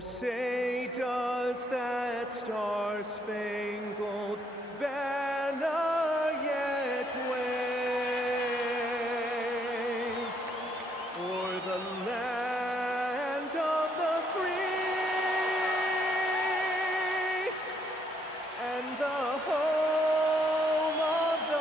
say does that star-spangled banner yet wave o'er the land of the free and the home of the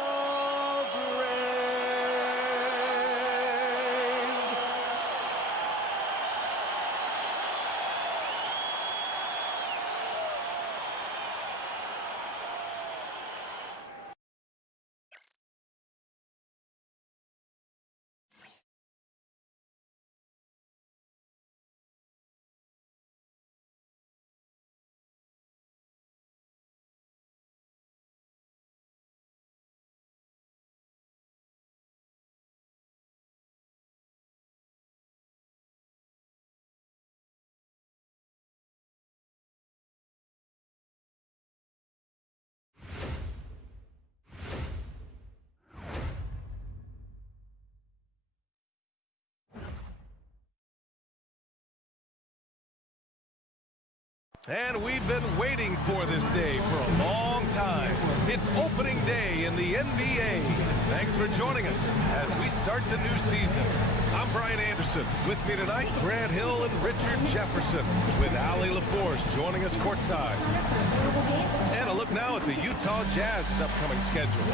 And we've been waiting for this day for a long time. It's opening day in the NBA. Thanks for joining us as we start the new season. I'm Brian Anderson. With me tonight, Grant Hill and Richard Jefferson, with Allie LaForce joining us courtside. And a look now at the Utah Jazz's upcoming schedule.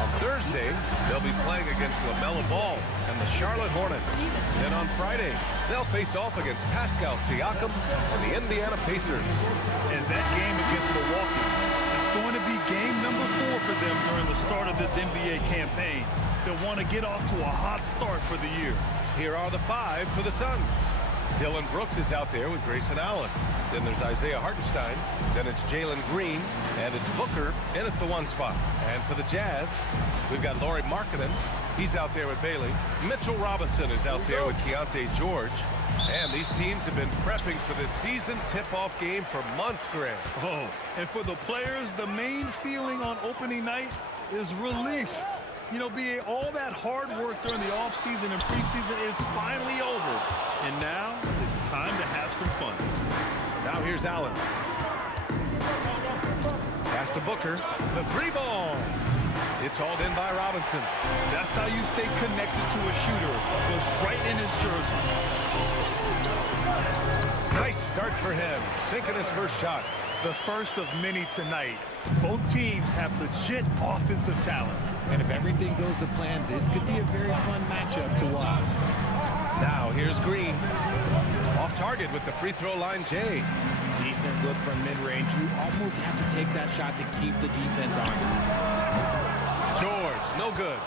On Thursday, they'll be playing against LaMelo Ball and the Charlotte Hornets. Then on Friday, they'll face off against Pascal Siakam and the Indiana Pacers. As that game against Milwaukee, it's going to be game number 4 for them during the start of this NBA campaign. They'll want to get off to a hot start for the year. Here are the 5 for the Suns. Dylan Brooks is out there with Grayson Allen. Then there's Isaiah Hartenstein. Then it's Jalen Green. And it's Booker in at the 1 spot. And for the Jazz, we've got Lauri Markkanen. He's out there with Bailey. Mitchell Robinson is out there with Keontae George. And these teams have been prepping for this season tip-off game for months, Grant. Oh, and for the players, the main feeling on opening night is relief. You know, all that hard work during the offseason and preseason is finally over. And now it's time to have some fun. Now here's Allen. Pass to Booker. The 3 ball. It's hauled in by Robinson. That's how you stay connected to a shooter. It was right in his jersey. Nice start for him. Sinking his first shot. The first of many tonight. Both teams have legit offensive talent. And if everything goes to plan, this could be a very fun matchup to watch. Now here's Green. Off target with the free throw line, Jay. Decent look from mid-range. You almost have to take that shot to keep the defense honest. George, no good.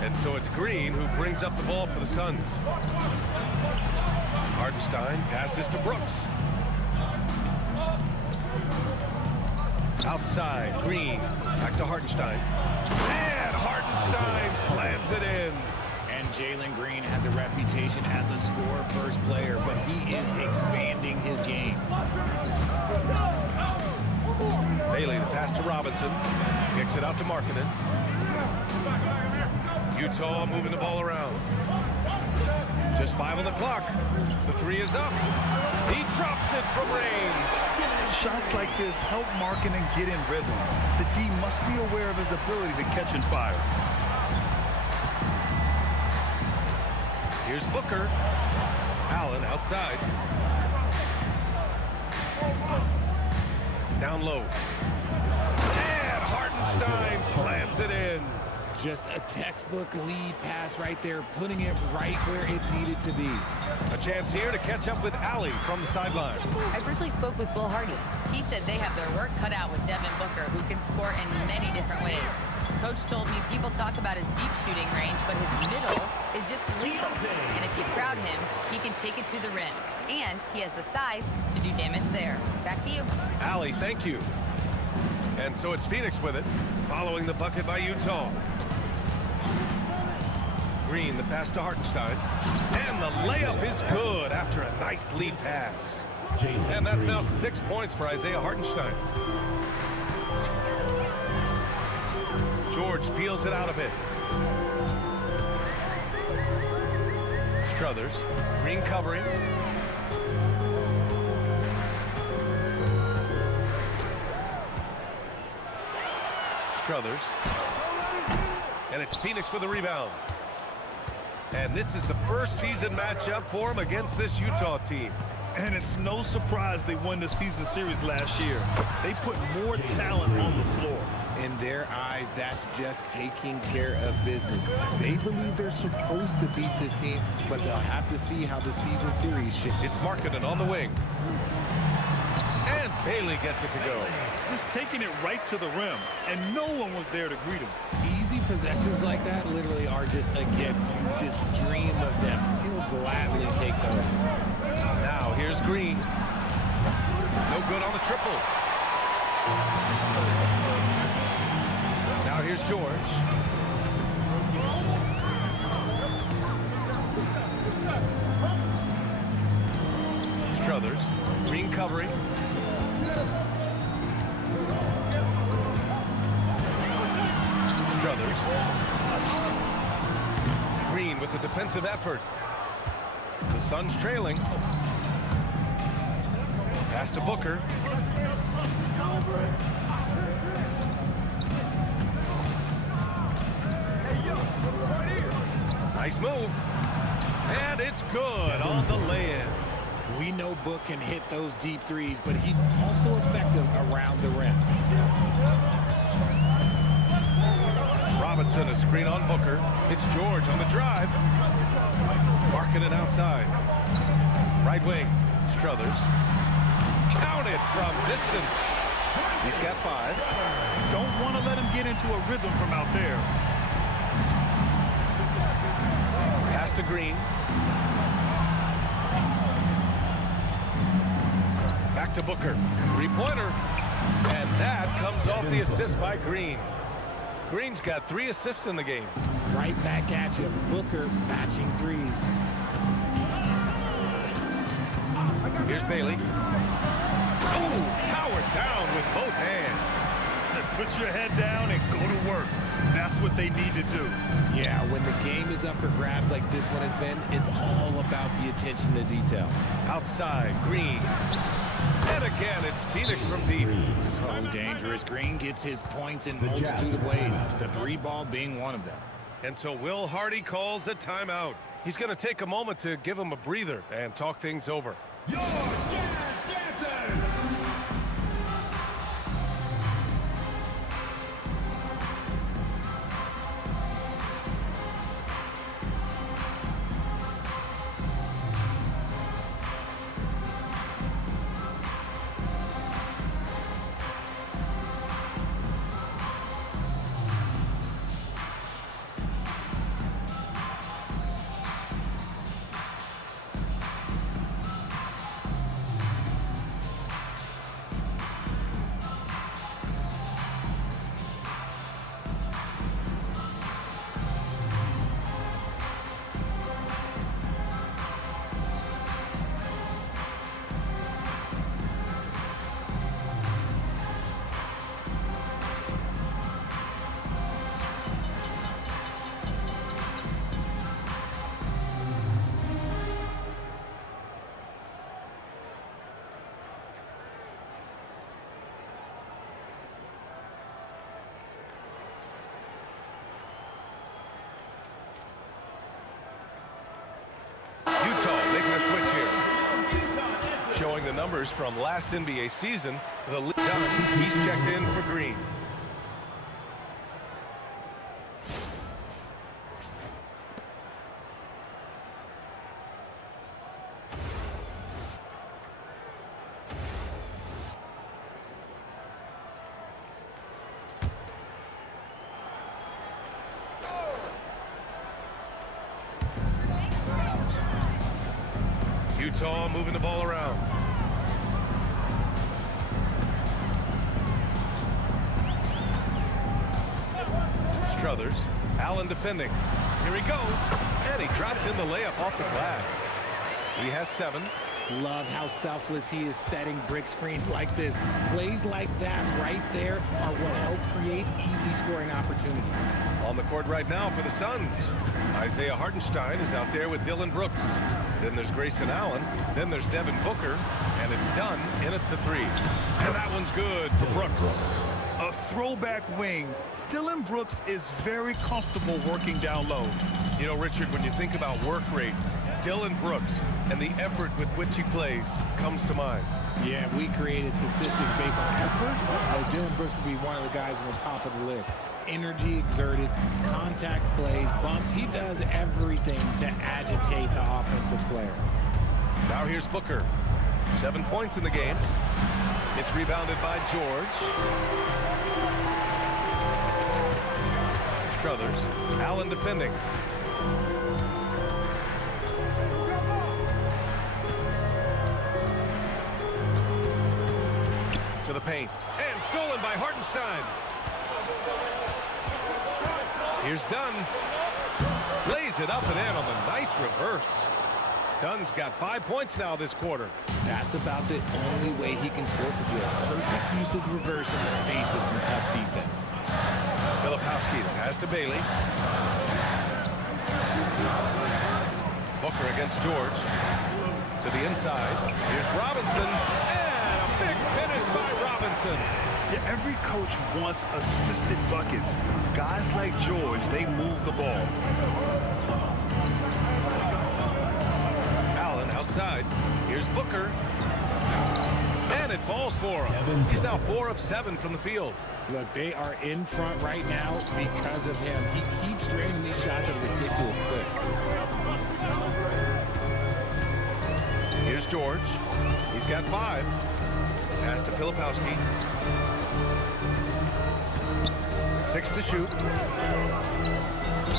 And so it's Green who brings up the ball for the Suns. Hartenstein passes to Brooks. Outside, Green, back to Hartenstein. And Hartenstein slams it in. And Jalen Green has a reputation as a score-first player, but he is expanding his game. Bailey, the pass to Robinson. Kicks it out to Markkanen. Utah moving the ball around. Just 5 on the clock. The 3 is up. He drops it from range. Shots like this help Markkanen get in rhythm. The D must be aware of his ability to catch and fire. Here's Booker. Allen outside. Down low. And Hartenstein slams it in. Just a textbook lead pass right there, putting it right where it needed to be. A chance here to catch up with Allie from the sideline. I briefly spoke with Will Hardy. He said they have their work cut out with Devin Booker, who can score in many different ways. Coach told me people talk about his deep shooting range, but his middle is just lethal. And if you crowd him, he can take it to the rim. And he has the size to do damage there. Back to you. Allie, thank you. And so it's Phoenix with it, following the bucket by Utah. Green, the pass to Hartenstein. And the layup is good after a nice lead pass. And that's now 6 points for Isaiah Hartenstein. George feels it out a bit. Strothers, Green covering. Strothers. And it's Phoenix with the rebound. And this is the first season matchup for him against this Utah team. And it's no surprise they won the season series last year. They put more talent on the floor. In their eyes, that's just taking care of business. They believe they're supposed to beat this team, but they'll have to see how the season series shifts. It's Markkanen on the wing. And Bailey gets it to go. Just taking it right to the rim, and no one was there to greet him. Easy possessions like that literally are just a gift. You just dream of them. He'll gladly take those. Now here's Green. No good on the triple. Now here's George. Strothers. Green covering. Strothers. Green with the defensive effort. The Suns trailing. Pass to Booker. Nice move. And it's good on the lay-in. We know Book can hit those deep threes, but he's also effective around the rim. Robinson, a screen on Booker. It's George on the drive. Markkanen outside. Right wing, Strothers. Counted from distance. He's got 5. Don't want to let him get into a rhythm from out there. Pass to Green. Back to Booker. Three-pointer. And that comes off the assist by Green. Green's got 3 assists in the game. Right back at you. Booker matching threes. Here's Bailey. Oh, powered down with both hands. Put your head down and go to work. That's what they need to do. Yeah, when the game is up for grabs like this one has been, it's all about the attention to detail. Outside, Green. And again, it's Phoenix from deep. So dangerous. Green gets his points in multitude of ways, the 3 ball being one of them. And so Will Hardy calls the timeout. He's going to take a moment to give him a breather and talk things over. Your Jazz Dancers! Showing the numbers from last NBA season, the lead done. He's checked in for Green. Utah moving the ball around. Strothers. Allen defending. Here he goes. And he drops in the layup off the glass. He has 7. Love how selfless he is setting brick screens like this. Plays like that right there are what help create easy scoring opportunities. On the court right now for the Suns. Isaiah Hartenstein is out there with Dylan Brooks. Then there's Grayson Allen. Then there's Devin Booker. And it's done in at the 3. And that one's good for Brooks. a throwback wing. Dylan Brooks is very comfortable working down low. You know, Richard, when you think about work rate, Dylan Brooks and the effort with which he plays comes to mind. Yeah, we created statistics based on effort. Dylan Brooks would be one of the guys on the top of the list. Energy exerted, contact plays, bumps. He does everything to agitate the offensive player. Now here's Booker. 7 points in the game. It's rebounded by George. Strothers. Allen defending. To the paint. And stolen by Hartenstein. Here's Dunn. Lays it up and in on the nice reverse. Dunn's got 5 points now this quarter. That's about the only way he can score for good. Perfect use of the reverse in the face of some tough defense. Filipowski pass to Bailey. Booker against George. To the inside. Here's Robinson. And a big finish by Robinson. Yeah, every coach wants assisted buckets. Guys like George, they move the ball. Allen outside. Here's Booker. And it falls for him. He's now 4 of 7 from the field. Look, they are in front right now because of him. He keeps draining these shots at a ridiculous clip. Here's George. He's got 5. Pass to Filipowski. 6 to shoot.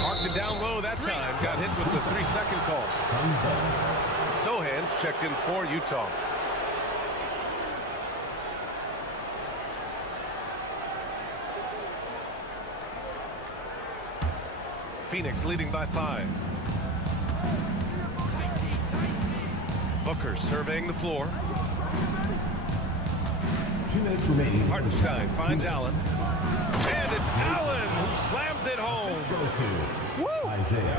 Marked it down low that time. Got hit with the 3-second call. Sohan's checked in for Utah. Phoenix leading by 5. Booker surveying the floor. 2 minutes remaining. Hartenstein finds Allen. And it's Allen who slams it home. Woo!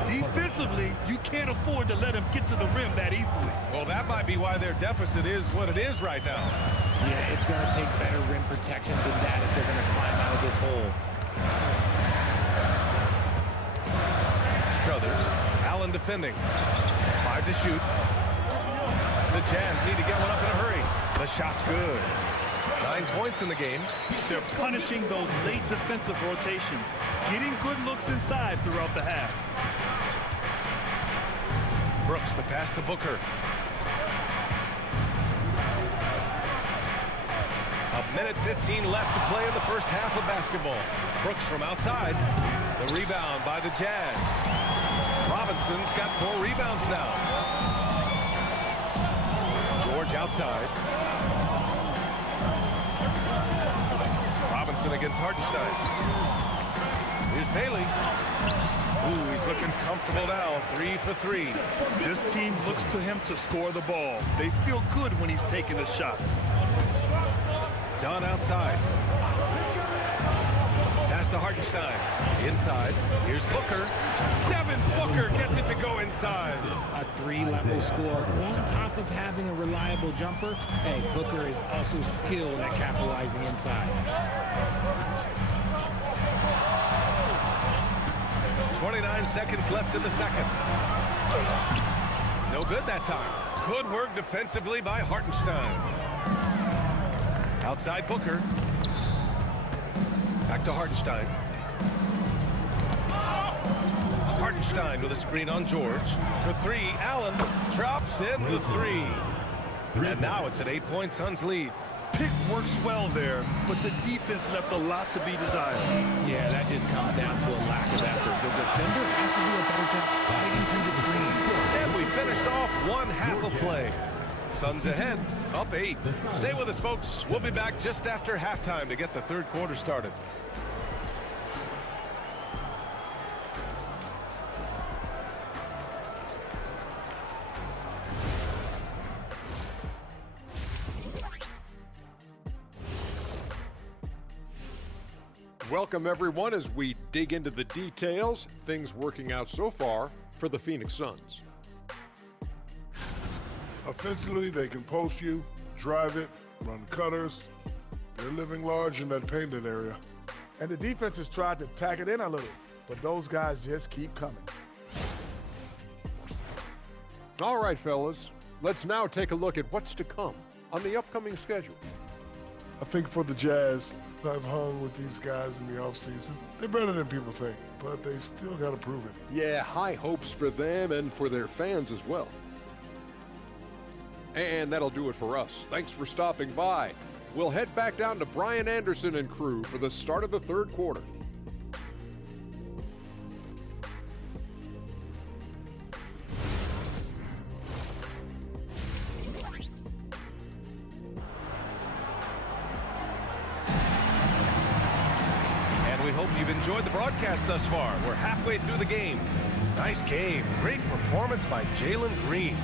Defensively, you can't afford to let him get to the rim that easily. Well, that might be why their deficit is what it is right now. Yeah, it's going to take better rim protection than that if they're going to climb out of this hole. Strothers. Allen defending. 5 to shoot. The Jazz need to get one up in a hurry. The shot's good. 9 points in the game. They're punishing those late defensive rotations, getting good looks inside throughout the half. Brooks, the pass to Booker. A minute 15 left to play in the first half of basketball. Brooks from outside. The rebound by the Jazz. Robinson's got 4 rebounds now. George outside. Robinson against Hartenstein. Here's Bailey. Ooh, he's looking comfortable now. 3 for 3. This team looks to him to score the ball. They feel good when he's taking the shots. Dunn outside. Pass to Hartenstein. Inside. Here's Booker. Devin Booker gets it to go inside. A 3-level score on top of having a reliable jumper. Hey, Booker is also skilled at capitalizing inside. 29 seconds left in the second. No good that time. Good work defensively by Hartenstein. Outside Booker. Back to Hartenstein. Hartenstein with a screen on George. For 3, Allen drops in the 3. And now it's an 8-point Suns lead. Pick works well there, but the defense left a lot to be desired. Yeah, that just comes down to a lack of effort. The defender has to do a better job fighting through the screen. And we finished off one half of play. Suns ahead, up 8. Stay with us, folks. We'll be back just after halftime to get the third quarter started. Welcome, everyone, as we dig into the details. Things working out so far for the Phoenix Suns. Offensively, they can post you, drive it, run cutters. They're living large in that painted area. And the defense has tried to pack it in a little, but those guys just keep coming. All right, fellas, let's now take a look at what's to come on the upcoming schedule. I think for the Jazz, I've hung with these guys in the offseason. They're better than people think, but they've still got to prove it. Yeah, high hopes for them and for their fans as well. And that'll do it for us. Thanks for stopping by. We'll head back down to Brian Anderson and crew for the start of the third quarter. And we hope you've enjoyed the broadcast thus far. We're halfway through the game. Nice game. Great performance by Jalen Green.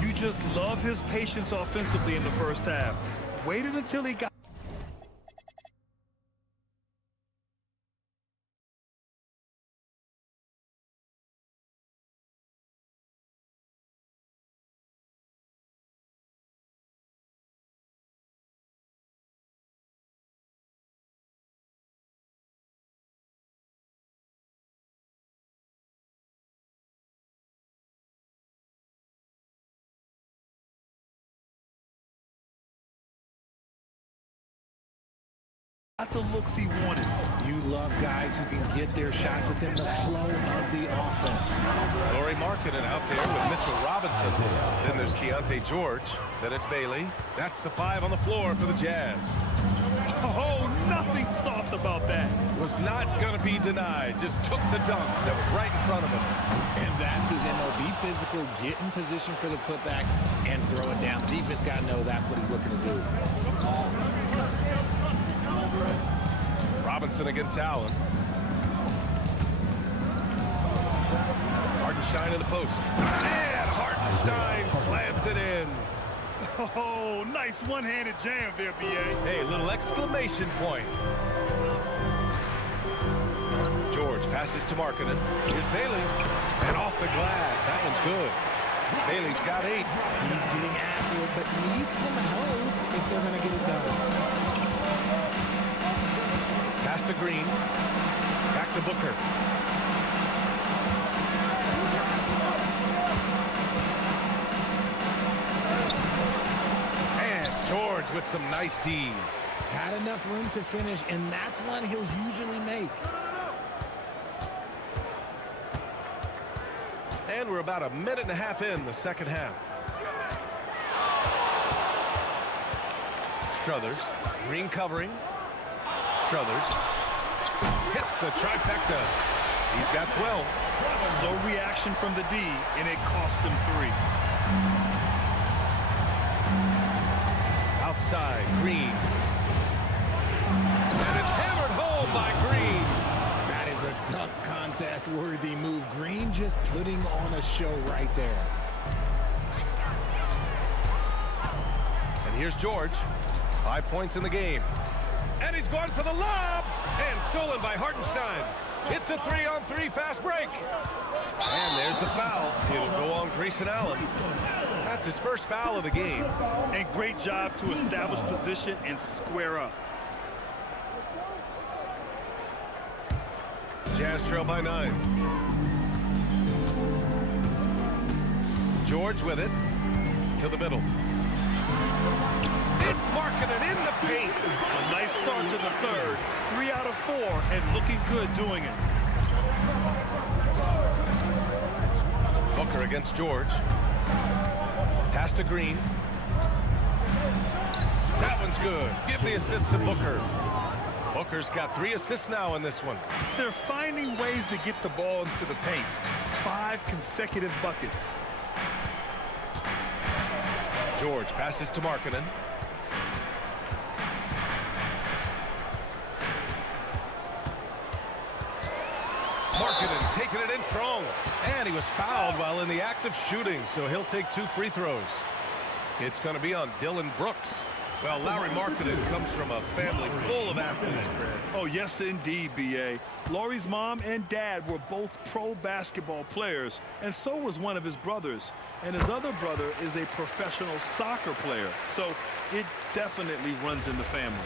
You just love his patience offensively in the first half. Waited until he got the looks he wanted. You love guys who can get their shots within the flow of the offense. Laurie Markkinen out there with Mitchell Robinson. Then there's Keontae George. Then it's Bailey. That's the 5 on the floor for the Jazz. Oh, nothing soft about that. Was not going to be denied. Just took the dunk that was right in front of him. And that's his MO. Be physical, get in position for the putback, and throw it down. The defense got to know that's what he's looking to do. Robinson against Allen. Hartenstein in the post. And Hartenstein slams it in. Oh, nice one-handed jam there, B.A. Hey, little exclamation point. George passes to Markkinen. Here's Bailey. And off the glass. That one's good. Bailey's got 8. He's getting after it, but needs some help if they're going to get it done. Pass to Green. Back to Booker. And George with some nice D. Had enough room to finish, and that's one he'll usually make. And we're about a minute and a half in the second half. Strothers. Green covering. Strothers hits the trifecta. He's got 12. Slow reaction from the D, and it cost him 3. Outside, Green. And it's hammered home by Green. That is a dunk contest worthy move. Green just putting on a show right there. And here's George. 5 points in the game. And he's going for the lob. And stolen by Hartenstein. It's a 3-on-3 fast break. And there's the foul. It'll go on Grayson Allen. That's his first foul of the game. And great job to establish position and square up. Jazz trail by 9. George with it. To the middle. It's Markkinen in the paint. A nice start to the third. 3 out of 4 and looking good doing it. Booker against George. Pass to Green. That one's good. Give the assist to Booker. Booker's got 3 assists now in this one. They're finding ways to get the ball into the paint. 5 consecutive buckets. George passes to Markkinen. Markkinen taking it in strong. And he was fouled while in the act of shooting, so he'll take 2 free throws. It's going to be on Dylan Brooks. Well, Larry Markkinen comes from a family full of athletes, Grant. Oh, yes, indeed, B.A. Laurie's mom and dad were both pro basketball players, and so was one of his brothers. And his other brother is a professional soccer player. So it definitely runs in the family.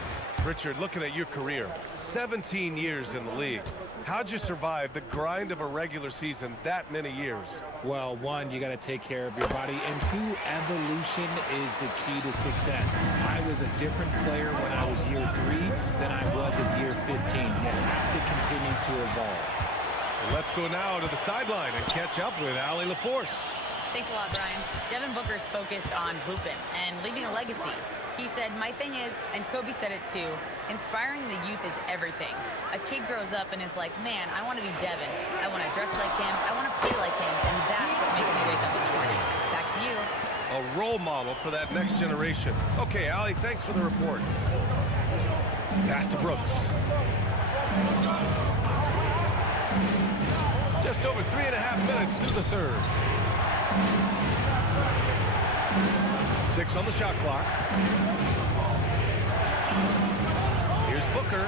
Richard, looking at your career, 17 years in the league. How'd you survive the grind of a regular season that many years? Well, one, you got to take care of your body, and two, evolution is the key to success. I was a different player when I was year 3 than I was at year 15. You have to continue to evolve. Let's go now to the sideline and catch up with Allie LaForce. Thanks a lot, Brian. Devin Booker's focused on hooping and leaving a legacy. He said, my thing is, and Kobe said it too, inspiring the youth is everything. A kid grows up and is like, man, I want to be Devin. I want to dress like him. I want to play like him. And that's what makes me wake up in the morning. Back to you. A role model for that next generation. Okay, Allie, thanks for the report. Pass to Brooks. Just over 3.5 minutes through the third. 6 on the shot clock. Here's Booker.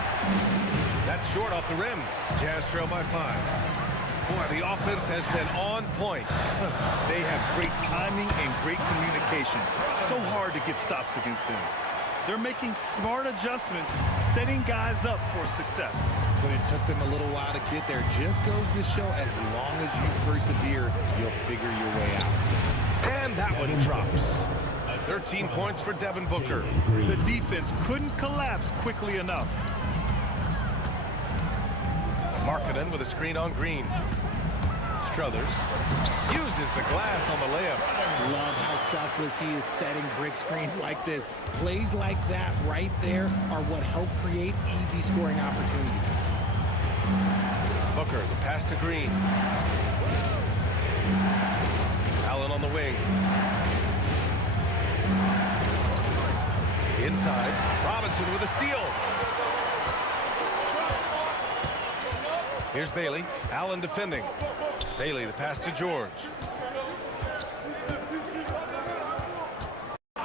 That's short off the rim. Jazz trail by 5. Boy, the offense has been on point. They have great timing and great communication. So hard to get stops against them. They're making smart adjustments, setting guys up for success. But it took them a little while to get there. Just goes to show, as long as you persevere, you'll figure your way out. And that one drops. 13 points for Devin Booker. The defense couldn't collapse quickly enough. Markkinen with a screen on Green. Strothers uses the glass on the layup. Love how selfless he is setting brick screens like this. Plays like that right there are what help create easy scoring opportunities. Booker, the pass to Green. Allen on the wing. Inside, Robinson with a steal. Here's Bailey. Allen defending. Bailey, the pass to George.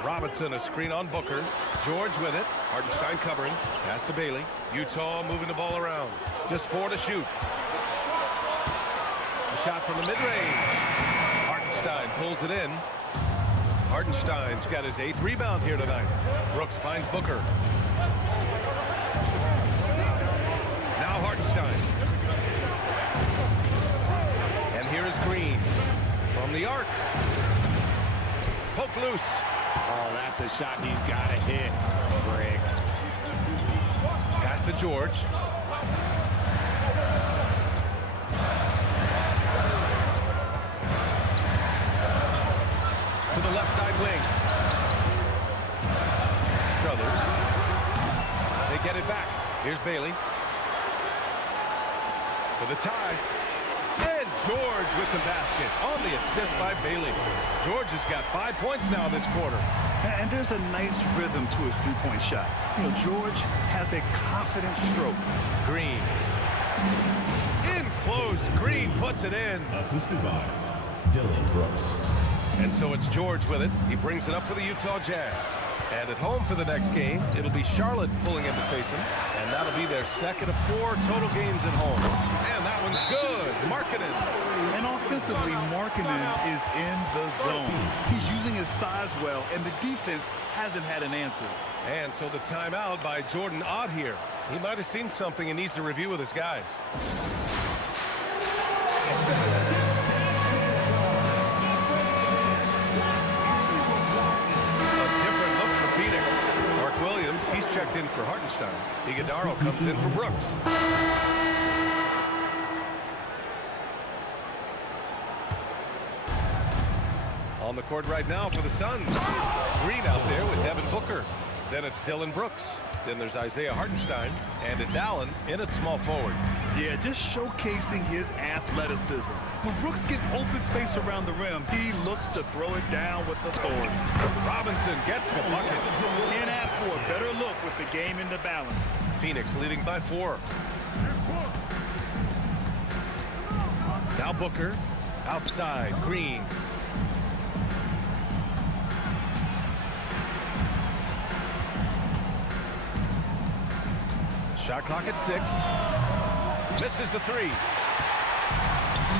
Robinson, a screen on Booker. George with it. Hartenstein covering. Pass to Bailey. Utah moving the ball around. Just 4 to shoot. A shot from the mid-range. Hartenstein pulls it in. Hartenstein's got his 8th rebound here tonight. Brooks finds Booker. Now Hartenstein. And here is Green from the arc. Poke loose. Oh, that's a shot he's got to hit. Brick. Pass to George. To the left side wing. Strothers. They get it back. Here's Bailey. For the tie. And George with the basket on the assist by Bailey. George has got 5 points now this quarter. And there's a nice rhythm to his three-point shot. You know, George has a confident stroke. Green. In close. Green puts it in. Assisted by Dylan Brooks. And so it's George with it. He brings it up for the Utah Jazz. And at home for the next game, it'll be Charlotte pulling in to face him. And that'll be their 2nd of 4 total games at home. And that one's good. Markkinen. And offensively, Markkinen is in the zone. He's using his size well, and the defense hasn't had an answer. And so the timeout by Jordan Ott here. He might have seen something and needs to review with his guys. He's checked in for Hartenstein. Iguodaro comes in for Brooks. On the court right now for the Suns. Green out there with Devin Booker. Then it's Dylan Brooks. Then there's Isaiah Hartenstein. And it's Allen in at small forward. Yeah, just showcasing his athleticism. When Brooks gets open space around the rim, he looks to throw it down with authority. Robinson gets the bucket. Can't ask for a better look with the game in the balance. Phoenix leading by 4. Now Booker. Outside. Green. Shot clock at 6. Misses the 3.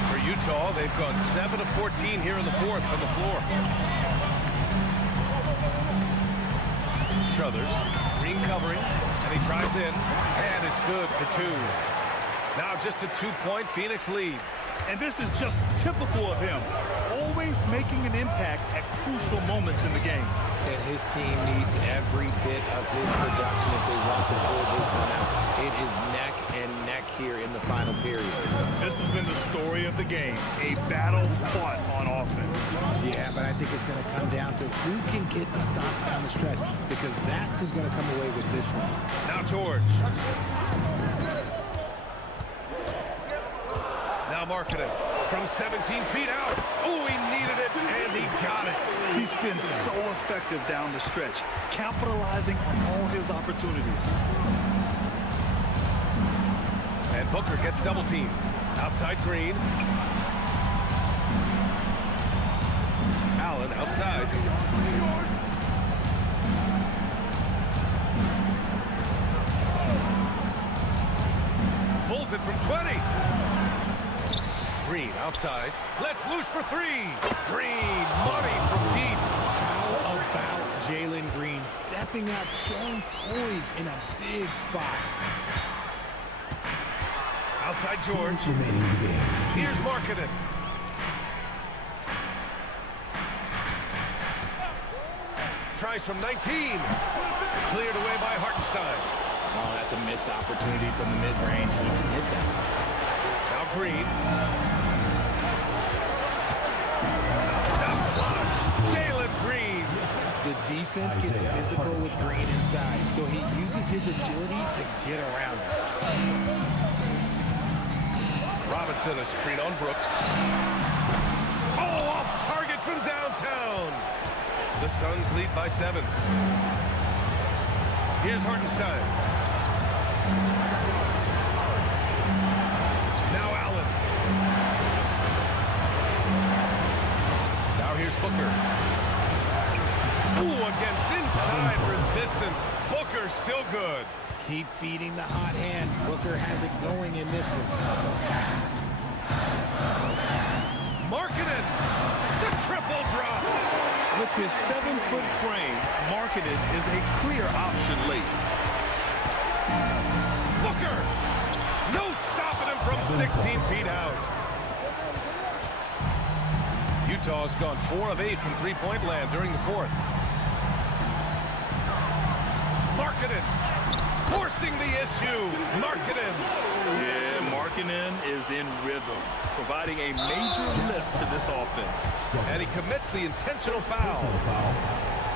For Utah, they've gone 7 of 14 here in the fourth from the floor. Strothers, Green covering, and he drives in, and it's good for 2. Now just a 2-point Phoenix lead. And this is just typical of him, always making an impact at crucial moments in the game. And his team needs every bit of his production if they want to pull this one out. It is neck and neck here in the final period. This has been the story of the game, a battle fought on offense. Yeah, but I think it's going to come down to who can get the stops down the stretch, because that's who's going to come away with this one. Now George. Now Markkanen from 17 feet out. Oh, he needed it, and he got it. He's been so effective down the stretch, capitalizing on all his opportunities. And Booker gets double teamed. Outside Green. Allen outside. Pulls it from 20. Green outside. Let's loose for 3. Green, money from deep. How about Jalen Green stepping up, showing poise in a big spot? Outside George. Remaining in the game. Here's Markkanen. Tries from 19. Cleared away by Hartenstein. Oh, that's a missed opportunity from the mid-range. He can hit that. Now Green. The flush. Jalen Green. The defense gets physical with Green inside, so he uses his agility to get around it. Robinson a screen on Brooks. Oh, off target from downtown. The Suns lead by 7. Here's Hartenstein. Now Allen. Now here's Booker. Ooh, against inside resistance. Booker still good. Keep feeding the hot hand. Booker has it going in this one. Markkanen, the triple drop. With his 7-foot frame, Markkanen is a clear option late. Booker, no stopping him from 16 feet out. Utah's gone 4 of 8 from three-point land during the fourth. Markkanen forcing the issue. Markkanen. Yeah, Markkanen is in rhythm, providing a major lift to this offense. And he commits the intentional foul. Personal foul.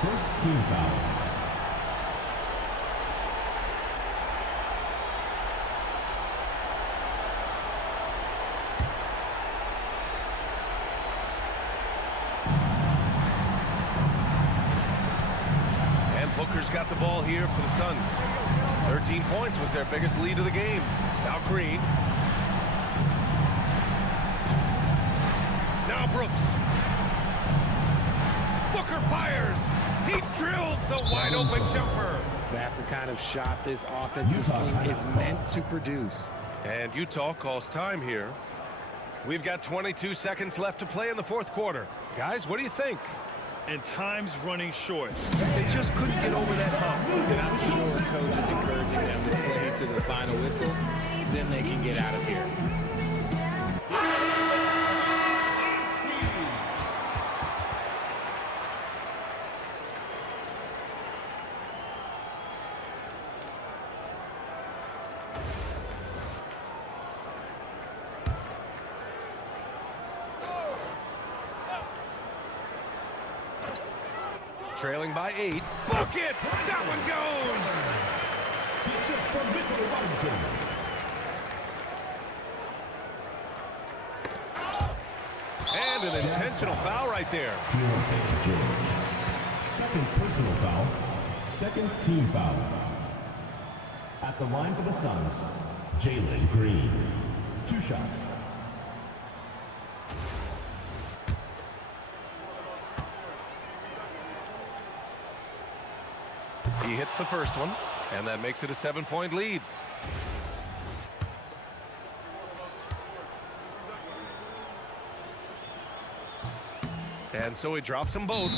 First team foul. Booker's got the ball here for the Suns. 13 points was their biggest lead of the game. Now Green. Now Brooks. Booker fires. He drills the wide open jumper. That's the kind of shot this offensive scheme is meant to produce. And Utah calls time here. We've got 22 seconds left to play in the fourth quarter. Guys, what do you think? And time's running short. They just couldn't get over that hump. And I'm sure coach is encouraging them to play to the final whistle. Then they can get out of here. Trailing by 8. Book it! That one goes! And an intentional foul right there. Second personal foul. Second team foul. At the line for the Suns, Jalen Green. 2 shots. He hits the first one. And that makes it a 7-point lead. And so he drops them both,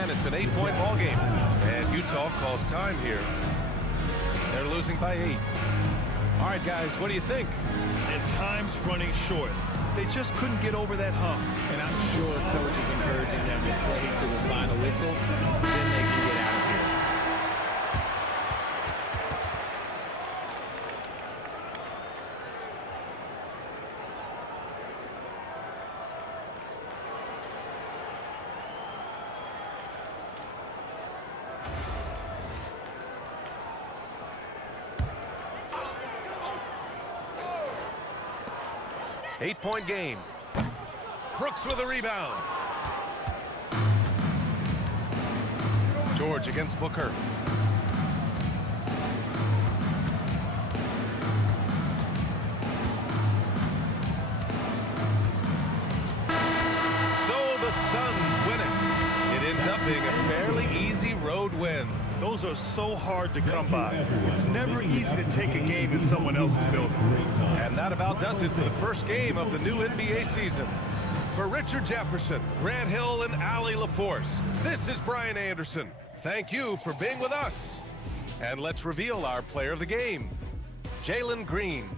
and it's an 8-point ball game. And Utah calls time here. They're losing by 8. All right, guys, what do you think? And time's running short. They just couldn't get over that hump. And I'm sure coach is encouraging them to play to the final whistle. Then they can get out of here. Eight-point game. Brooks with a rebound. George against Booker. So the Suns win it. It ends up being a fairly easy road win. Those are so hard to come by. It's never easy to take a game in someone else's building. And that about does it for the first game of the new NBA season. For Richard Jefferson, Grant Hill, and Allie LaForce, this is Brian Anderson. Thank you for being with us. And let's reveal our player of the game, Jalen Green.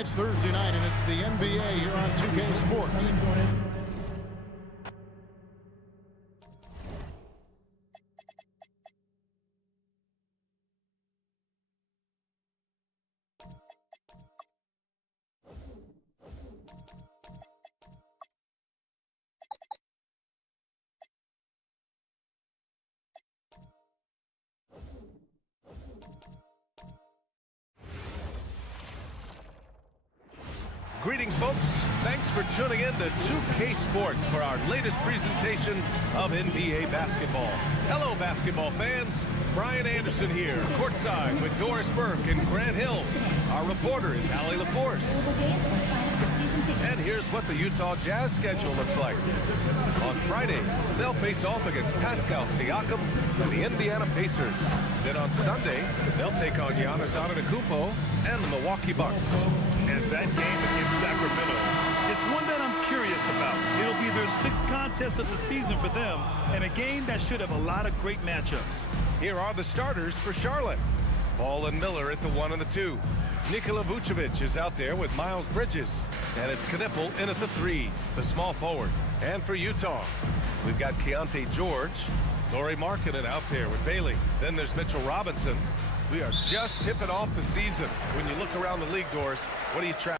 It's Thursday night, and it's the NBA here on 2K Sports. Greetings, folks. Thanks for tuning in to 2K Sports for our latest presentation of NBA basketball. Hello, basketball fans. Brian Anderson here, courtside with Doris Burke and Grant Hill. Our reporter is Allie LaForce. And here's what the Utah Jazz schedule looks like. On Friday, they'll face off against Pascal Siakam and the Indiana Pacers. Then on Sunday, they'll take on Giannis Antetokounmpo and the Milwaukee Bucks. And that game against Sacramento, it's one that I'm curious about. It'll be their 6th contest of the season for them, and a game that should have a lot of great matchups. Here are the starters for Charlotte. Ball and Miller at the 1 and the 2. Nikola Vucevic is out there with Miles Bridges. And it's Knipple in at the 3, the small forward. And for Utah, we've got Keontae George, Lauri Markkanen out there with Bailey. Then there's Mitchell Robinson. We are just tipping off the season. When you look around the league, Doris, what do you track?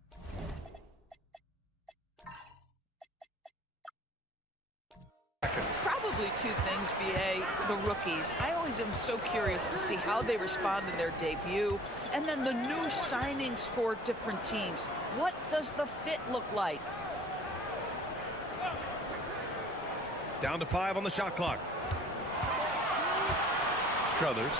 Probably two things, BA. The rookies. I always am so curious to see how they respond in their debut. And then the new signings for different teams. What does the fit look like? Down to 5 on the shot clock. Strothers.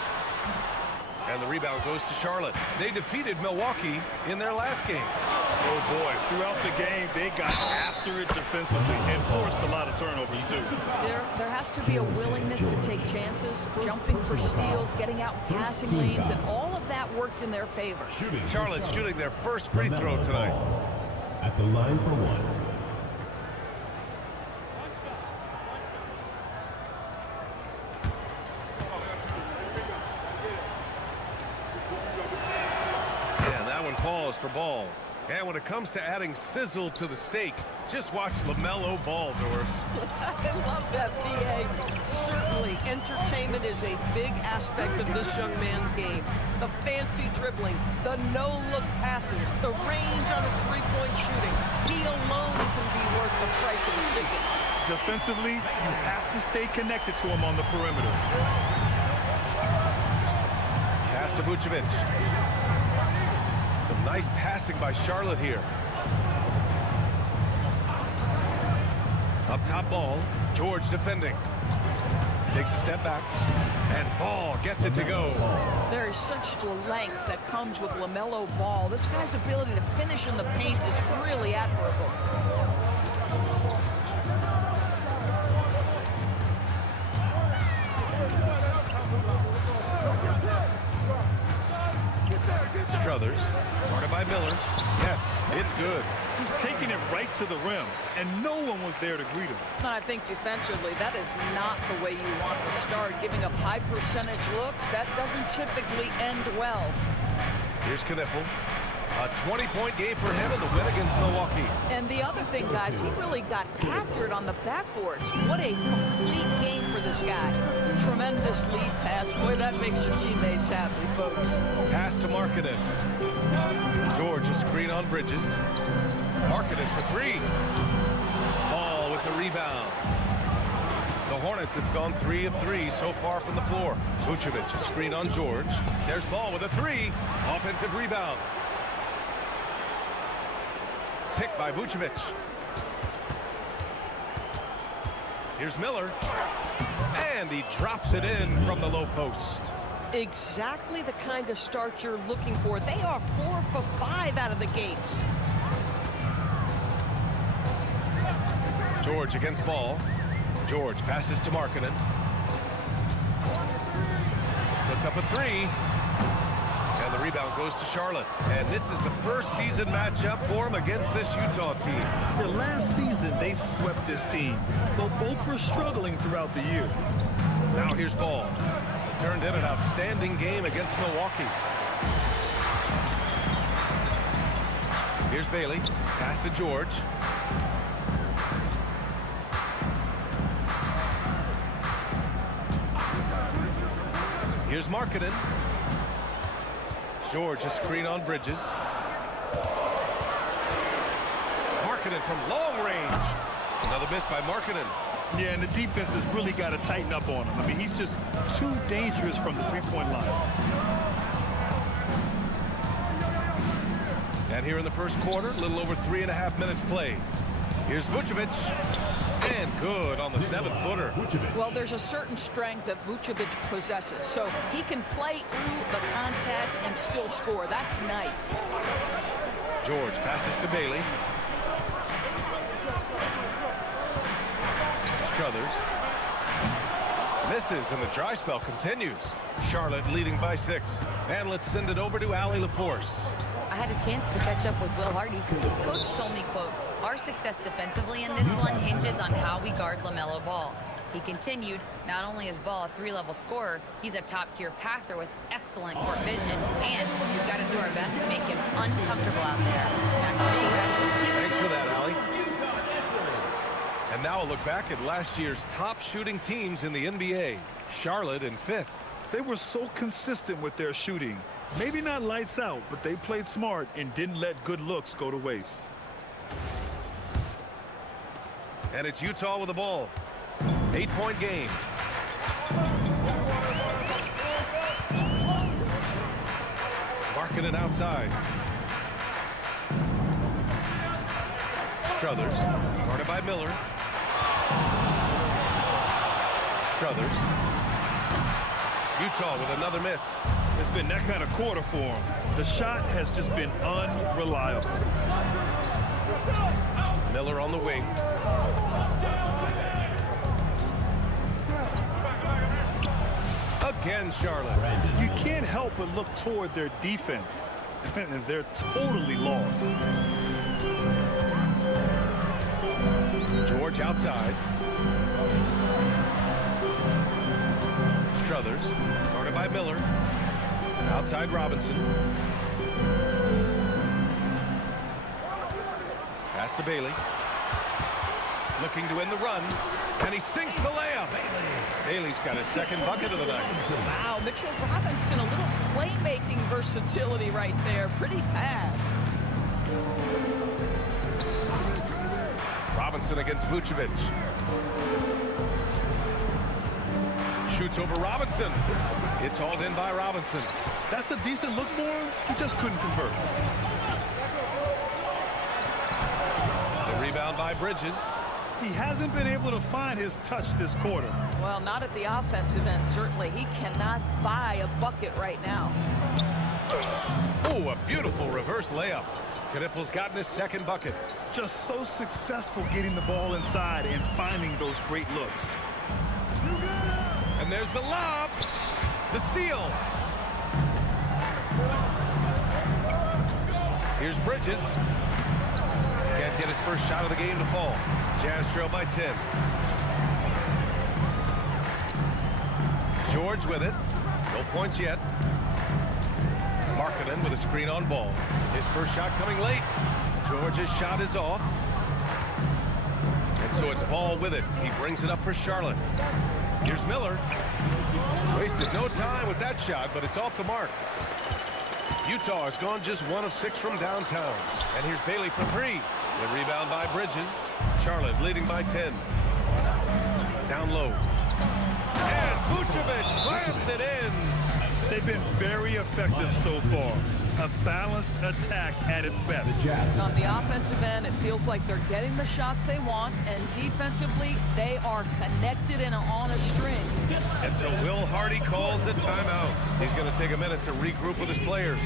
And the rebound goes to Charlotte. They defeated Milwaukee in their last game. Oh boy, throughout the game, they got after it defensively and forced a lot of turnovers too. There has to be a willingness to take chances, jumping for steals, getting out in passing lanes, and all of that worked in their favor. Charlotte shooting their first free throw tonight. At the line for 1. Falls for Ball. And when it comes to adding sizzle to the steak, just watch LaMelo Ball, Doris. I love that, BA. Certainly, entertainment is a big aspect of this young man's game. The fancy dribbling, the no-look passes, the range on his three-point shooting. He alone can be worth the price of a ticket. Defensively, you have to stay connected to him on the perimeter. Pass to Vucevic. Some nice passing by Charlotte here. Up top Ball. George defending. Takes a step back. And Ball gets it to go. There is such length that comes with LaMelo Ball. This guy's ability to finish in the paint is really admirable. Strothers. Guarded by Miller. Yes, it's good. He's taking it right to the rim, and no one was there to greet him. I think defensively, that is not the way you want to start. Giving up high percentage looks, that doesn't typically end well. Here's Knipple. A 20-point game for him in the win against Milwaukee. And the other thing, guys, he really got after it on the backboards. What a complete game for this guy. Tremendous lead pass. Boy, that makes your teammates happy, folks. Pass to Markkanen. George a screen on Bridges. Markkanen for 3. Ball with the rebound. The Hornets have gone 3 of 3 so far from the floor. Vucevic a screen on George. There's Ball with a 3. Offensive rebound. Picked by Vucevic. Here's Miller. And he drops it in from the low post. Exactly the kind of start you're looking for. They are 4 for 5 out of the gates. George against Ball. George passes to Markkanen. Puts up a 3. And the rebound goes to Charlotte. And this is the first season matchup for him against this Utah team. For last season, they swept this team, though both were struggling throughout the year. Now here's Ball. Turned in an outstanding game against Milwaukee. Here's Bailey. Pass to George. Here's Markkanen. George, a screen on Bridges. Markkanen from long range. Another miss by Markkanen. Yeah, and the defense has really got to tighten up on him. I mean, he's just too dangerous from the three-point line. And here in the first quarter, a little over 3.5 minutes played. Here's Vucevic. And good on the 7-footer. Well, there's a certain strength that Vucevic possesses, so he can play through the contact and still score. That's nice. George passes to Bailey. Strothers. Misses, and the dry spell continues. Charlotte leading by 6. And let's send it over to Allie LaForce. I had a chance to catch up with Will Hardy. Coach told me, quote, "Our success defensively in this one hinges on how we guard LaMelo Ball." He continued, not only is Ball a 3-level scorer, he's a top-tier passer with excellent court vision, and we've got to do our best to make him uncomfortable out there. Thanks for that, Allie. And now a look back at last year's top shooting teams in the NBA. Charlotte in 5th. They were so consistent with their shooting. Maybe not lights out, but they played smart and didn't let good looks go to waste. And it's Utah with the ball. 8-point game. Markkanen outside. Strothers, guarded by Miller. Strothers. Utah with another miss. It's been that kind of quarter for him. The shot has just been unreliable. Miller on the wing. Again, Charlotte. You can't help but look toward their defense. And they're totally lost. George outside. Strothers, guarded by Miller. Outside Robinson. Pass to Bailey. Looking to end the run. And he sinks the layup. Bailey's got his second bucket of the night. Wow, Mitchell Robinson, a little playmaking versatility right there. Pretty pass. Robinson against Vucevic. Shoots over Robinson. It's hauled in by Robinson. That's a decent look for him. He just couldn't convert. The rebound by Bridges. He hasn't been able to find his touch this quarter. Well, not at the offensive end, certainly. He cannot buy a bucket right now. Oh, a beautiful reverse layup. Knippel's gotten his second bucket. Just so successful getting the ball inside and finding those great looks. And there's the lob. The steal. Here's Bridges. Can't get his first shot of the game to fall. Jazz trail by 10. George with it. No points yet. Markkanen with a screen on Ball. His first shot coming late. George's shot is off. And so it's Ball with it. He brings it up for Charlotte. Here's Miller. Wasted no time with that shot, but it's off the mark. Utah has gone just 1 of 6 from downtown. And here's Bailey for 3. The rebound by Bridges. Charlotte leading by 10. Down low. And Vucevic slams it in. They've been very effective so far. A balanced attack at its best. On the offensive end, it feels like they're getting the shots they want, and defensively, they are connected and on a string. And so Will Hardy calls the timeout. He's going to take a minute to regroup with his players.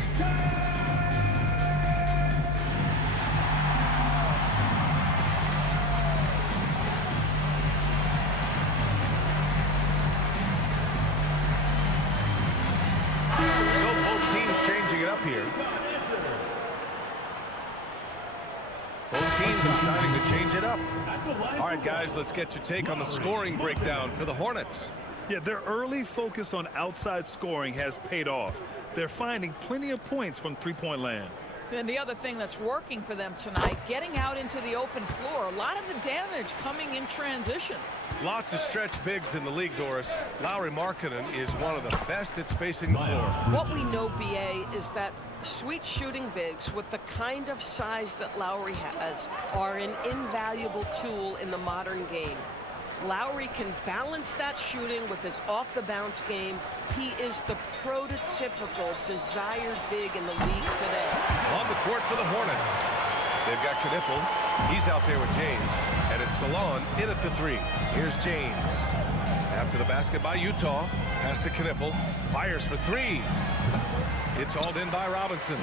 Here. Both teams deciding to change it up. All right, guys, let's get your take on the scoring breakdown for the Hornets. Yeah, their early focus on outside scoring has paid off. They're finding plenty of points from three-point land. And the other thing that's working for them tonight, getting out into the open floor. A lot of the damage coming in transition. Lots of stretch bigs in the league, Doris. Lauri Markkanen is one of the best at spacing the floor. What we know, BA, is that sweet shooting bigs with the kind of size that Lauri has are an invaluable tool in the modern game. Lauri can balance that shooting with his off-the-bounce game. He is the prototypical desired big in the league today. On the court for the Hornets. They've got Knipple. He's out there with James. And it's Stallone in at the 3. Here's James. After the basket by Utah. Pass to Knipple. Fires for 3. It's hauled in by Robinson.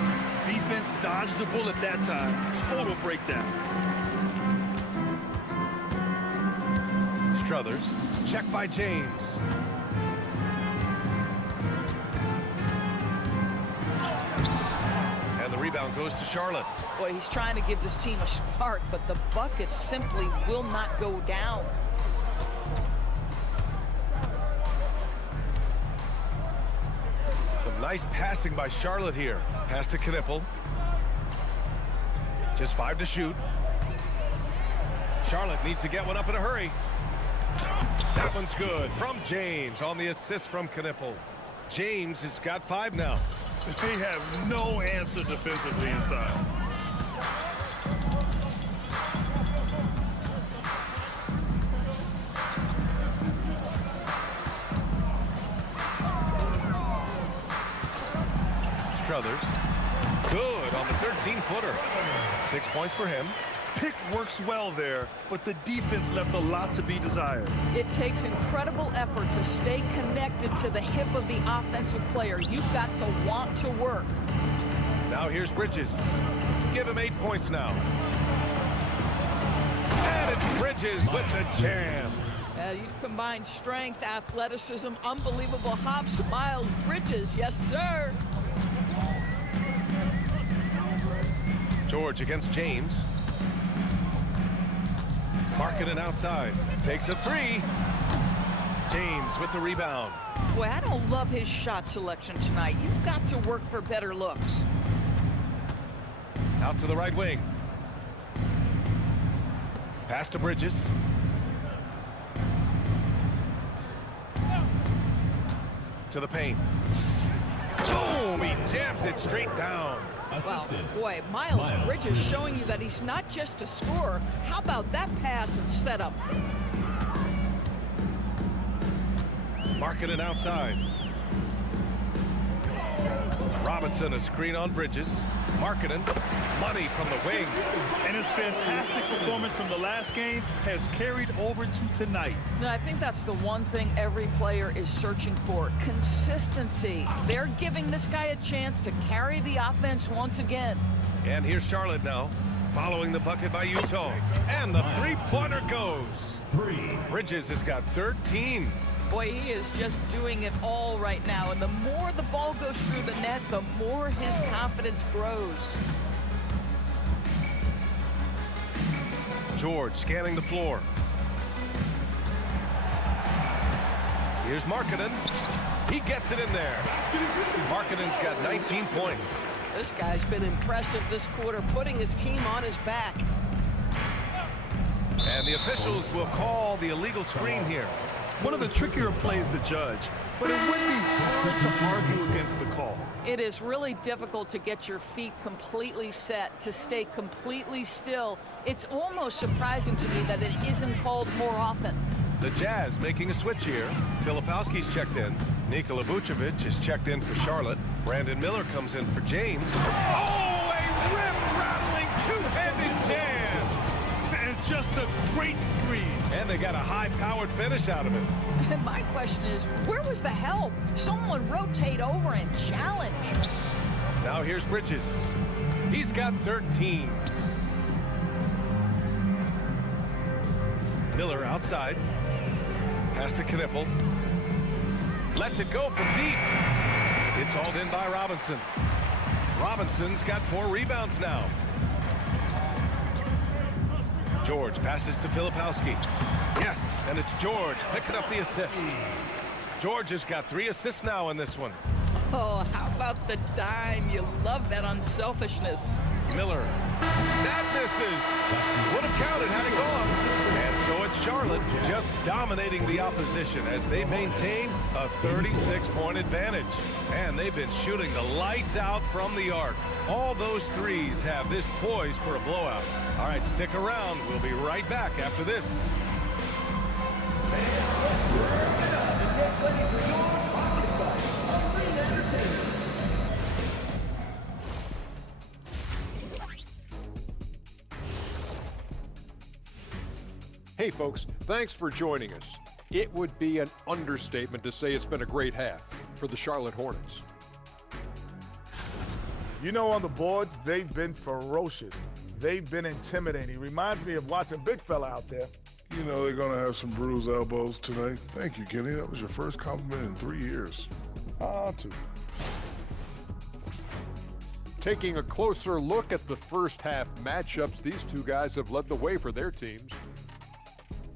Defense dodged the bullet that time. Total breakdown. Strothers. Check by James. And the rebound goes to Charlotte. Boy, he's trying to give this team a spark, but the buckets simply will not go down. Some nice passing by Charlotte here. Pass to Knipple. Just 5 to shoot. Charlotte needs to get one up in a hurry. That one's good from James on the assist from Knipple. James has got 5 now. They have no answer defensively inside. Strothers. Good on the 13-footer. 6 points for him. Pick works well there, but the defense left a lot to be desired. It takes incredible effort to stay connected to the hip of the offensive player. You've got to want to work. Now here's Bridges. Give him 8 points now. And it's Bridges with the jam. You combine strength, athleticism, unbelievable hops. Miles Bridges, yes, sir. George against James. Markkanen outside. Takes a 3. James with the rebound. Boy, I don't love his shot selection tonight. You've got to work for better looks. Out to the right wing. Pass to Bridges. To the paint. Boom! He jams it straight down. Wow, boy, Miles Bridges showing you that he's not just a scorer. How about that pass and setup? Markkanen outside. Robinson, a screen on Bridges. Markkanen, money from the wing. And his fantastic performance from the last game has carried over to tonight. No, I think that's the one thing every player is searching for, consistency. They're giving this guy a chance to carry the offense once again. And here's Charlotte now, following the bucket by Utah. And the three-pointer goes. 3. Bridges has got 13. Boy, he is just doing it all right now. And the more the ball goes through the net, the more his confidence grows. George scanning the floor. Here's Markkanen. He gets it in there. Markkanen's got 19 points. This guy's been impressive this quarter, putting his team on his back. And the officials will call the illegal screen here. One of the trickier plays to judge, but it would be hard to argue against the call. It is really difficult to get your feet completely set, to stay completely still. It's almost surprising to me that it isn't called more often. The Jazz making a switch here. Filipowski's checked in. Nikola Vucevic is checked in for Charlotte. Brandon Miller comes in for James. Oh, a rip-rattling two-handed jam! And just a great screen. And they got a high-powered finish out of it. And my question is, where was the help? Someone rotate over and challenge. Now here's Bridges. He's got 13. Miller outside. Pass to Knipple. Lets it go from deep. It's hauled in by Robinson. Robinson's got 4 rebounds now. George passes to Filipowski. Yes, and it's George picking up the assist. George has got 3 assists now in this one. Oh, how about the dime? You love that unselfishness. Miller. That misses. Would have counted had it gone. And so it's Charlotte just dominating the opposition as they maintain a 36-point advantage. And they've been shooting the lights out from the arc. All those threes have this poised for a blowout. All right, stick around. We'll be right back after this. Hey folks, thanks for joining us. It would be an understatement to say it's been a great half for the Charlotte Hornets. You know, on the boards, they've been ferocious. They've been intimidating. Reminds me of watching big fella out there. You know they're going to have some bruised elbows tonight. Thank you, Kenny. That was your first compliment in 3 years. Two. Taking a closer look at the first half matchups, these two guys have led the way for their teams.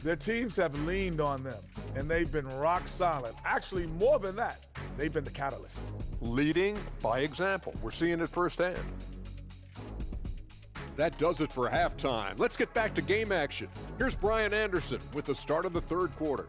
Their teams have leaned on them, and they've been rock solid. Actually, more than that, they've been the catalyst. Leading by example. We're seeing it firsthand. That does it for halftime. Let's get back to game action. Here's Brian Anderson with the start of the third quarter.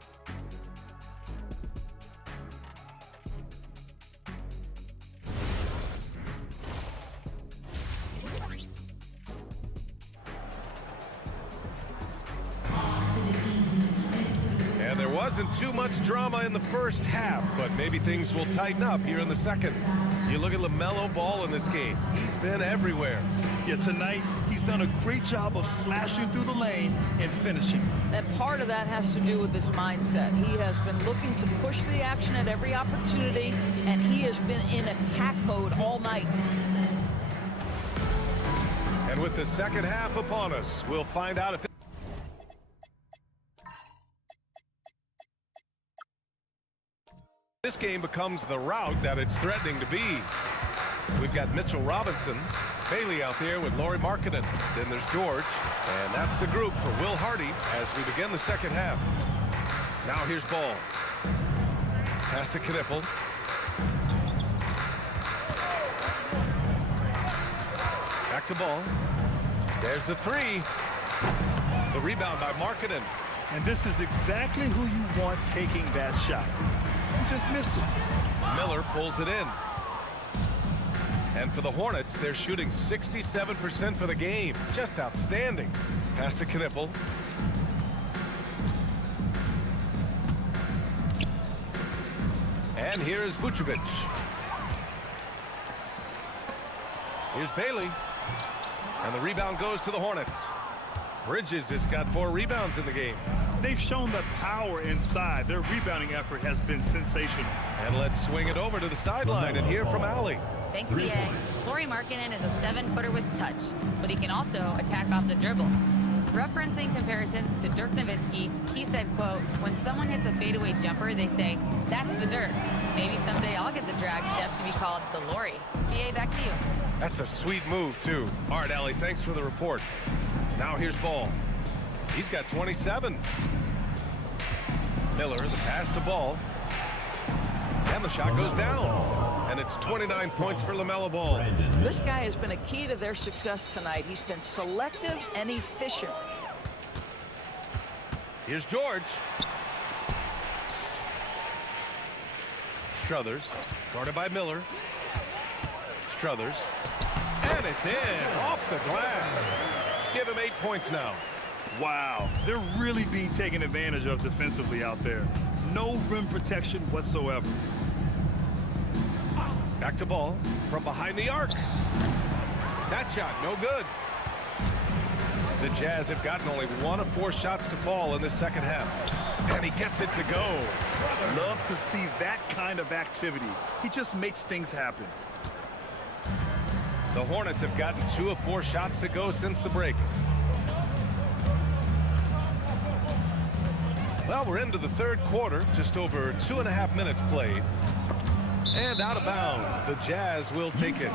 And there wasn't too much drama in the first half, but maybe things will tighten up here in the second. You look at LaMelo Ball in this game. He's been everywhere. Yeah, tonight he's done a great job of slashing through the lane and finishing. And part of that has to do with his mindset. He has been looking to push the action at every opportunity, and he has been in attack mode all night. And with the second half upon us, we'll find out if this game becomes the rout that it's threatening to be. We've got Mitchell Robinson, Bailey out there with Lauri Markkanen. Then there's George, and that's the group for Will Hardy as we begin the second half. Now here's Ball. Pass to Knipple. Back to Ball. There's the three. The rebound by Markkanen. And this is exactly who you want taking that shot. You just missed it. Miller pulls it in. And for the Hornets, they're shooting 67% for the game. Just outstanding. Pass to Knipple. And here's Vucevic. Here's Bailey. And the rebound goes to the Hornets. Bridges has got 4 rebounds in the game. They've shown the power inside. Their rebounding effort has been sensational. And let's swing it over to the sideline and hear from Allie. Thanks, BA. Lauri Markkanen is a 7-footer with touch, but he can also attack off the dribble. Referencing comparisons to Dirk Nowitzki, he said, quote, when someone hits a fadeaway jumper, they say, that's the Dirk. Maybe someday I'll get the drag step to be called the Lauri. BA, back to you. That's a sweet move, too. All right, Allie, thanks for the report. Now here's Ball. He's got 27. Miller, the pass to Ball. And the shot goes down. And it's 29 points for LaMelo Ball. This guy has been a key to their success tonight. He's been selective and efficient. Here's George. Strothers, guarded by Miller. Strothers. And it's in, off the glass. Give him 8 points now. Wow, they're really being taken advantage of defensively out there. No rim protection whatsoever. Back to Ball from behind the arc. That shot, no good. The Jazz have gotten only 1 of 4 shots to fall in this second half. And he gets it to go. Love to see that kind of activity. He just makes things happen. The Hornets have gotten 2 of 4 shots to go since the break. Well, we're into the third quarter, just over 2.5 minutes played. And out of bounds, the Jazz will take it.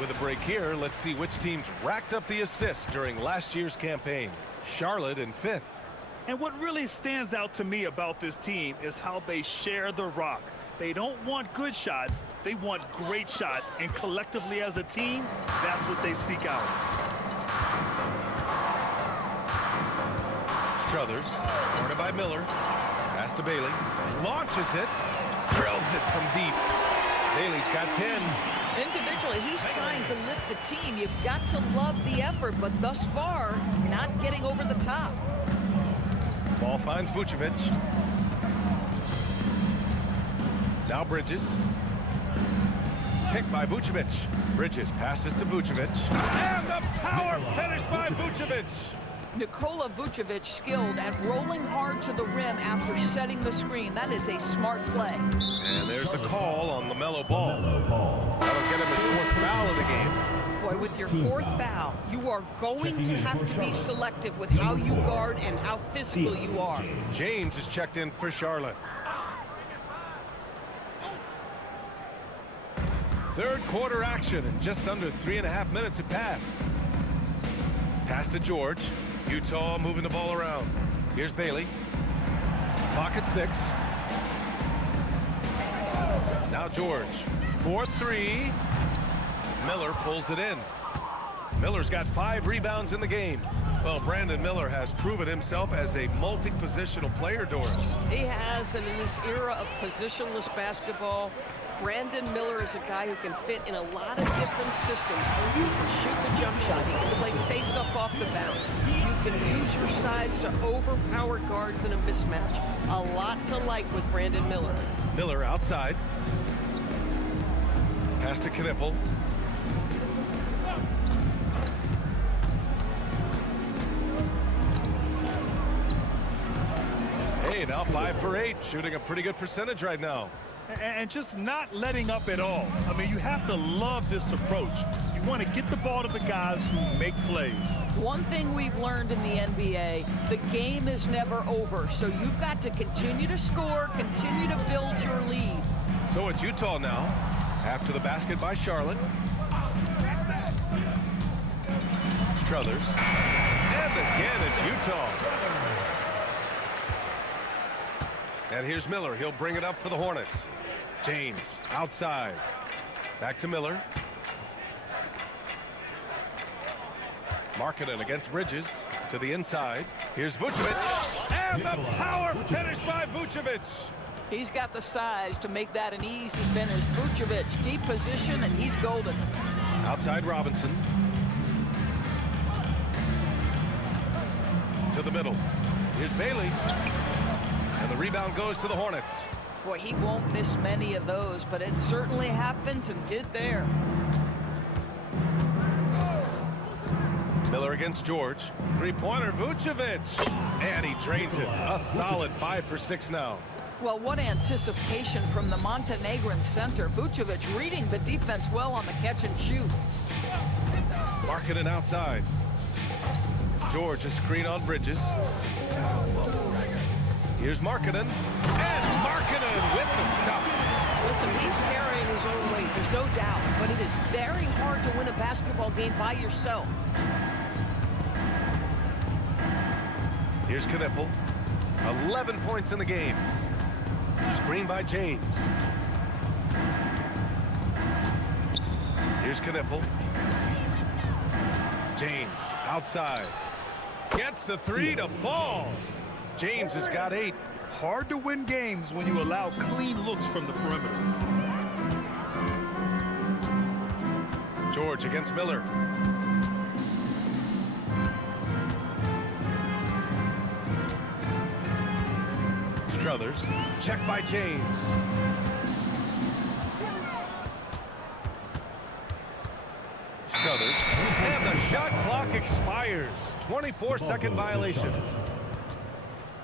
With a break here, let's see which teams racked up the assists during last year's campaign. Charlotte in 5th. And what really stands out to me about this team is how they share the rock. They don't want good shots. They want great shots. And collectively as a team, that's what they seek out. Strothers, guarded by Miller. Pass to Bailey. Launches it. Drills it from deep. Bailey's got 10. Individually, he's trying to lift the team. You've got to love the effort, but thus far, not getting over the top. Ball finds Vucevic. Now Bridges. Picked by Vucevic. Bridges passes to Vucevic. And the power finish by Vucevic. Nikola Vucevic skilled at rolling hard to the rim after setting the screen. That is a smart play. And there's the call on LaMelo Ball. That'll get him his 4th foul of the game. Boy, with your 4th foul, you are going to have to be selective with how you guard and how physical you are. James is checked in for Charlotte. Third quarter action, and just under 3.5 minutes have passed. Pass to George. Utah moving the ball around. Here's Bailey. Clock at 6. Now George. 4-3. Miller pulls it in. Miller's got 5 rebounds in the game. Well, Brandon Miller has proven himself as a multi-positional player, Doris. He has, and in this era of positionless basketball, Brandon Miller is a guy who can fit in a lot of different systems. He can shoot the jump shot. He can play face-up off the bounce. You can use your size to overpower guards in a mismatch. A lot to like with Brandon Miller. Miller outside. Pass to Knipple. Hey, now 5 for 8, shooting a pretty good percentage right now. And just not letting up at all. I mean, you have to love this approach. You want to get the ball to the guys who make plays. One thing we've learned in the NBA, the game is never over. So you've got to continue to score, continue to build your lead. So it's Utah now, after the basket by Charlotte. Strothers. And again, it's Utah. And here's Miller. He'll bring it up for the Hornets. James outside. Back to Miller. Markkanen against Bridges to the inside. Here's Vucevic. And the power finish by Vucevic. He's got the size to make that an easy finish. Vucevic, deep position, and he's golden. Outside Robinson. To the middle. Here's Bailey. And the rebound goes to the Hornets. Boy, he won't miss many of those, but it certainly happens and did there. Miller against George. Three-pointer, Vucevic. And he drains it. A solid 5 for 6 now. Well, what anticipation from the Montenegrin center. Vucevic reading the defense well on the catch and shoot. Markkanen outside. George a screen on Bridges. Here's Markkanen. And Markkanen with the stop. Listen, he's carrying his own weight, there's no doubt, but it is very hard to win a basketball game by yourself. Here's Knipple. 11 points in the game. Screen by James. Here's Knipple. James outside. Gets the 3 to fall. James has got 8. Hard to win games when you allow clean looks from the perimeter. George against Miller. Strothers. Checked by James. Strothers. And the shot clock expires. 24-second violation.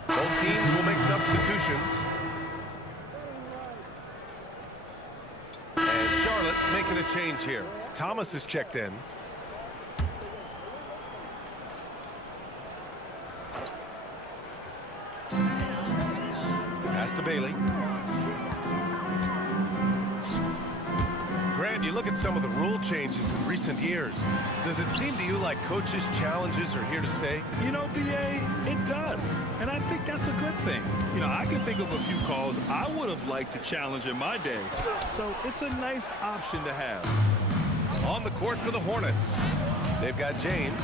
Both teams will make substitutions. And Charlotte making a change here. Thomas is checked in. Pass to Bailey. Grant, you look at some of the rule changes in recent years. Does it seem to you like coaches' challenges are here to stay? You know, BA, it does. And I think that's a good thing. You know, I can think of a few calls I would have liked to challenge in my day. So it's a nice option to have. On the court for the Hornets, they've got James,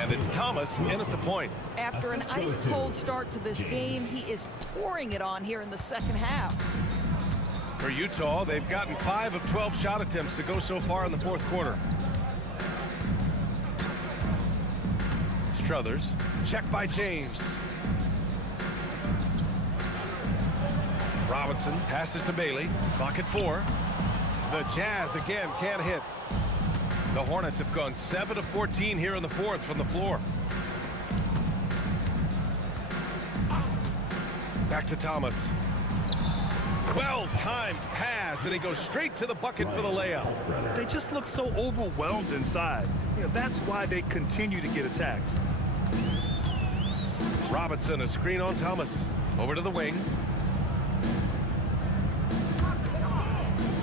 and it's Thomas in at the point. After an ice-cold start to this game, he is pouring it on here in the second half. For Utah, they've gotten 5 of 12 shot attempts to go so far in the fourth quarter. Strothers, checked by James. Robinson passes to Bailey. Clock at 4. The Jazz again can't hit. The Hornets have gone 7 of 14 here in the fourth from the floor. Back to Thomas. Well-timed pass, and he goes straight to the bucket for the layup. They just look so overwhelmed inside. You know, that's why they continue to get attacked. Robinson, a screen on Thomas. Over to the wing.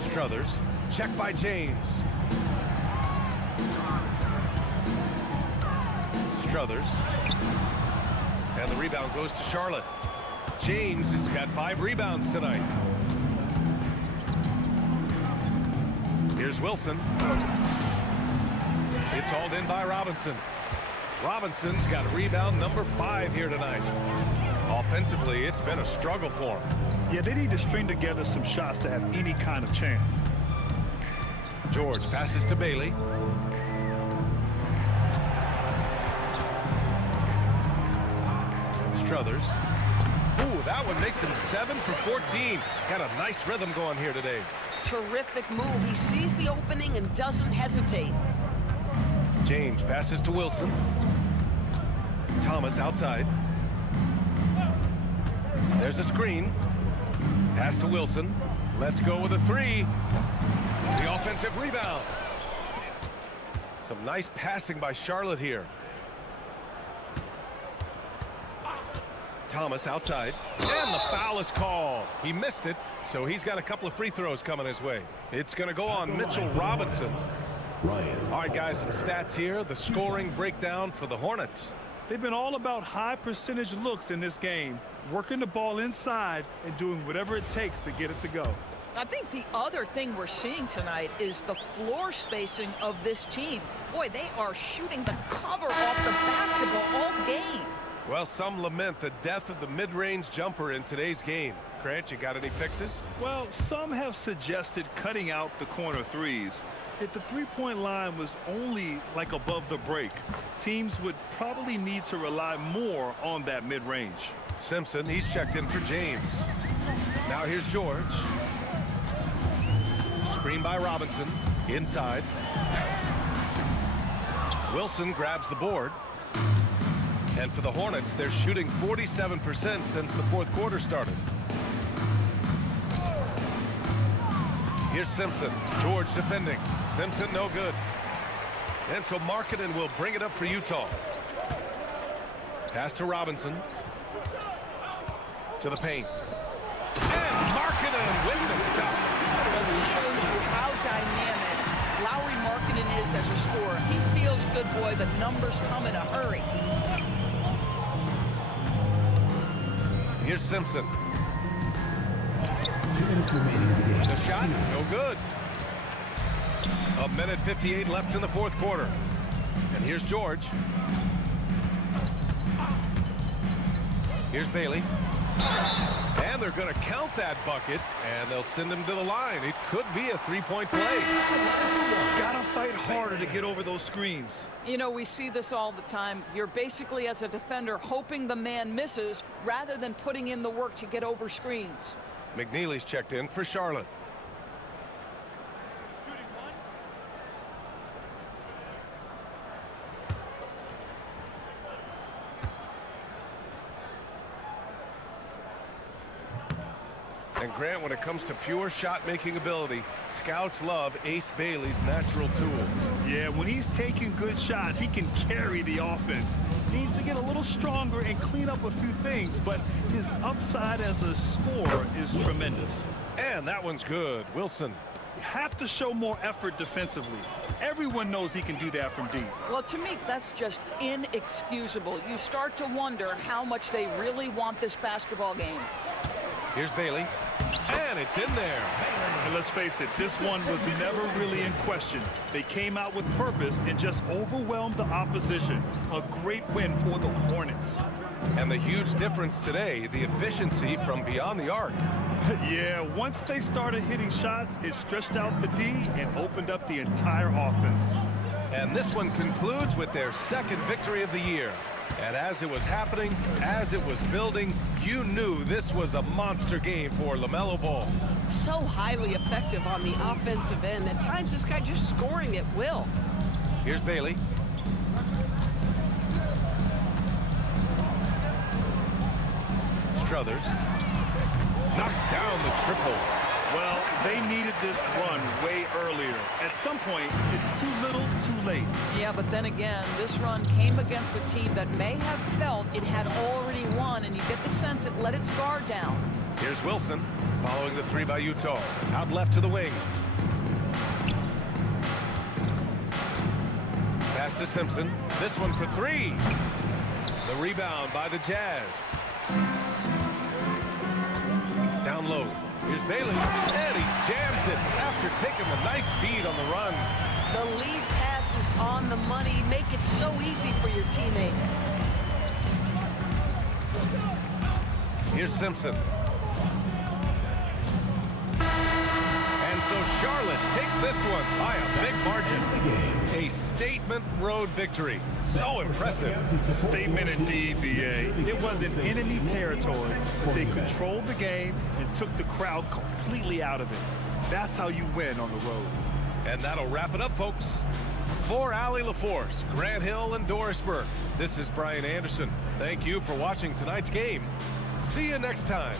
Strothers, checked by James. Strothers. And the rebound goes to Charlotte. James has got 5 rebounds tonight. Here's Wilson. It's hauled in by Robinson. Robinson's got rebound number 5 here tonight. Offensively, it's been a struggle for him. Yeah, they need to string together some shots to have any kind of chance. George passes to Bailey. Strothers. Ooh, that one makes him 7 for 14. Got a nice rhythm going here today. Terrific move. He sees the opening and doesn't hesitate. James passes to Wilson. Thomas outside. There's a screen. Pass to Wilson. Let's go with a 3. The offensive rebound. Some nice passing by Charlotte here. Thomas outside. And the foul is called. He missed it, so he's got a couple of free throws coming his way. It's going to go on Mitchell Robinson. All right, guys, some stats here. The scoring breakdown for the Hornets. They've been all about high percentage looks in this game, working the ball inside and doing whatever it takes to get it to go. I think the other thing we're seeing tonight is the floor spacing of this team. Boy, they are shooting the cover off the basketball all game. Well, some lament the death of the mid-range jumper in today's game. Grant, you got any fixes? Well, some have suggested cutting out the corner threes. If the three-point line was only like above the break, teams would probably need to rely more on that mid-range. Simpson, he's checked in for James. Now here's George. Screen by Robinson. Inside. Wilson grabs the board. And for the Hornets, they're shooting 47% since the fourth quarter started. Here's Simpson. George defending. Simpson no good. And so Markkanen will bring it up for Utah. Pass to Robinson. To the paint. And Markkanen with the stop. Well, it shows you how dynamic Lauri Markkanen is as a scorer. He feels good, boy. The numbers come in a hurry. Here's Simpson. The shot, no good. 1:58 left in the fourth quarter. And here's George. Here's Bailey. And they're going to count that bucket, and they'll send him to the line. It could be a three-point play. Gotta fight harder to get over those screens. You know, we see this all the time. You're basically, as a defender, hoping the man misses rather than putting in the work to get over screens. McNeely's checked in for Charlotte. And Grant, when it comes to pure shot-making ability, scouts love Ace Bailey's natural tools. Yeah, when he's taking good shots, he can carry the offense. He needs to get a little stronger and clean up a few things, but his upside as a scorer is tremendous. And that one's good. Wilson. have to show more effort defensively. Everyone knows he can do that from deep. Well, to me, that's just inexcusable. You start to wonder how much they really want this basketball game. Here's Bailey. And it's in there. And let's face it, this one was never really in question. They came out with purpose and just overwhelmed the opposition. A great win for the Hornets. And the huge difference today, the efficiency from beyond the arc. Yeah, once they started hitting shots, it stretched out the D and opened up the entire offense. And this one concludes with their second victory of the year. And as it was happening, as it was building, you knew this was a monster game for LaMelo Ball. So highly effective on the offensive end. At times, this guy just scoring at will. Here's Bailey. Strothers knocks down the triple. Well, they needed this run way earlier. At some point, it's too little, too late. Yeah, but then again, this run came against a team that may have felt it had already won, and you get the sense it let its guard down. Here's Wilson following the three by Utah. Out left to the wing. Pass to Simpson. This one for three. The rebound by the Jazz. Down low. Here's Bailey, and he jams it after taking the nice feed on the run. The lead pass is on the money. Make it so easy for your teammate. Here's Simpson. And so Charlotte takes this one by a big margin. A statement road victory. So impressive. Statement indeed, BA. It was in enemy territory. They controlled the game and took the crowd completely out of it. That's how you win on the road. And that'll wrap it up, folks. For Allie LaForce, Grant Hill, and Dorisburg, this is Brian Anderson. Thank you for watching tonight's game. See you next time.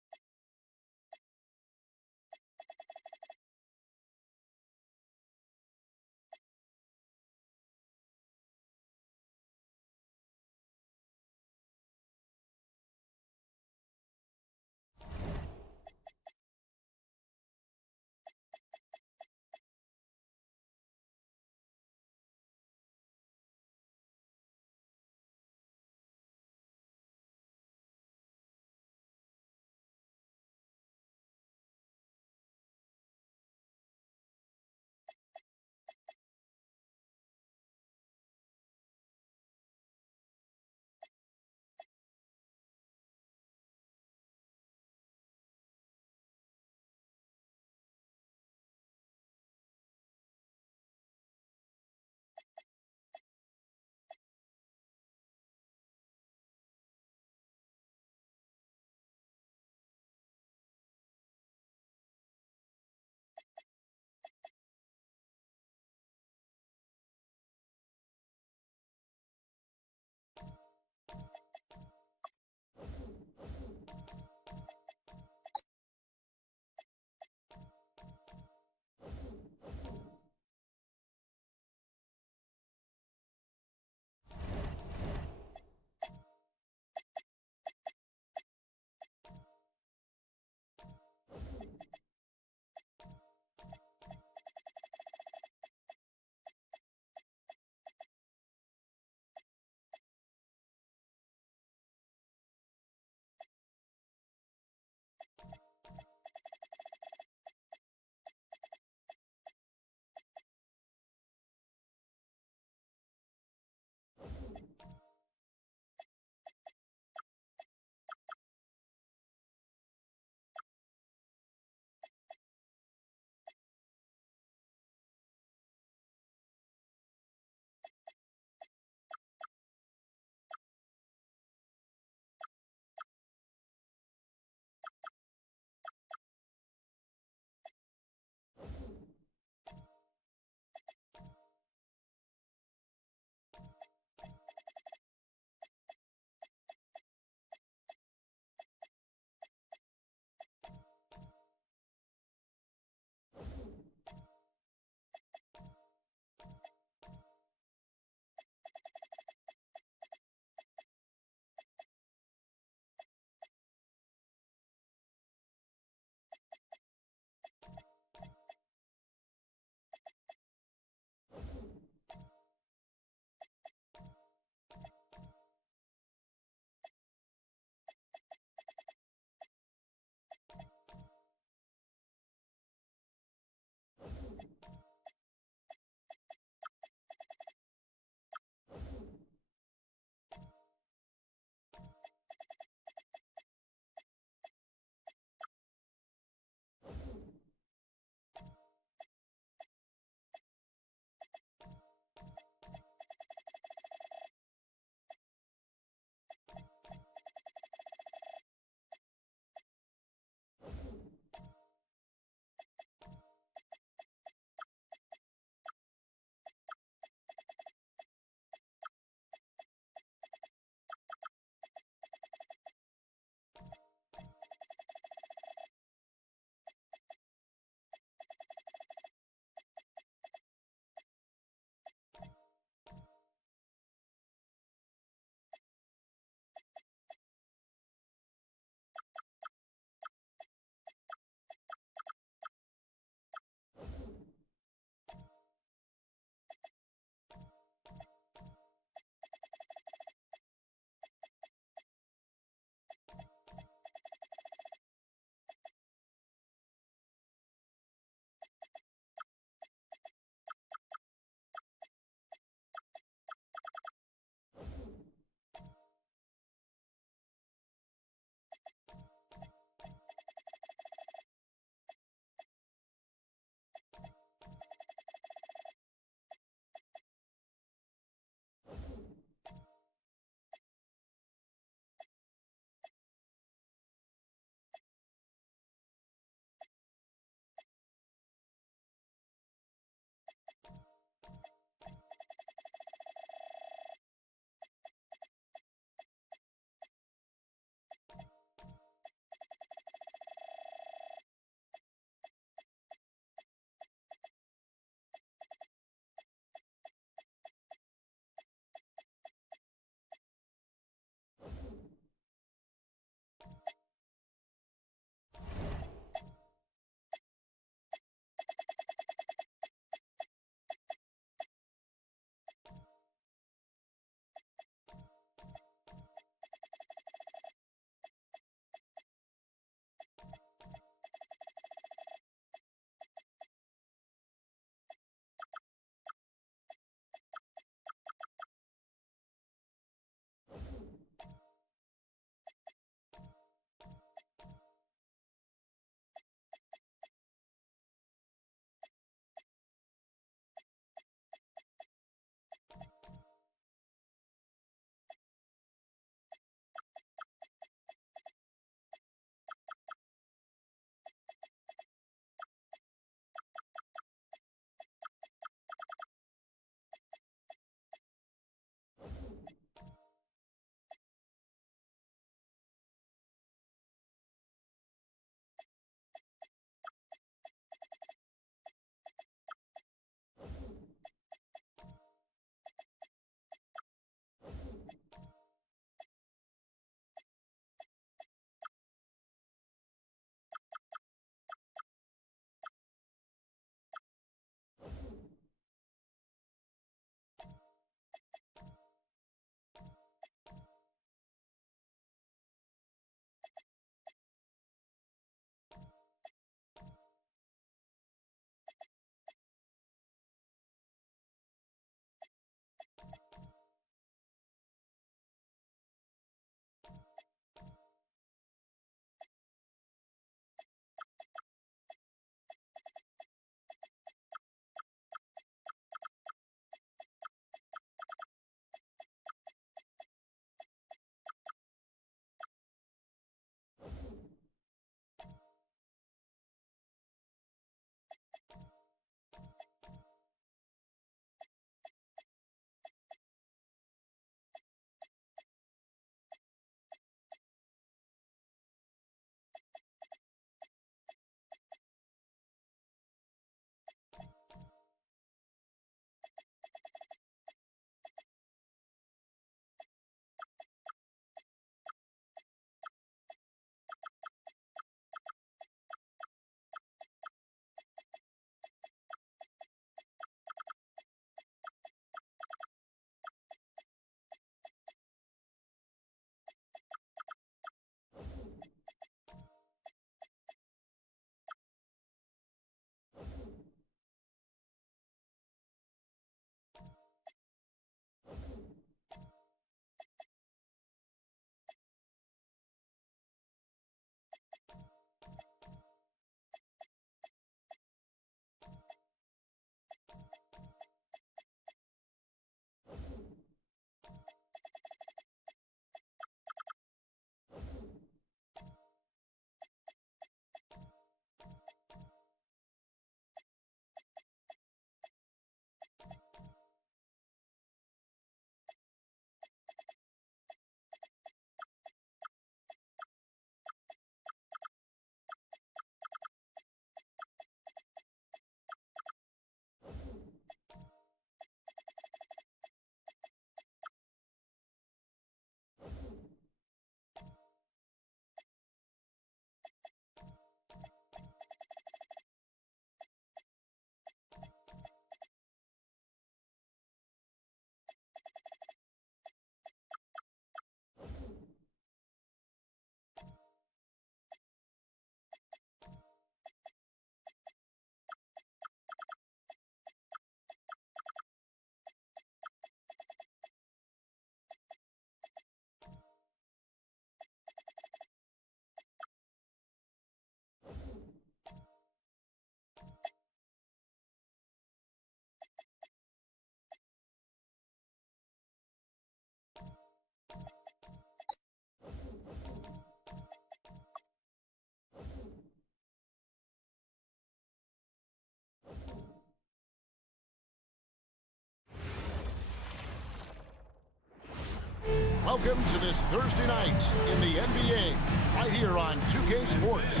Welcome to this Thursday night in the NBA, right here on 2K Sports.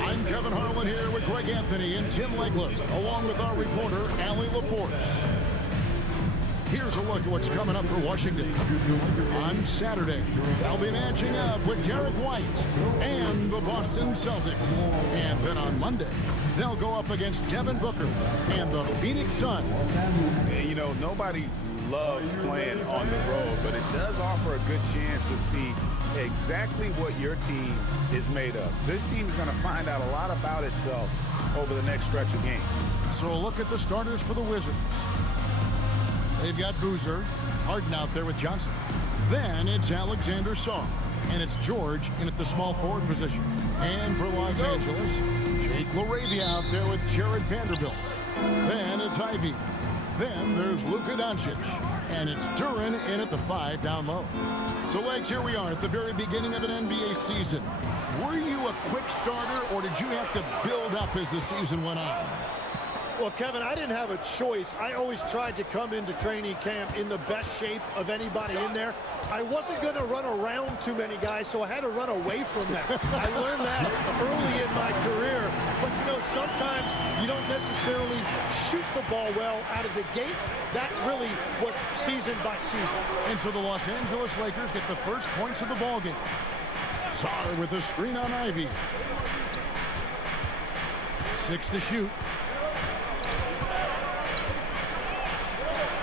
I'm Kevin Harlan here with Greg Anthony and Tim Legler, along with our reporter, Allie LaForce. Here's a look at what's coming up for Washington. On Saturday, they'll be matching up with Derek White and the Boston Celtics. And then on Monday, they'll go up against Devin Booker and the Phoenix Suns. You know, nobody loves playing on the road, but it does offer a good chance to see exactly what your team is made of. This team is going to find out a lot about itself over the next stretch of games. So a look at the starters for the Wizards. They've got Boozer, Harden out there with Johnson. Then it's Alexander Song, and it's George in at the small forward position. And for Los Angeles, Jake LaRavia out there with Jared Vanderbilt. Then it's Ivy. Then there's Luka Doncic, and it's Duran in at the 5 down low. So, Legs, here we are at the very beginning of an NBA season. Were you a quick starter, or did you have to build up as the season went on? Well, Kevin, I didn't have a choice. I always tried to come into training camp in the best shape of anybody in there. I wasn't going to run around too many guys, so I had to run away from them. I learned that early in my career. But, you know, sometimes you don't necessarily shoot the ball well out of the gate. That really was season by season. And so the Los Angeles Lakers get the first points of the ball game. Sarr with a screen on Ivy. 6 to shoot.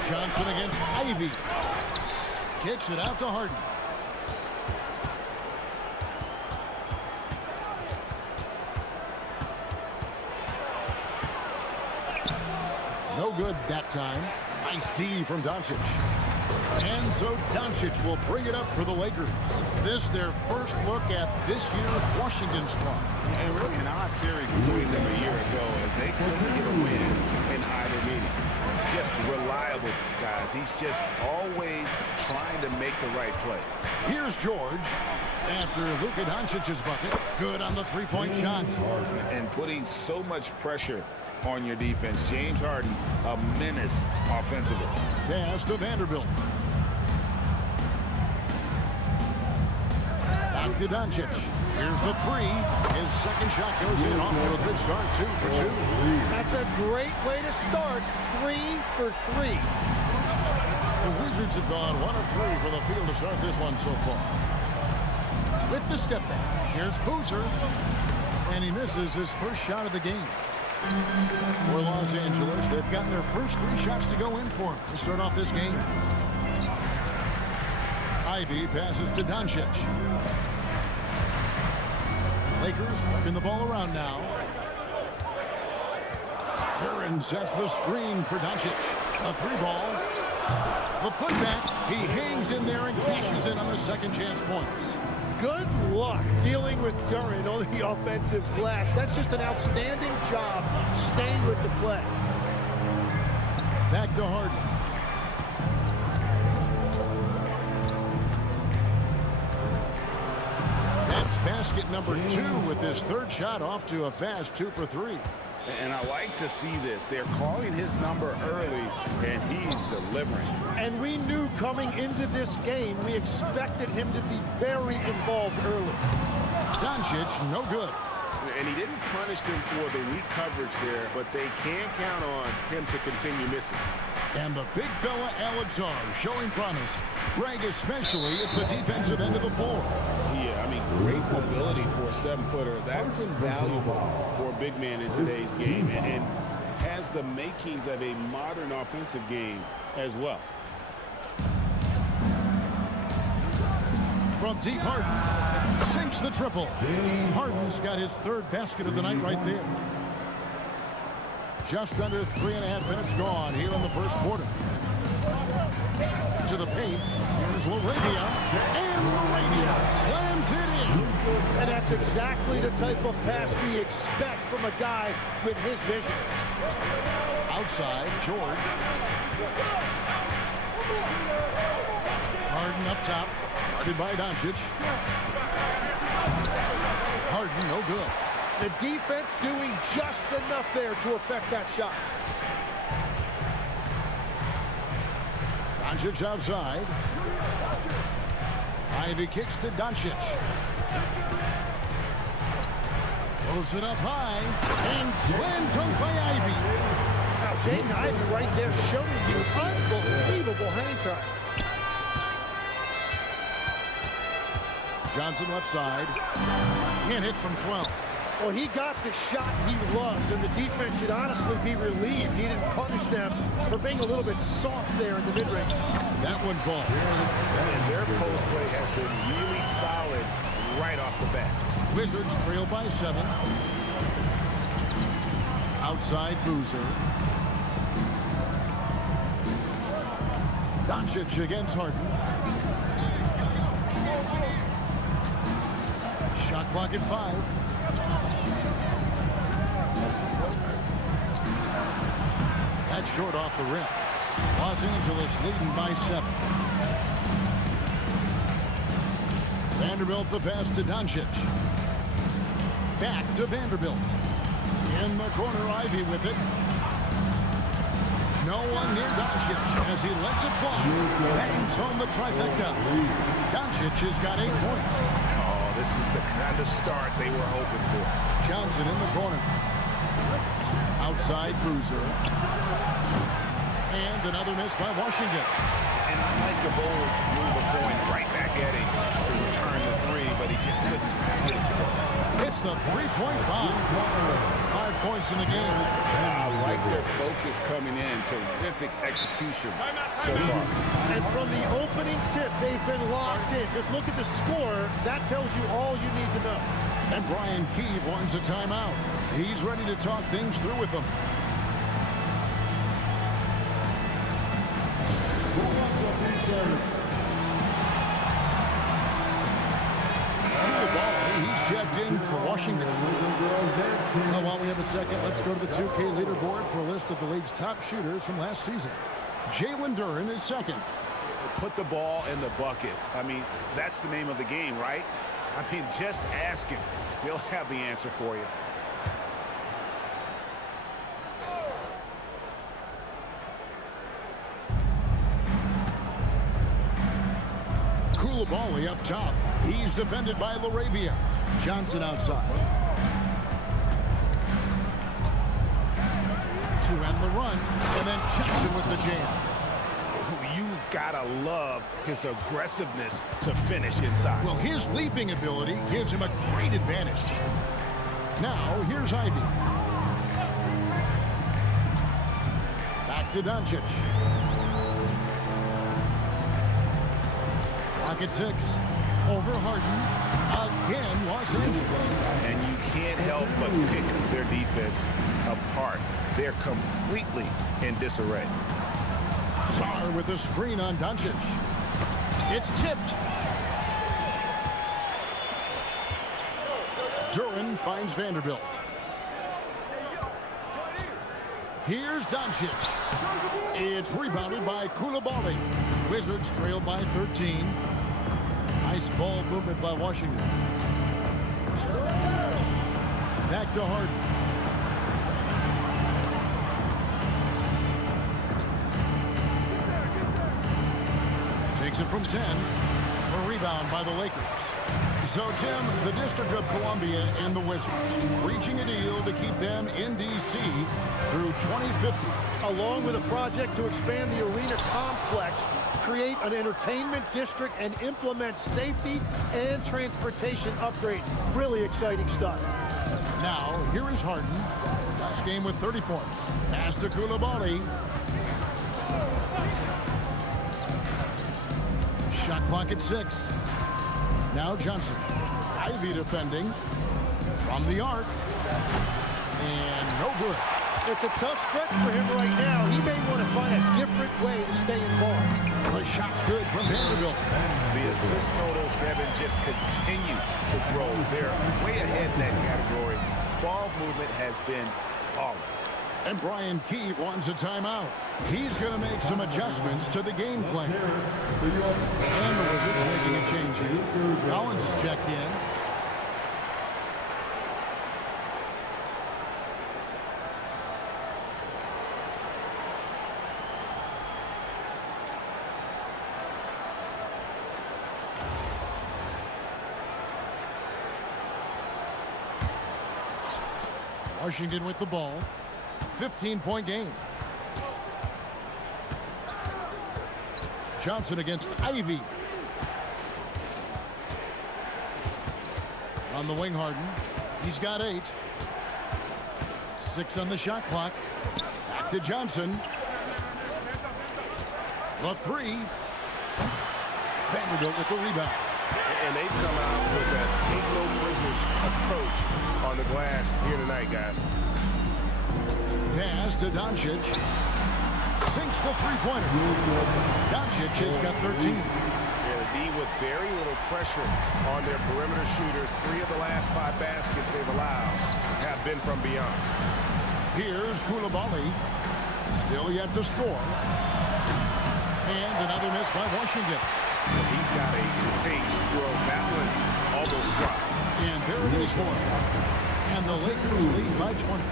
Johnson against Ivy. Kicks it out to Harden. No good that time. Nice D from Doncic. And so Doncic will bring it up for the Lakers. This their first look at this year's Washington squad. And really an odd series between them a year ago as they couldn't get a win in either meeting. Just reliable, guys. He's just always trying to make the right play. Here's George after Luka Doncic's bucket. Good on the three-point shot. And putting so much pressure on your defense. James Harden, a menace offensively. Pass to Vanderbilt. Back to Doncic. Here's the three. His second shot goes in off to a good start. 2 for 2. That's a great way to start. 3 for 3. The Wizards have gone 1 of 3 for the field to start this one so far. With the step back, here's Boozer. And he misses his first shot of the game. For Los Angeles, they've gotten their first 3 shots to go in for him to start off this game. Ivy passes to Doncic. Lakers working the ball around now. Duran sets the screen for Doncic. A 3-ball. The putback. He hangs in there and cashes in on the second chance points. Good luck dealing with Duran on the offensive glass. That's just an outstanding job staying with the play. Back to Harden. That's basket number 2 with his third shot off to a fast 2 for 3. And I like to see this. They're calling his number early, and he's delivering. And we knew coming into this game, we expected him to be very involved early. Doncic, no good. And he didn't punish them for the weak coverage there, but they can count on him to continue missing. And the big fella, Alexander, showing promise. Greg, especially at the defensive end of the floor. Yeah, I mean, great mobility for a 7-footer. That's invaluable for a big man in today's game, and has the makings of a modern offensive game as well. From deep, Harden sinks the triple. Harden's got his third basket of the night right there. Just under 3.5 minutes gone here in the first quarter. To the paint, here's LaRavia, and LaRavia slams it in. And that's exactly the type of pass we expect from a guy with his vision. Outside, George. Harden up top, guarded by Doncic. Harden, no good. The defense doing just enough there to affect that shot. Doncic outside. Ivy kicks to Doncic. Throws it up high. And slam dunk by Ivy. Now, Jaden Ivey right there showing you unbelievable hang time. Johnson left side. Can't hit from 12. Well, he got the shot he loves, and the defense should honestly be relieved he didn't punish them for being a little bit soft there in the mid-range. That one falls. And their post play has been really solid right off the bat. Wizards trail by 7. Outside Boozer. Doncic against Harden. Shot clock at 5. That's short off the rim. Los Angeles leading by 7. Vanderbilt the pass to Doncic. Back to Vanderbilt. In the corner, Ivy with it. No one near Doncic as he lets it fly. Bangs home the trifecta. Doncic has got 8 points. Oh, this is the kind of start they were hoping for. Johnson in the corner. Outside Boozer. And another miss by Washington. And I like the bold move of going right back at him to return the 3, but he just couldn't get it to go. It's the 3-point bomb. 5 points in the game. I like their focus coming in. Terrific execution so far. And from the opening tip, they've been locked in. Just look at the score. That tells you all you need to know. And Brian Keefe wants a timeout. He's ready to talk things through with them. He's checked in for Washington. Now, while we have a second, let's go to the 2K leaderboard for a list of the league's top shooters from last season. Jalen Duren is second. Put the ball in the bucket. I mean, that's the name of the game, right? I mean, just ask him. He'll have the answer for you. Koulibaly up top. He's defended by LaRavia. Johnson outside. To end the run. And then Johnson with the jam. You gotta love his aggressiveness to finish inside. Well, his leaping ability gives him a great advantage. Now, here's Ivy. Back to Doncic. Clock at 6. Over Harden. Again, Los Angeles. And you can't help but pick their defense apart. They're completely in disarray. Sarr with a screen on Doncic. It's tipped. Duren finds Vanderbilt. Here's Doncic. It's rebounded by Koulibaly. Wizards trail by 13. Nice ball movement by Washington. Back to Harden. Takes it from 10. A rebound by the Lakers. So, Tim, the District of Columbia and the Wizards reaching a deal to keep them in D.C. through 2050. Along with a project to expand the arena complex, create an entertainment district, and implement safety and transportation upgrades. Really exciting stuff. Now, here is Harden. Last game with 30 points. Pass to Koulibaly. Shot clock at 6. Now Johnson. Ivy defending from the arc. And no good. It's a tough stretch for him right now. He may want to find a different way to stay involved. The shot's good from Vanderbilt. The assist totals, Kevin, just continue to grow. They're way ahead in that category. Ball movement has been flawless. And Brian Keefe wants a timeout. He's going to make some adjustments to the game plan. And the Wizards making a change here. Collins is checked in. Washington with the ball. 15-point game. Johnson against Ivy. On the wing, Harden. He's got 8. 6 on the shot clock. Back to Johnson. The 3. Vanderbilt with the rebound. And they've come out with a take no prisoners approach on the glass here tonight, guys. Pass to Doncic. Sinks the three-pointer. Doncic has got 13. Yeah, the D with very little pressure on their perimeter shooters. 3 of the last 5 baskets they've allowed have been from beyond. Here's Koulibaly. Still yet to score. And another miss by Washington. And he's got a big stroke. That one almost dropped. And there it is for him. And the Lakers lead by 20.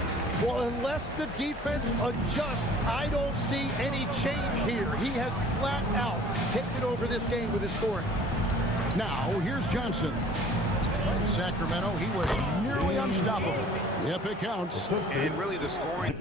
Well, unless the defense adjusts, I don't see any change here. He has flat out taken over this game with his scoring. Now, here's Johnson. In Sacramento, he was nearly unstoppable. Yep, it counts. And really the scoring.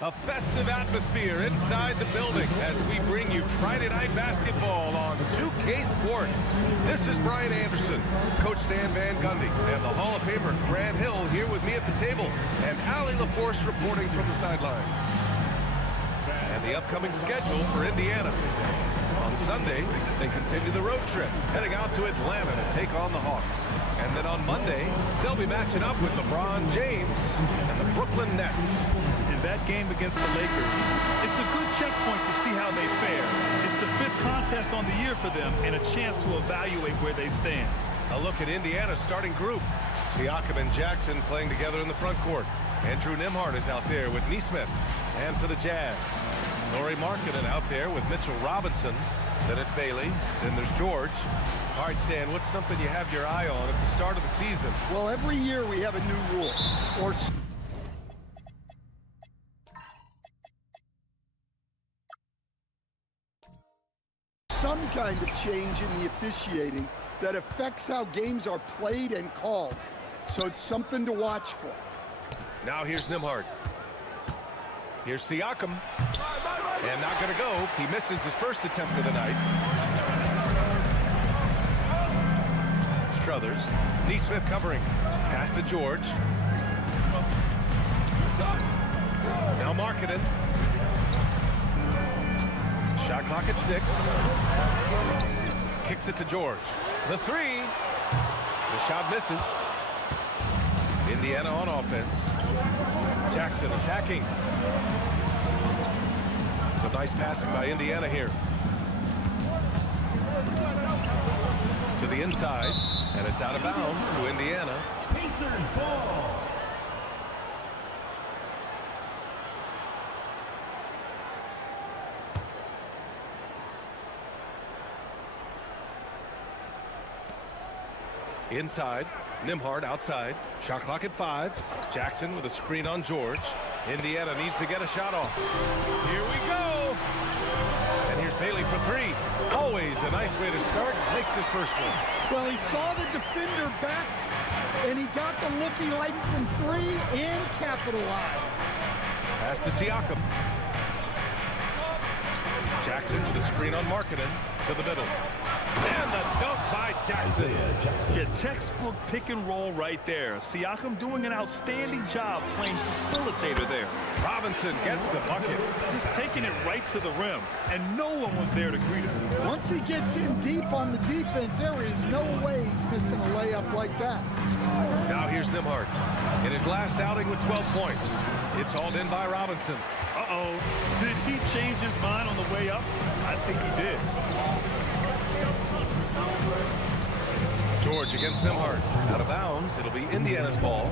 A festive atmosphere inside the building as we bring you Friday Night Basketball on 2K Sports. This is Brian Anderson, Coach Stan Van Gundy, and the Hall of Famer Grant Hill here with me at the table, and Allie LaForce reporting from the sidelines. And the upcoming schedule for Indiana. On Sunday, they continue the road trip, heading out to Atlanta to take on the Hawks. And then on Monday, they'll be matching up with LeBron James and the Brooklyn Nets. In that game against the Lakers, it's a good checkpoint to see how they fare. It's the 5th contest on the year for them and a chance to evaluate where they stand. A look at Indiana's starting group. Siakam and Jackson playing together in the front court. Andrew Nembhard is out there with Nesmith. And for the Jazz, Lauri Markkanen out there with Mitchell Robinson. Then it's Bailey. Then there's George. All right, Stan, what's something you have your eye on at the start of the season? Well, every year we have a new rule. Or some kind of change in the officiating that affects how games are played and called. So it's something to watch for. Now here's Nembhard. Here's Siakam. And not going to go. He misses his first attempt of the night. Strothers. Nesmith covering. Pass to George. Now Markkanen. Shot clock at 6. Kicks it to George. The 3. The shot misses. Indiana on offense. Jackson attacking. Some nice passing by Indiana here. To the inside. And it's out of bounds to Indiana. Pacers ball. Inside, Nembhard outside. Shot clock at 5. Jackson with a screen on George. Indiana needs to get a shot off. Here we go. And here's Bailey for 3. Always a nice way to start. Makes his first one. Well, he saw the defender back, and he got the look he liked from 3 and capitalized. Pass to Siakam. Jackson with a screen on Markkanen to the middle. And the dunk by Jackson. Yeah, textbook pick and roll right there. Siakam doing an outstanding job playing facilitator there. Robinson gets the bucket. Just taking it right to the rim, and no one was there to greet him. Once he gets in deep on the defense, there is no way he's missing a layup like that. Now here's Nembhard. In his last outing with 12 points. It's hauled in by Robinson. Uh-oh. Did he change his mind on the way up? I think he did. George against Nembhard. Out of bounds. It'll be Indiana's ball.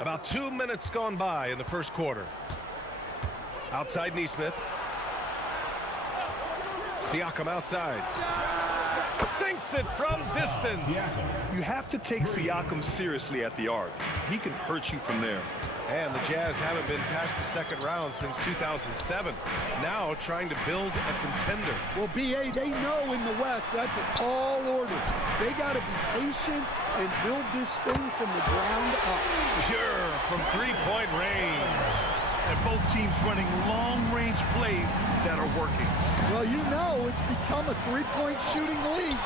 About 2 minutes gone by in the first quarter. Outside Nesmith. Siakam outside. Sinks it from distance. You have to take Siakam seriously at the arc. He can hurt you from there. And the Jazz haven't been past the second round since 2007. Now trying to build a contender. Well, B.A., they know in the West that's a tall order. They got to be patient and build this thing from the ground up. Pure from three-point range. And both teams running long-range plays that are working. Well, you know it's become a three-point shooting league.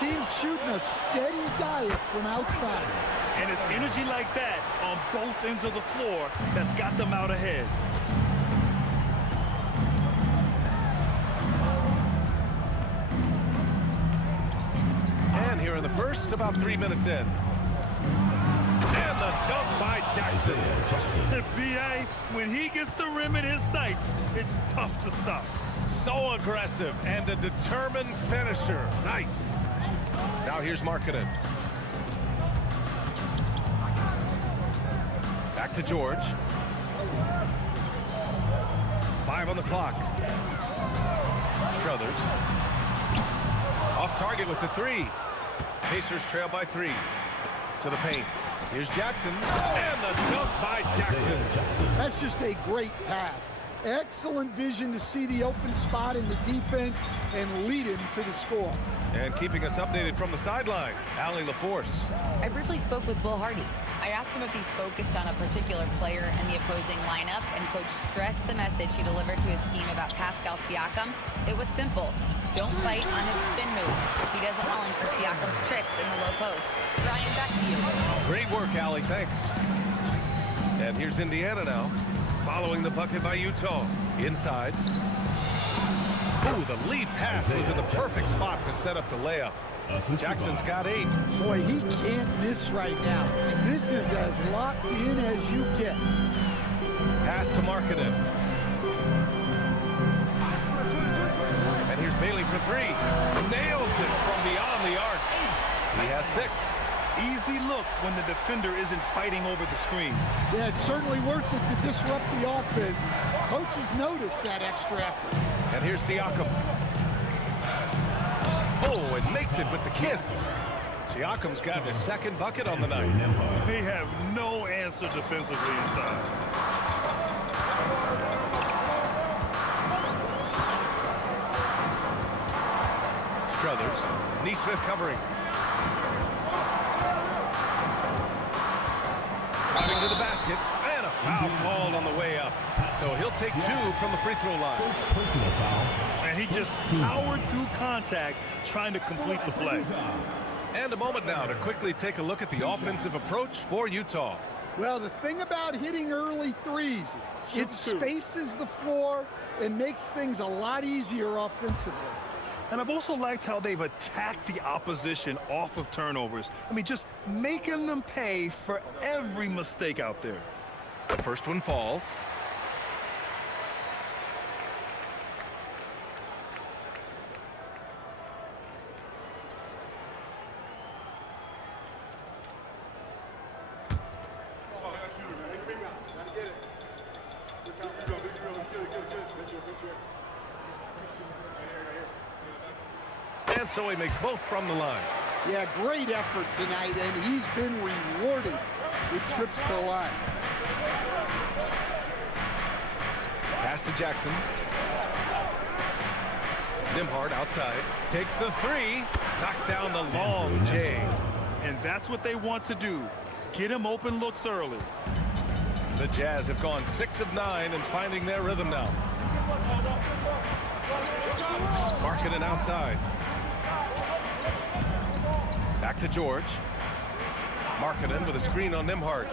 Teams shooting a steady diet from outside. And it's energy like that on both ends of the floor that's got them out ahead. And here in the first, about 3 minutes in. And the dunk by Jackson. B.A., when he gets the rim in his sights, it's tough to stop. So aggressive and a determined finisher. Nice. Now here's Markkanen. Back to George. 5 on the clock. Strothers. Off target with the 3. Pacers trail by 3. To the paint. Here's Jackson. And the dunk by Jackson. That's just a great pass. Excellent vision to see the open spot in the defense and lead him to the score. And keeping us updated from the sideline, Allie LaForce. I briefly spoke with Bull Hardy. I asked him if he's focused on a particular player in the opposing lineup, and Coach stressed the message he delivered to his team about Pascal Siakam. It was simple. Don't bite on his spin move. He doesn't fall for Siakam's tricks in the low post. Brian, back to you. Great work, Allie. Thanks. And here's Indiana now, following the bucket by Utah. Inside. Ooh, the lead pass was in the perfect spot to set up the layup. Jackson's got 8. Boy, he can't miss right now. This is as locked in as you get. Pass to Markkanen. And here's Bailey for 3. Nails it from beyond the arc. He has 6. Easy look when the defender isn't fighting over the screen. Yeah, it's certainly worth it to disrupt the offense. Coaches notice that extra effort. And here's Siakam. Oh, and makes it with the kiss. Siakam's got his second bucket on the night. They have no answer defensively inside. Strothers. Neesmith covering. Driving to the basket. And a foul called on the way up. So he'll take 2 from the free throw line. Personal foul. And he just powered through contact trying to complete the play. And a moment now to quickly take a look at the offensive approach for Utah. Well, the thing about hitting early threes, it spaces the floor and makes things a lot easier offensively. And I've also liked how they've attacked the opposition off of turnovers. I mean, just making them pay for every mistake out there. The first one falls. And so he makes both from the line. Yeah, great effort tonight, and he's been rewarded with trips to the line. Pass to Jackson. Nembhard outside. Takes the 3. Knocks down the long J. And that's what they want to do. Get him open looks early. The Jazz have gone 6 of 9 and finding their rhythm now. Markkanen outside. Back to George. Markkanen with a screen on Nembhard.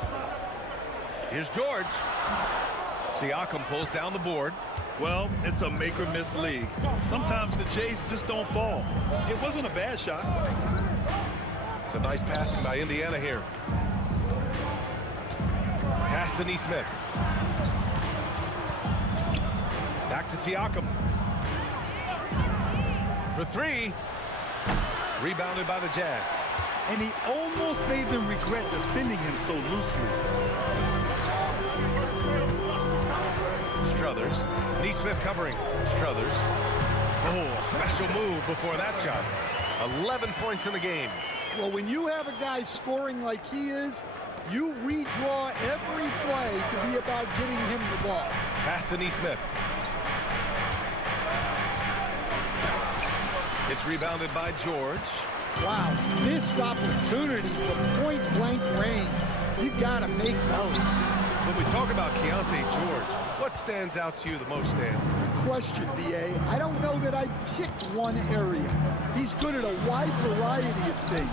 Here's George. Siakam pulls down the board. Well, it's a make-or-miss league. Sometimes the Jays just don't fall. It wasn't a bad shot. It's a nice passing by Indiana here. Pass to Neesmith. Back to Siakam. For 3. Rebounded by the Jazz. And he almost made them regret defending him so loosely. Strothers. Neesmith covering. Strothers. Oh, a special move before that shot. 11 points in the game. Well, when you have a guy scoring like he is, you redraw every play to be about getting him the ball. Pass to Neesmith. It's rebounded by George. Wow, missed opportunity from point-blank range. You've got to make those. When we talk about Keontae George, what stands out to you the most, Dan? Good question, B.A. I don't know that I'd pick one area. He's good at a wide variety of things.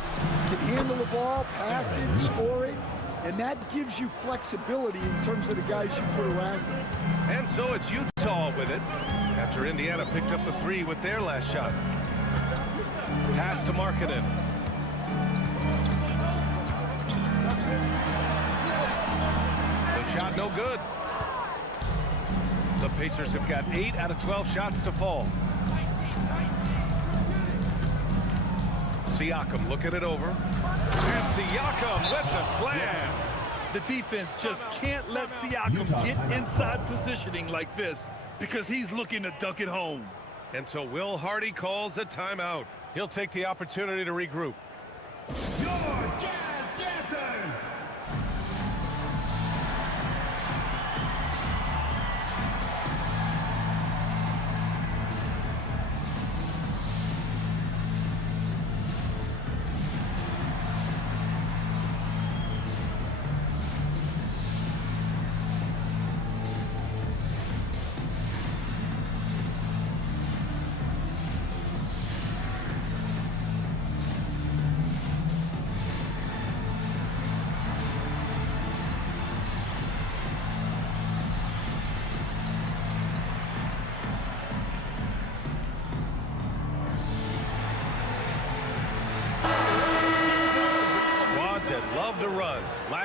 Can handle the ball, pass it, score it, and that gives you flexibility in terms of the guys you put around him. And so it's Utah with it after Indiana picked up the 3 with their last shot. Pass to Markkanen. The shot no good. The Pacers have got 8 out of 12 shots to fall. Siakam looking it over. And Siakam with the slam. The defense just can't let Siakam get inside positioning like this because he's looking to dunk it home. And so Will Hardy calls a timeout. He'll take the opportunity to regroup. Your Jazz Dancers!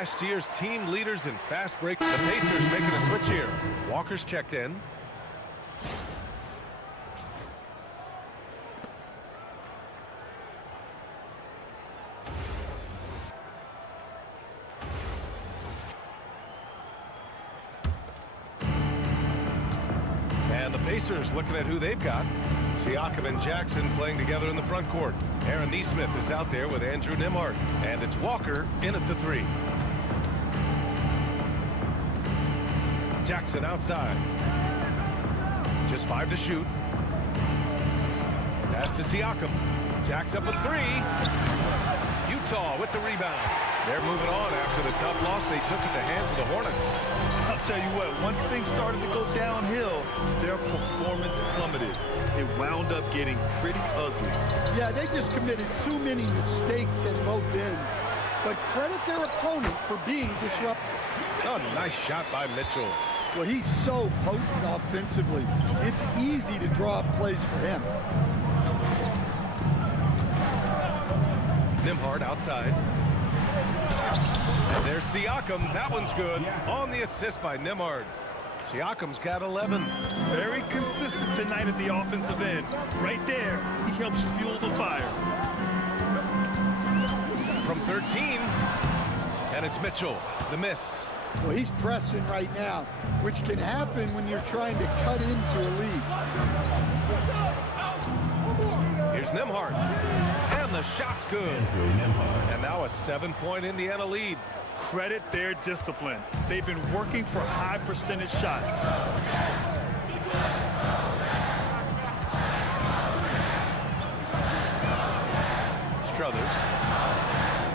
last year's team leaders in fast break. The Pacers making a switch here. Walker's checked in. And the Pacers looking at who they've got. Siakam and Jackson playing together in the front court. Aaron Nesmith is out there with Andrew Nembhard. And it's Walker in at the 3. Jackson outside. Just 5 to shoot. Pass to Siakam. Jacks up a 3. Utah with the rebound. They're moving on after the tough loss they took at the hands of the Hornets. I'll tell you what, once things started to go downhill, their performance plummeted. It wound up getting pretty ugly. Yeah, they just committed too many mistakes at both ends. But credit their opponent for being disruptive. Oh, nice shot by Mitchell. Well, he's so potent offensively. It's easy to draw up plays for him. Nembhard outside. And there's Siakam. That one's good. On the assist by Nembhard. Siakam's got 11. Very consistent tonight at the offensive end. Right there, he helps fuel the fire. From 13. And it's Mitchell. The miss. Well, he's pressing right now, which can happen when you're trying to cut into a lead. Here's Nembhard. And the shot's good. And now a 7-point Indiana lead. Credit their discipline. They've been working for high percentage shots. Strothers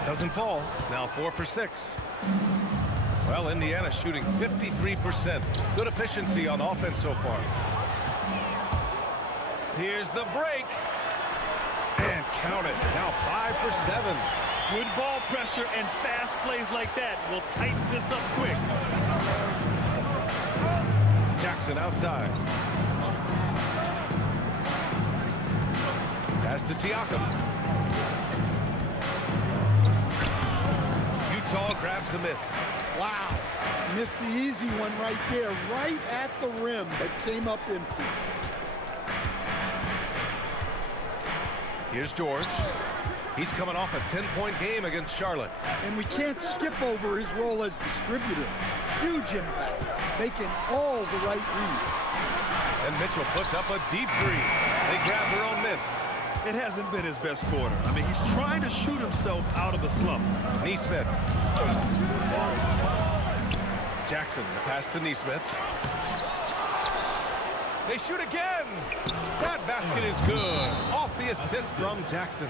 doesn't fall. Now 4 for 6. Well, Indiana shooting 53%. Good efficiency on offense so far. Here's the break. And count it. Now 5 for 7. Good ball pressure and fast plays like that will tighten this up quick. Jackson outside. Pass to Siakam. Utah grabs the miss. Wow. Missed the easy one right there, right at the rim, but came up empty. Here's George. He's coming off a 10-point game against Charlotte. And we can't skip over his role as distributor. Huge impact, making all the right reads. And Mitchell puts up a deep 3. They grab their own miss. It hasn't been his best quarter. I mean, he's trying to shoot himself out of a slump. Nesmith. Jackson, the pass to Nesmith. They shoot again. That basket is good. Off the assist from Jackson.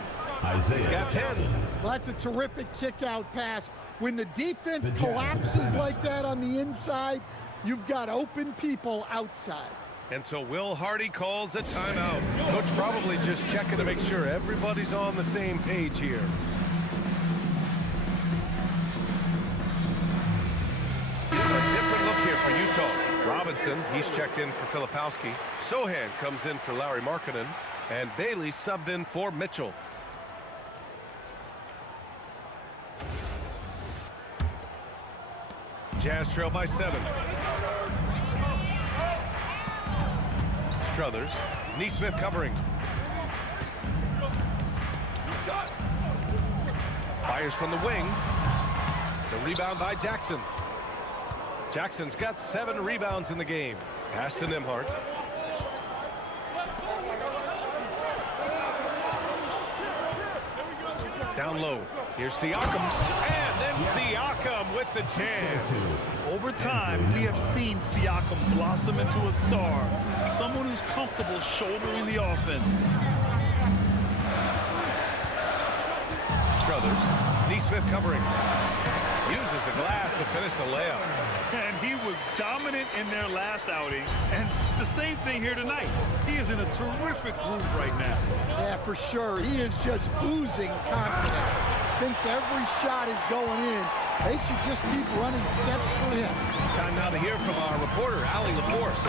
He's got 10. Well, that's a terrific kick-out pass. When the defense collapses like that on the inside, you've got open people outside. And so Will Hardy calls a timeout. Coach probably just checking to make sure everybody's on the same page here. A different look here for Utah. Robinson, he's checked in for Filipowski. Sohan comes in for Larry Markkinen. And Bailey subbed in for Mitchell. Jazz trail by 7. Strothers. Nesmith covering. Fires from the wing. The rebound by Jackson. Jackson's got 7 rebounds in the game. Pass to Nembhard. Down low. Here's Siakam. And then Siakam with the jam. Over time, we have seen Siakam blossom into a star. Someone who's comfortable shouldering the offense. Strothers. Nesmith covering. Uses the glass to finish the layup. And he was dominant in their last outing. And the same thing here tonight. He is in a terrific groove right now. Yeah, for sure. He is just oozing confidence. Thinks every shot is going in. They should just keep running sets for him. Time now to hear from our reporter, Allie LaForce.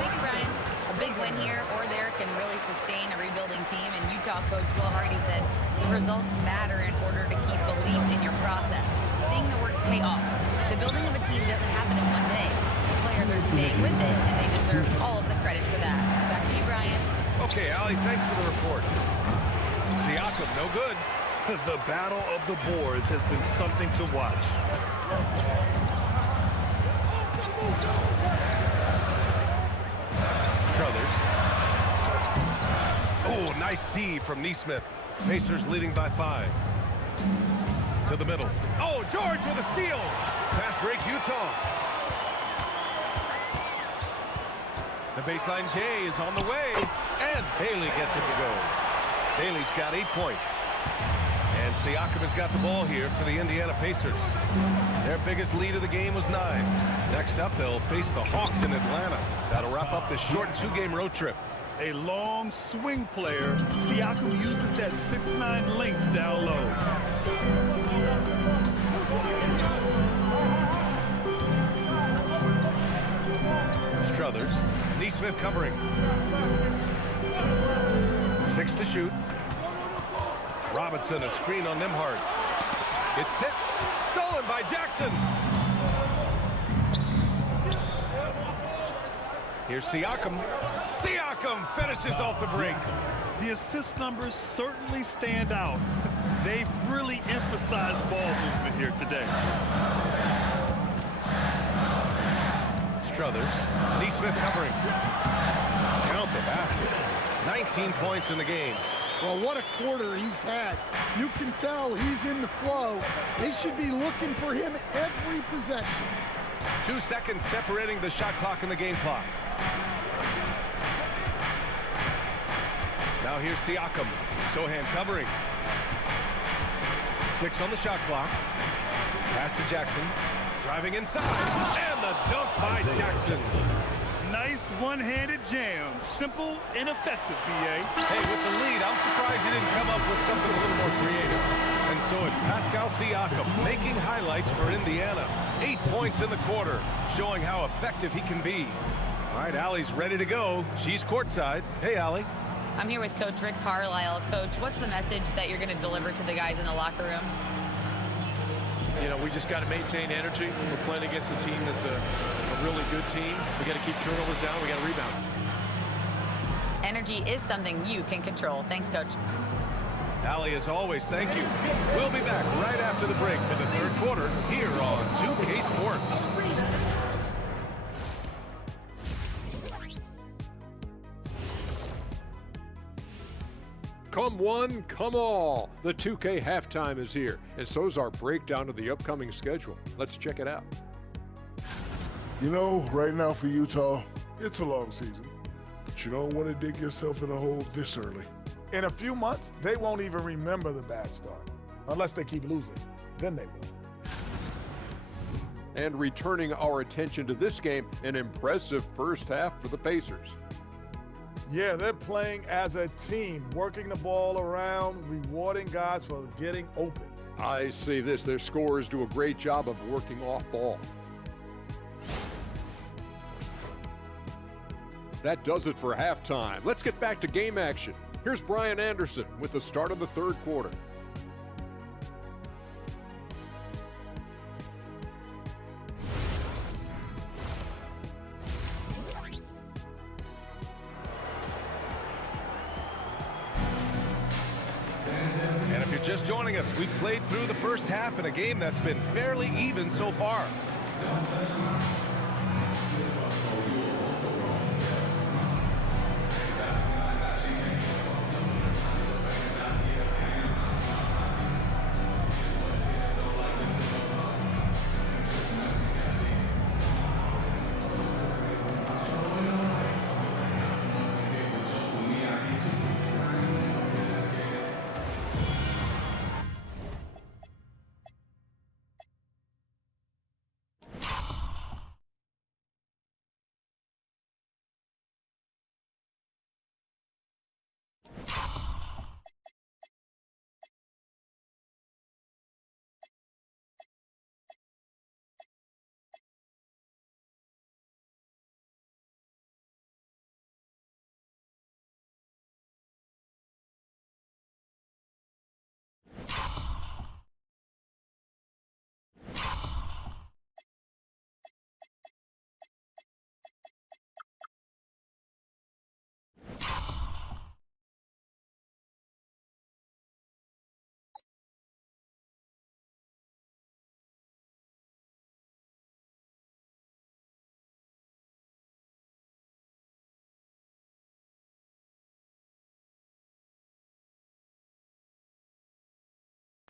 Thanks, Brian. A big win here or there can really sustain a rebuilding team, and Utah coach Will Hardy said the results matter in order to keep belief in your process. seeing the work pay off. The building of a team doesn't happen in one day. The players are staying with it, and they deserve all of the credit for that. Back to you, Brian. Okay, Allie, thanks for the report. Siakam, no good. The battle of the boards has been something to watch. Strothers. Oh, nice D from Neesmith. Pacers leading by 5. To the middle. Oh, George with a steal. Pass break, Utah. The baseline J is on the way, and Haley gets it to go. Haley's got 8 points. And Siakam has got the ball here for the Indiana Pacers. Their biggest lead of the game was 9. Next up, they'll face the Hawks in Atlanta. That'll wrap up this short 2-game road trip. A long swing player, Siakam uses that 6'9" length down low. Strothers. Neesmith covering. 6 to shoot. Robinson, a screen on Nembhard. It's tipped. Stolen by Jackson. Here's Siakam. Siakam finishes off the break. The assist numbers certainly stand out. They've really emphasized ball movement here today. Strothers. Neesmith covering. Count the basket. 19 points in the game. Well, what a quarter he's had. You can tell he's in the flow. They should be looking for him every possession. 2 seconds separating the shot clock and the game clock. Now here's Siakam. Sohan covering. 6 on the shot clock. Pass to Jackson. Driving inside. And the dunk by Jackson. Nice one-handed jam. Simple and effective, B.A. Hey, with the lead, I'm surprised he didn't come up with something a little more creative. And so it's Pascal Siakam making highlights for Indiana. 8 points in the quarter, showing how effective he can be. All right, Allie's ready to go. She's courtside. Hey, Allie. I'm here with Coach Rick Carlisle. Coach, what's the message that you're going to deliver to the guys in the locker room? You know, we just got to maintain energy. We're playing against a team that's a really good team. We got to keep turnovers down. We got to rebound. Energy is something you can control. Thanks, Coach. Allie, as always, thank you. We'll be back right after the break for the third quarter here on 2K Sports. Come one, come all. The 2K halftime is here, and so's our breakdown of the upcoming schedule. Let's check it out. You know, right now for Utah, it's a long season, but you don't want to dig yourself in a hole this early. In a few months, they won't even remember the bad start, unless they keep losing. Then they will. And returning our attention to this game, an impressive first half for the Pacers. Yeah, they're playing as a team, working the ball around, rewarding guys for getting open. I see this. Their scorers do a great job of working off ball. That does it for halftime. Let's get back to game action. Here's Brian Anderson with the start of the third quarter. And if you're just joining us, we played through the first half in a game that's been fairly even so far.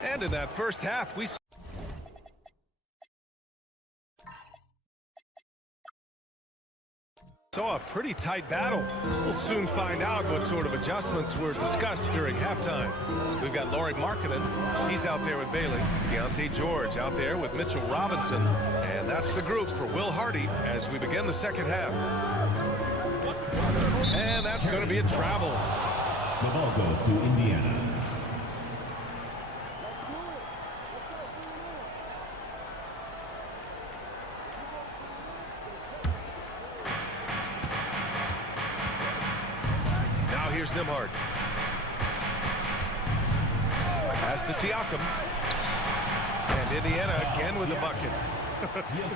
And in that first half, we saw a pretty tight battle. We'll soon find out what sort of adjustments were discussed during halftime. We've got Lauri Markkanen. He's out there with Bailey. Deontay George out there with Mitchell Robinson. And that's the group for Will Hardy as we begin the second half. And that's going to be a travel. The ball goes to Indiana. Here's Nembhard. Pass to Siakam. And Indiana again with the bucket.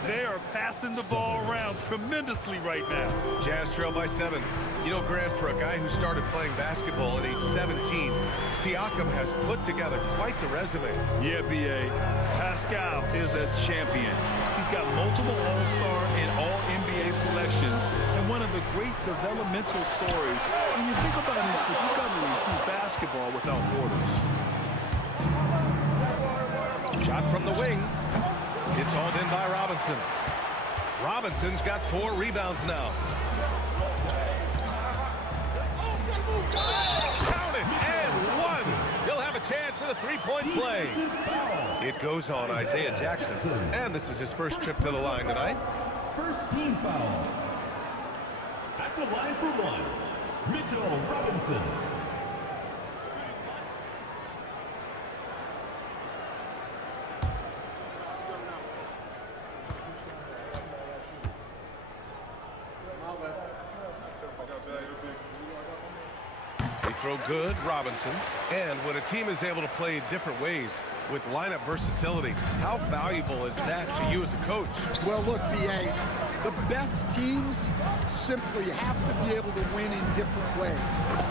They are passing the ball around tremendously right now. Jazz trail by 7. You know, Grant, for a guy who started playing basketball at age 17, Siakam has put together quite the resume. Yeah, B.A. Pascal is a champion. He's got multiple All-Star and All-NBA selections, and one of the great developmental stories when you think about his discovery through basketball without borders. Shot from the wing. It's hauled in by Robinson. Robinson's got 4 rebounds now. Count it, and 1. He'll have a chance at a three-point play. It goes on Isaiah Jackson, and this is his first trip to the line tonight. First team foul. At the line for 1, Mitchell Robinson. Throw good, Robinson. And when a team is able to play different ways with lineup versatility, how valuable is that to you as a coach? Well, look, B.A., the best teams simply have to be able to win in different ways.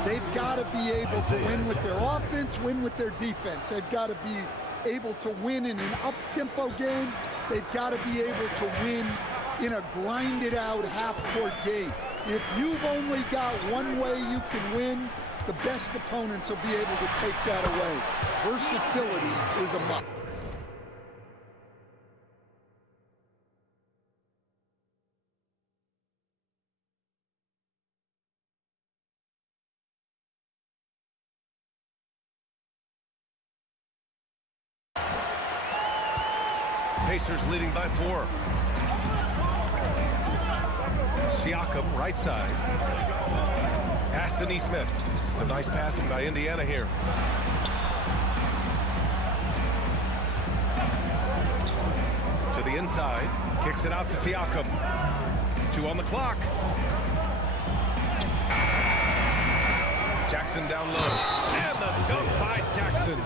They've got to be able to win with their offense, win with their defense. They've got to be able to win in an up-tempo game. They've got to be able to win in a grinded-out half-court game. If you've only got one way you can win, the best opponents will be able to take that away. Versatility is a must. Pacers leading by 4. Siakam, right side. Pass to Nesmith. Some nice passing by Indiana here. To the inside. Kicks it out to Siakam. 2 on the clock. Jackson down low. And the dunk by Jackson.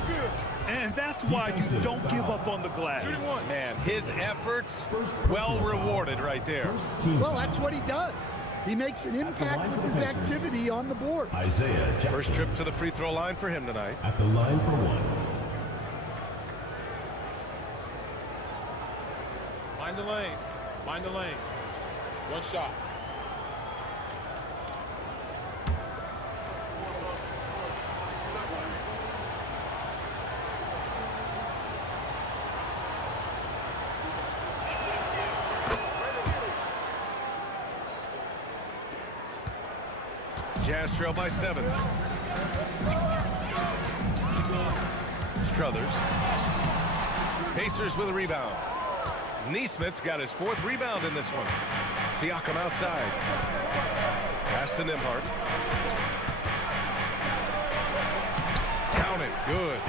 And that's why you don't give up on the glass. Man, his efforts well rewarded right there. Well, that's what he does. He makes an impact with his activity on the board. Isaiah Jackson. First trip to the free throw line for him tonight. At the line for 1. Mind the lanes. Mind the lanes. One shot. Jazz trail by 7. Strothers. Pacers with a rebound. Nesmith's got his 4th rebound in this one. Siakam outside. Pass to Nembhard. Count it. Good.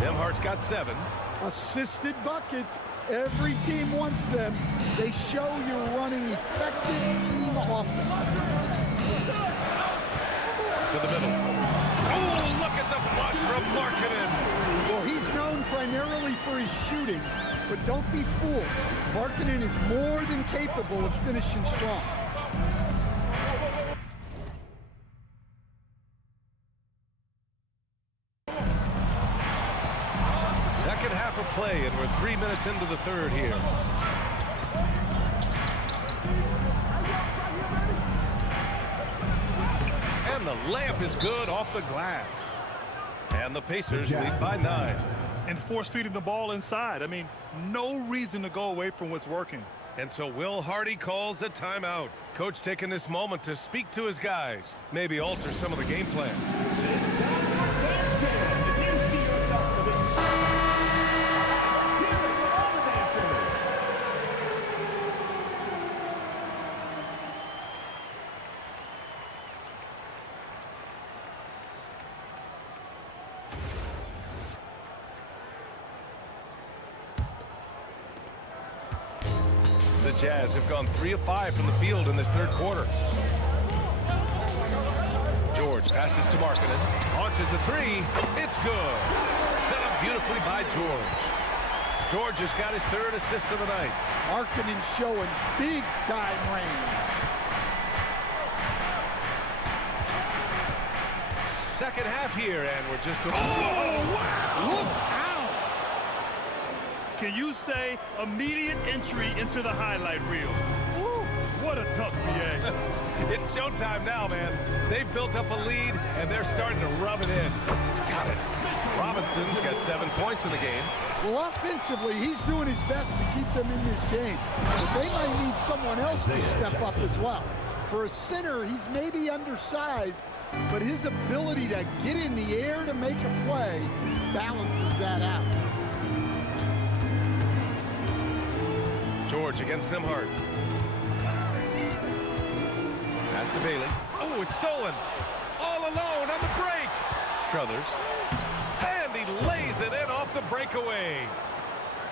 Nembhard's got 7. Assisted buckets. Every team wants them. They show you're running effective team offense. To the middle. Oh, look at the flush from Markkanen. Well, he's known primarily for his shooting, but don't be fooled. Markkanen is more than capable of finishing strong. Second half of play, and we're 3 minutes into the third here. And the layup is good off the glass. And the Pacers lead by 9. and force-feeding the ball inside. I mean, no reason to go away from what's working. And so Will Hardy calls a timeout. Coach taking this moment to speak to his guys, maybe alter some of the game plan. The Jazz have gone 3 of 5 from the field in this third quarter. George passes to Markkanen, launches a three. It's good. Set up beautifully by George. George has got his third assist of the night. Markkanen showing big-time range. Second half here, and we're just... Oh, wow! Look out! Can you say immediate entry into the highlight reel? Woo, what a tough BA. It's showtime now, man. They've built up a lead, and they're starting to rub it in. Got it. Robinson's got 7 points in the game. Well, offensively, he's doing his best to keep them in this game. But they might need someone else to step up as well. For a center, he's maybe undersized, but his ability to get in the air to make a play balances that out. George against Nembhard. Pass to Bailey. Oh, it's stolen. All alone on the break. Strothers. And he lays it in off the breakaway.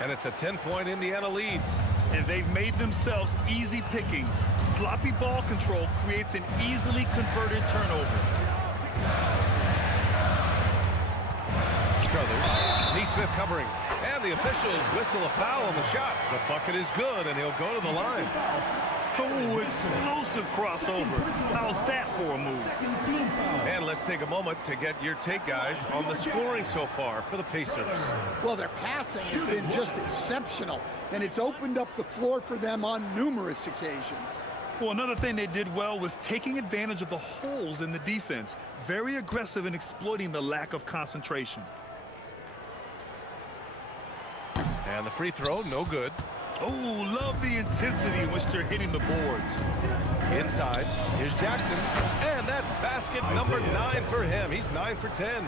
And it's a 10-point Indiana lead. And they've made themselves easy pickings. Sloppy ball control creates an easily converted turnover. Strothers. Neesmith covering. And the officials whistle a foul on the shot. The bucket is good, and he'll go to the line. Oh, explosive crossover. How's that for a move? And let's take a moment to get your take, guys, on the scoring so far for the Pacers. Well, their passing has been just exceptional, and it's opened up the floor for them on numerous occasions. Well, another thing they did well was taking advantage of the holes in the defense. Very aggressive in exploiting the lack of concentration. And the free throw, no good. Oh, love the intensity in which they're hitting the boards. Inside, here's Jackson. And that's basket number 9 for him. He's 9 for 10.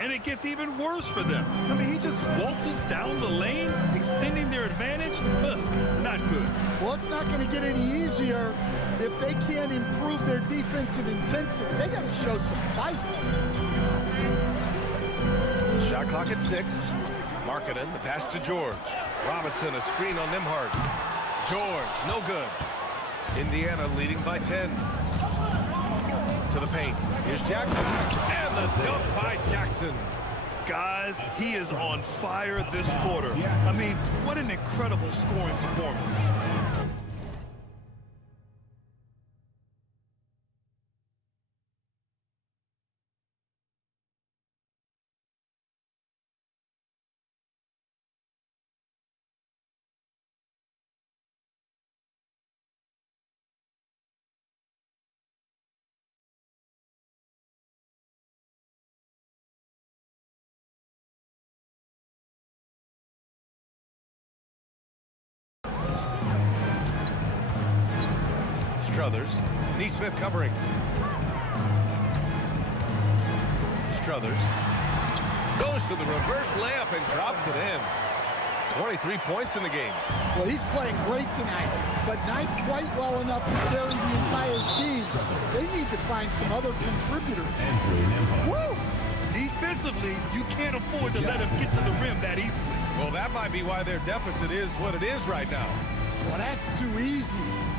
And it gets even worse for them. I mean, he just waltzes down the lane, extending their advantage. Ugh, not good. Well, it's not going to get any easier if they can't improve their defensive intensity. They got to show some fight. Shot clock at 6. Markkanen, the pass to George. Robinson, a screen on Nembhard. George, no good. Indiana leading by 10. To the paint. Here's Jackson. And the dunk by Jackson. Guys, he is on fire this quarter. I mean, what an incredible scoring performance. Strothers. Neesmith covering. Strothers goes to the reverse layup and drops it in. 23 points in the game. Well, he's playing great tonight, but not quite well enough to carry the entire team. They need to find some other contributors. Woo! Defensively, you can't afford to let him get to the rim that easily. Well, that might be why their deficit is what it is right now. Well, that's too easy.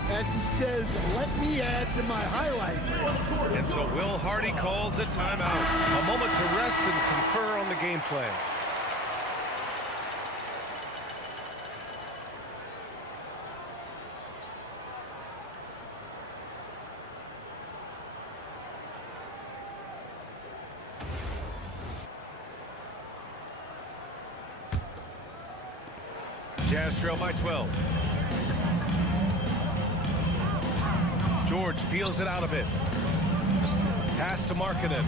As he says, let me add to my highlight reel. And so Will Hardy calls a timeout. A moment to rest and confer on the game plan. Jazz trail by 12. George feels it out a bit. Pass to Markkanen.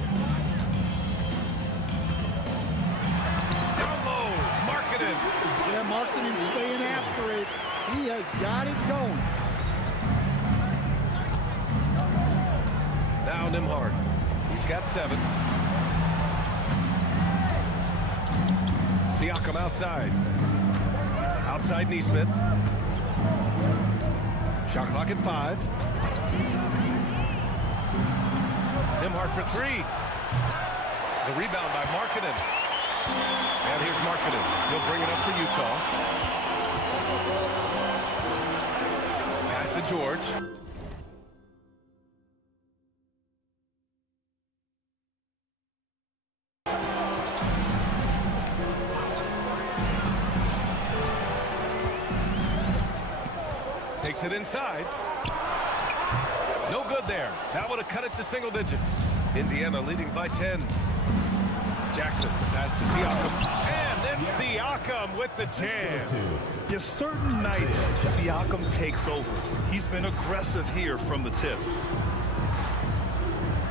Down low. Markkanen. Yeah, Markkanen staying after it. He has got it going. Now Nembhard. He's got 7. Siakam outside. Outside Nesmith. Shot clock at 5. Nembhard for 3. The rebound by Markkanen. And here's Markkanen. He'll bring it up for Utah. Pass to George. Takes it inside. No good there. That would have cut it to single digits. Indiana leading by 10. Jackson, pass to Siakam. And then Siakam with the jam. Yes, certain nights Siakam takes over. He's been aggressive here from the tip.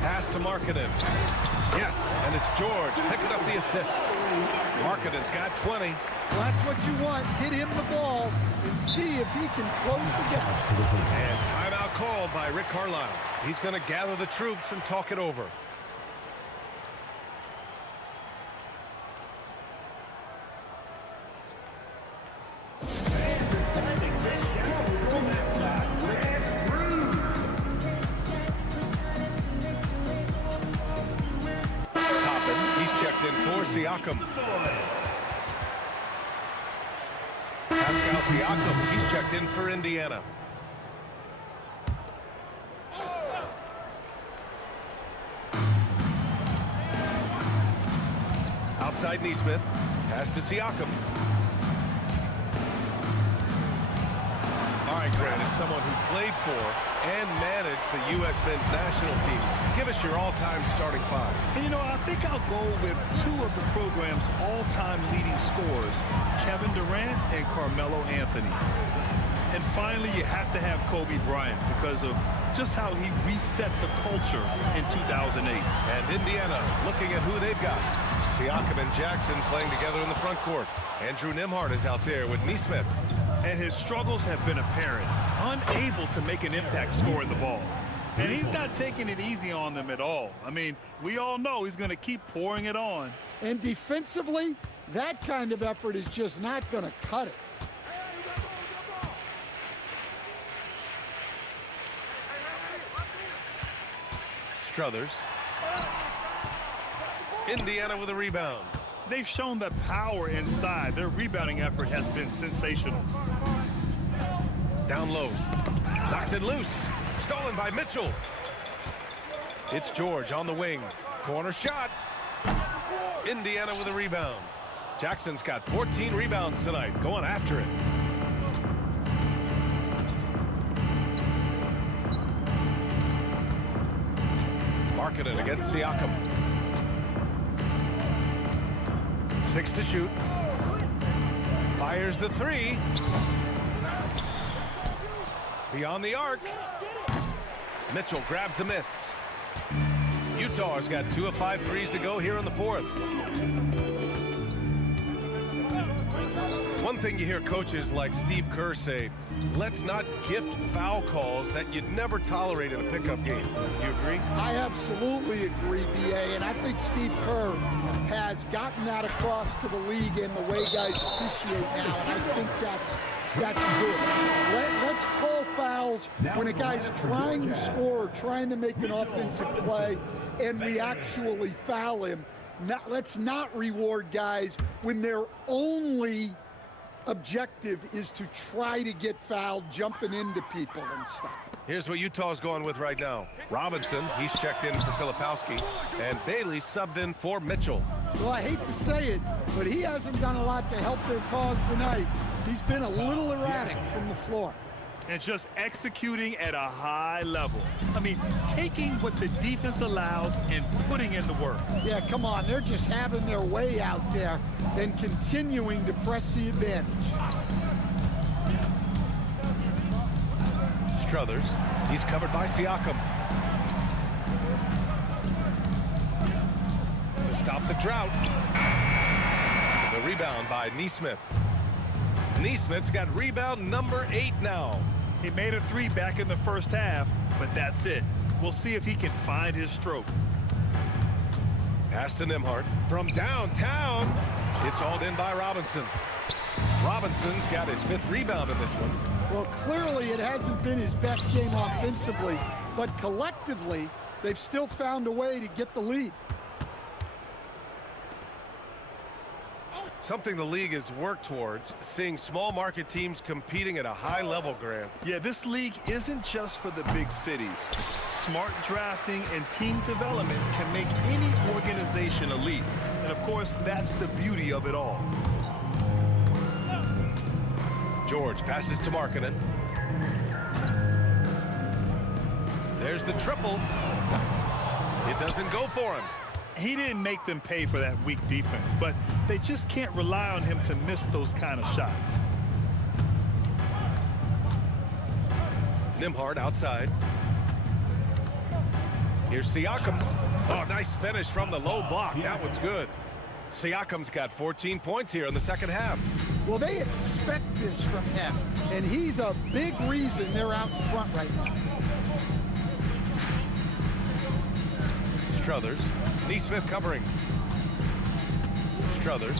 Pass to Markkanen. Yes, and it's George picking up the assist. Markkanen's got 20. Well, that's what you want. Get him the ball and see if he can close the gap. And timeout called by Rick Carlisle. He's going to gather the troops and talk it over. Siakam. Pascal Siakam, he's checked in for Indiana. Outside Nesmith, pass to Siakam. All right, Grant, as someone who played for and managed the U.S. men's national team, give us your all-time starting 5. And you know, I think I'll go with 2 of the program's all-time leading scorers, Kevin Durant and Carmelo Anthony. And finally, you have to have Kobe Bryant because of just how he reset the culture in 2008. And Indiana looking at who they've got. Siakam and Jackson playing together in the front court. Andrew Nembhard is out there with Nesmith. And his struggles have been apparent, unable to make an impact scoring the ball. And he's not taking it easy on them at all. I mean, we all know he's going to keep pouring it on. And defensively, that kind of effort is just not going to cut it. Strothers. Indiana with a rebound. They've shown the power inside. Their rebounding effort has been sensational. Down low. Knocks it loose. Stolen by Mitchell. It's George on the wing. Corner shot. Indiana with a rebound. Jackson's got 14 rebounds tonight. Going after it. Markkanen against Siakam. 6 to shoot. Fires the 3. Beyond the arc. Mitchell grabs a miss. Utah has got 2 of 5 threes to go here in the 4th. One thing you hear coaches like Steve Kerr say, let's not gift foul calls that you'd never tolerate in a pickup game. You agree? I absolutely agree, B.A., and I think Steve Kerr has gotten that across to the league and the way guys appreciate now, and I think that's good. Let's call fouls when a guy's trying to score, trying to make an offensive play, and we actually foul him. Let's not reward guys when their only objective is to try to get fouled, jumping into people and stuff. Here's what Utah's going with right now. Robinson, he's checked in for Filipowski, and Bailey subbed in for Mitchell. Well, I hate to say it, but he hasn't done a lot to help their cause tonight. He's been a little erratic from the floor. And just executing at a high level. I mean, taking what the defense allows and putting in the work. Yeah, come on. They're just having their way out there and continuing to press the advantage. Strothers, he's covered by Siakam. To stop the drought. The the rebound by Neesmith. Neesmith's got rebound number 8 now. He made a 3 back in the first half, but that's it. We'll see if he can find his stroke. Pass to Nembhard from downtown. It's hauled in by Robinson. Robinson's got his 5th rebound in this one. Well, clearly it hasn't been his best game offensively, but collectively, they've still found a way to get the lead. Something the league has worked towards, seeing small market teams competing at a high level, Grant. Yeah, this league isn't just for the big cities. Smart drafting and team development can make any organization elite. And of course, that's the beauty of it all. George passes to Markkanen. There's the triple. It doesn't go for him. He didn't make them pay for that weak defense, but they just can't rely on him to miss those kind of shots. Nembhard outside. Here's Siakam. Oh, nice finish from the low block. That one's good. Siakam's got 14 points here in the second half. Well, they expect this from him, and he's a big reason they're out in front right now. Strothers. Neesmith covering. Strothers.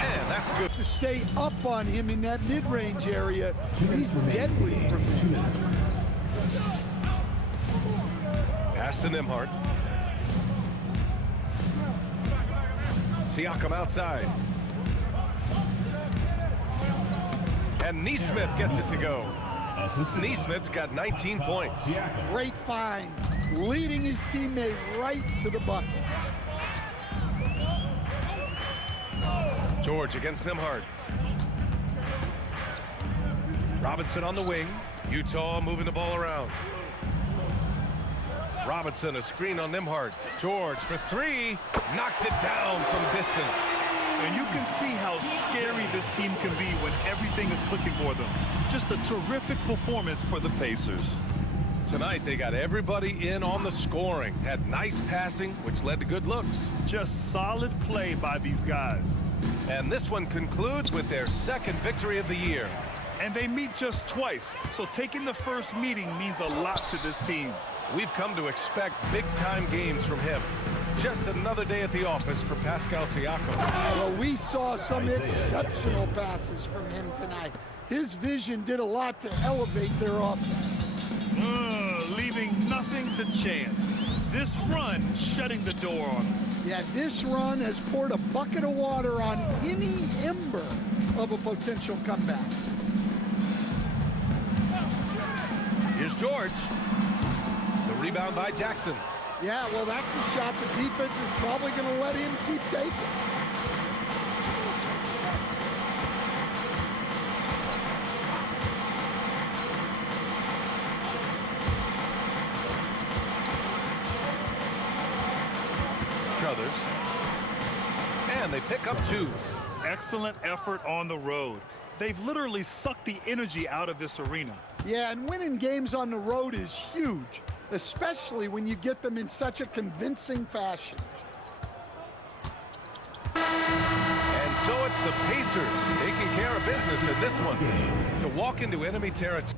And that's good. To stay up on him in that mid-range area, he's deadly from there. Pass to Nembhard. Siakam outside. And Neesmith gets it to go. Neesmith's got 19 points. Great find, leading his teammate right to the bucket. George against Nembhard. Robinson on the wing. Utah moving the ball around. Robinson, a screen on Nembhard. George for 3, knocks it down from distance. And you can see how scary this team can be when everything is clicking for them. Just a terrific performance for the Pacers. Tonight, they got everybody in on the scoring. Had nice passing, which led to good looks. Just solid play by these guys. And this one concludes with their 2nd victory of the year. And they meet just twice, so taking the first meeting means a lot to this team. We've come to expect big-time games from him. Just another day at the office for Pascal Siakam. Well, we saw some exceptional passes from him tonight. His vision did a lot to elevate their offense. Leaving nothing to chance. This run shutting the door on him. Yeah, this run has poured a bucket of water on any ember of a potential comeback. Here's George. The rebound by Jackson. Yeah, well, that's a shot the defense is probably going to let him keep taking. Strothers. And they pick up 2. Excellent effort on the road. They've literally sucked the energy out of this arena. Yeah, and winning games on the road is huge, especially when you get them in such a convincing fashion. And so it's the Pacers taking care of business in this one to walk into enemy territory.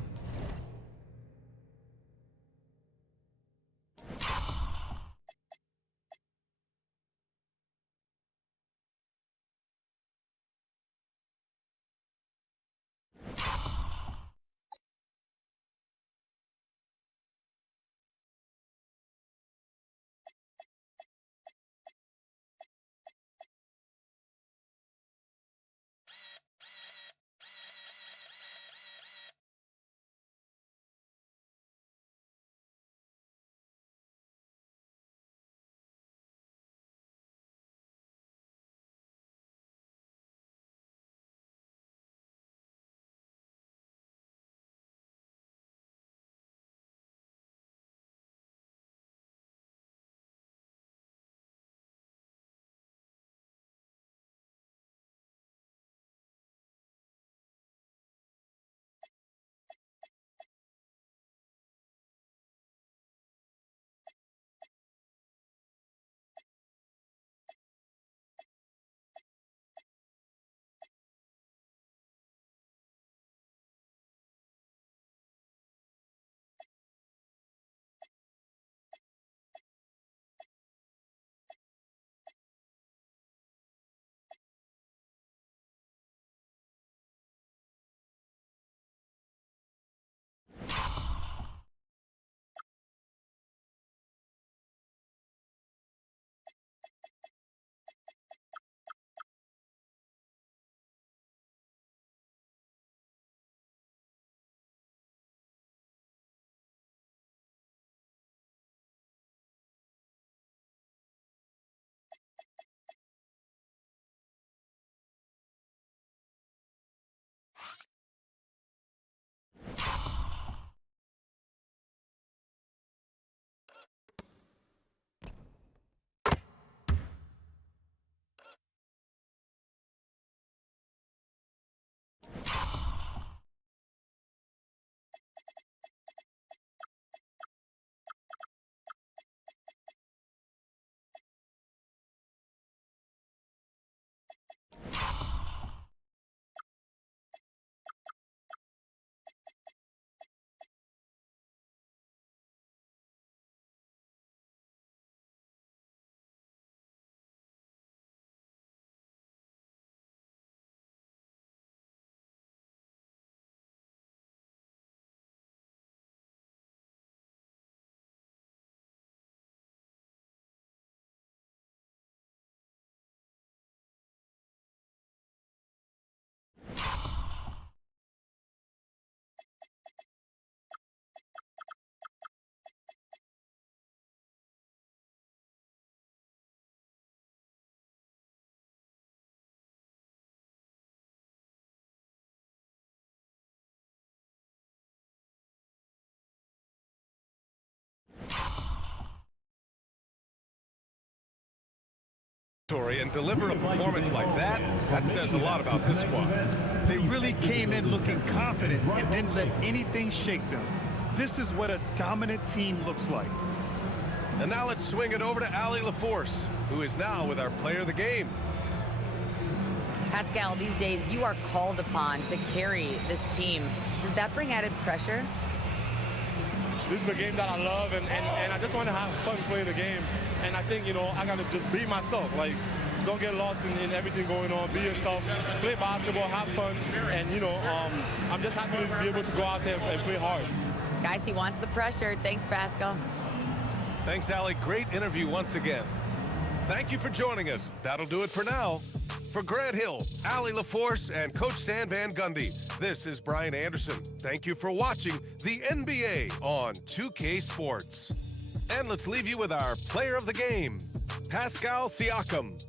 And deliver a performance like that, that says a lot about this squad. They really came in looking confident and didn't let anything shake them. This is what a dominant team looks like. And now let's swing it over to Allie LaForce, who is now with our player of the game. Pascal, these days you are called upon to carry this team. Does that bring added pressure? This is a game that I love, and I just want to have fun playing the game. And I think, I got to just be myself. Like, don't get lost in everything going on. Be yourself. Play basketball, have fun. And, I'm just happy to be able to go out there and play hard. Guys, he wants the pressure. Thanks, Pascal. Thanks, Allie. Great interview once again. Thank you for joining us. That'll do it for now. For Grant Hill, Allie LaForce, and Coach Stan Van Gundy, this is Brian Anderson. Thank you for watching the NBA on 2K Sports. And let's leave you with our player of the game, Pascal Siakam.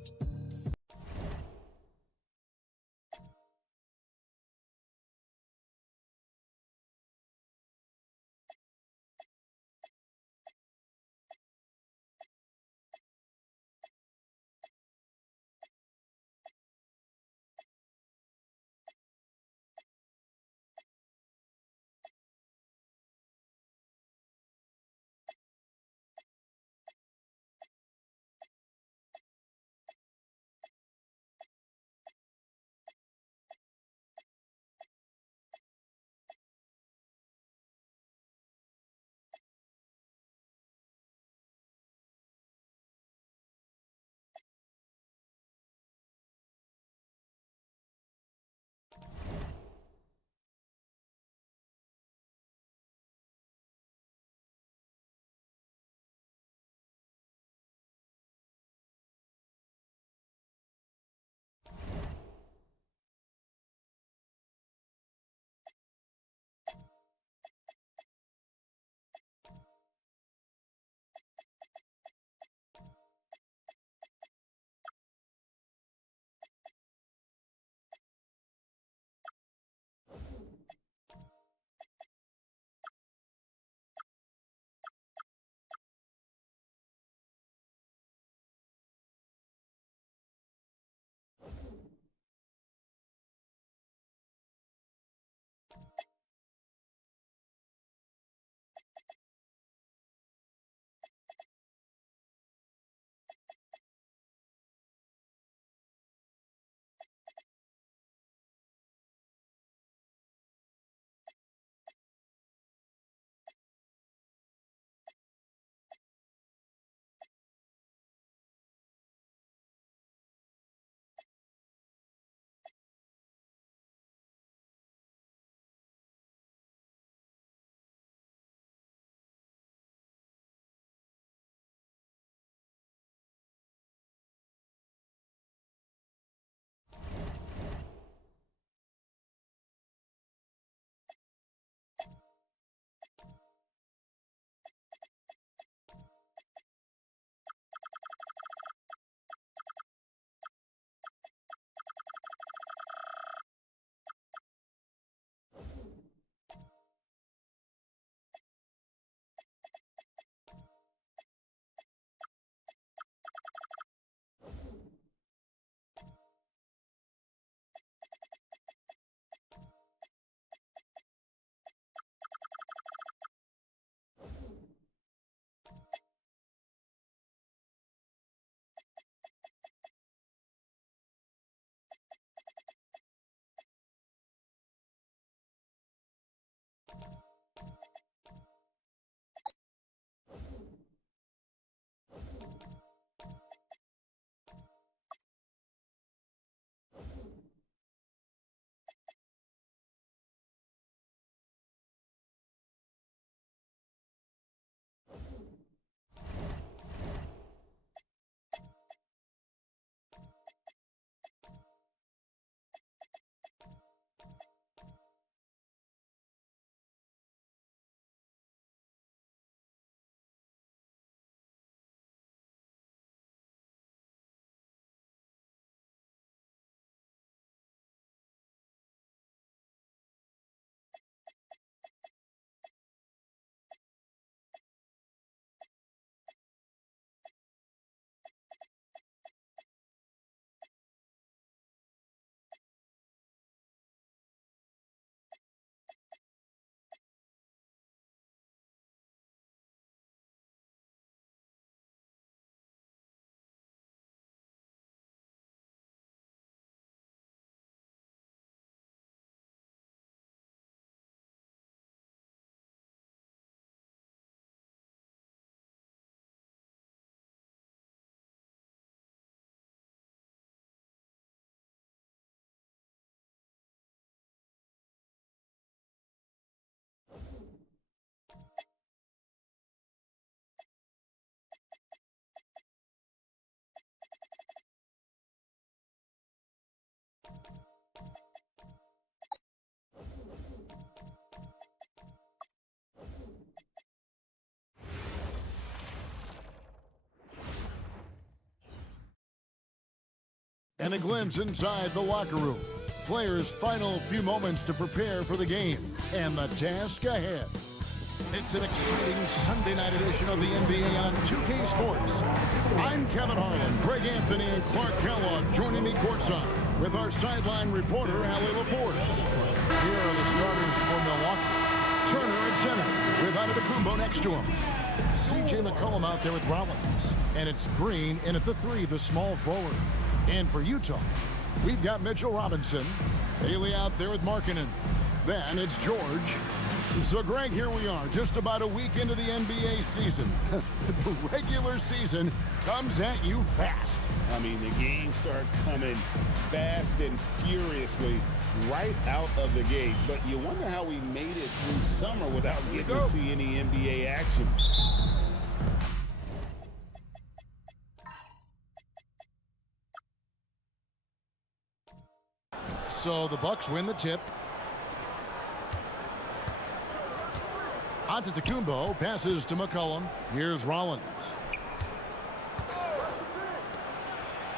and a glimpse inside the locker room. Players' final few moments to prepare for the game and the task ahead. It's an exciting Sunday night edition of the NBA on 2K Sports. I'm Kevin Harlan, Greg Anthony, and Clark Kellogg joining me courtside with our sideline reporter, Allie LaForce. Here are the starters for Milwaukee. Turner at center with Antetokounmpo next to him. C.J. McCollum out there with Rollins. And it's Green in at the 3, the small forward. And for Utah, we've got Mitchell Robinson. Bailey out there with Markkanen. Then it's George. So, Greg, here we are, just about a week into the NBA season. The regular season comes at you fast. I mean, the games start coming fast and furiously right out of the gate. But you wonder how we made it through summer without getting to see any NBA action. So the Bucks win the tip. Antetokounmpo passes to McCollum. Here's Rollins.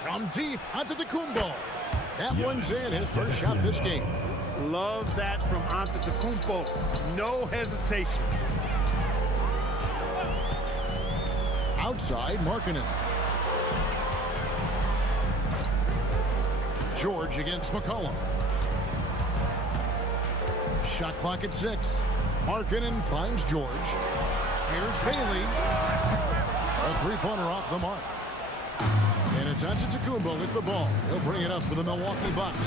From deep, Antetokounmpo. That one's in, his first shot this game. Love that from Antetokounmpo. No hesitation. Outside, Markkanen. George against McCollum. Shot clock at 6. Markkanen finds George. Here's Bailey. A three-pointer off the mark. And it's Antetokounmpo with the ball. He'll bring it up for the Milwaukee Bucks.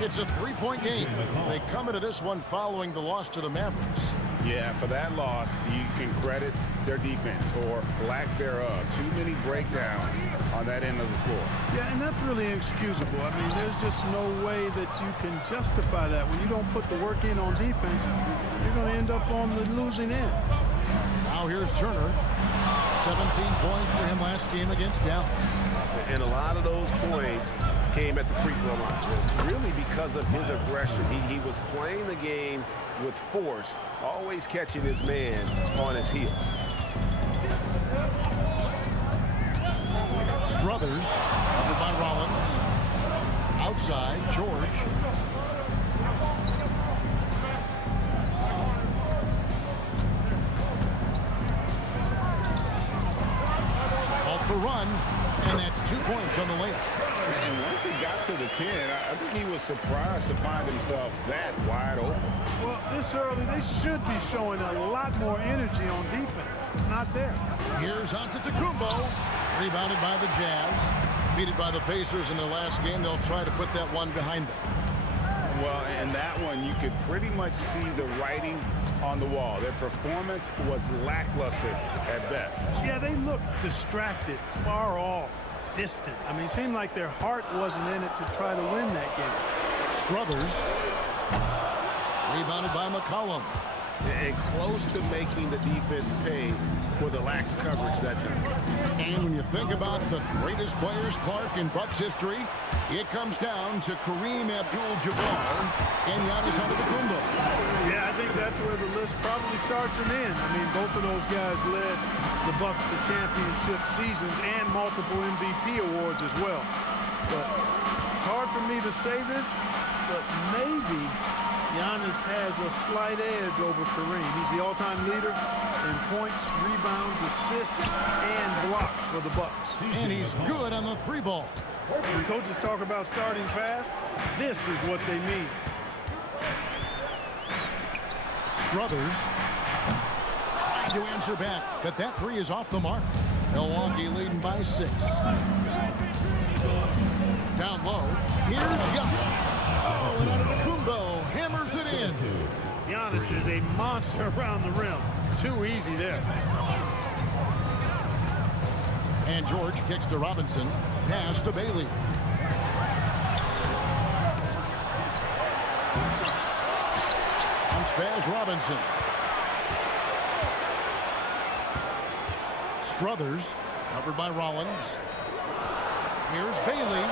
It's a three-point game. They come into this one following the loss to the Mavericks. Yeah, for that loss, you can credit their defense or lack thereof. Too many breakdowns on that end of the floor. Yeah, and that's really inexcusable. I mean, there's just no way that you can justify that. When you don't put the work in on defense, you're going to end up on the losing end. Now here's Turner. 17 points for him last game against Dallas. And a lot of those points came at the free throw line, really because of his aggression. He was playing the game with force, always catching his man on his heels. Strothers, covered by Rollins. Outside, George. Off the run, and that's 2 points on the layup. And once he got to the 10, I think he was surprised to find himself that wide open. Well, this early, they should be showing a lot more energy on defense. It's not there. Here's Antetokounmpo. Rebounded by the Jazz. Defeated by the Pacers in their last game. They'll try to put that one behind them. Well, in that one, you could pretty much see the writing on the wall. Their performance was lackluster at best. Yeah, they looked distracted, far off, distant. I mean, it seemed like their heart wasn't in it to try to win that game. Strothers. Rebounded by McCollum. And close to making the defense pay for the lax coverage that time. And when you think about the greatest players, Clark, in Bucks history, it comes down to Kareem Abdul-Jabbar and Giannis Antetokounmpo. Yeah, I think that's where the list probably starts and ends. I mean, both of those guys led the Bucks to championship seasons and multiple MVP awards as well. But it's hard for me to say this, but maybe Giannis has a slight edge over Kareem. He's the all-time leader in points, rebounds, assists, and blocks for the Bucks. And he's good on the three ball. When coaches talk about starting fast, this is what they mean. Strothers trying to answer back, but that three is off the mark. Milwaukee leading by 6. Down low, here's Giannis. Oh, and Antetokounmpo hammers it in. Giannis is a monster around the rim. Too easy there. And George kicks to Robinson. Pass to Bailey. Comes past Robinson. Strothers, covered by Rollins. Here's Bailey.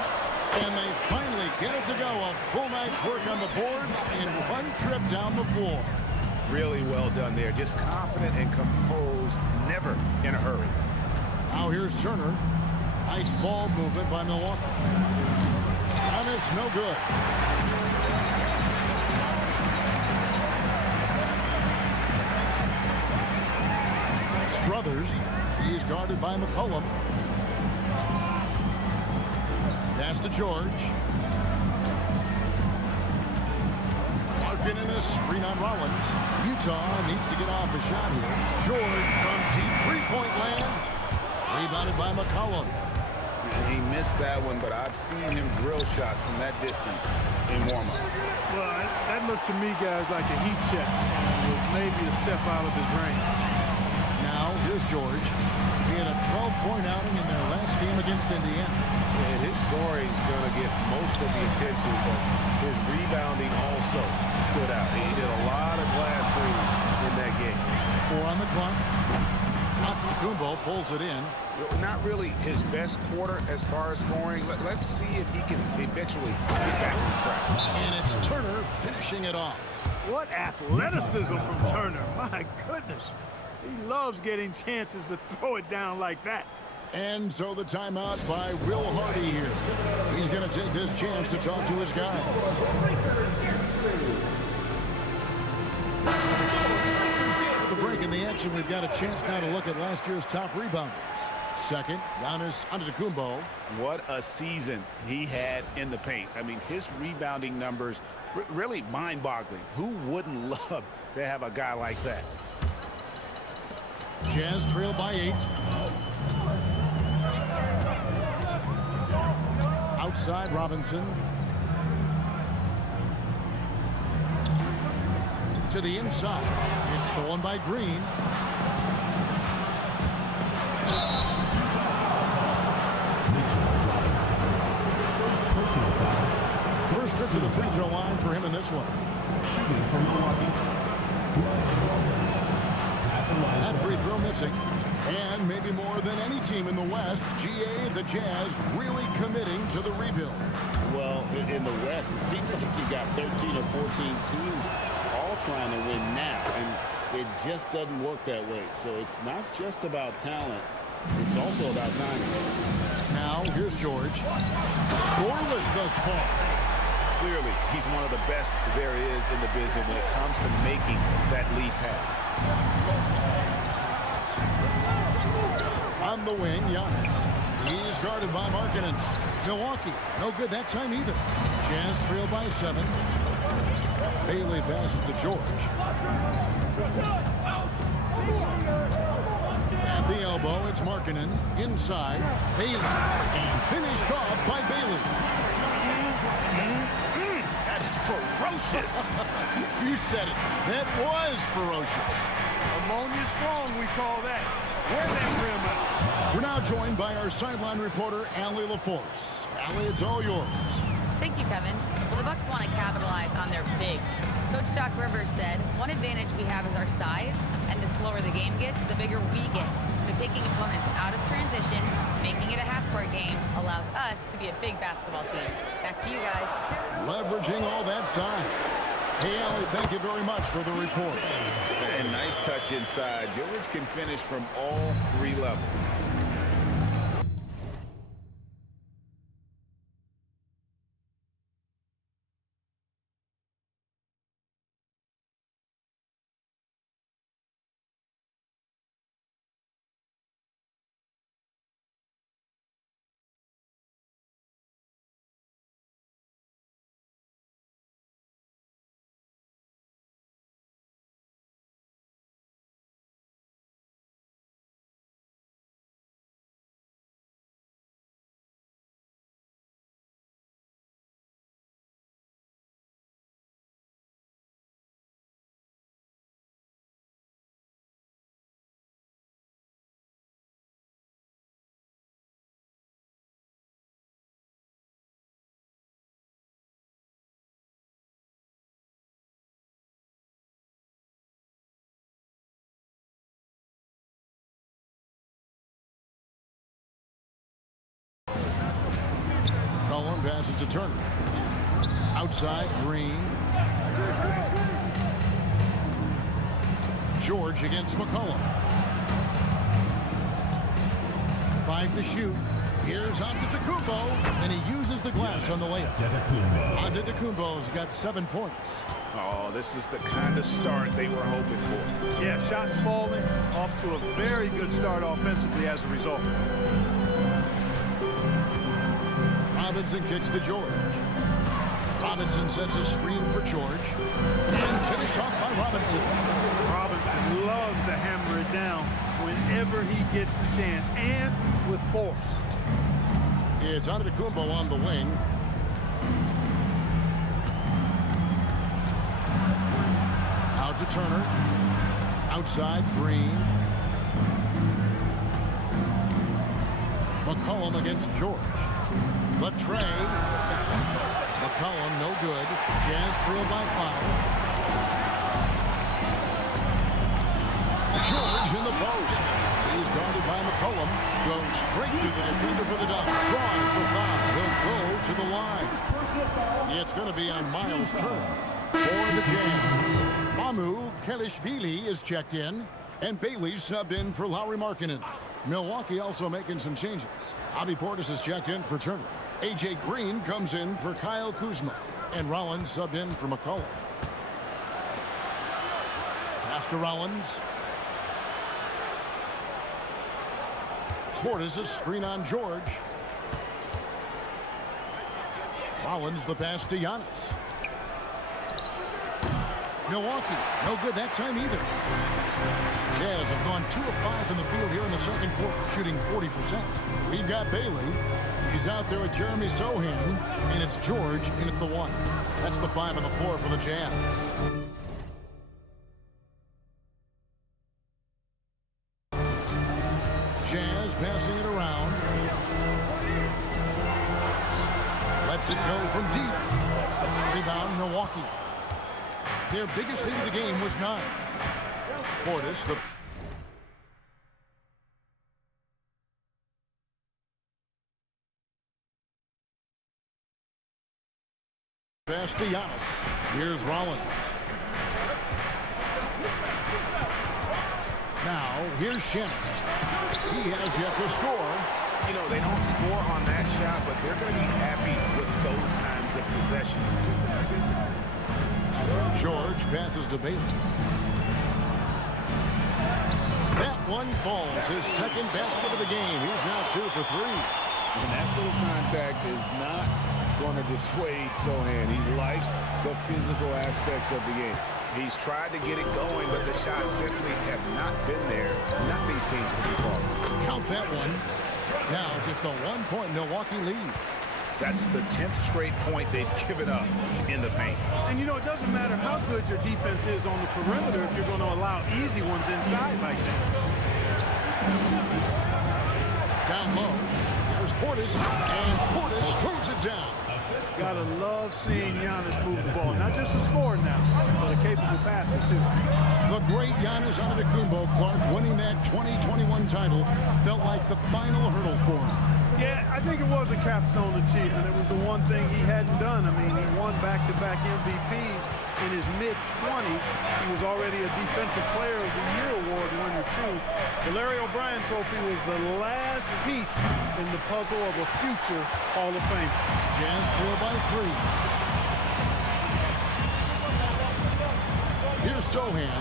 And they finally get it to go. A full night's work on the boards in one trip down the floor. Really well done there. Just confident and composed, never in a hurry. Now here's Turner. Nice ball movement by Milwaukee. Giannis, no good. Strothers, he's guarded by McCollum. Pass to George. Larkin in a screen on Rollins. Utah needs to get off a shot here. George from deep three-point land. Rebounded by McCollum. And he missed that one, but I've seen him drill shots from that distance in warm-up. Well, that looked to me, guys, like a heat check. With maybe a step out of his range. Now, here's George. He had a 12-point outing in their last game against Indiana. And his scoring is going to get most of the attention, but his rebounding also stood out. He did a lot of glass cleaning in that game. 4 on the clock. Antetokounmpo pulls it in. Not really his best quarter as far as scoring. Let's see if he can eventually get back on track. And it's Turner finishing it off. What athleticism from Turner. My goodness. He loves getting chances to throw it down like that. And so the timeout by Will Hardy here. He's going to take this chance to talk to his guy. The break in the action, we've got a chance now to look at last year's top rebounders. Second, Giannis Antetokounmpo. What a season he had in the paint. I mean, his rebounding numbers really mind-boggling. Who wouldn't love to have a guy like that? Jazz trail by 8. Outside Robinson. To the inside. It's stolen by Green. First trip to the free throw line for him in this one. Shooting from Milwaukee. That free throw missing. And maybe more than any team in the West, GA, the Jazz, really committing to the rebuild. Well, in the West, it seems like you got 13 or 14 teams all trying to win now, and it just doesn't work that way. So it's not just about talent, it's also about timing. Now, here's George. Scoreless thus far. Clearly, he's one of the best there is in the business when it comes to making that lead pass. On the wing, Giannis. He's guarded by Markkanen. Milwaukee, no good that time either. Jazz trail by 7. Bailey passes to George. At the elbow, it's Markkanen. Inside, Bailey. And finished off by Bailey. That is ferocious. You said it. That was ferocious. Ammonia strong, we call that. Wear that rim out. We're now joined by our sideline reporter, Allie LaForce. Allie, it's all yours. Thank you, Kevin. Well, the Bucks want to capitalize on their bigs. Coach Doc Rivers said, one advantage we have is our size, and the slower the game gets, the bigger we get. So taking opponents out of transition, making it a half-court game, allows us to be a big basketball team. Back to you guys. Leveraging all that size. Hey, Allie, thank you very much for the report. And nice touch inside. George can finish from all 3 levels. Cullen passes to Turner. Outside, Green. George against McCollum. 5 to shoot. Here's Antetokounmpo, and he uses the glass on the layup. Antetokounmpo's got 7 points. Oh, this is the kind of start they were hoping for. Yeah, shots falling, off to a very good start offensively as a result. Robinson kicks to George. Robinson sets a screen for George. And finished off by Robinson. Robinson loves to hammer it down whenever he gets the chance, and with force. It's Antetokounmpo on the wing. Out to Turner. Outside, Green. McCollum against George. The tray. McCollum, no good. Jazz trail by 5. George in the post. He's guarded by McCollum. Goes straight to the defender for the dunk. Draws the foul. He'll go to the line. It's going to be on Miles' turn for the Jazz. Mamu Kelishvili is checked in, and Bailey subbed in for Lauri Markkanen. Milwaukee also making some changes. Bobby Portis is checked in for Turner. A.J. Green comes in for Kyle Kuzma, and Rollins subbed in for McCollum. Pass to Rollins. Portis' screen on George. Rollins the pass to Giannis. Milwaukee, no good that time either. Jazz have gone 2 of 5 in the field here in the second quarter, shooting 40%. We've got Bailey. He's out there with Jeremy Sohan, and it's George in at the 1. That's the 5 on the floor for the Jazz. Jazz passing it around. Lets it go from deep. Rebound, Milwaukee. Their biggest lead of the game was 9. Portis, the pass to Giannis. Here's Rollins. Now, here's Shannon. He has yet to score. You know, they don't score on that shot, but they're going to be happy with those kinds of possessions. George passes to Bailey. That one falls. His second basket of the game. He's now 2 for 3. And that little contact is not going to dissuade Sohan. He likes the physical aspects of the game. He's tried to get it going, but the shots simply have not been there. Nothing seems to be falling. Count that one. Now just a 1-point Milwaukee lead. That's the 10th straight point they've given up in the paint. And, you know, it doesn't matter how good your defense is on the perimeter if you're going to allow easy ones inside like that. Down low. There's Portis, and Portis throws it down. Gotta love seeing Giannis move the ball. Not just a scorer now, but a capable passer, too. The great Giannis Antetokounmpo, Clark, winning that 2021 title felt like the final hurdle for him. Yeah, I think it was a capstone achievement. It was the one thing he hadn't done. I mean, he won back-to-back MVPs in his mid-20s. He was already a Defensive Player of the Year award winner, too. The Larry O'Brien Trophy was the last piece in the puzzle of a future Hall of Fame. Jazz trail by 3. Here's Sohan.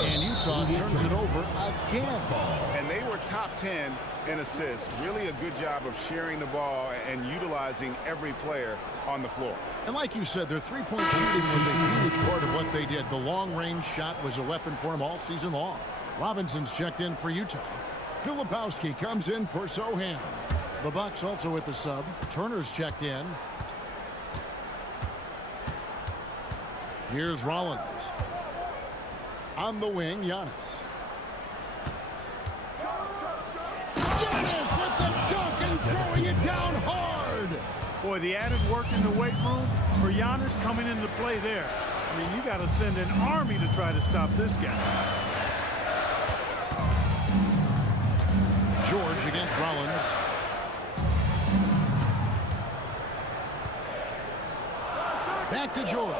And Utah turns it over again. And they were top 10 in assists. Really a good job of sharing the ball and utilizing every player on the floor. And like you said, their three-point shooting was a huge part of what they did. The long-range shot was a weapon for them all season long. Robinson's checked in for Utah. Filipowski comes in for Sohan. The Bucks also with the sub. Turner's checked in. Here's Rollins. On the wing, Giannis. Giannis with the dunk and throwing it down hard. Boy, the added work in the weight room for Giannis coming into play there. I mean, you got to send an army to try to stop this guy. George against Rollins. Back to George.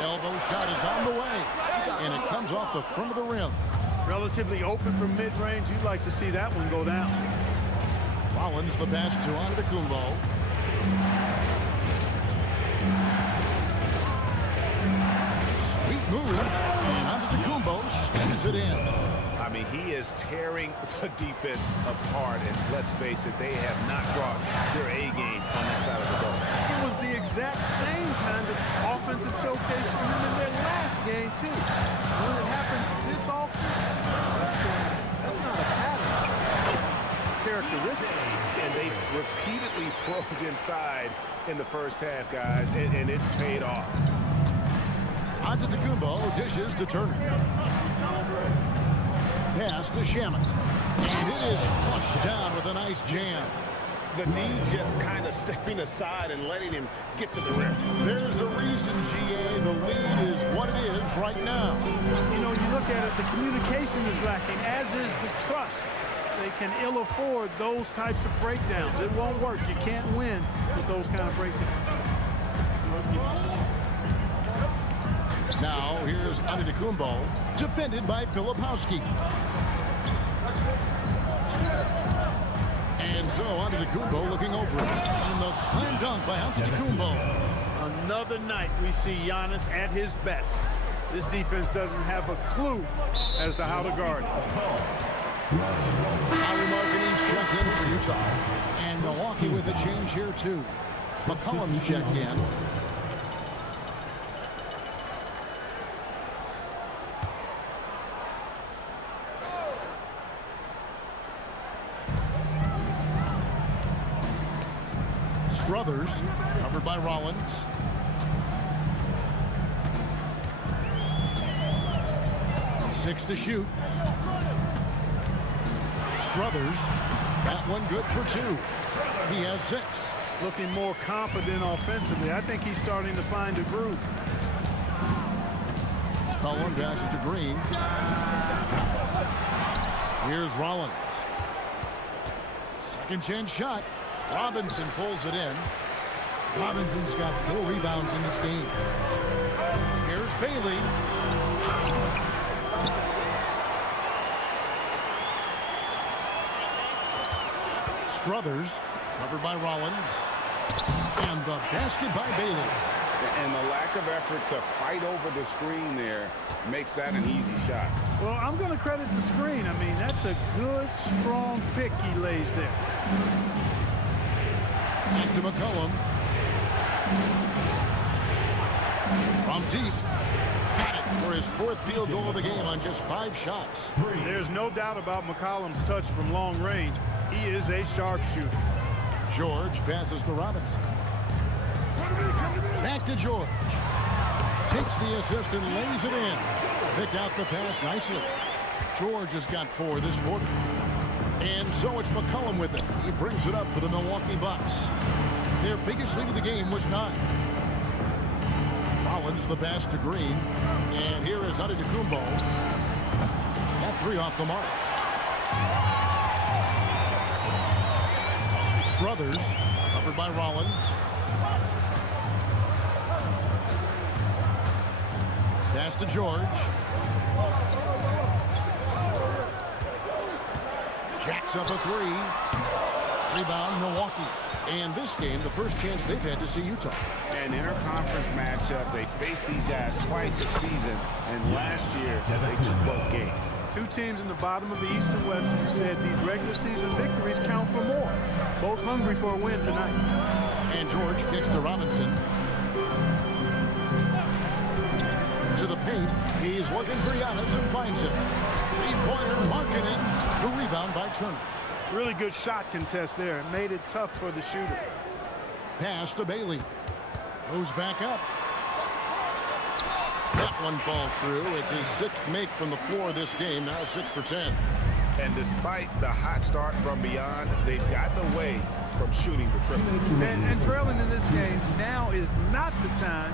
Elbow shot is on the way, and it comes off the front of the rim. Relatively open from mid-range. You'd like to see that one go down. Rollins the pass to Antetokounmpo. Sweet move. And Antetokounmpo steams it in. I mean, he is tearing the defense apart, and let's face it, they have not brought their A game on that side of the ball. It was the exact same kind of offensive showcase for him in their last game, too. When it happens this often, that's not a pattern. Characteristic. And they repeatedly probed inside in the first half, guys, and it's paid off. Antetokounmpo dishes to Turner. Pass to Shamet. And it is flushed down with a nice jam. The knee just kind of stepping aside and letting him get to the rim. There's a reason, GA. The lead is what it is right now. You know, you look at it, the communication is lacking, as is the trust. They can ill afford those types of breakdowns. It won't work. You can't win with those kind of breakdowns. Now, here's Antetokounmpo, defended by Filipowski. And so Antetokounmpo looking over it. And the slam dunk by Antetokounmpo. Another night we see Giannis at his best. This defense doesn't have a clue as to how to guard him. Larry Markkanen's checked in for Utah. And Milwaukee with a change here, too. McCollum's checked in. Strothers, covered by Rollins. Six to shoot. Strothers, that one good for two. He has 6. Looking more confident offensively. I think he's starting to find a groove. Cullen passes to Green. Here's Rollins. Second chance shot. Robinson pulls it in. Robinson's got 4 rebounds in this game. Here's Bailey. Strothers, covered by Rollins. And the basket by Bailey. And the lack of effort to fight over the screen there makes that an easy shot. Well, I'm going to credit the screen. I mean, that's a good, strong pick he lays there. Back to McCollum. From deep. Got it for his 4th field goal of the game on just 5 shots. There's no doubt about McCollum's touch from long range. He is a sharpshooter. George passes to Robinson. Back to George. Takes the assist and lays it in. Picked out the pass nicely. George has got 4 this quarter. And so it's McCollum with it. He brings it up for the Milwaukee Bucks. Their biggest lead of the game was 9. Rollins the pass to Green. And here is Antetokounmpo. Got 3 off the mark. Strothers, covered by Rollins. Pass to George. Jacks up a 3. Rebound, Milwaukee. And this game, the first chance they've had to see Utah. An interconference matchup. They faced these guys twice a season, and last year they took both games. 2 teams in the bottom of the East and West, as you said, these regular season victories count for more. Both hungry for a win tonight. And George kicks to Robinson. To the paint. He's looking for Giannis and finds him. 3-pointer, Markkanen. The rebound by Turner. Really good shot contest there. It made it tough for the shooter. Pass to Bailey. Goes back up. That one falls through. It's his 6th make from the floor this game. Now 6 for 10. And despite the hot start from beyond, they've gotten away from shooting the triple. And trailing in this game, now is not the time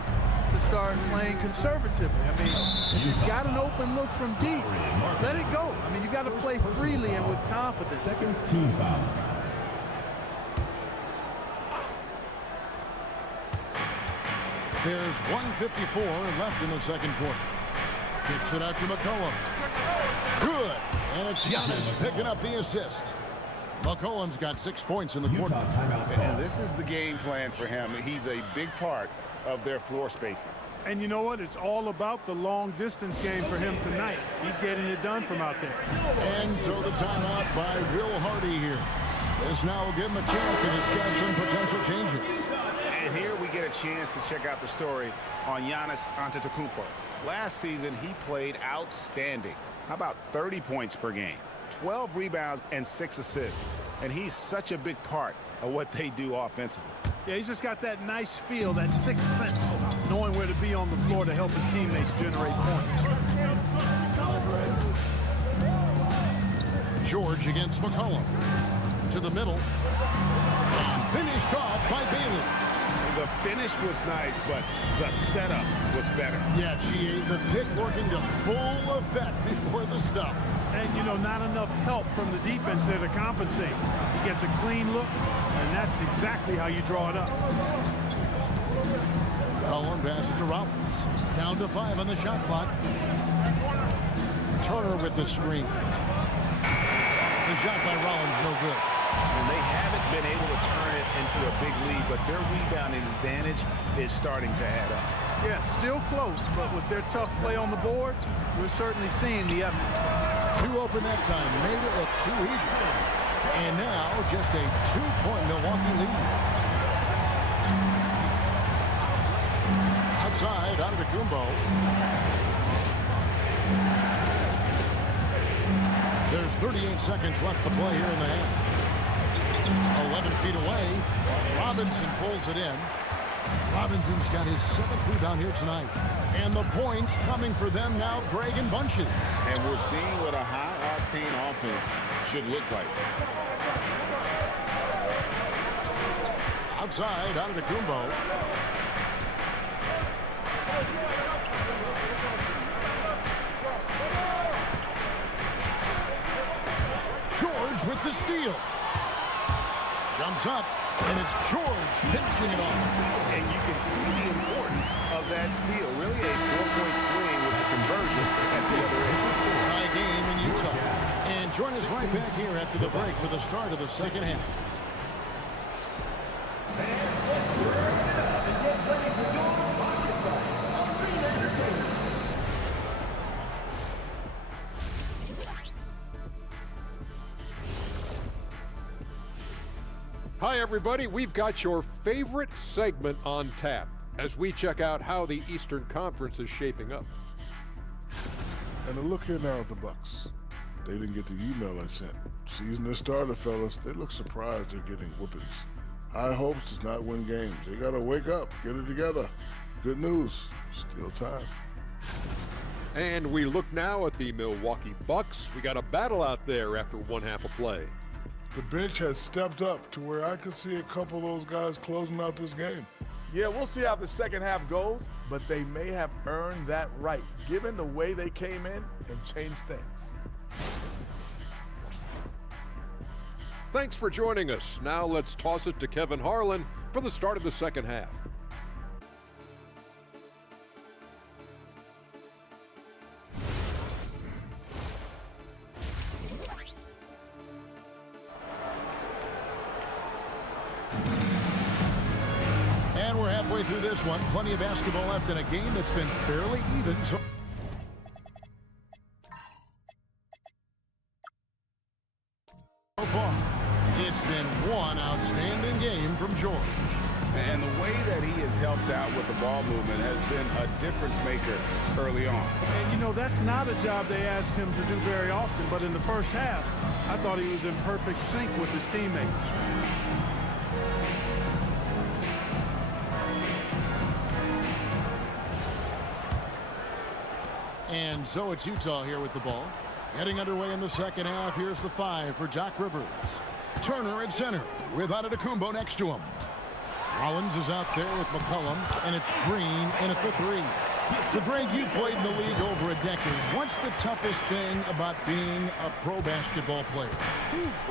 to start playing conservatively. I mean, if you've got an open look from deep, let it go. I mean, you've got to play freely and with confidence. Second team foul. There's 1:54 left in the second quarter. Kicks it out to McCollum. Good. And it's Giannis picking up the assist. McCollum's got 6 points in the quarter. And this is the game plan for him. He's a big part of their floor spacing. And you know what? It's all about the long distance game for him tonight. He's getting it done from out there. And so the timeout by Will Hardy here. This now will give him a chance to discuss some potential changes. And here we get a chance to check out the story on Giannis Antetokounmpo. Last season, he played outstanding. How about 30 points per game, 12 rebounds, and 6 assists? And he's such a big part of what they do offensively. Yeah, he's just got that nice feel, that sixth sense, knowing where to be on the floor to help his teammates generate points. George against McCollum. To the middle. And finished off by Bailey. The finish was nice, but the setup was better. Yeah, GA, the pick working to full effect before the stuff. And, you know, not enough help from the defense there to compensate. He gets a clean look, and that's exactly how you draw it up. McCollum passes to Rollins. Down to 5 on the shot clock. Turner with the screen. The shot by Rollins, no good. And they haven't been able to turn it into a big lead, but their rebounding advantage is starting to add up. Yeah, still close, but with their tough play on the boards, we're certainly seeing the effort. 2 open that time, made it look too easy. And now just a 2-point Milwaukee lead. Outside, Antetokounmpo. There's 38 seconds left to play here in the half. 11 feet away. Robinson pulls it in. Robinson's got his 7th rebound here tonight. And the points coming for them now, Greg and Bunches. And we're seeing what a high-octane offense should look like. Outside, Antetokounmpo. George with the steal. Jumps up, and it's George finishing it off. And you can see the importance of that steal. Really a 4-point swing with the conversion at the other end. Tie game in Utah. And join us right back here after the break for the start of the second half. Hi, everybody. We've got your favorite segment on tap as we check out how the Eastern Conference is shaping up. And a look here now at the Bucks. They didn't get the email I sent. Season has started, fellas. They look surprised they're getting whoopings. High hopes does not win games. They got to wake up, get it together. Good news, still time. And we look now at the Milwaukee Bucks. We got a battle out there after one half of play. The bench has stepped up to where I could see a couple of those guys closing out this game. Yeah, we'll see how the second half goes, but they may have earned that right, given the way they came in and changed things. Thanks for joining us. Now let's toss it to Kevin Harlan for the start of the second half. And we're halfway through this one. Plenty of basketball left in a game that's been fairly even. So far, it's been one outstanding game from George. And the way that he has helped out with the ball movement has been a difference maker early on. And, you know, that's not a job they ask him to do very often, but in the first half, I thought he was in perfect sync with his teammates. And so it's Utah here with the ball. Heading underway in the second half. Here's the 5 for Doc Rivers. Turner at center with Antetokounmpo next to him. Rollins is out there with McCollum, and it's Green in at the 3. So, Greg, you played in the league over a decade. What's the toughest thing about being a pro basketball player?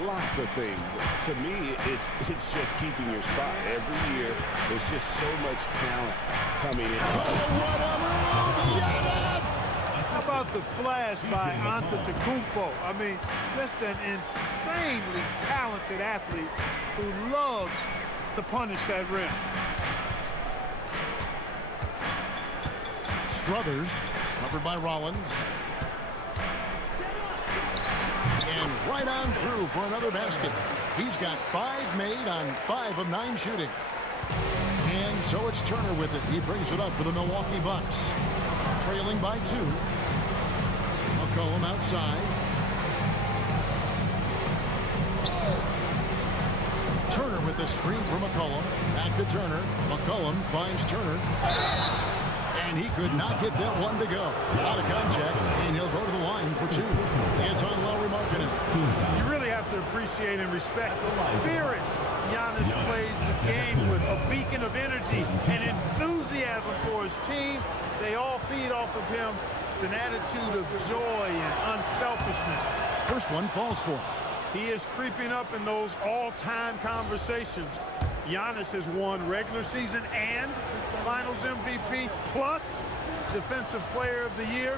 Lots of things. To me, it's just keeping your spot. Every year, there's just so much talent coming in. How about the flash by Antetokounmpo. I mean, just an insanely talented athlete who loves to punish that rim. Strothers, covered by Rollins. And right on through for another basket. He's got 5 made on 5 of 9 shooting. And so it's Turner with it. He brings it up for the Milwaukee Bucks. Trailing by 2. McCollum outside. Turner with the screen for McCollum. Back to Turner. McCollum finds Turner. And he could not get that one to go. Out of contact, and he'll go to the line for 2. It's on Lauri Markkanen. You really have to appreciate and respect the spirit Giannis plays the game with. A beacon of energy and enthusiasm for his team. They all feed off of him. An attitude of joy and unselfishness. First one falls for him. He is creeping up in those all-time conversations. Giannis has won regular season and Finals MVP plus Defensive Player of the Year.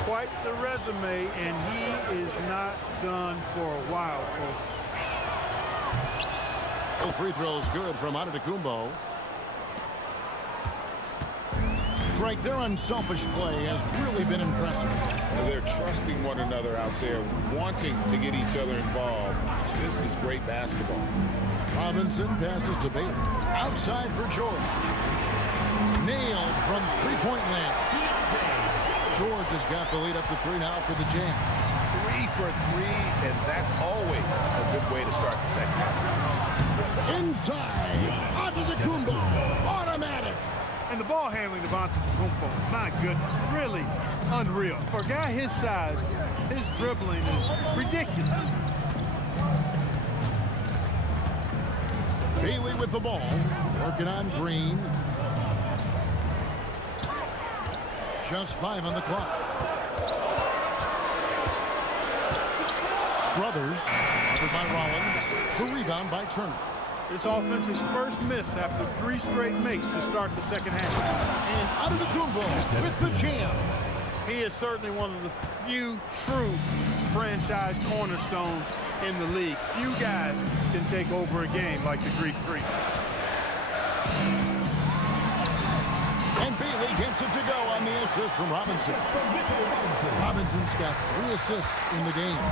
Quite the resume, and he is not done for a while, folks. Both free throws good from Antetokounmpo. Frank, their unselfish play has really been impressive. They're trusting one another out there, wanting to get each other involved. This is great basketball. Robinson passes to Bailey. Outside for George. Nailed from three-point land. George has got the lead up to 3 now for the Jazz. 3 for 3, and that's always a good way to start the second half. Inside. Antetokounmpo. Automatic. And the ball handling of Antetokounmpo, my goodness, really unreal. For a guy his size, his dribbling is ridiculous. Bailey with the ball, working on Green. Just 5 on the clock. Strothers, covered by Rollins. The rebound by Turner. This offense's first miss after 3 straight makes to start the second half. And Antetokounmpo with the jam. He is certainly one of the few true franchise cornerstones in the league. Few guys can take over a game like the Greek Freak. And Bailey gets it to go on the assist from Robinson. Robinson's got 3 assists in the game.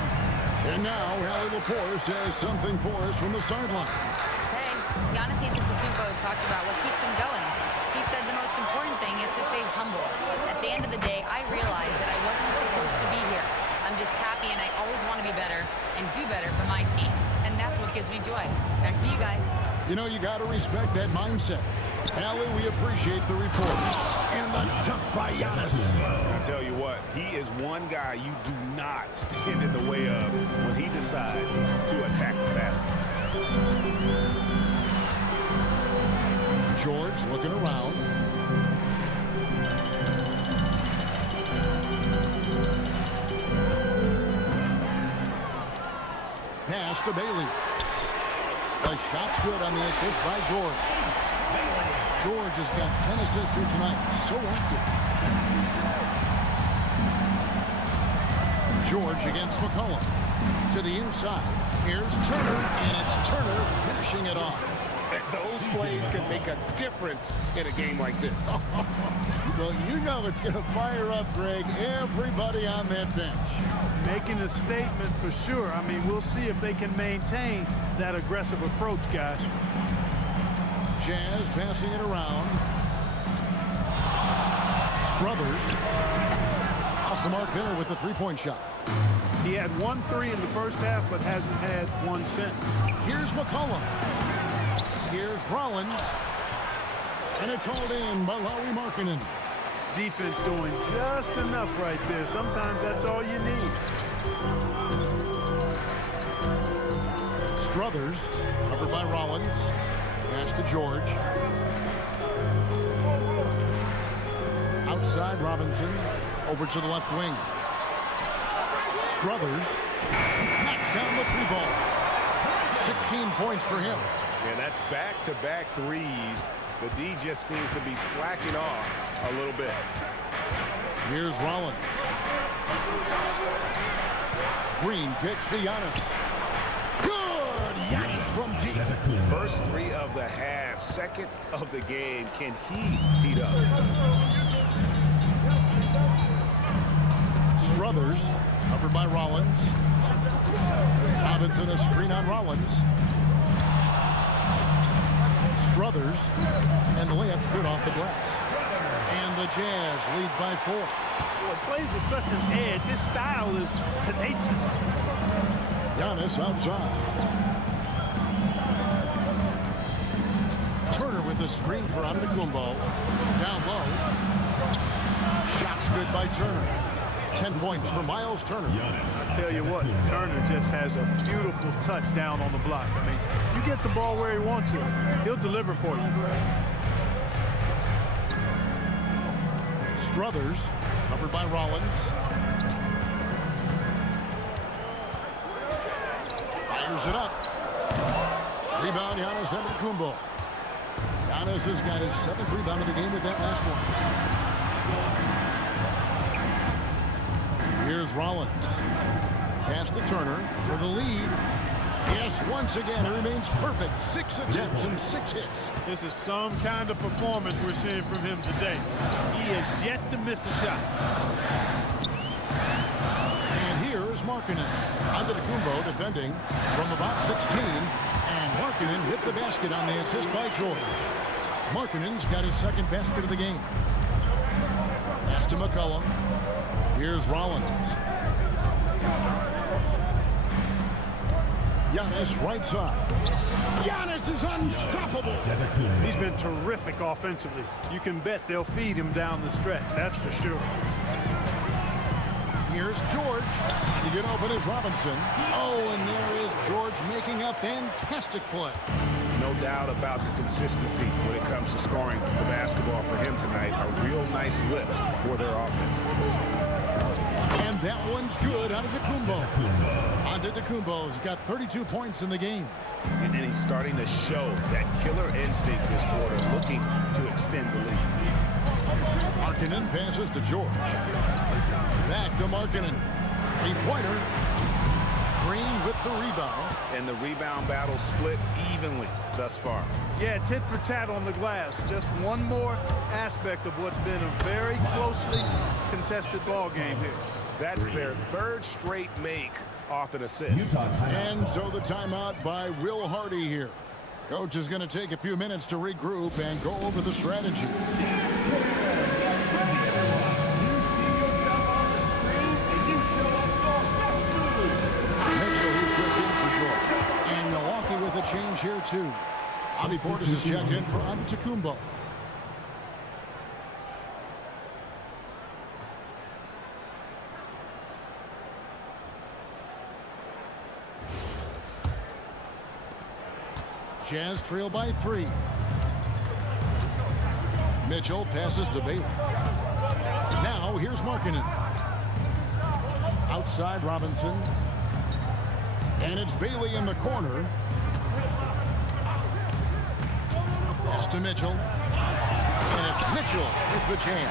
And now Hallie LaForce has something for us from the sideline. Hey, Giannis Antetokounmpo talked about what keeps him going. He said the most important thing is to stay humble. At the end of the day, I realized that I wasn't supposed to be here. I'm just happy, and I always want to be better and do better for my team. And that's what gives me joy. Back to you guys. You know, you got to respect that mindset. Hallie, we appreciate the report. And the jump by Giannis. I tell you what, he is one guy you do not stand in the way of when he decides to attack the basket. George looking around. Pass to Bailey. The shot's good on the assist by George. George has got 10 assists here tonight. So active. George against McCollum. To the inside. Here's Turner, and it's Turner finishing it off. Those plays can make a difference in a game like this. Well, you know it's going to fire up, Greg, everybody on that bench. Making a statement for sure. I mean, we'll see if they can maintain that aggressive approach, guys. Jazz passing it around. Strothers off the mark there with the three-point shot. He had 1 3 in the first half, but hasn't had one since. Here's McCollum. Here's Rollins. And it's hauled in by Lauri Markkanen. Defense doing just enough right there. Sometimes that's all you need. Strothers, covered by Rollins. Pass to George. Outside Robinson. Over to the left wing. Strothers knocks down the 3-ball. 16 points for him. And that's back-to-back threes. The D just seems to be slacking off a little bit. Here's Rollins. Green kicks to Giannis. Good! Giannis from deep. First 3 of the half, second of the game. Can he heat up? Strothers, covered by Rollins. Robinson a screen on Rollins. Strothers, and the layup's good off the glass. And the Jazz lead by 4. Well, plays with such an edge. His style is tenacious. Giannis outside. Turner with the screen for Antetokounmpo. Down low. Shots good by Turner. 10 points for Miles Turner. I tell you what, Turner just has a beautiful touch down on the block. I mean, you get the ball where he wants it, he'll deliver for you. Strothers, covered by Rollins. Fires it up. Rebound, Giannis Antetokounmpo. Giannis has got his 7th rebound of the game with that last one. Here's Rollins. Pass to Turner for the lead. Yes, once again, he remains perfect. 6 attempts and 6 hits. This is some kind of performance we're seeing from him today. He has yet to miss a shot. And here is Markkanen. Antetokounmpo defending from about 16. And Markkanen hit the basket on the assist by Jordan. Markkanen's got his 2nd basket of the game. Pass to McCollum. Here's Rollins. Giannis right side. Giannis is unstoppable. He's been terrific offensively. You can bet they'll feed him down the stretch. That's for sure. Here's George. To get open is Robinson. Oh, and there is George making a fantastic play. No doubt about the consistency when it comes to scoring the basketball for him tonight. A real nice lift for their offense. And that one's good out of Antetokounmpo's got 32 points in the game. And then he's starting to show that killer instinct this quarter, looking to extend the lead. Markkanen passes to George. Back to Markkanen. 3-pointer. Green with the rebound. And the rebound battle split evenly thus far. Yeah, tit for tat on the glass. Just one more aspect of what's been a very closely contested ball game here. That's their 3rd straight make off an assist. And so the timeout by Will Hardy here. Coach is going to take a few minutes to regroup and go over the strategy. And Milwaukee with a change here too. Bobby Portis is checked in for Antetokounmpo. Jazz trail by 3. Mitchell passes to Bailey. Now here's Markkanen. Outside Robinson. And it's Bailey in the corner. Pass to Mitchell. And it's Mitchell with the jam.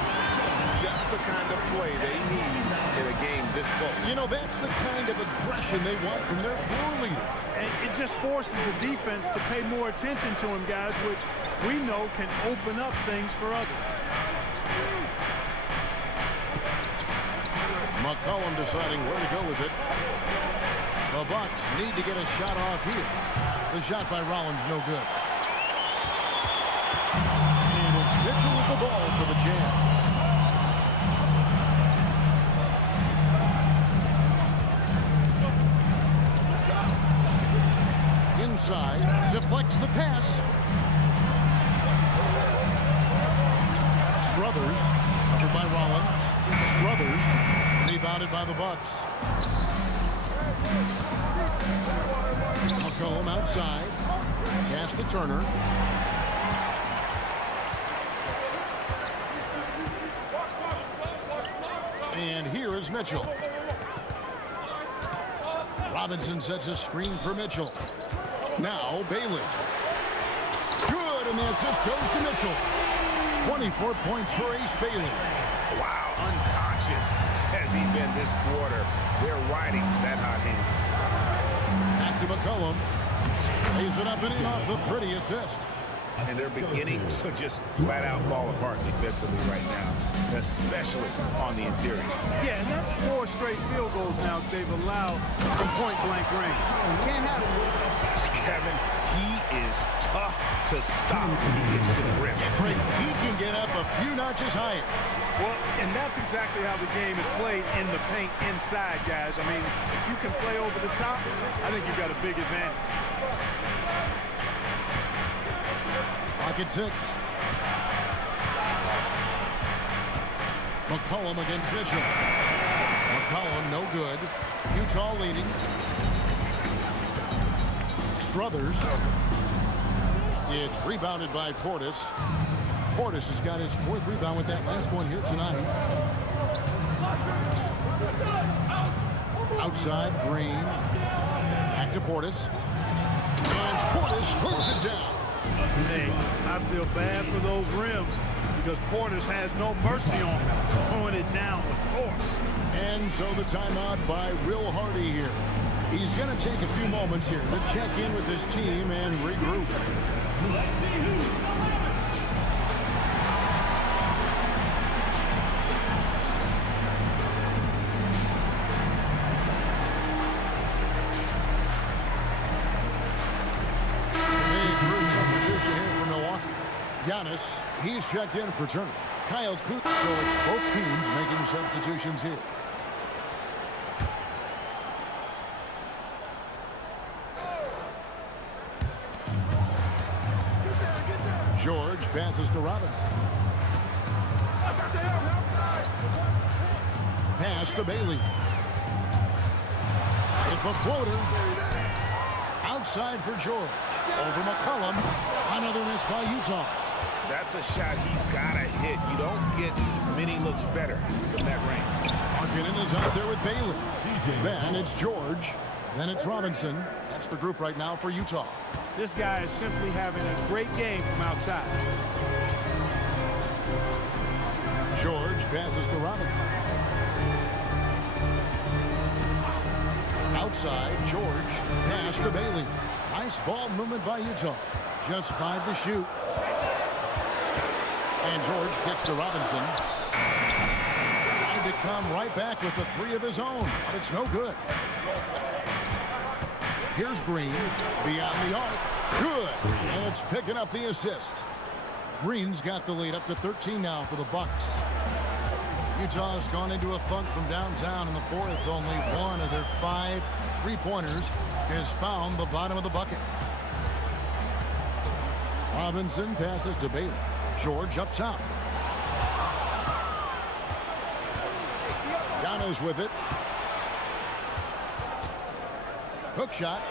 Just the kind of play they need in a game this close. You know, that's the kind of aggression they want from their floor leader. And it just forces the defense to pay more attention to him, guys, which we know can open up things for others. McCollum deciding where to go with it. The Bucks need to get a shot off here. The shot by Rollins no good. And it's Mitchell with the ball for the Jazz. Inside, deflects the pass. Strothers, covered by Rollins. Strothers, rebounded by the Bucks. McCollum outside. Pass to Turner. And here is Mitchell. Robinson sets a screen for Mitchell. Now Bailey. Good, and the assist goes to Mitchell. 24 points for Ace Bailey. Wow, unconscious as see, Ben, this quarter, they're riding that hot hand. Back to McCollum. Lays it up and in off the pretty assist. And they're beginning to just flat out fall apart defensively right now, especially on the interior. Yeah, and that's 4 straight field goals now they've allowed from point-blank range. Can't have it. Kevin, he is tough to stop when he gets to the rim. He can get up a few notches higher. Well, and that's exactly how the game is played in the paint inside, guys. I mean, if you can play over the top, I think you've got a big advantage. Pocket 6. McCollum against Mitchell. McCollum no good. Utah leading. Strothers. It's rebounded by Portis. Portis has got his 4th rebound with that last one here tonight. Outside, Green. Back to Portis. And Portis throws it down. Hey, I feel bad for those rims because Portis has no mercy on him, throwing it down with force. And so the timeout by Will Hardy here. He's going to take a few moments here to check in with his team and regroup. Let's see who's Giannis, he's checked in for Turner. Kyle Kuzma, so it's both teams making substitutions here. George passes to Robinson. Pass to Bailey. It's a floater. Outside for George. Over McCollum. Another miss by Utah. That's a shot he's got to hit. You don't get many looks better from that range. Markkanen is out there with Bailey. Then it's George. Then it's Robinson. That's the group right now for Utah. This guy is simply having a great game from outside. George passes to Robinson. Outside, George. Pass to Bailey. Nice ball movement by Utah. Just 5 to shoot. And George gets to Robinson. Trying to come right back with the 3 of his own, but it's no good. Here's Green, beyond the arc. Good. And it's picking up the assist. Green's got the lead up to 13 now for the Bucks. Utah has gone into a funk from downtown in the 4th. Only one of their 5 3-pointers has found the bottom of the bucket. Robinson passes to Bailey. George up top. Giannis with it. Hook shot.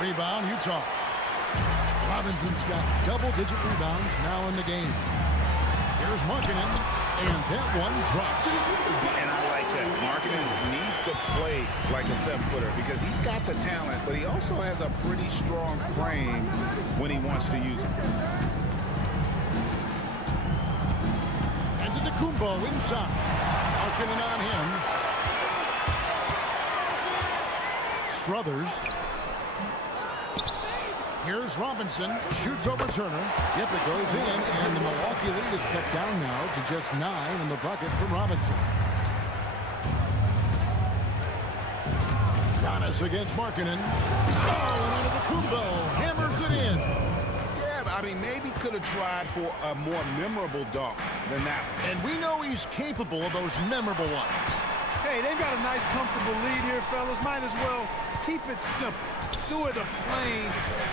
Rebound, Utah. Robinson's got double-digit rebounds now in the game. Here's Markkanen, and that one drops. And I like that. Markkanen needs to play like a 7-footer because he's got the talent, but he also has a pretty strong frame when he wants to use it. And to the Kumbo inside. Markkanen on him. Strothers. Here's Robinson. Shoots over Turner. Yep, it goes in. And the Milwaukee lead is cut down now to just 9 in the bucket from Robinson. Giannis against Markkanen. Oh, and into the Kumbo. Hammers it in. Yeah, I mean, maybe could have tried for a more memorable dunk than that one. And we know he's capable of those memorable ones. Hey, they've got a nice, comfortable lead here, fellas. Might as well keep it simple. Do it a plain,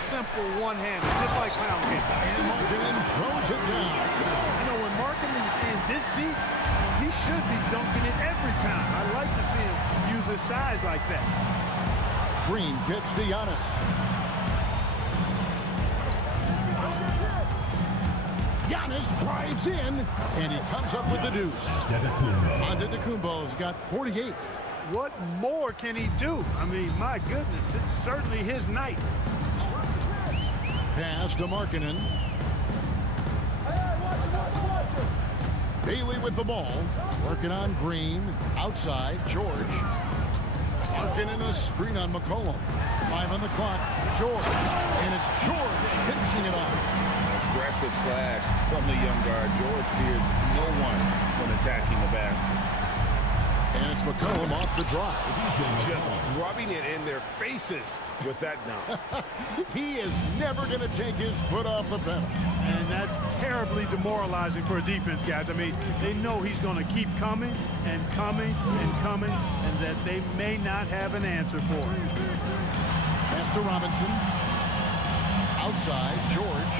simple one-hander, just like pound cake. And Markkanen throws it down. You know, when Markkanen's in this deep, he should be dunking it every time. I like to see him use his size like that. Green gets to Giannis. Giannis drives in, and he comes up with the deuce. Antetokounmpo's got 48. What more can he do? I mean, my goodness, it's certainly his night. Pass to Markkanen. Bailey with the ball. Working on Green. Outside, George. Larkin in a screen on McCollum. 5 on the clock. George. And it's George finishing it off. Aggressive slash from the young guard. George fears no one when attacking the basket. And it's McCollum off the drive. Just rubbing it in their faces with that dunk. He is never going to take his foot off the pedal. And that's terribly demoralizing for a defense, guys. I mean, they know he's going to keep coming and coming and coming, and that they may not have an answer for it. Pass to Robinson. Outside, George.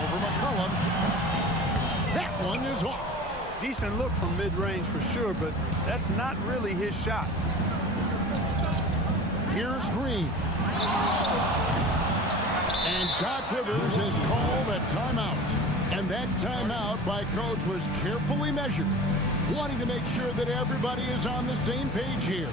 Over McCollum. That one is off. Decent look from mid-range for sure, but that's not really his shot. Here's Green. And Doc Rivers has called a timeout. And that timeout by Coach was carefully measured, wanting to make sure that everybody is on the same page here.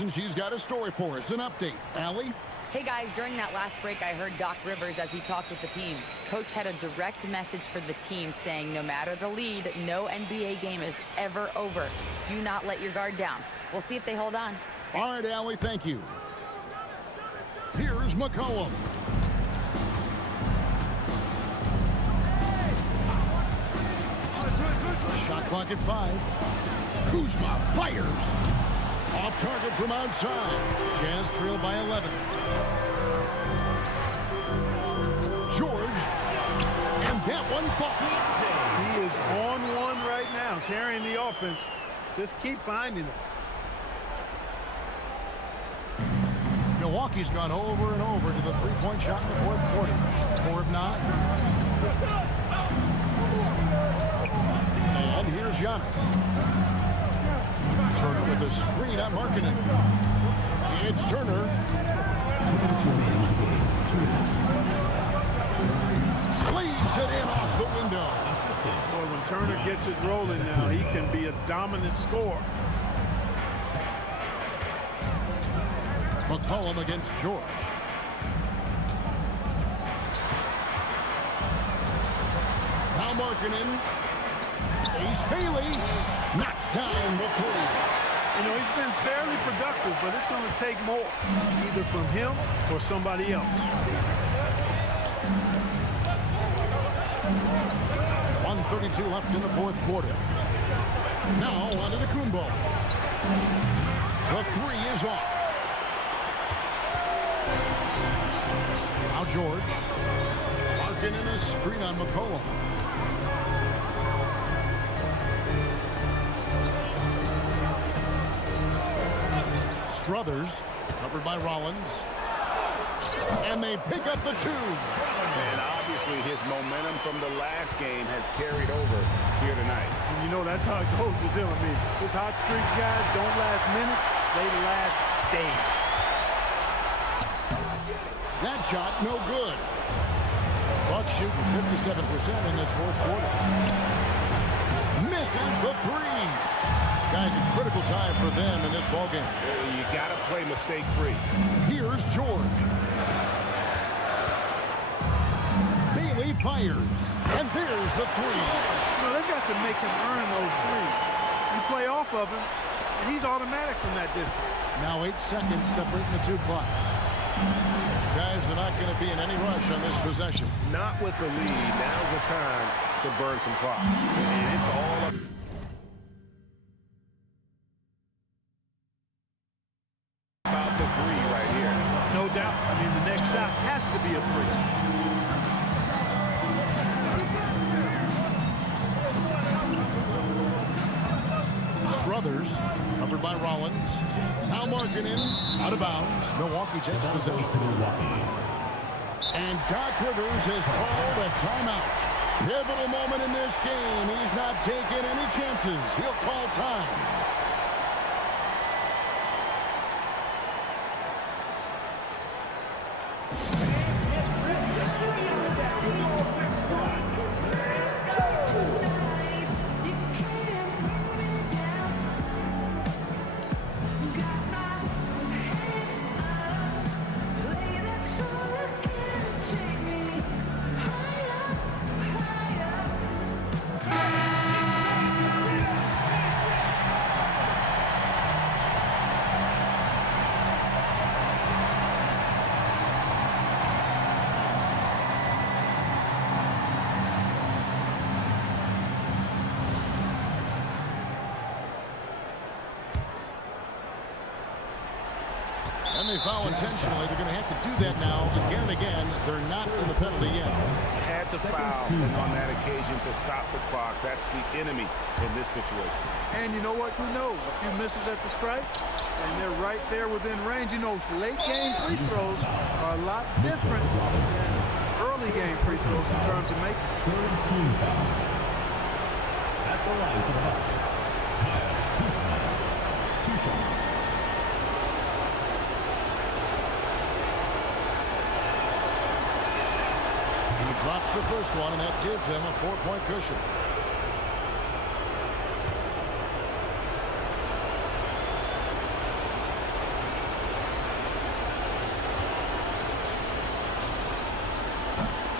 And she's got a story for us, an update. Allie? Hey guys, during that last break, I heard Doc Rivers as he talked with the team. Coach had a direct message for the team saying no matter the lead, no NBA game is ever over. Do not let your guard down. We'll see if they hold on. All right, Allie, thank you. Here's McCollum. Shot clock at 5. Kuzma fires. Off target from outside. Jazz trail by 11. George. And that one falls. He is on one right now, carrying the offense. Just keep finding it. Milwaukee's gone over and over to the three-point shot in the fourth quarter. 4 of 9. And here's Giannis. Turner with a screen on Markkanen. It's Turner. Leaves it in off the window. Boy, when Turner gets it rolling now, he can be a dominant scorer. McCollum against George. Now Markkanen. Ace Bailey knocks down the 3. You know, he's been fairly productive, but it's going to take more, either from him or somebody else. 1:32 left in the fourth quarter. Now on to the Kumbo. The 3 is off. Now George. Larkin in a screen on McCollum. Strothers, covered by Rollins. And they pick up the 2. And obviously his momentum from the last game has carried over here tonight. And you know that's how it goes with him. I mean, his hot streaks, guys, don't last minutes. They last days. That shot, no good. Bucks shooting 57% in this fourth quarter. Misses the 3. Guys, a critical time for them in this ballgame. You got to play mistake-free. Here's George. Bailey fires. And there's the 3. You know, they've got to make him earn those 3. You play off of him, and he's automatic from that distance. Now 8 seconds separating the 2 clocks. Guys, they're not going to be in any rush on this possession. Not with the lead. Now's the time to burn some clock. And it's all up. About the 3 right here. No doubt. I mean, the next shot has to be a 3. Strothers, covered by Rollins. Now Markkanen, out of bounds. Milwaukee takes possession. And Doc Rivers has called a timeout. Pivotal moment in this game. He's not taking any chances. He'll call time. And they foul intentionally. They're going to have to do that now again and again. They're not in the penalty yet. Had to foul on that occasion to stop the clock. That's the enemy in this situation. And you know what? Who knows? A few misses at the stripe, and they're right there within range. You know, late game free throws are a lot different than early game free throws in terms of making. Third team foul. At the line for the Bucks, Kyle Kuzma. 2 shots. He drops the first one, and that gives them a 4-point cushion.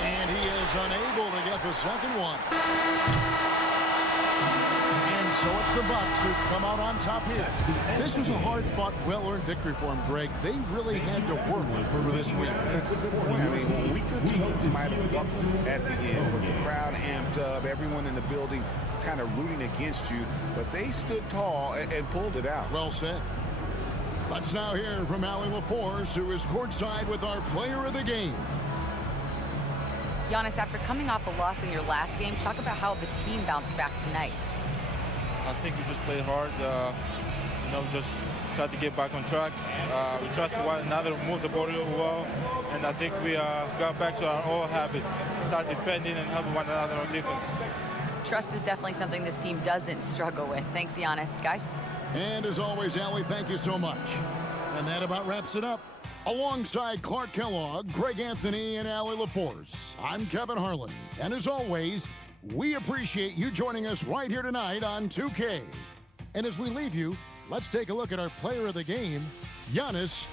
And he is unable to get the second one. And so it's the Bucks who come out on top here. This was a hard-fought, well-earned victory for them, Greg. They really had to work for this week. That's a good point. I mean, weaker teams might have buckled at the end, with the crowd amped up, everyone in the building kind of rooting against you, but they stood tall and pulled it out. Well said. Let's now hear from Allie LaForce, who is courtside with our player of the game. Giannis, after coming off a loss in your last game, talk about how the team bounced back tonight. I think we just played hard, you know, just tried to get back on track. We trusted one another, moved the ball well, and I think we got back to our old habit, start defending and helping one another on defense. Trust is definitely something this team doesn't struggle with. Thanks, Giannis. Guys? And as always, Allie, thank you so much. And that about wraps it up. Alongside Clark Kellogg, Greg Anthony, and Allie LaForce, I'm Kevin Harlan. And as always, we appreciate you joining us right here tonight on 2K. And as we leave you, let's take a look at our player of the game, Giannis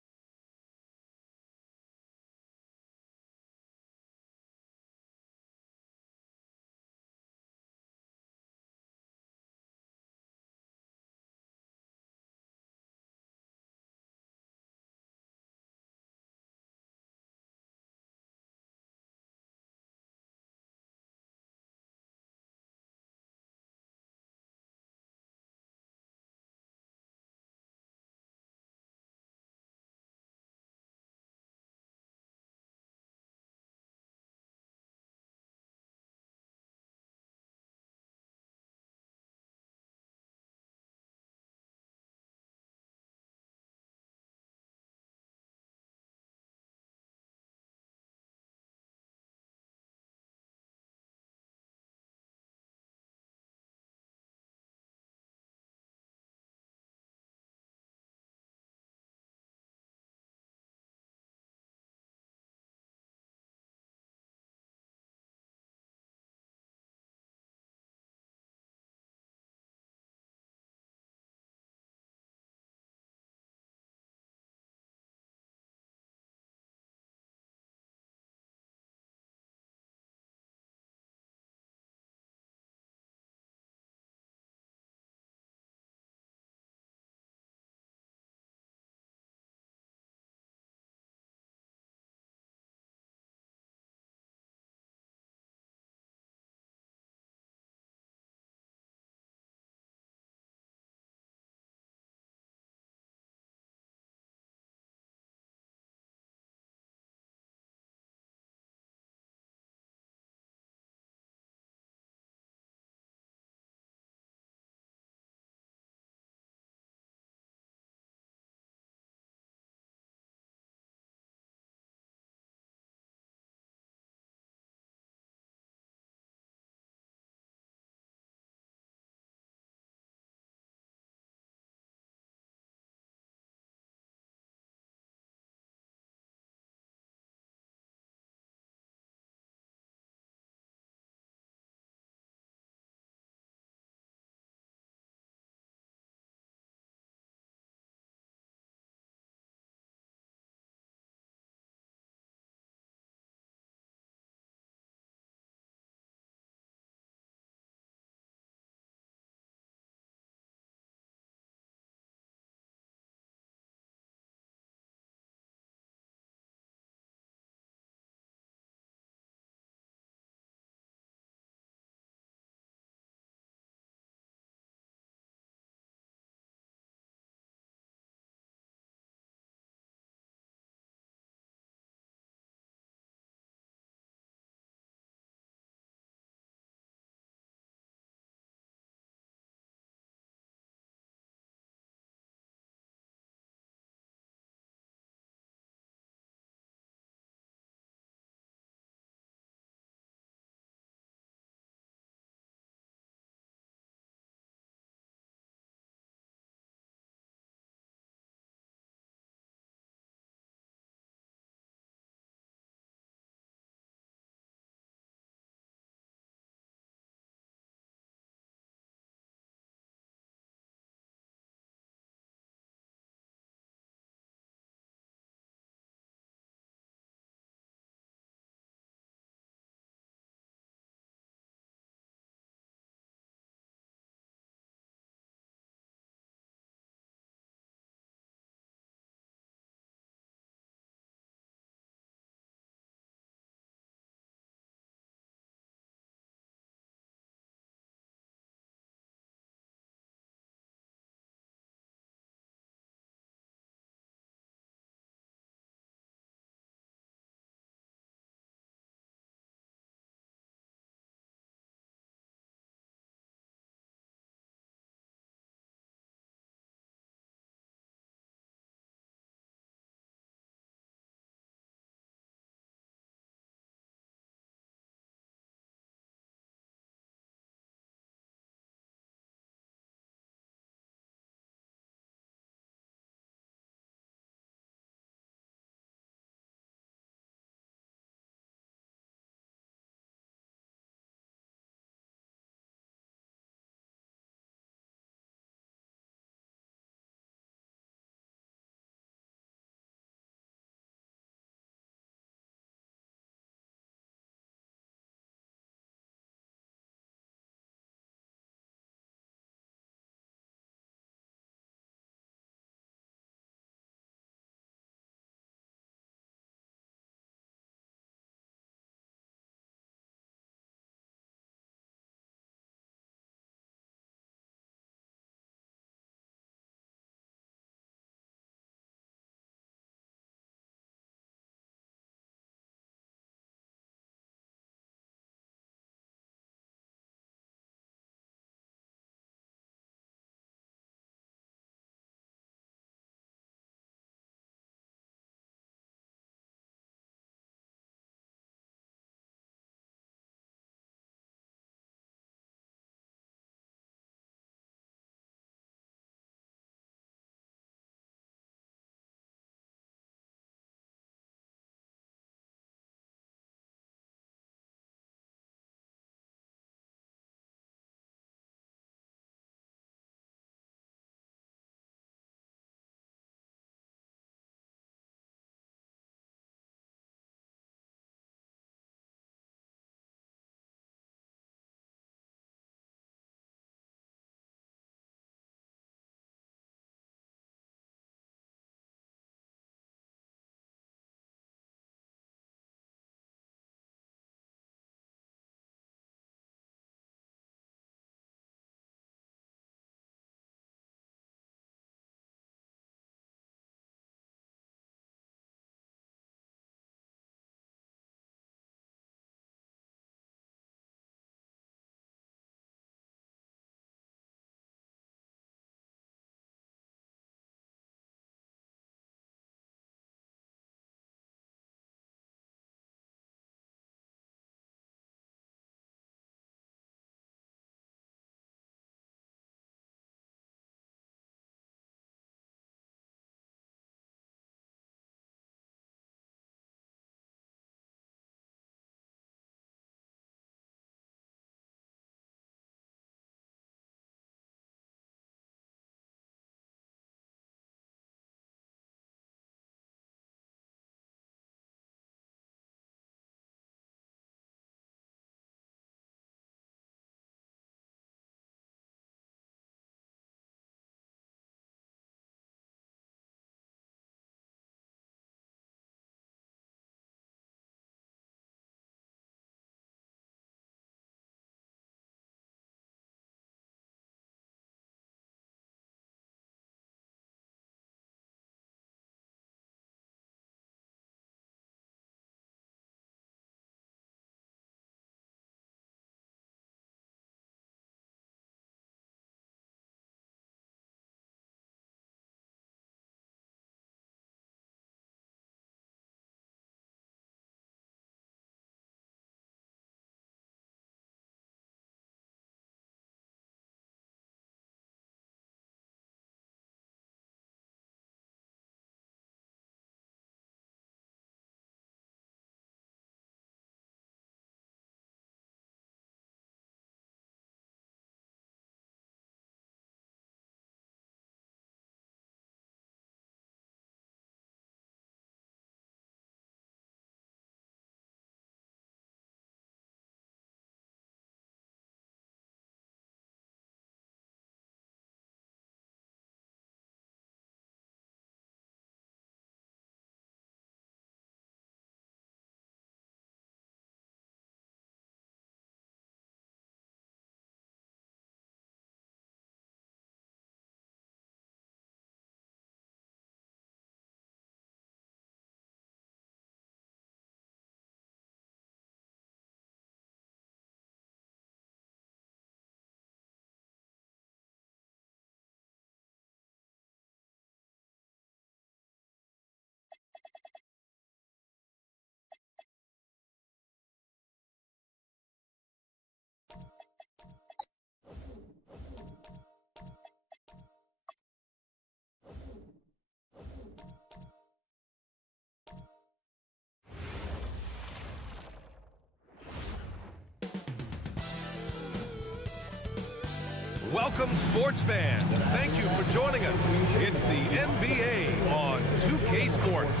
Welcome, sports fans. Thank you for joining us. It's the NBA on 2K Sports.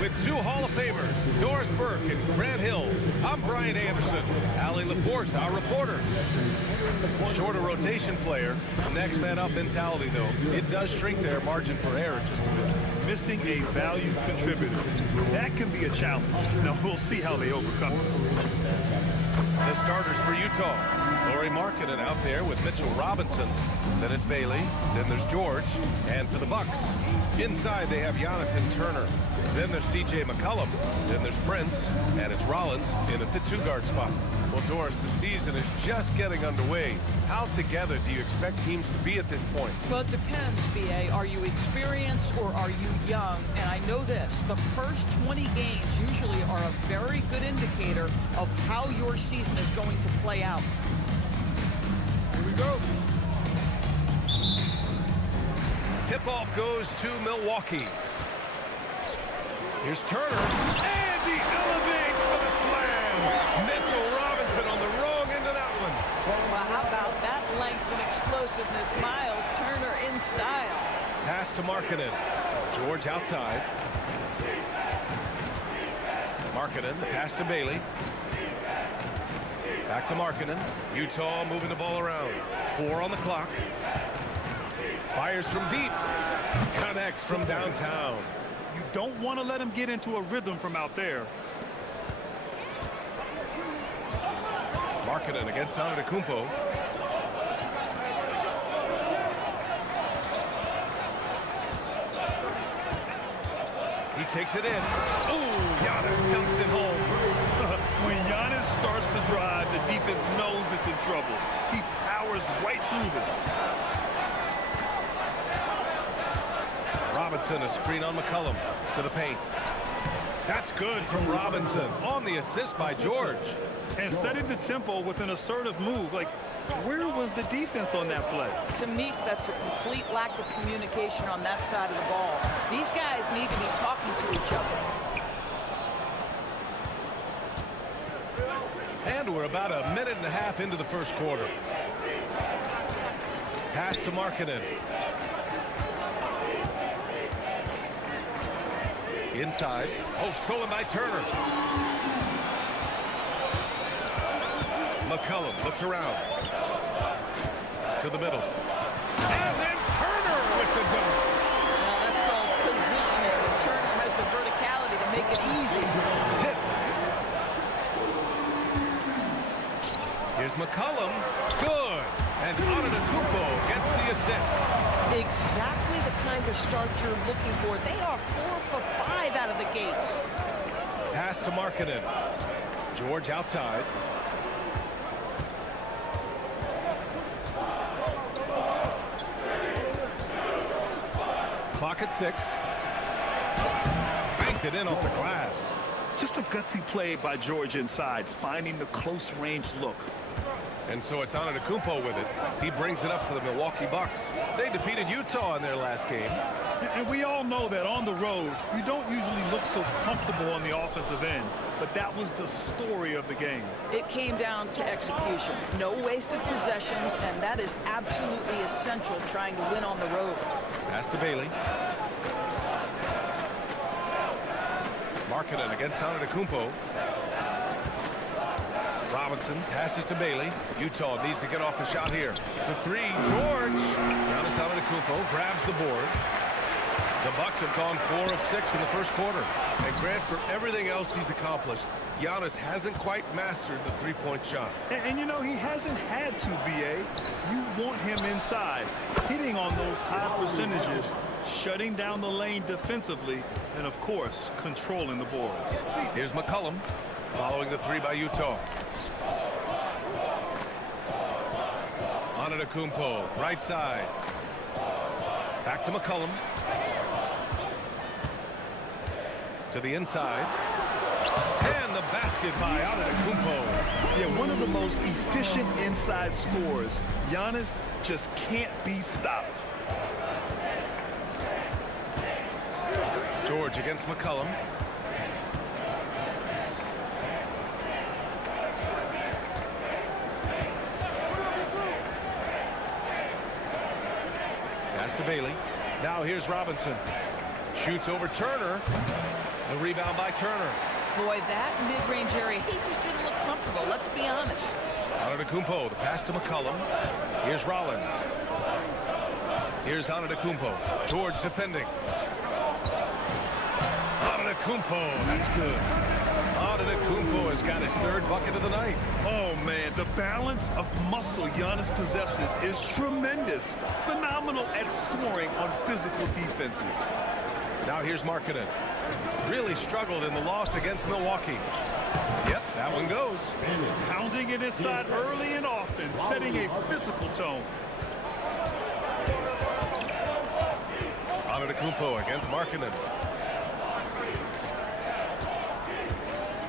With two Hall of Famers, Doris Burke and Grant Hill, I'm Brian Anderson. Allie LaForce, our reporter. Shorter rotation player. Next man up mentality, though. It does shrink their margin for error just a bit. Missing a valued contributor. That can be a challenge. Now, we'll see how they overcome it. The starters for Utah. Lauri Markkanen out there with Mitchell Robinson. Then it's Bailey. Then there's George. And for the Bucks, inside they have Giannis and Turner. Then there's C.J. McCollum. Then there's Prince. And it's Rollins in at the two-guard spot. Well, Doris, the season is just getting underway. How together do you expect teams to be at this point? Well, it depends, B.A. Are you experienced or are you young? And I know this, the first 20 games usually are a very good indicator of how your season is going to play out. Here we go. Tip-off goes to Milwaukee. Here's Turner, and he elevates for the slam. Mitchell Robinson on the wrong end of that one. Well, how about that length and explosiveness? Miles Turner in style. Pass to Markkanen. George outside. Markkanen, the pass to Bailey. Back to Markkanen. Utah moving the ball around. 4 on the clock. Fires from deep. Connects from downtown. You don't want to let him get into a rhythm from out there. Markkanen against Antetokounmpo. He takes it in. Oh, Giannis dunks it home. When Giannis starts to drive, the defense knows it's in trouble. He powers right through them. Robinson, a screen on McCollum to the paint. That's good from Robinson on the assist by George. And setting the tempo with an assertive move. Like, where was the defense on that play? To me, that's a complete lack of communication on that side of the ball. These guys need to be talking to each other. And we're about a minute and a half into the first quarter. Pass to Markkanen. Inside. Oh, stolen by Turner. McCollum looks around. To the middle. And then Turner with the dunk. Now that's called positioning. And Turner has the verticality to make it easy. Tipped. Here's McCollum. Good. And Antetokounmpo gets the assist. Exactly the kind of start you're looking for. They are 4 for 5 out of the gates. Pass to Markkanen. George outside. Clock at 6. Banked it in off the glass. Just a gutsy play by George inside, finding the close range look. And so it's Antetokounmpo with it. He brings it up for the Milwaukee Bucks. They defeated Utah in their last game. And we all know that on the road, you don't usually look so comfortable on the offensive end. But that was the story of the game. It came down to execution. No wasted possessions, and that is absolutely essential trying to win on the road. Pass to Bailey. Markkanen against Antetokounmpo. Robinson passes to Bailey. Utah needs to get off a shot here. For 3, George. Giannis Antetokounmpo grabs the board. The Bucks have gone 4 of 6 in the first quarter. And Grant, for everything else he's accomplished, Giannis hasn't quite mastered the three-point shot. And you know, he hasn't had to, B.A. You want him inside, hitting on those high percentages, shutting down the lane defensively, and, of course, controlling the boards. Here's McCollum following the 3 by Utah. Antetokounmpo, right side. Back to McCollum. To the inside. And the basket by Antetokounmpo. Yeah, one of the most efficient inside scorers. Giannis just can't be stopped. George against McCollum. Bailey. Now here's Robinson. Shoots over Turner. The rebound by Turner. Boy, that mid-range area, he just didn't look comfortable. Let's be honest. Antetokounmpo, the pass to McCollum. Here's Rollins. Here's Antetokounmpo. George defending. Antetokounmpo, that's good. Antetokounmpo has got his third bucket of the night. Oh, man, the balance of muscle Giannis possesses is tremendous. Phenomenal at scoring on physical defenses. Now here's Markkanen. Really struggled in the loss against Milwaukee. Yep, that one goes. Pounding it inside early and often, setting a physical tone. Antetokounmpo against Markkanen.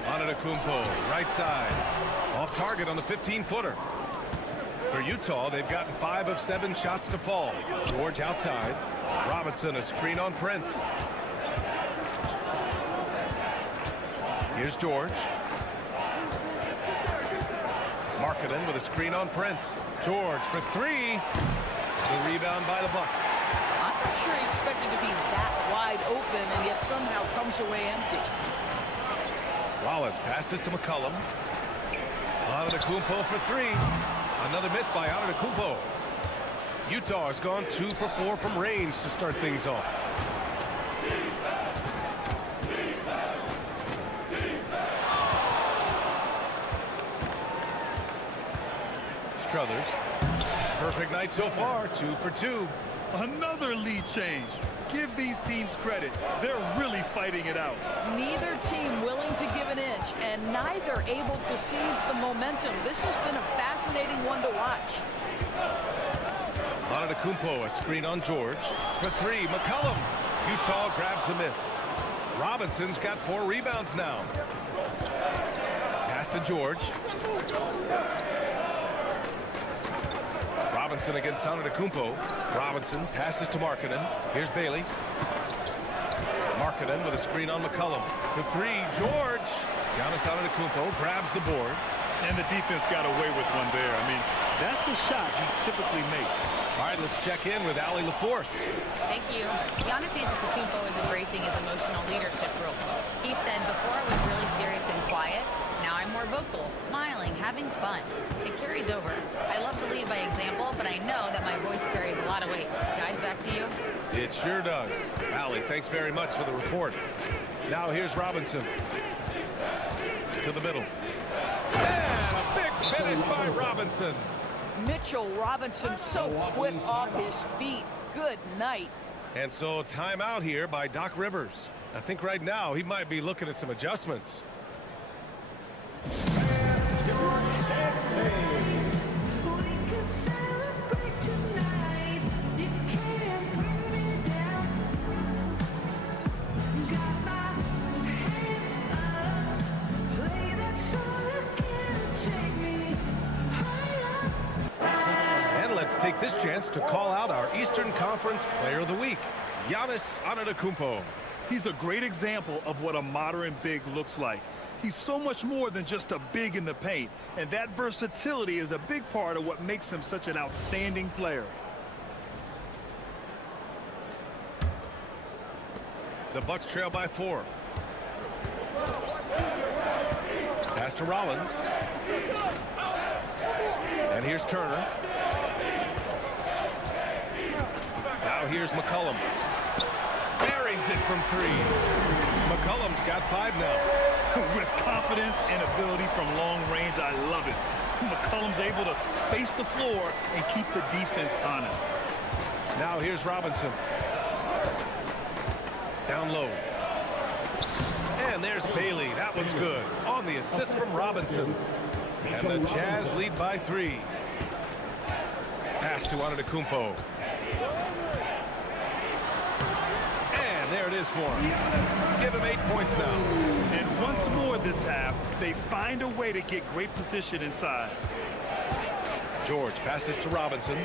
Antetokounmpo, right side. Off target on the 15-footer. For Utah, they've gotten 5 of 7 shots to fall. George outside. Robinson, a screen on Prince. Here's George. Markkanen with a screen on Prince. George for 3. The rebound by the Bucks. I'm not sure he expected to be that wide open and yet somehow comes away empty. Rollins passes to McCollum. Antetokounmpo for 3. Another miss by Antetokounmpo. Utah has gone 2 for 4 from range to start things off. Strothers. Perfect night so far, 2 for 2. Another lead change. Give these teams credit. They're really fighting it out. Neither team willing to give an inch, and neither able to seize the momentum. This has been a fascinating one to watch. Antetokounmpo, a screen on George. For 3, McCollum. Utah grabs the miss. Robinson's got 4 rebounds now. Pass to George. Robinson against Antetokounmpo. Robinson passes to Markkanen. Here's Bailey. Markkanen with a screen on McCollum. For 3, George. Giannis Antetokounmpo grabs the board. And the defense got away with one there. I mean, that's a shot he typically makes. All right, let's check in with Allie LaForce. Thank you. Giannis Antetokounmpo is embracing his emotional leadership role. He said, before I was really serious and quiet, now I'm more vocal, smiling, having fun. It carries over. I love to lead by example, but I know that my voice carries a lot of weight. Guys, back to you. It sure does. Allie, thanks very much for the report. Now here's Robinson. To the middle. And a big finish by Robinson. Mitchell Robinson so quick off his feet. Good night. And so timeout here by Doc Rivers. I think right now he might be looking at some adjustments. Let's take this chance to call out our Eastern Conference Player of the Week, Giannis Antetokounmpo. He's a great example of what a modern big looks like. He's so much more than just a big in the paint, and that versatility is a big part of what makes him such an outstanding player. The Bucks trail by 4. Pass to Rollins. And here's Turner. Now here's McCollum. Buries it from 3. McCollum's got 5 now. With confidence and ability from long range, I love it. McCollum's able to space the floor and keep the defense honest. Now here's Robinson. Down low. And there's Bailey. That one's good. On the assist from Robinson. And the Jazz lead by 3. Pass to Antetokounmpo. And there it is for him. Give him 8 points now. And once more this half, they find a way to get great position inside. George passes to Robinson.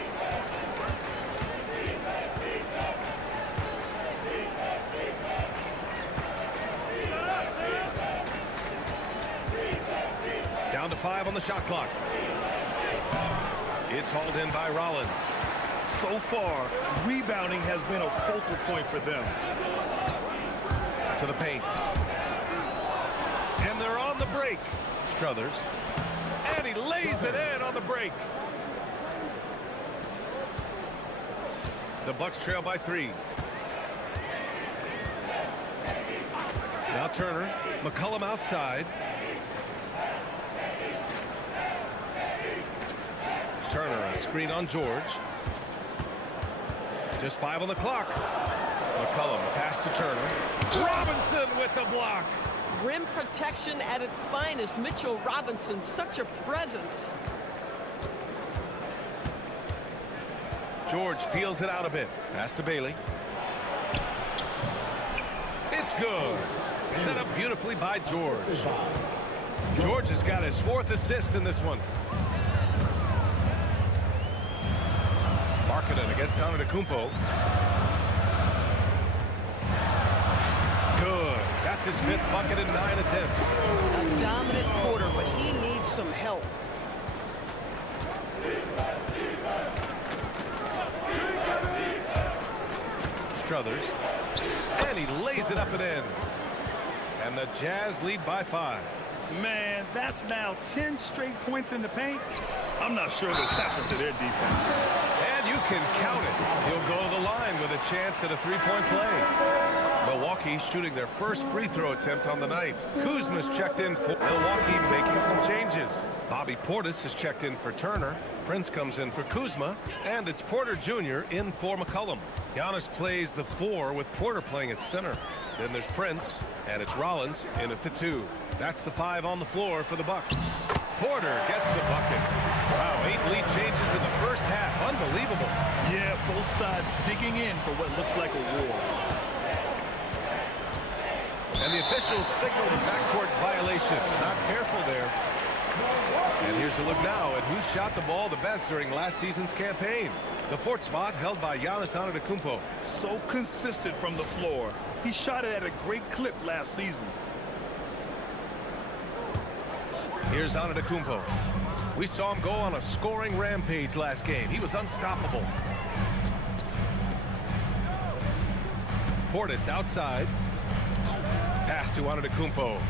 Down to 5 on the shot clock. It's hauled in by Rollins. So far, rebounding has been a focal point for them. To the paint. And they're on the break. Strothers. And he lays it in on the break. The Bucks trail by 3. Now Turner. McCollum outside. Turner, a screen on George. Just 5 on the clock. McCollum, pass to Turner. Robinson with the block. Rim protection at its finest. Mitchell Robinson, such a presence. George feels it out a bit. Pass to Bailey. It's good. Set up beautifully by George. George has got his 4th assist in this one. Markkanen against Antetokounmpo. Good. That's his 5th bucket in 9 attempts. A dominant quarter, but he needs some help. Strothers. And he lays it up and in. And the Jazz lead by 5. Man, that's now 10 straight points in the paint. I'm not sure what's happened to their defense. And you can count it. He'll go to the line with a chance at a 3-point play. Milwaukee shooting their first free throw attempt on the night. Kuzma's checked in for Milwaukee, making some changes. Bobby Portis has checked in for Turner. Prince comes in for Kuzma. And it's Porter Jr. in for McCollum. Giannis plays the 4 with Porter playing at center. Then there's Prince, and it's Rollins in at the 2. That's the 5 on the floor for the Bucks. Porter gets the bucket. Wow, 8 lead changes in the first half. Unbelievable. Yeah, both sides digging in for what looks like a war. And the officials signal the backcourt violation. Not careful there. And here's a look now at who shot the ball the best during last season's campaign. The 4th spot held by Giannis Antetokounmpo. So consistent from the floor. He shot it at a great clip last season. Here's Antetokounmpo. We saw him go on a scoring rampage last game. He was unstoppable. Portis outside. Pass to Antetokounmpo.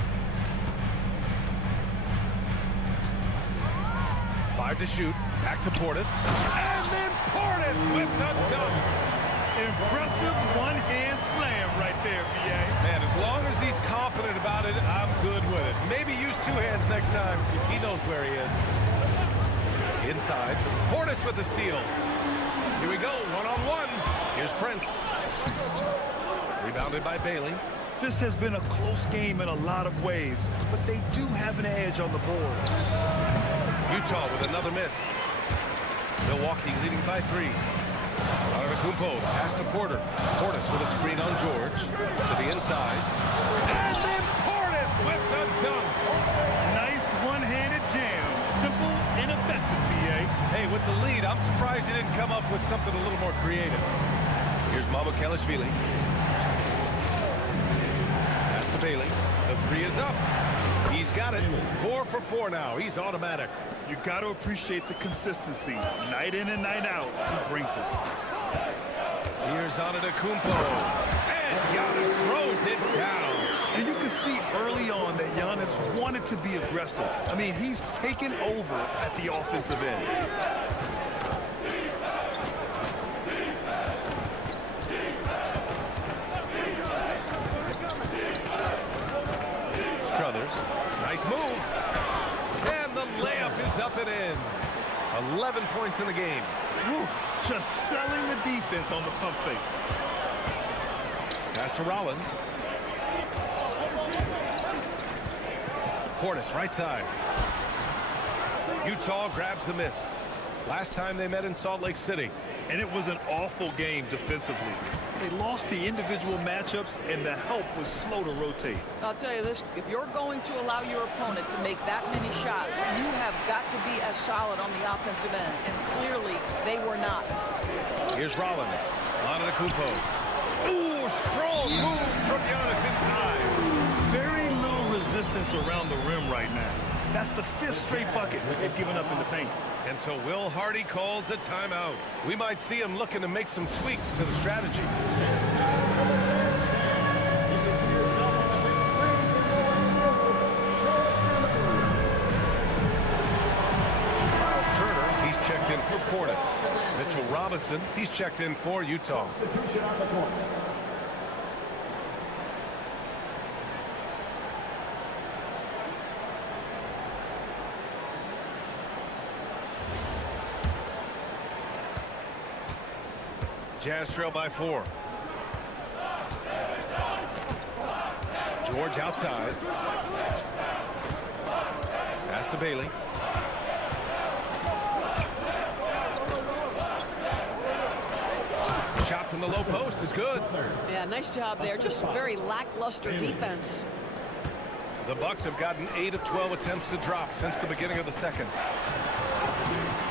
5 to shoot. Back to Portis. And then Portis with the dunk. Impressive one-hand slam right there, B.A. Man, as long as he's confident about it, I'm good with it. Maybe use 2 hands next time. He knows where he is. Inside. Portis with the steal. Here we go. 1-on-1. Here's Prince. Rebounded by Bailey. This has been a close game in a lot of ways, but they do have an edge on the board. Utah with another miss. Milwaukee leading by 3. Antetokounmpo pass to Porter. Portis with a screen on George. To the inside. And then Portis with the dunk. Nice one-handed jam. Simple and effective, B.A. Hey, with the lead, I'm surprised he didn't come up with something a little more creative. Here's Mamukelashvili. Pass to Bailey. The 3 is up. He's got it. 4 for 4 now. He's automatic. You got to appreciate the consistency. Night in and night out, he brings it. Here's Antetokounmpo. And Giannis throws it down. And you can see early on that Giannis wanted to be aggressive. I mean, he's taken over at the offensive end. Strothers. Nice move. And the layup is up and in. 11 points in the game. Whew. Just selling the defense on the pump fake. Pass to Rollins. Portis, right side. Utah grabs the miss. Last time they met in Salt Lake City. And it was an awful game defensively. They lost the individual matchups, and the help was slow to rotate. I'll tell you this, if you're going to allow your opponent to make that many shots, you have got to be as solid on the offensive end, and clearly they were not. Here's Rollins. Antetokounmpo. Ooh, strong move from Giannis inside. Very little resistance around the rim right now. That's the 5th straight bucket they've given up in the paint. And so Will Hardy calls the timeout. We might see him looking to make some tweaks to the strategy. Miles Turner, he's checked in for Portis. Mitchell Robinson, he's checked in for Utah. Jazz trail by 4. George outside. Pass to Bailey. Shot from the low post is good. Yeah, nice job there. Just very lackluster defense. The Bucks have gotten 8 of 12 attempts to drop since the beginning of the second.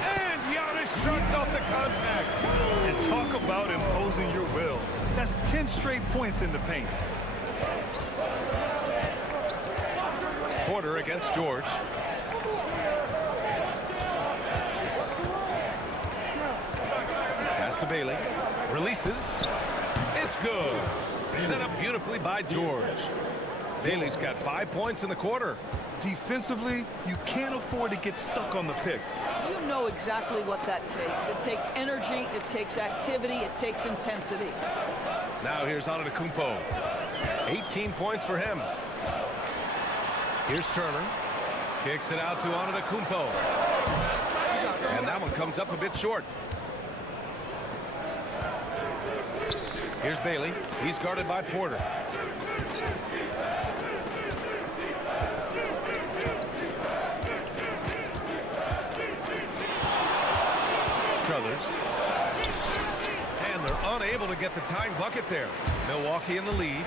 And Giannis shrugs off the contact. And talk about imposing your will. That's 10 straight points in the paint. Porter against George. Pass to Bailey. Releases. It's good. Set up beautifully by George. Bailey's got 5 points in the quarter. Defensively, you can't afford to get stuck on the pick. You know exactly what that takes. It takes energy, it takes activity, it takes intensity. Now here's Antetokounmpo. 18 points for him. Here's Turner. Kicks it out to Antetokounmpo. And that one comes up a bit short. Here's Bailey. He's guarded by Porter. Strothers. And they're unable to get the tying bucket there. Milwaukee in the lead.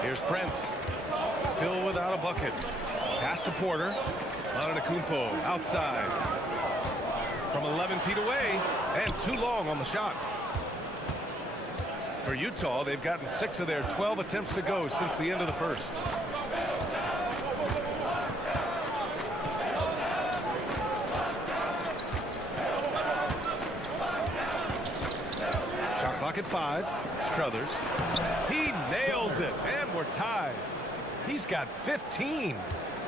Here's Prince. Still without a bucket. Pass to Porter. Antetokounmpo outside. From 11 feet away, and too long on the shot. For Utah, they've gotten 6 of their 12 attempts to go since the end of the first. Shot clock at 5. Strothers. He nails it, and we're tied. He's got 15.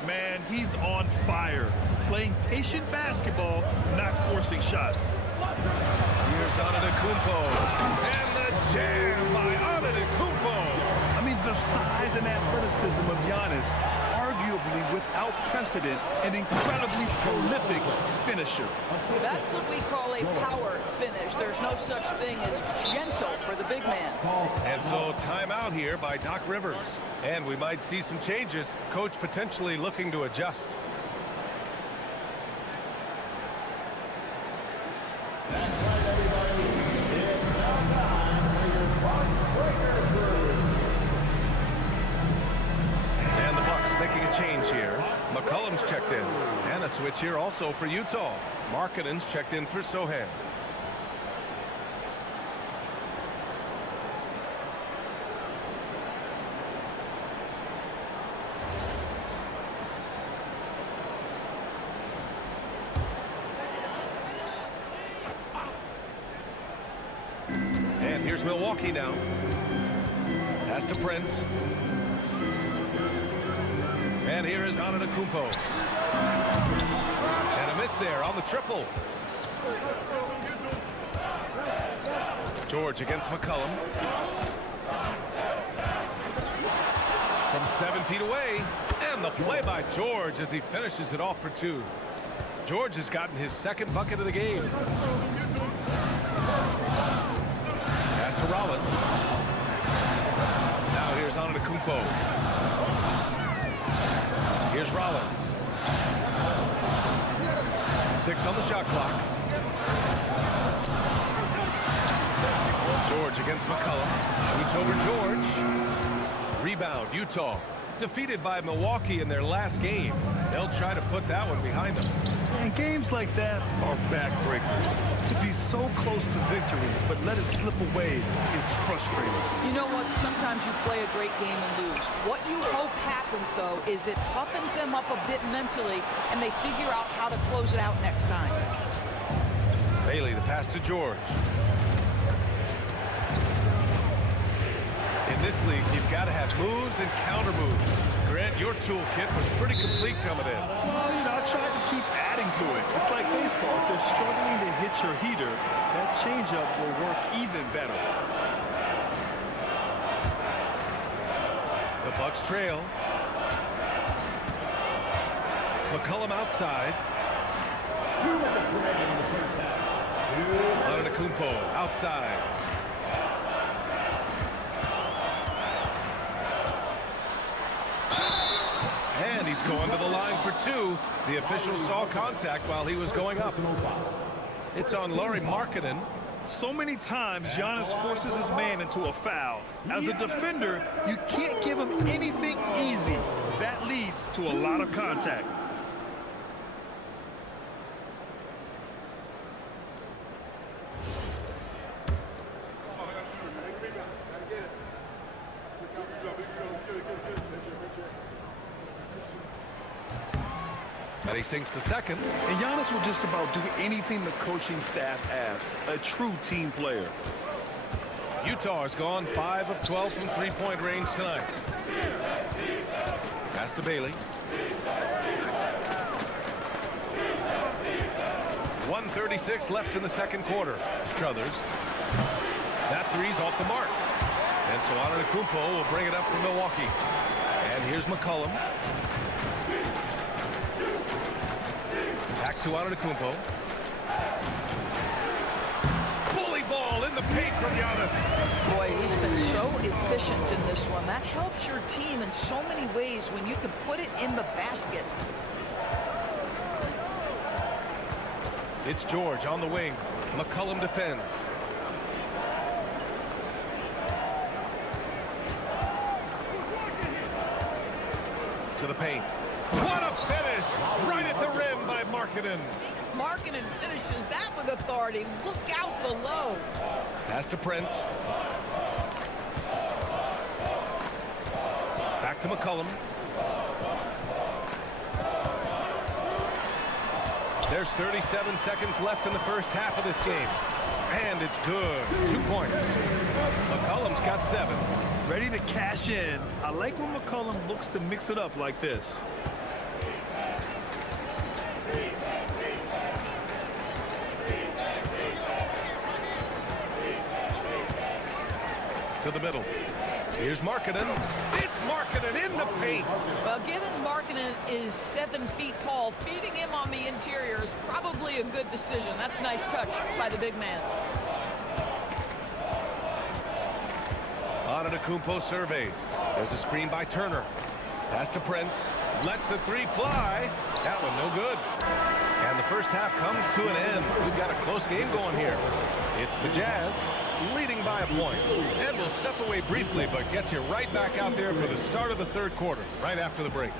Man, he's on fire. Playing patient basketball, not forcing shots. Here's Antetokounmpo. And the jam by Antetokounmpo. I mean, the size and athleticism of Giannis, arguably without precedent, an incredibly prolific finisher. That's what we call a power finish. There's no such thing as gentle for the big man. And so timeout here by Doc Rivers. And we might see some changes. Coach potentially looking to adjust. And the Bucks making a change here. McCollum's checked in. And a switch here also for Utah. Markkanen's checked in for Sohan. And here's Milwaukee now. Pass to Prince. And here is Antetokounmpo. And a miss there on the triple. George against McCollum. From 7 feet away. And the play by George as he finishes it off for 2. George has gotten his 2nd bucket of the game. Pass to Rollins. Now here's Antetokounmpo. Here's Rollins. 6 on the shot clock. George against McCollum. Shoots over George. Rebound, Utah. Defeated by Milwaukee in their last game. They'll try to put that one behind them. And games like that are backbreakers. To be so close to victory, but let it slip away is frustrating. You know what? Sometimes you play a great game and lose. What you hope happens, though, is it toughens them up a bit mentally, and they figure out how to close it out next time. Bailey, the pass to George. In this league, you've got to have moves and counter moves. Grant, your toolkit was pretty complete coming in. Well, I tried to keep adding to it. It's like baseball. If they're struggling to hit your heater, that changeup will work even better. The Bucks trail. McCollum outside. Antetokounmpo outside. And he's going to the line for two. The official saw contact while he was going up. It's on Lauri Markkanen. So many times, Giannis forces his man into a foul. As a defender, you can't give him anything easy. That leads to a lot of contact. And he sinks the second. And Giannis will just about do anything the coaching staff asks. A true team player. Utah has gone 5 of 12 from three-point range tonight. Pass to Bailey. 1:36 left in the second quarter. Strothers. That three's off the mark. And so Antetokounmpo will bring it up for Milwaukee. And here's McCollum. Back to Antetokounmpo. Bully ball in the paint from Giannis. Boy, he's been so efficient in this one. That helps your team in so many ways when you can put it in the basket. It's George on the wing. McCollum defends. To the paint. What a finish! Right at the rim by Markkanen. Markkanen finishes that with authority. Look out below. Pass to Prince. Back to McCollum. There's 37 seconds left in the first half of this game. And it's good. 2 points. McCollum's got 7. Ready to cash in. I like when McCollum looks to mix it up like this. To the middle. Here's Markkanen. It's Markkanen in the paint. Well, given Markkanen is 7 feet tall, feeding him on the interior is probably a good decision. That's a nice touch by the big man. Antetokounmpo surveys. There's a screen by Turner. Pass to Prince. Lets the three fly. That one no good. And the first half comes to an end. We've got a close game going here. It's the Jazz leading by a point. And we'll step away briefly, but get you right back out there for the start of the third quarter, right after the break.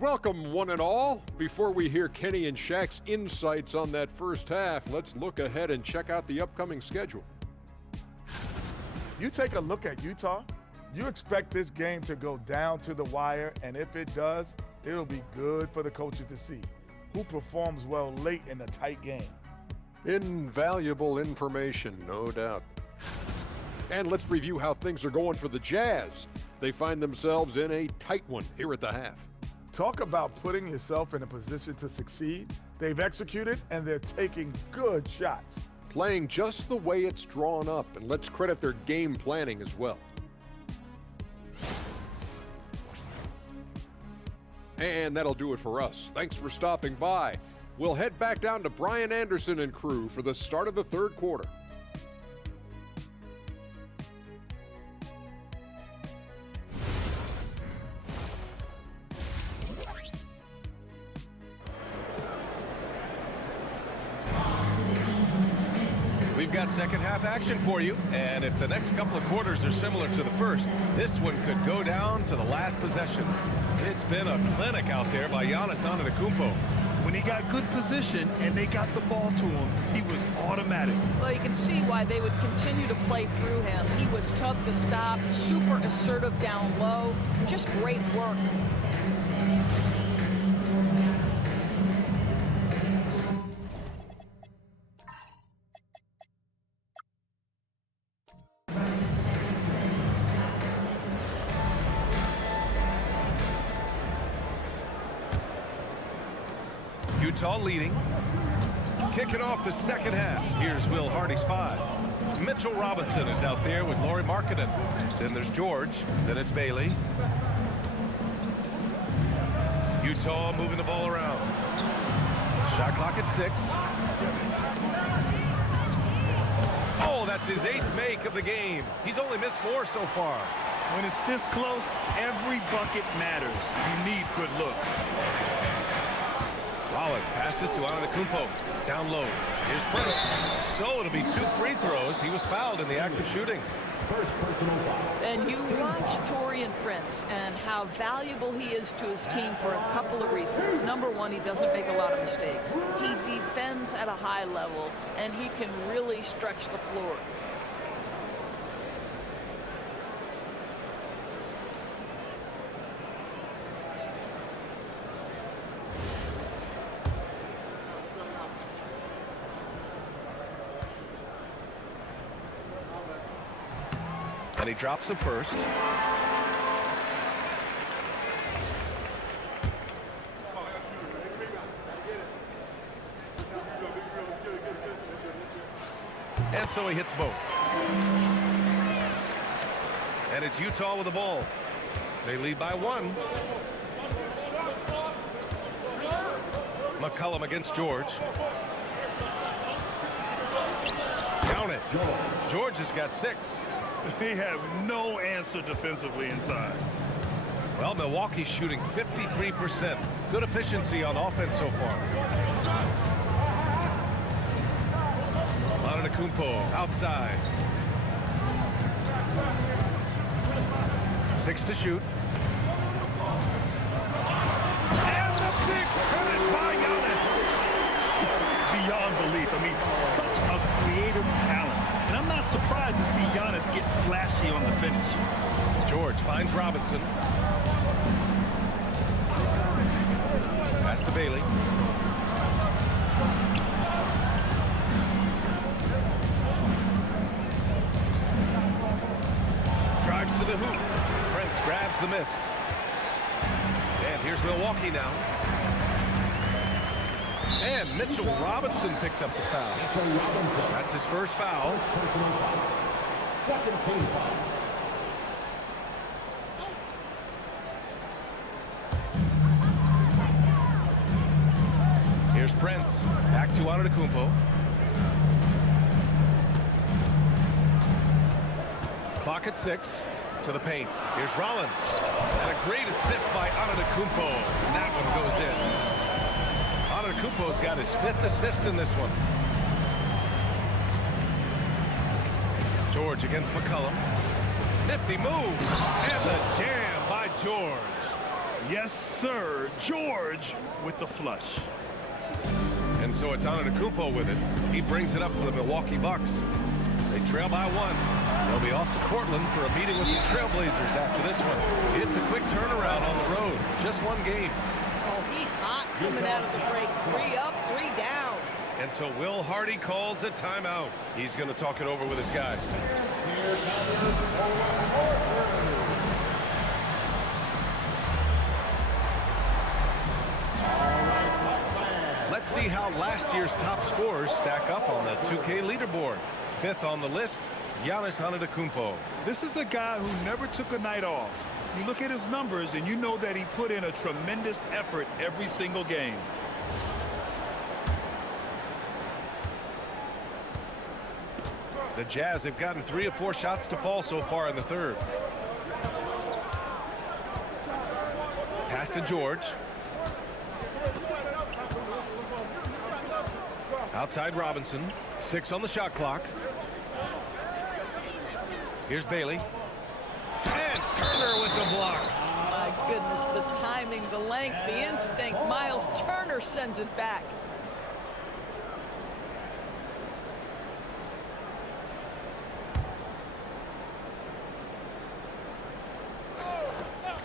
Welcome, one and all. Before we hear Kenny and Shaq's insights on that first half, let's look ahead and check out the upcoming schedule. You take a look at Utah, you expect this game to go down to the wire, and if it does, it'll be good for the coaches to see who performs well late in a tight game. Invaluable information, no doubt. And let's review how things are going for the Jazz. They find themselves in a tight one here at the half. Talk about putting yourself in a position to succeed. They've executed, and they're taking good shots. Playing just the way it's drawn up, and let's credit their game planning as well. And that'll do it for us. Thanks for stopping by. We'll head back down to Brian Anderson and crew for the start of the third quarter. We've got second half action for you, and if the next couple of quarters are similar to the first, this one could go down to the last possession. It's been a clinic out there by Giannis Antetokounmpo. When he got good position and they got the ball to him, he was automatic. Well, you can see why they would continue to play through him. He was tough to stop, super assertive down low, just great work. Utah leading. Kicking off the second half. Here's Will Hardy's 5. Mitchell Robinson is out there with Lauri Markkanen. Then there's George. Then it's Bailey. Utah moving the ball around. Shot clock at 6. Oh, that's his 8th make of the game. He's only missed 4 so far. When it's this close, every bucket matters. You need good looks. Pollock passes to Antetokounmpo. Down low. Here's Prince. So it'll be 2 free throws. He was fouled in the act of shooting. First personal foul. And you watch Taurean Prince and how valuable he is to his team for a couple of reasons. Number one, he doesn't make a lot of mistakes. He defends at a high level, and he can really stretch the floor. And he drops it first. And so he hits both. And it's Utah with the ball. They lead by 1. McCollum against George. Count it. George has got 6. They have no answer defensively inside. Well, Milwaukee's shooting 53%. Good efficiency on offense so far. Antetokounmpo outside. 6 to shoot. And the big finish by Giannis. Beyond belief. I mean, such a creative talent. And I'm not surprised to see Giannis get flashy on the finish. George finds Robinson. Pass to Bailey. Drives to the hoop. Prince grabs the miss. And here's Milwaukee now. And Mitchell Robinson picks up the foul. That's his first foul. Second team foul. Here's Prince. Back to Antetokounmpo. Clock at 6. To the paint. Here's Rollins. And a great assist by Antetokounmpo. And that one goes in. Antetokounmpo's got his 5th assist in this one. George against McCollum. Nifty move. And the jam by George. Yes, sir. George with the flush. And so it's Antetokounmpo with it. He brings it up for the Milwaukee Bucks. They trail by 1. They'll be off to Portland for a meeting with the Trailblazers after this one. It's a quick turnaround on the road. Just 1 game. Oh, he's hot coming out of the break. 3 up, 3 down. And so Will Hardy calls the timeout. He's going to talk it over with his guys. Let's see how last year's top scorers stack up on the 2K leaderboard. 5th on the list, Giannis Antetokounmpo. This is a guy who never took a night off. You look at his numbers and you know that he put in a tremendous effort every single game. The Jazz have gotten 3 of 4 shots to fall so far in the third. Pass to George. Outside Robinson. 6 on the shot clock. Here's Bailey. And Turner with the block. My goodness, the timing, the length, the instinct. Miles Turner sends it back.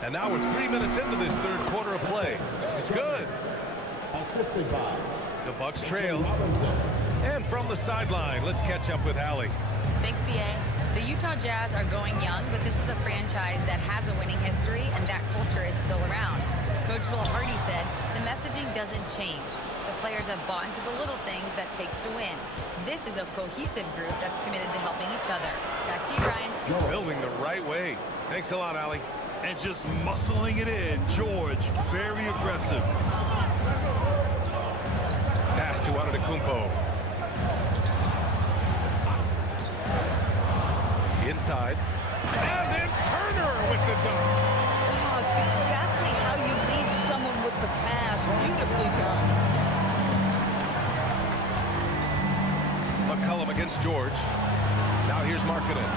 And now we're 3 minutes into this third quarter of play. It's good. Assisted by the Bucks trail. And from the sideline, let's catch up with Allie. Thanks, BA. The Utah Jazz are going young, but this is a franchise that has a winning history, and that culture is still around. Coach Will Hardy said, the messaging doesn't change. The players have bought into the little things that takes to win. This is a cohesive group that's committed to helping each other. Back to you, Ryan. Building the right way. Thanks a lot, Allie. And just muscling it in. George, very aggressive. Pass to Antetokounmpo. Inside. And then Turner with the dunk. Oh, it's exactly how you lead someone with the pass. Beautifully done. McCollum against George. Now here's Markkanen.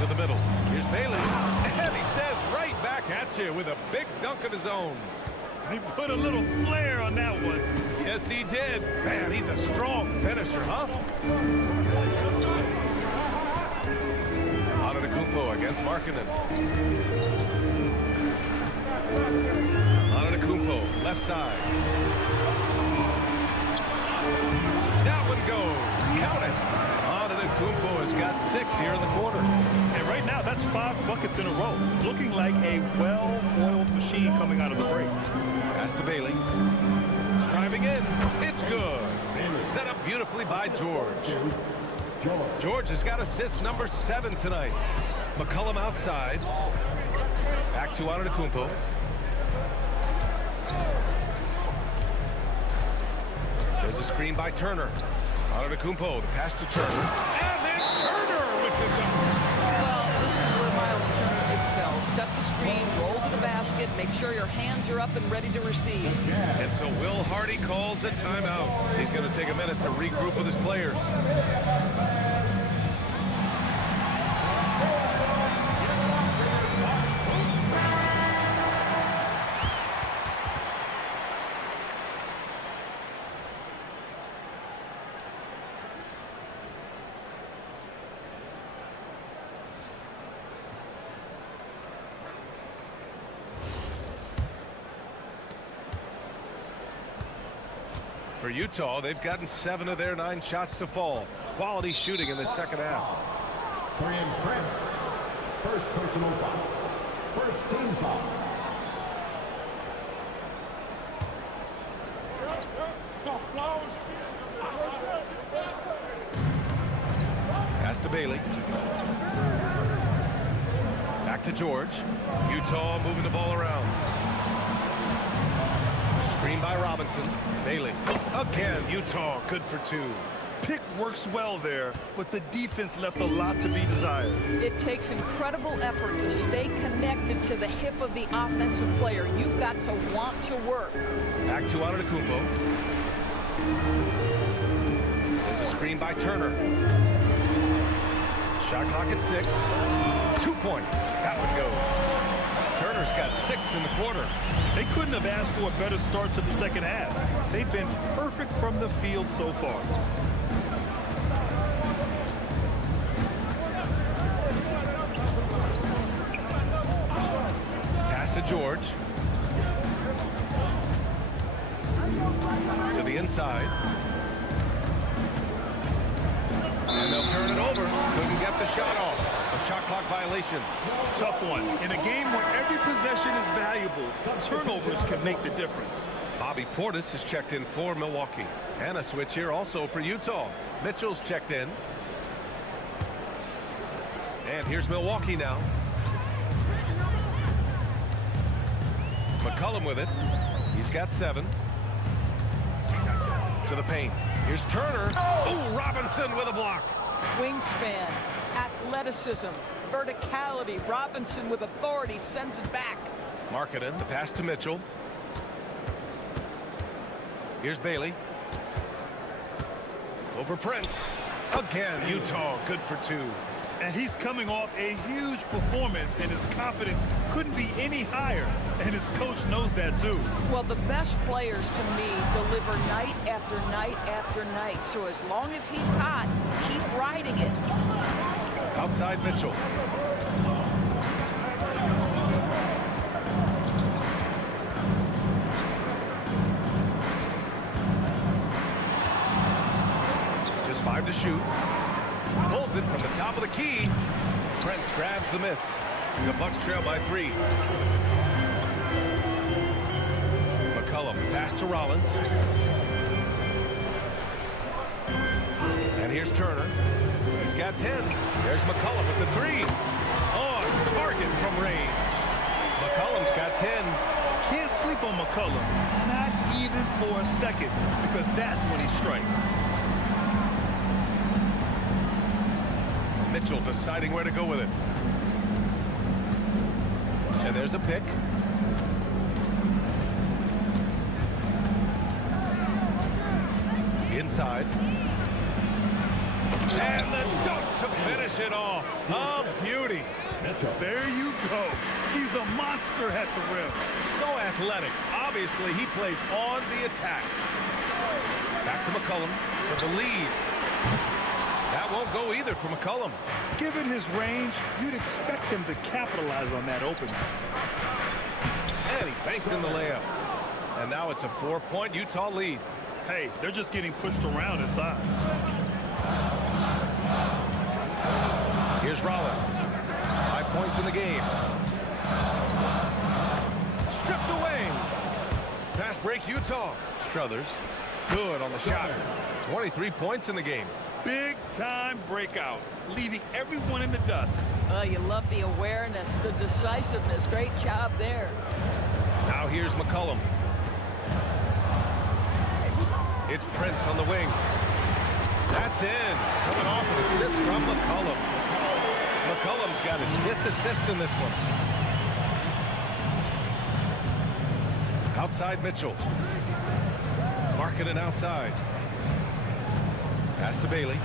To the middle. Here's Bailey. And he says right back at you with a big dunk of his own. He put a little flair on that one. Yes, he did. Man, he's a strong finisher, huh? Antetokounmpo against Markkanen. Antetokounmpo, left side. That one goes. Count it. Antetokounmpo has got 6 here in the quarter. And right now, that's 5 buckets in a row. Looking like a well-oiled machine coming out of the break. Pass to Bailey. Driving in. It's good. Set up beautifully by George. George has got assist number 7 tonight. McCollum outside. Back to Antetokounmpo. There's a screen by Turner. Antetokounmpo, the pass to Turner. And then Turner with the dunk. Well, this is where Miles Turner excels. Set the screen, roll to the basket, make sure your hands are up and ready to receive. And so Will Hardy calls the timeout. He's going to take a minute to regroup with his players. For Utah, they've gotten 7 of their 9 shots to fall. Quality shooting in the second half. Brian Prince, first personal foul. First team foul. Pass to Bailey. Back to George. Utah moving the ball around. Screen by Robinson. Bailey. Again, Utah good for 2. Pick works well there, but the defense left a lot to be desired. It takes incredible effort to stay connected to the hip of the offensive player. You've got to want to work. Back to Antetokounmpo. There's a screen by Turner. Shot clock at 6. 2 points. That one goes. Turner's got 6 in the quarter. They couldn't have asked for a better start to the second half. They've been perfect from the field so far. Pass to George. To the inside. And they'll turn it over. Couldn't get the shot off. A shot clock violation. Tough one. In a game where every possession is valuable, turnovers can make the difference. Bobby Portis has checked in for Milwaukee. And a switch here also for Utah. Mitchell's checked in. And here's Milwaukee now. McCollum with it. He's got 7. To the paint. Here's Turner. Oh, Robinson with a block. Wingspan, athleticism, verticality. Robinson with authority sends it back. Markkanen, the pass to Mitchell. Here's Bailey. Over Prince. Again, Utah good for 2. And he's coming off a huge performance, and his confidence couldn't be any higher. And his coach knows that, too. Well, the best players, to me, deliver night after night after night. So as long as he's hot, keep riding it. Outside Mitchell. Just 5 to shoot. Pulls it from the top of the key. Prince grabs the miss. The Bucks trail by 3. McCollum, pass to Rollins. And here's Turner. He's got 10. There's McCollum with the 3. On target from range. McCollum's got 10. Can't sleep on McCollum. Not even for a second, because that's when he strikes. Mitchell deciding where to go with it. And there's a pick. Inside. And the dunk to finish it off. A beauty. There you go. He's a monster at the rim. So athletic. Obviously, he plays on the attack. Back to McCollum for the lead. That won't go either for McCollum. Given his range, you'd expect him to capitalize on that opening. And he banks in the layup. And now it's a 4-point Utah lead. Hey, they're just getting pushed around inside. Here's Rollins. 5 points in the game. Stripped away. Pass break Utah. Strothers. Good on the shot. 23 points in the game. Big time breakout, leaving everyone in the dust. You love the awareness, the decisiveness. Great job there. Now here's McCollum. It's Prince on the wing. That's in. Coming off an assist from McCollum. McCollum's got his 5th assist in this one. Outside Mitchell. Markkanen outside. Pass to Bailey.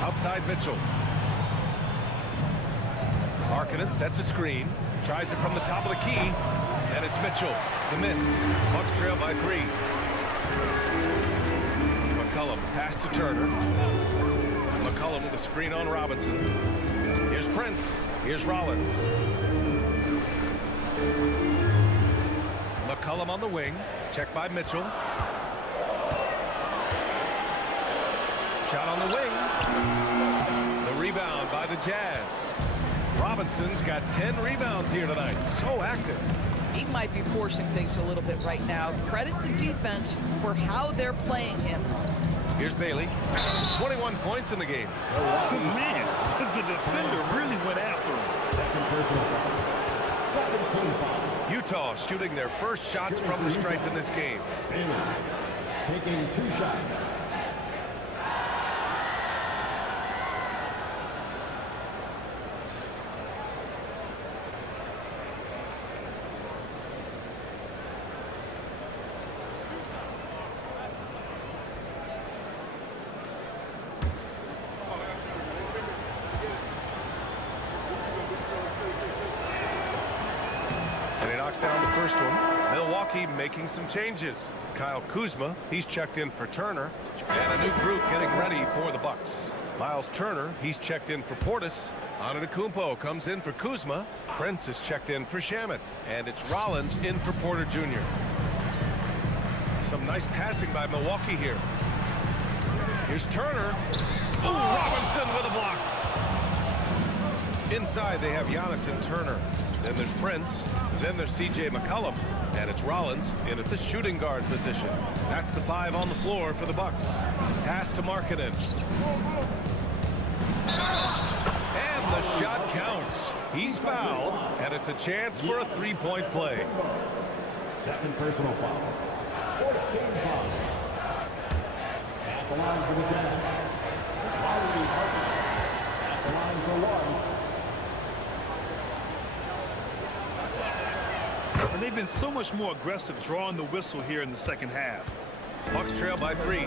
Outside Mitchell. Markkanen sets a screen. Tries it from the top of the key. And it's Mitchell. The miss. Bucks trail by 3. McCollum pass to Turner. McCollum with a screen on Robinson. Here's Prince. Here's Rollins. McCollum on the wing. Checked by Mitchell. Shot on the wing. The rebound by the Jazz. Robinson's got 10 rebounds here tonight. So active. He might be forcing things a little bit right now. Credit the defense for how they're playing him. Here's Bailey. 21 points in the game. Man, the defender really went after him. Second personal foul. Second team foul. Utah shooting their first shots from the stripe in this game. Bailey taking 2 shots. Down the first one. Milwaukee making some changes. Kyle Kuzma, he's checked in for Turner. And a new group getting ready for the Bucks. Miles Turner, he's checked in for Portis. Antetokounmpo comes in for Kuzma. Prince is checked in for Shamet. And it's Rollins in for Porter Jr. Some nice passing by Milwaukee here. Here's Turner. Ooh, Robinson with a block. Inside they have Giannis and Turner. Then there's Prince. Then there's C.J. McCollum. And it's Rollins in at the shooting guard position. That's the 5 on the floor for the Bucks. Pass to Markkanen. And the shot counts. He's fouled. And it's a chance for a 3-point play. Second personal foul. 14 foul. the line for the Jazz, Larry Harper. At the line for one. And they've been so much more aggressive drawing the whistle here in the second half. Bucks trail by 3.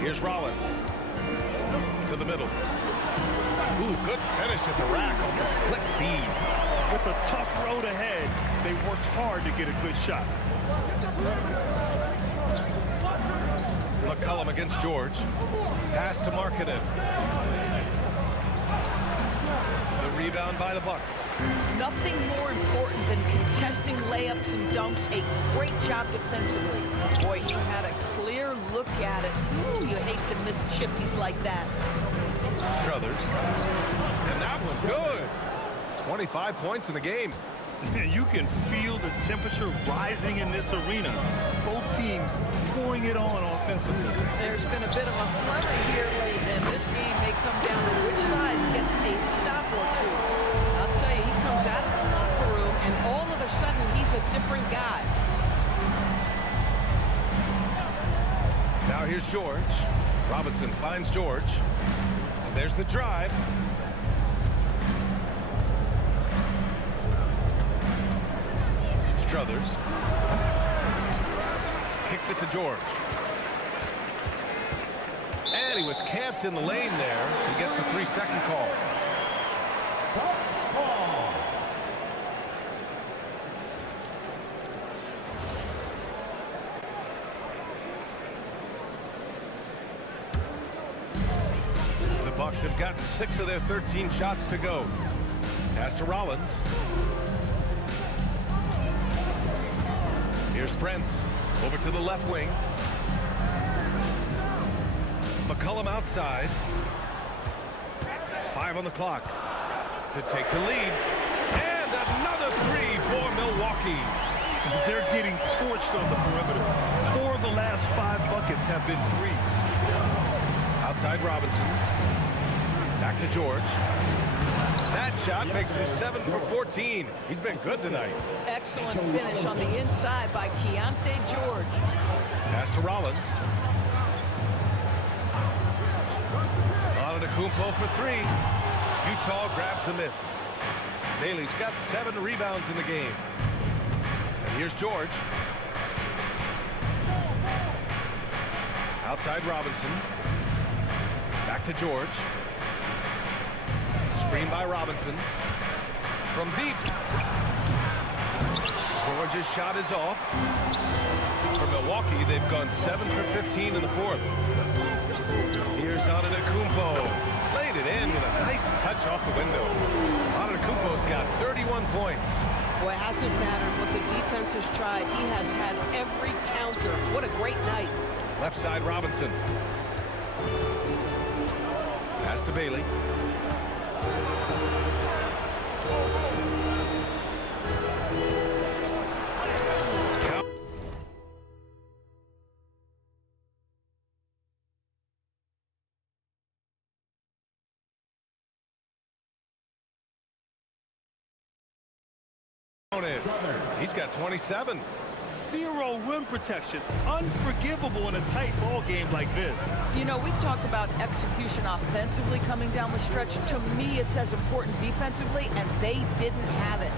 Here's Rollins. To the middle. Ooh, good finish at the rack on the slick feed. With a tough road ahead, they worked hard to get a good shot. McCollum against George. Pass to Markkanen. The rebound by the Bucks. Nothing more important than contesting layups and dunks. A great job defensively. Boy, he had a clear look at it. Ooh, you hate to miss chippies like that. Strothers. And that was good. 25 points in the game. You can feel the temperature rising in this arena. Both teams pouring it on offensively. There's been a bit of a flurry here late, and this game may come down to which side gets a stop or two. I'll tell you, he comes out of the locker room, and all of a sudden, he's a different guy. Now here's George. Robinson finds George. And there's the drive. Strothers. Kicks it to George. And he was camped in the lane there. He gets a 3-second call. The Bucks have gotten 6 of their 13 shots to go. Pass to Rollins. Here's Brent over to the left wing. McCollum outside. 5 on the clock to take the lead. And another 3 for Milwaukee. They're getting torched on the perimeter. 4 of the last 5 buckets have been threes. Outside Robinson. Back to George. That shot makes him 7 for 14. He's been good tonight. Excellent finish on the inside by Keontae George. Pass to Rollins. Antetokounmpo for 3. Utah grabs the miss. Bailey's got 7 rebounds in the game. And here's George. Outside Robinson. Back to George. Screen by Robinson. From deep. George's shot is off. For Milwaukee, they've gone 7 for 15 in the 4th. Here's Antetokounmpo. Laid it in with a nice touch off the window. Antetokounmpo's got 31 points. Well, it hasn't mattered what the defense has tried. He has had every counter. What a great night. Left side Robinson. Pass to Bailey. He's got 27. 0 rim protection. Unforgivable in a tight ball game like this. You know, we talk about execution offensively coming down the stretch. To me, it's as important defensively, and they didn't have it.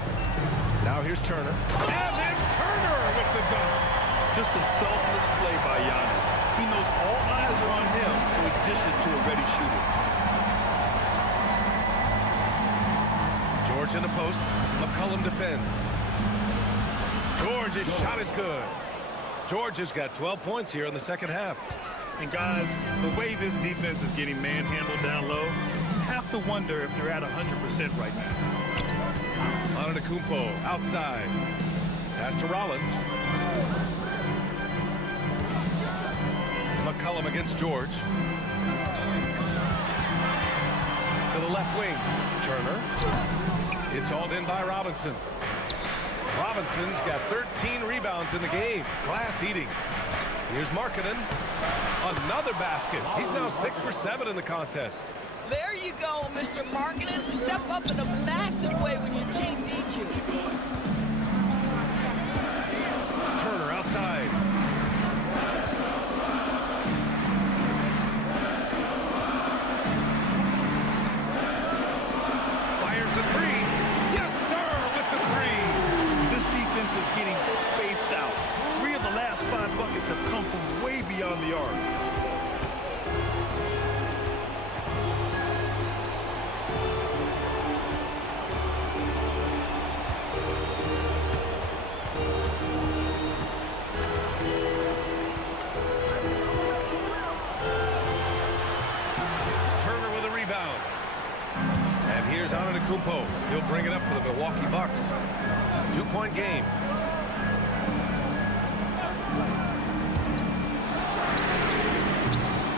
Now here's Turner. And then Turner with the dunk. Just a selfless play by Giannis. He knows all eyes are on him, so he dishes to a ready shooter. George in the post. McCollum defends. George's shot is good. George has got 12 points here in the second half. And guys, the way this defense is getting manhandled down low, have to wonder if they're at 100% right now. Antetokounmpo outside. Pass to Rollins. McCollum against George. To the left wing. Turner. It's hauled in by Robinson. Robinson's got 13 rebounds in the game. Glass heating. Here's Markkanen. Another basket. He's now 6 for 7 in the contest. There you go, Mr. Markkanen. Step up in a massive way when your team needs you. Turner outside. Antetokounmpo, he'll bring it up for the Milwaukee Bucks. 2-point game.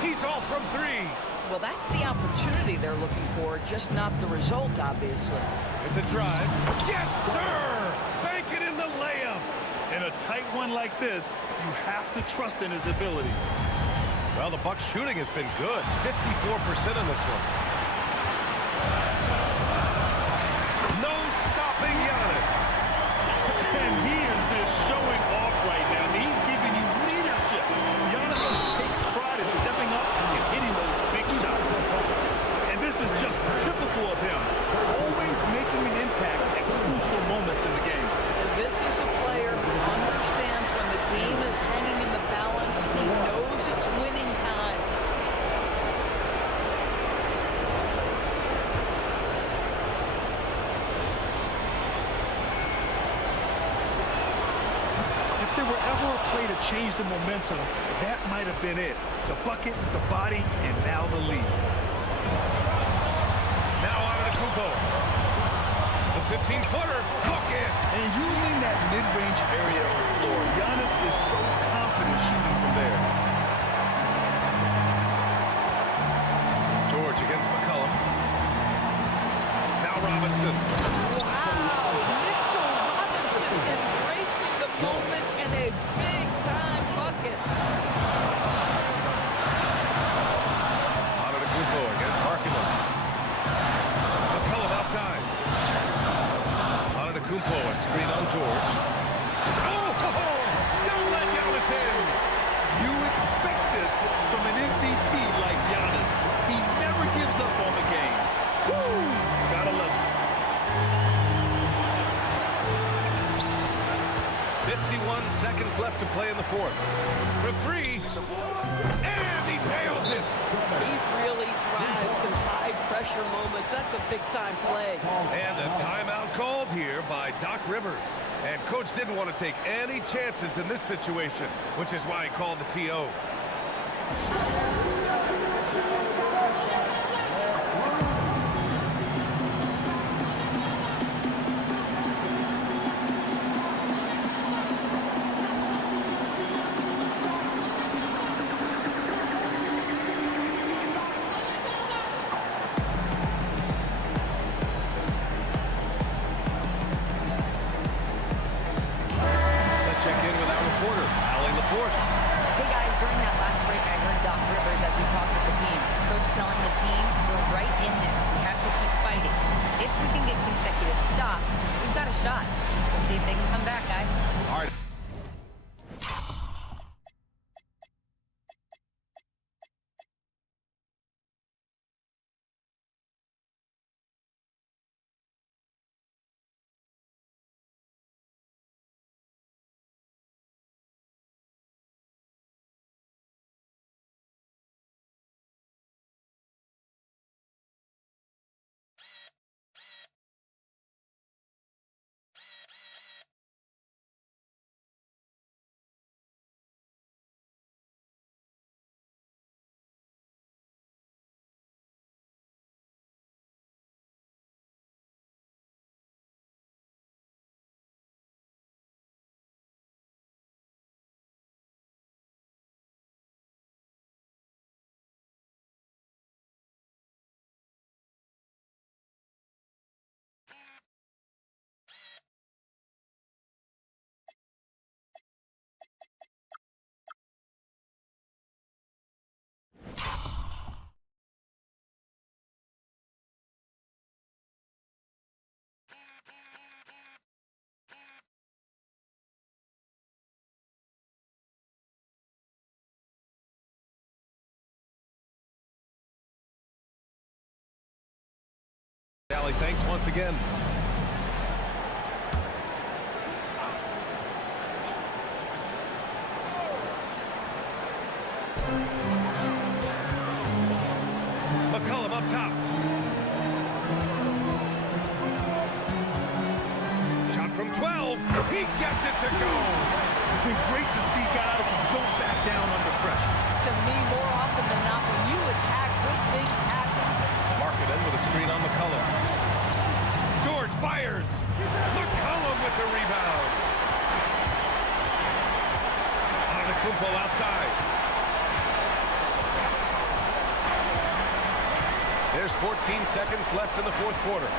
He's off from three. Well, that's the opportunity they're looking for, just not the result, obviously. At the drive. Yes, sir! Bank it in the layup. In a tight one like this, you have to trust in his ability. Well, the Bucks shooting has been good. 54% in this one. No stopping Giannis. And he is just showing off right now. He's giving you leadership. Giannis just takes pride in stepping up and hitting those big shots. And this is just typical of him. Always making an impact at crucial moments in the game. And this is a player who understands when the game is hanging in the balance. He knows it's winning time. If there were ever a play to change the momentum, that might have been it. The bucket, the body, and now the lead. Now Antetokounmpo. The 15-footer. Hook it. And using that mid-range area of the floor, Giannis is so confident shooting from there. George against McCollum. Now Robinson. Wow! Mitchell Robinson embracing the moment and a big-time bucket. Antetokounmpo against Markkanen. McCollum outside. Antetokounmpo, a screen on George. Oh! Don't let Giannis in! You expect this from an MVP like Giannis. He never gives up on the game. Woo! Gotta love it. 51 seconds left to play in the fourth. For three. And he nails it! He really thrives in high-pressure moments. That's a big-time play. And a timeout called here by Doc Rivers. And Coach didn't want to take any chances in this situation, which is why he called the TO. Hey guys, during that last break, I heard Doc Rivers as he talked with the team. Coach telling the team, we're right in this. We have to keep fighting. If we can get consecutive stops, we've got a shot. We'll see if they can come back, guys. All right. Allie, thanks once again. McCollum up top. Shot from 12. He gets it to go. It's been great to see guys who don't back down under pressure. To me, more often than not, when you attack, good things happen. Markkanen with a screen on McCollum. fires. McCollum with the rebound. Antetokounmpo outside. There's 14 seconds left in the fourth quarter.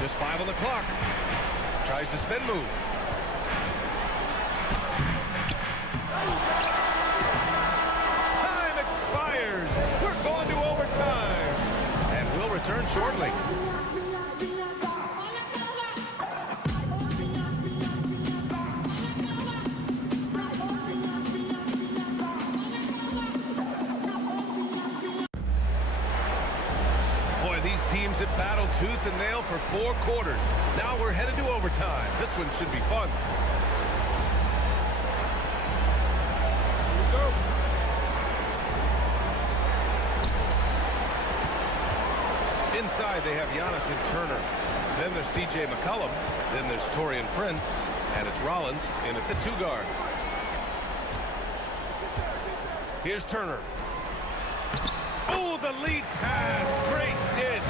Just 5 on the clock. Tries the spin move. Time expires. We're going to overtime. And we'll return shortly. These teams have battled tooth and nail for 4 quarters. Now we're headed to overtime. This one should be fun. Here we go. Inside they have Giannis and Turner. Then there's C.J. McCollum. Then there's Taurean Prince. And it's Rollins in at the 2 guard. Here's Turner. Oh, the lead pass. Great dish.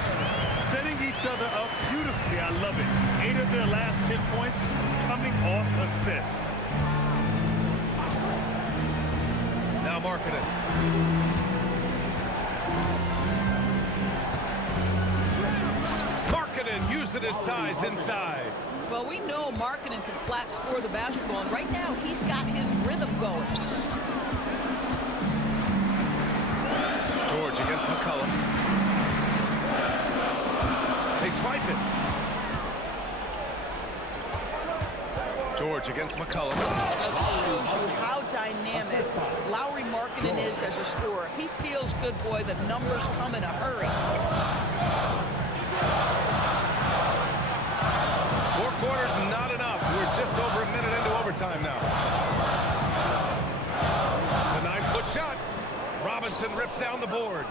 Setting each other up beautifully. I love it. 8 of their last 10 points coming off assist. Now Markkanen. Markkanen using his size inside. Well, we know Markkanen can flat score the basketball, and right now he's got his rhythm going. George against McCollum. They swipe it. George against McCollum. Now this shows you how dynamic Lauri Markkanen is as a scorer. If he feels good, boy, the numbers come in a hurry. 4 quarters, not enough. We're just over a minute into overtime now. The 9-foot shot. Robinson rips down the board.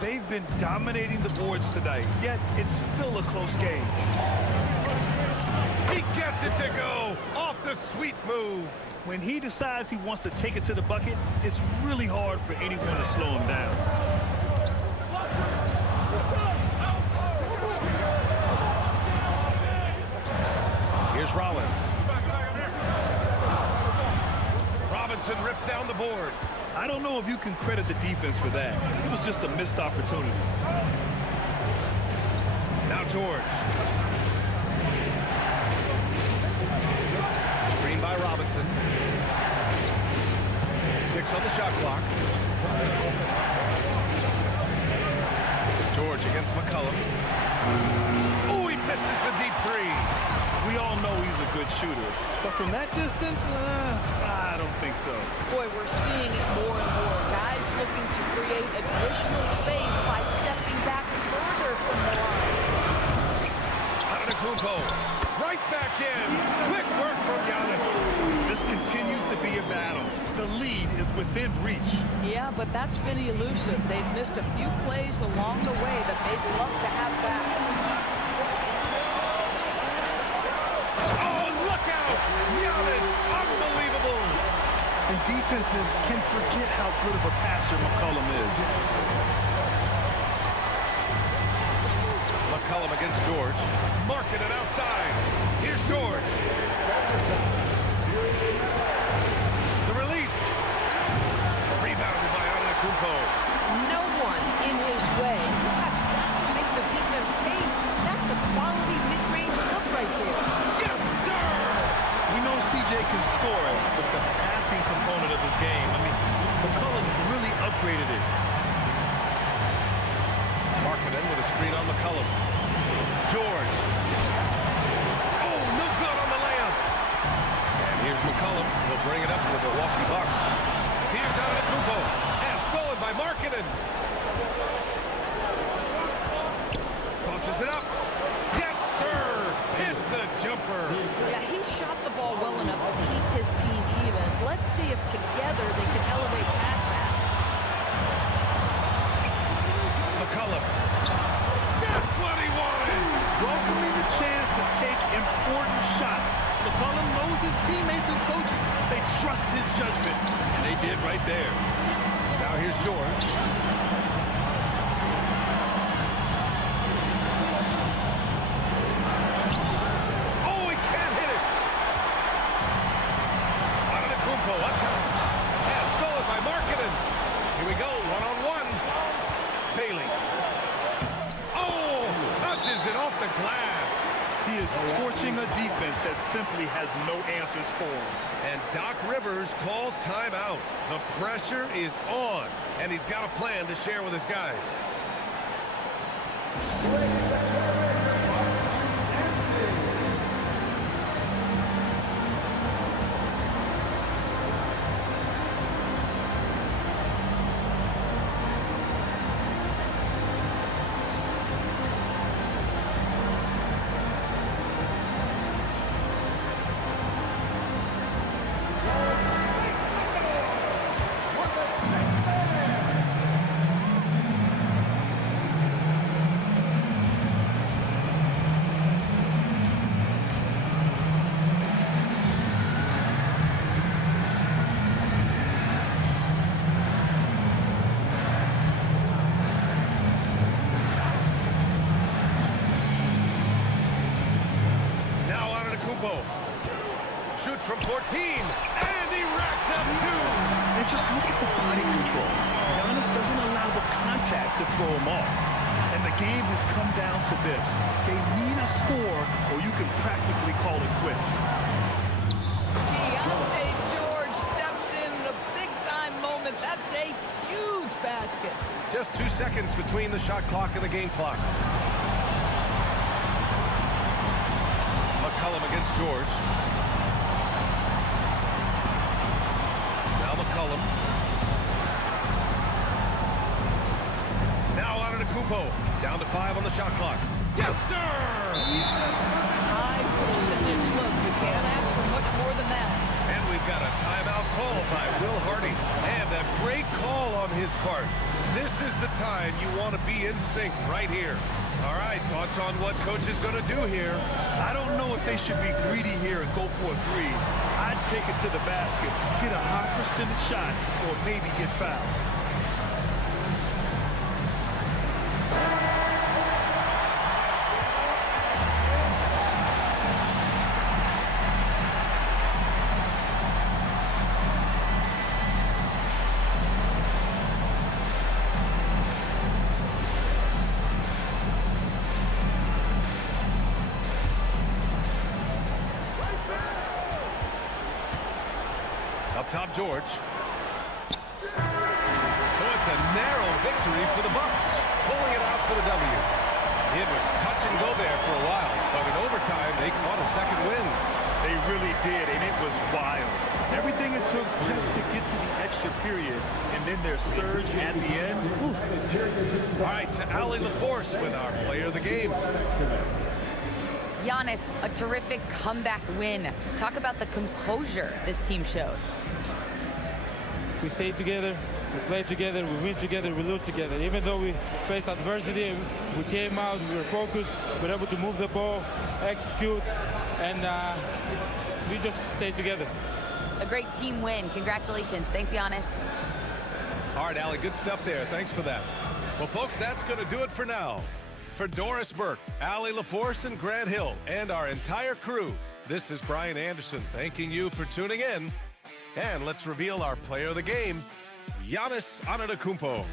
They've been dominating the boards tonight, yet it's still a close game. He gets it to go off the sweet move. When he decides he wants to take it to the bucket, it's really hard for anyone to slow him down. Here's Rollins. Robinson rips down the board. I don't know if you can credit the defense for that. It was just a missed opportunity. Now George. Screen by Robinson. 6 on the shot clock. George against McCollum. Oh, he misses the deep 3. We all know he's a good shooter, but from that distance, I don't think so. Boy, we're seeing it more and more. Guys looking to create additional space by stepping back further from the line. Antetokounmpo, right back in. Quick work from Giannis. This continues to be a battle. The lead is within reach. Yeah, but that's been elusive. They've missed a few plays along the way that they'd love to have back. Giannis, unbelievable. And defenses can forget how good of a passer McCollum is. McCollum against George. Markkanen outside. Here's George. The release. Rebounded by Antetokounmpo. No one in his way. I've got to make the defense pay. That's a quality mid-range look right there. Yes, sir! We know CJ can score, but the passing component of his game, I mean, McCollum's really upgraded it. Markkanen with a screen on McCollum. George. Oh, no good on the layup. And here's McCollum. He'll bring it up to the Milwaukee Bucks. Here's Antetokounmpo. And stolen by Markkanen. Tosses it up. Yes, sir! Hits the jumper. Yeah, he shot the ball well enough to keep his team even. Let's see if together they can elevate past that. McCollum. That's what he wanted! Welcoming the chance to take important shots. McCollum knows his teammates and coaches. They trust his judgment, and they did right there. Now here's George. glass. He is torching a defense that simply has no answers for him. And Doc Rivers calls timeout. The pressure is on, and he's got a plan to share with his guys. Shoots from 14, and he racks up 2. And just look at the body control. Giannis doesn't allow the contact to throw him off. And the game has come down to this. They need a score, or you can practically call it quits. Keontae George steps in a big-time moment. That's a huge basket. Just 2 seconds between the shot clock and the game clock. McCollum against George. Now McCollum. Now Antetokounmpo. Down to 5 on the shot clock. Yes, sir! High percentage. Look, you can't ask for much more than that. And we've got a timeout call by Will Hardy. And a great call on his part. This is the time you want to be in sync right here. All right, thoughts on what coach is going to do here? I don't know if they should be greedy here and go for a 3. I'd take it to the basket, get a high percentage shot, or maybe get fouled. Up top, George. So it's a narrow victory for the Bucks, pulling it out for the W. It was touch and go there for a while, but in overtime, they caught a second win. They really did, and it was wild. Everything it took just to get to the extra period, and then their surge at the end. All right, to Allie LaForce with our player of the game. Giannis, a terrific comeback win. Talk about the composure this team showed. We stayed together, we played together, we win together, we lose together. Even though we faced adversity, we came out, we were focused, we were able to move the ball, execute, and we just stayed together. A great team win. Congratulations. Thanks, Giannis. All right, Allie, good stuff there. Thanks for that. Well, folks, that's going to do it for now. For Doris Burke, Allie LaForce, and Grant Hill, and our entire crew, this is Brian Anderson thanking you for tuning in. And let's reveal our player of the game, Giannis Antetokounmpo.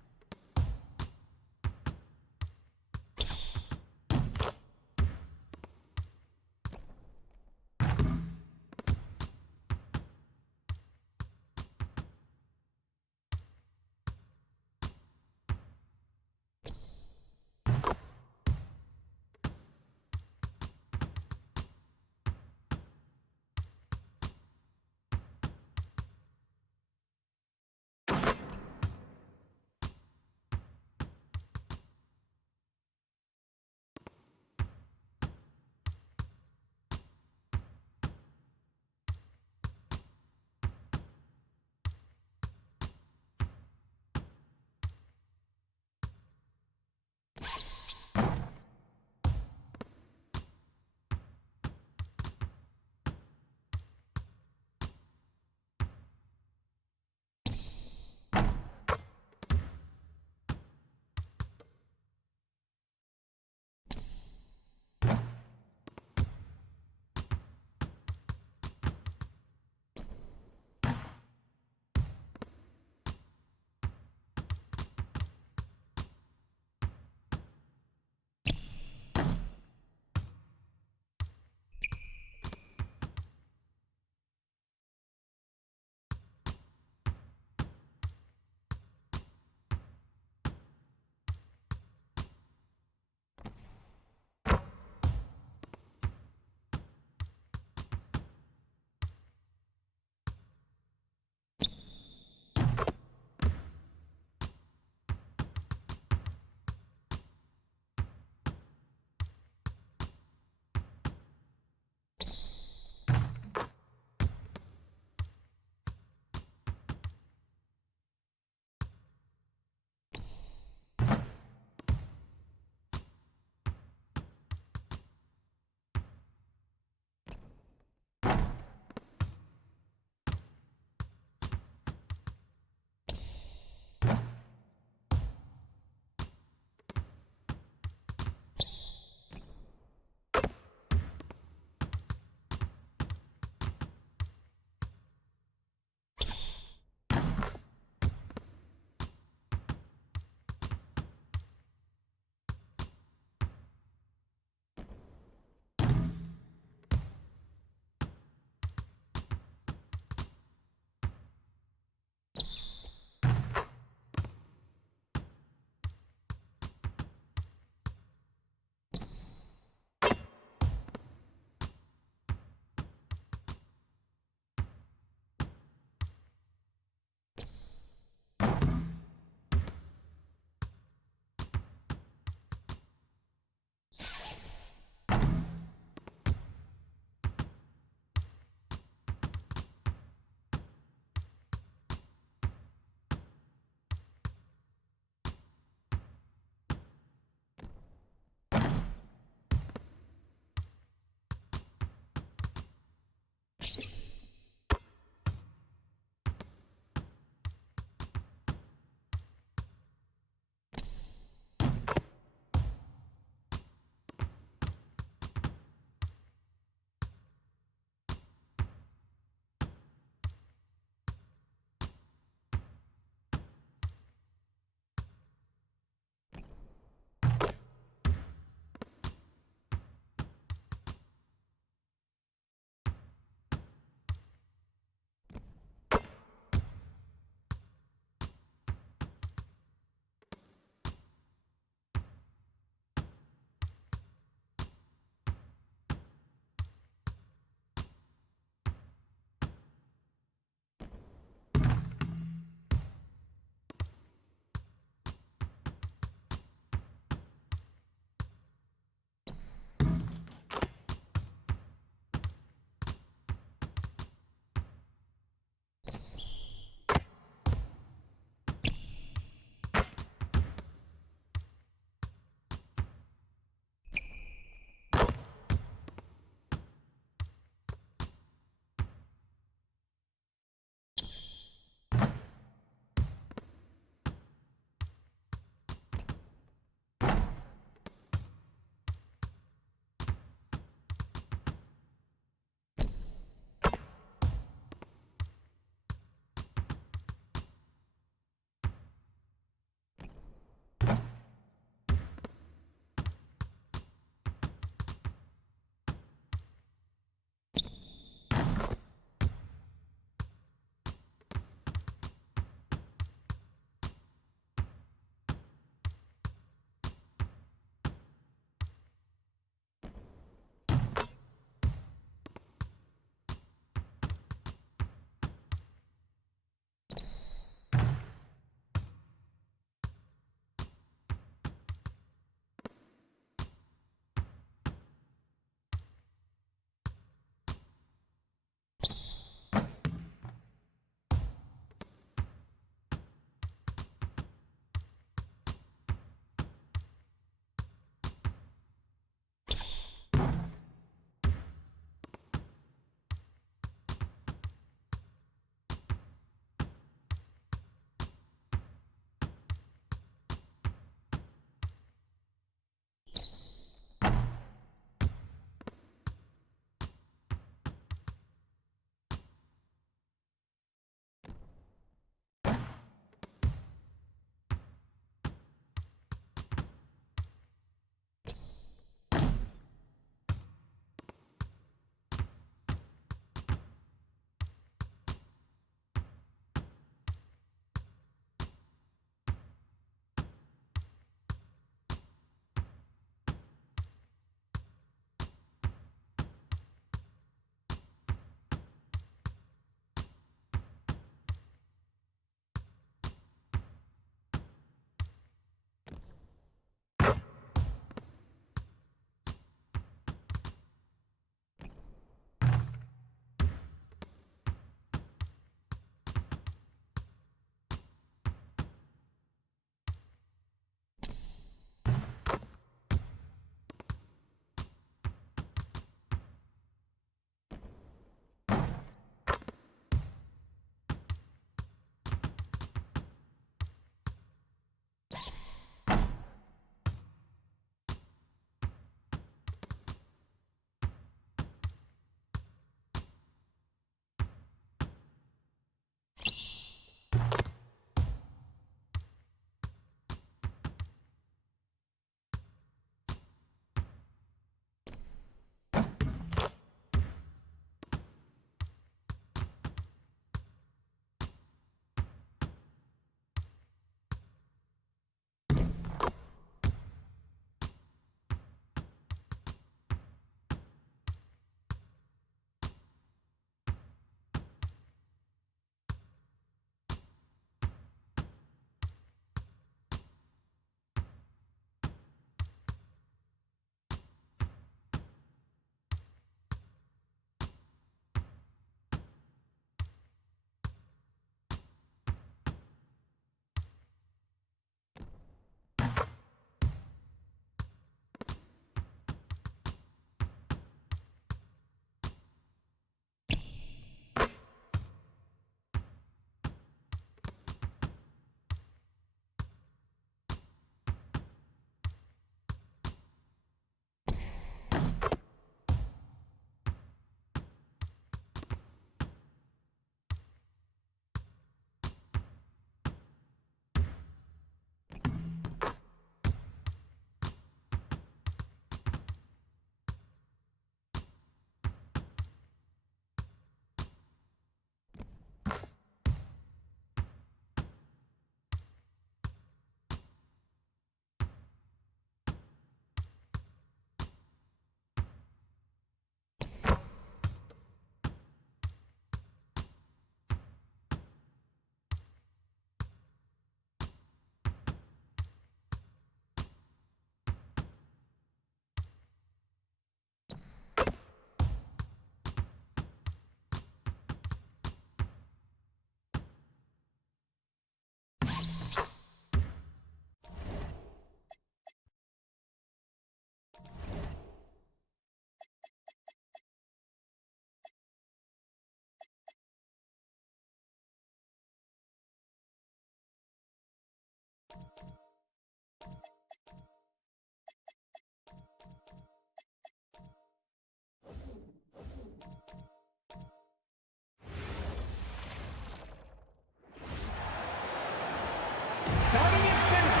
Starting at center,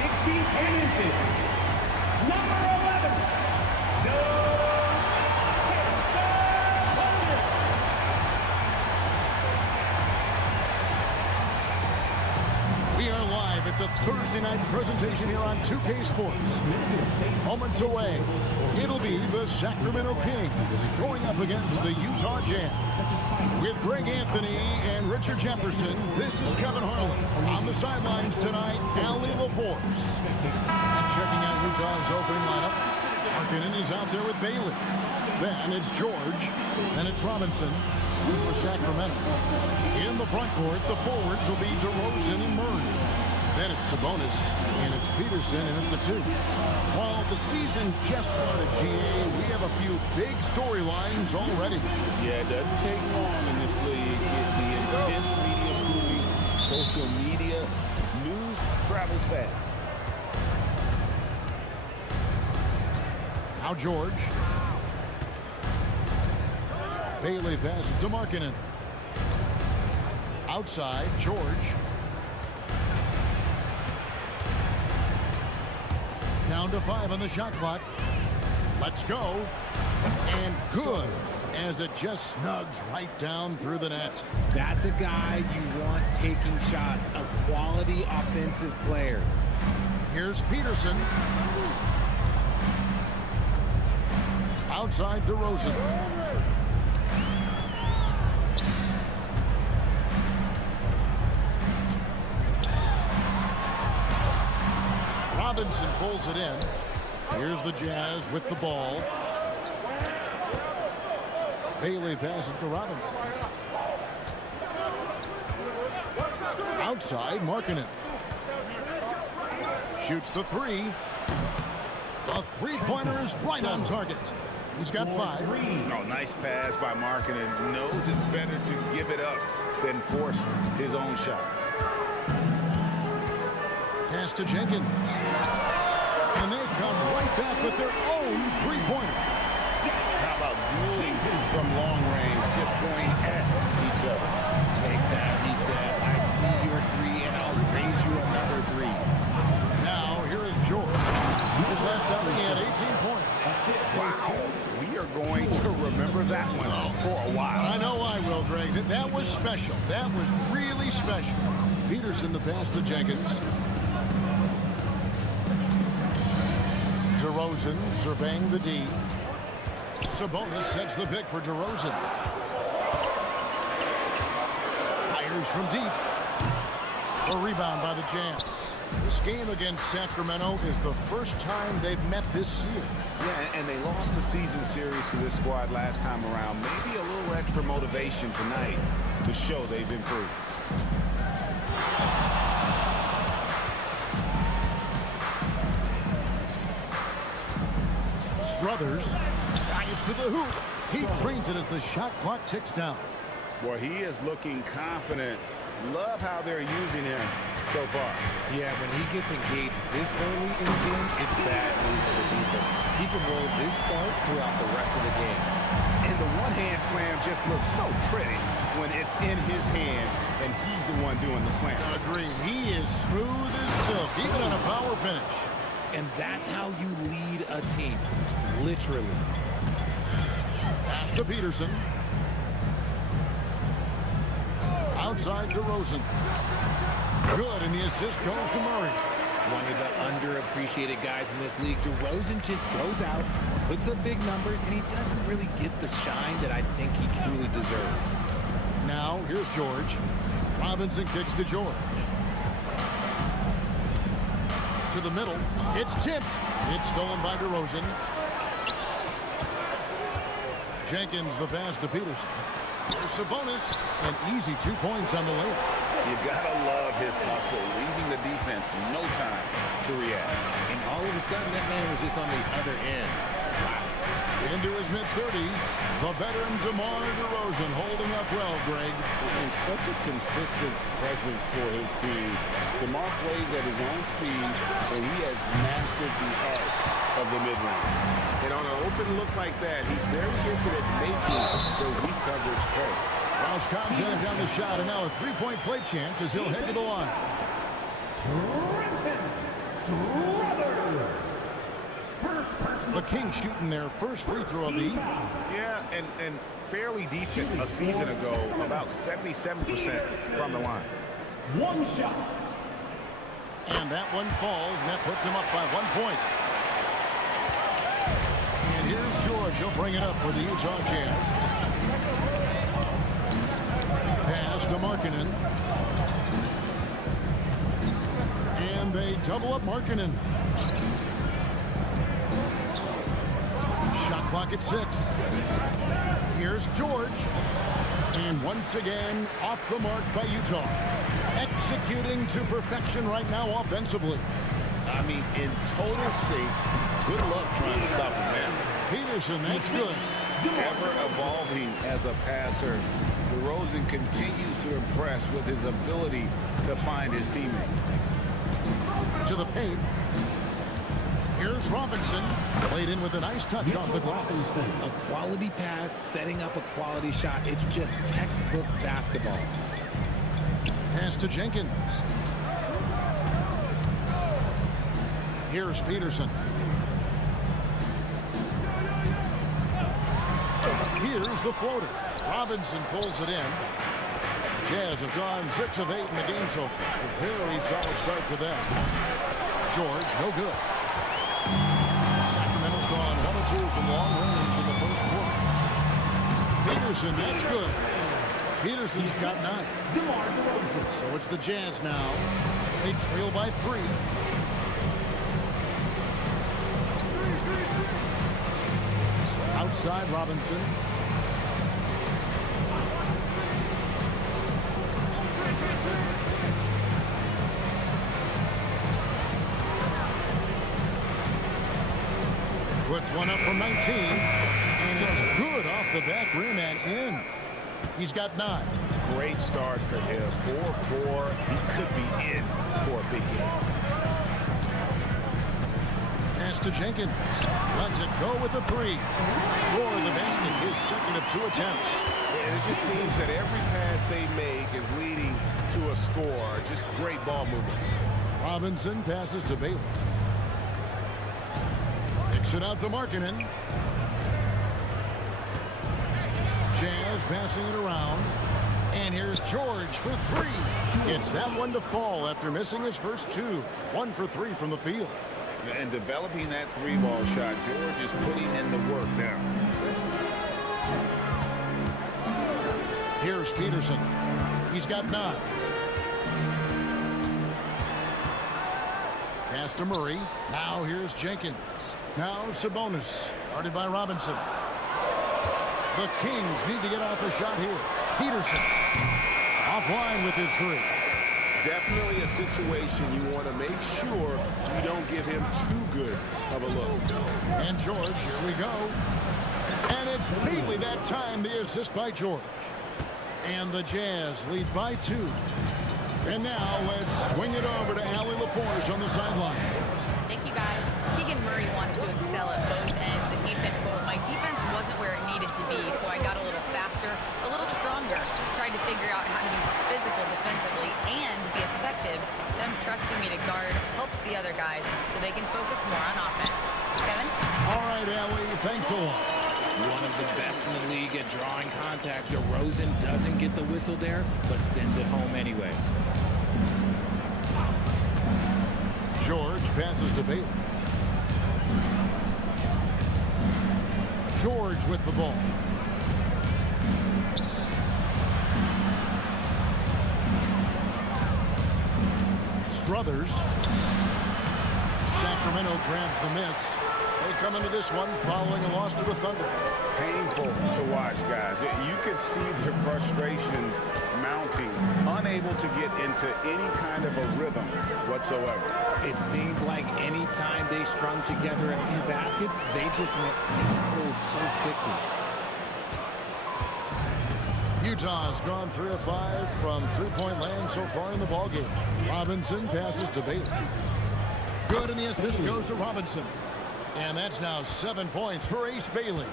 6 feet 10 inches, number 11, We are live. It's a Thursday night presentation here on 2K Sports. Moments away, it'll be the Sacramento Kings going up against the Utah Jazz. With Greg Anthony and Richard Jefferson, this is Kevin Harlan. On the sidelines tonight, Allie LaForce. And checking out Utah's opening lineup, Markkanen is out there with Bailey. Then it's George, and it's Robinson for Sacramento. In the front court, the forwards will be DeRozan and Murray. Then it's Sabonis, and it's Peterson in at the 2. While the season just started, GA, we have a few big storylines already. Yeah, it doesn't take long in this league. The intense media scrutiny, social media, news travels fast. Now George. Bailey passes to Markkanen. Outside, George. Down to 5 on the shot clock. Let's go. And good, as it just snugs right down through the net. That's a guy you want taking shots, a quality offensive player. Here's Peterson. Outside DeRozan. Robinson pulls it in. Here's the Jazz with the ball. Bailey passes to Robinson. Outside, Markkanen. Shoots the 3. The three-pointer is right on target. He's got 5. Oh, nice pass by Markkanen. Knows it's better to give it up than force his own shot. Pass to Jenkins. And they come right back with their own three-pointer. How about dueling from long range, just going at each other? Take that, he says. I see your 3, and I'll raise you another 3. Now, here is George. His last outing, he had 18 points. Wow. We are going to remember that one for a while. I know I will, Greg. That was special. That was really special. Peterson, the pass to Jenkins. DeRozan surveying the D. Sabonis sets the pick for DeRozan. Fires from deep. A rebound by the Jazz. This game against Sacramento is the first time they've met this year. Yeah, and they lost the season series to this squad last time around. Maybe a little extra motivation tonight to show they've improved. Strothers dives to the hoop. He drains it as the shot clock ticks down. Boy, he is looking confident. Love how they're using him so far. Yeah, when he gets engaged this early in the game, it's bad news for the defense. He can roll this start throughout the rest of the game. And the one-hand slam just looks so pretty when it's in his hand and he's the one doing the slam. Agreed. He is smooth as silk, even on a power finish. And that's how you lead a team, literally. Pass to Peterson. Outside DeRozan. Good, and the assist goes to Murray. One of the underappreciated guys in this league. DeRozan just goes out, puts up big numbers, and he doesn't really get the shine that I think he truly deserves. Now, here's George. Robinson kicks to George. To the middle. It's tipped. It's stolen by DeRozan. Jenkins the pass to Peterson. Here's Sabonis. An easy 2 points on the layup. You gotta love his hustle, leaving the defense no time to react. And all of a sudden, that man was just on the other end. Wow. Into his mid-30s, the veteran DeMar DeRozan holding up well, Greg. And such a consistent presence for his team. DeMar plays at his own speed, and he has mastered the art of the mid-range. And on an open look like that, he's very gifted at making the weak coverage pay. Lost contact on the shot, and now a three-point play chance as he'll head to the line. Trenton Strothers. First person. The Kings shooting their first free throw of the evening. Yeah, and fairly decent a season ago, about 77% from the line. One shot. And that one falls, and that puts him up by 1 point. And here's George. He'll bring it up for the Utah Jazz. Pass to Markkanen. And they double up Markkanen. Shot clock at 6. Here's George. And once again, off the mark by Utah. Executing to perfection right now offensively. I mean, in total sync. Good luck trying to stop him now. Peterson, that's good. Ever evolving as a passer, DeRozan continues to impress with his ability to find his teammates. To the paint. Here's Robinson. Played in with a nice touch off the glass. A quality pass, setting up a quality shot. It's just textbook basketball. Pass to Jenkins. Here's Peterson. Here's the floater. Robinson pulls it in. Jazz have gone 6 of 8 in the game so far. A very solid start for them. George, no good. Sacramento's gone 1 of 2 from long range in the first quarter. Peterson, that's good. Peterson's got 9. So it's the Jazz now. They trail by 3. Outside Robinson. Puts one up from 19. And it's good off the back rim and in. He's got 9. Great start for him. 4-4. He could be in for a big game. Pass to Jenkins. Lets it go with the 3. Score the basket, his second of 2 attempts. And it just seems that every pass they make is leading to a score. Just great ball movement. Robinson passes to Bailey. Kicks it out to Markkanen. Jazz passing it around. And here's George for 3. It's that one to fall after missing his first 2. 1 for 3 from the field. And developing that 3-ball shot, George is putting in the work now. Here's Peterson. He's got 9. Pass to Murray. Now here's Jenkins. Now Sabonis. Guarded by Robinson. The Kings need to get off a shot here. Peterson. Offline with his 3. Definitely a situation you want to make sure you don't give him too good of a look. And George, here we go. And it's Bailey that time, the assist by George. And the Jazz lead by 2. And now let's swing it over to Allie LaForge on the sideline. Thank you, guys. Keegan Murray wants to excel at both ends, and he said, quote, "My defense wasn't where it needed to be, so I got a little faster, a little stronger, tried to figure out how to be physical defensively and be effective. Them trusting me to guard helps the other guys so they can focus more on offense." Kevin? All right, Allie, thanks a lot. One of the best in the league at drawing contact. DeRozan doesn't get the whistle there, but sends it home anyway. George passes to Bailey. George with the ball. Strothers. Sacramento grabs the miss. They come into this one following a loss to the Thunder. Painful to watch, guys. You can see their frustrations mounting, unable to get into any kind of a rhythm whatsoever. It seemed like any time they strung together a few baskets, they just went ice cold so quickly. Utah's gone 3 of 5 from three-point land so far in the ballgame. Robinson passes to Bailey. Good, and the assist goes to Robinson. And that's now 7 points for Ace Bailey.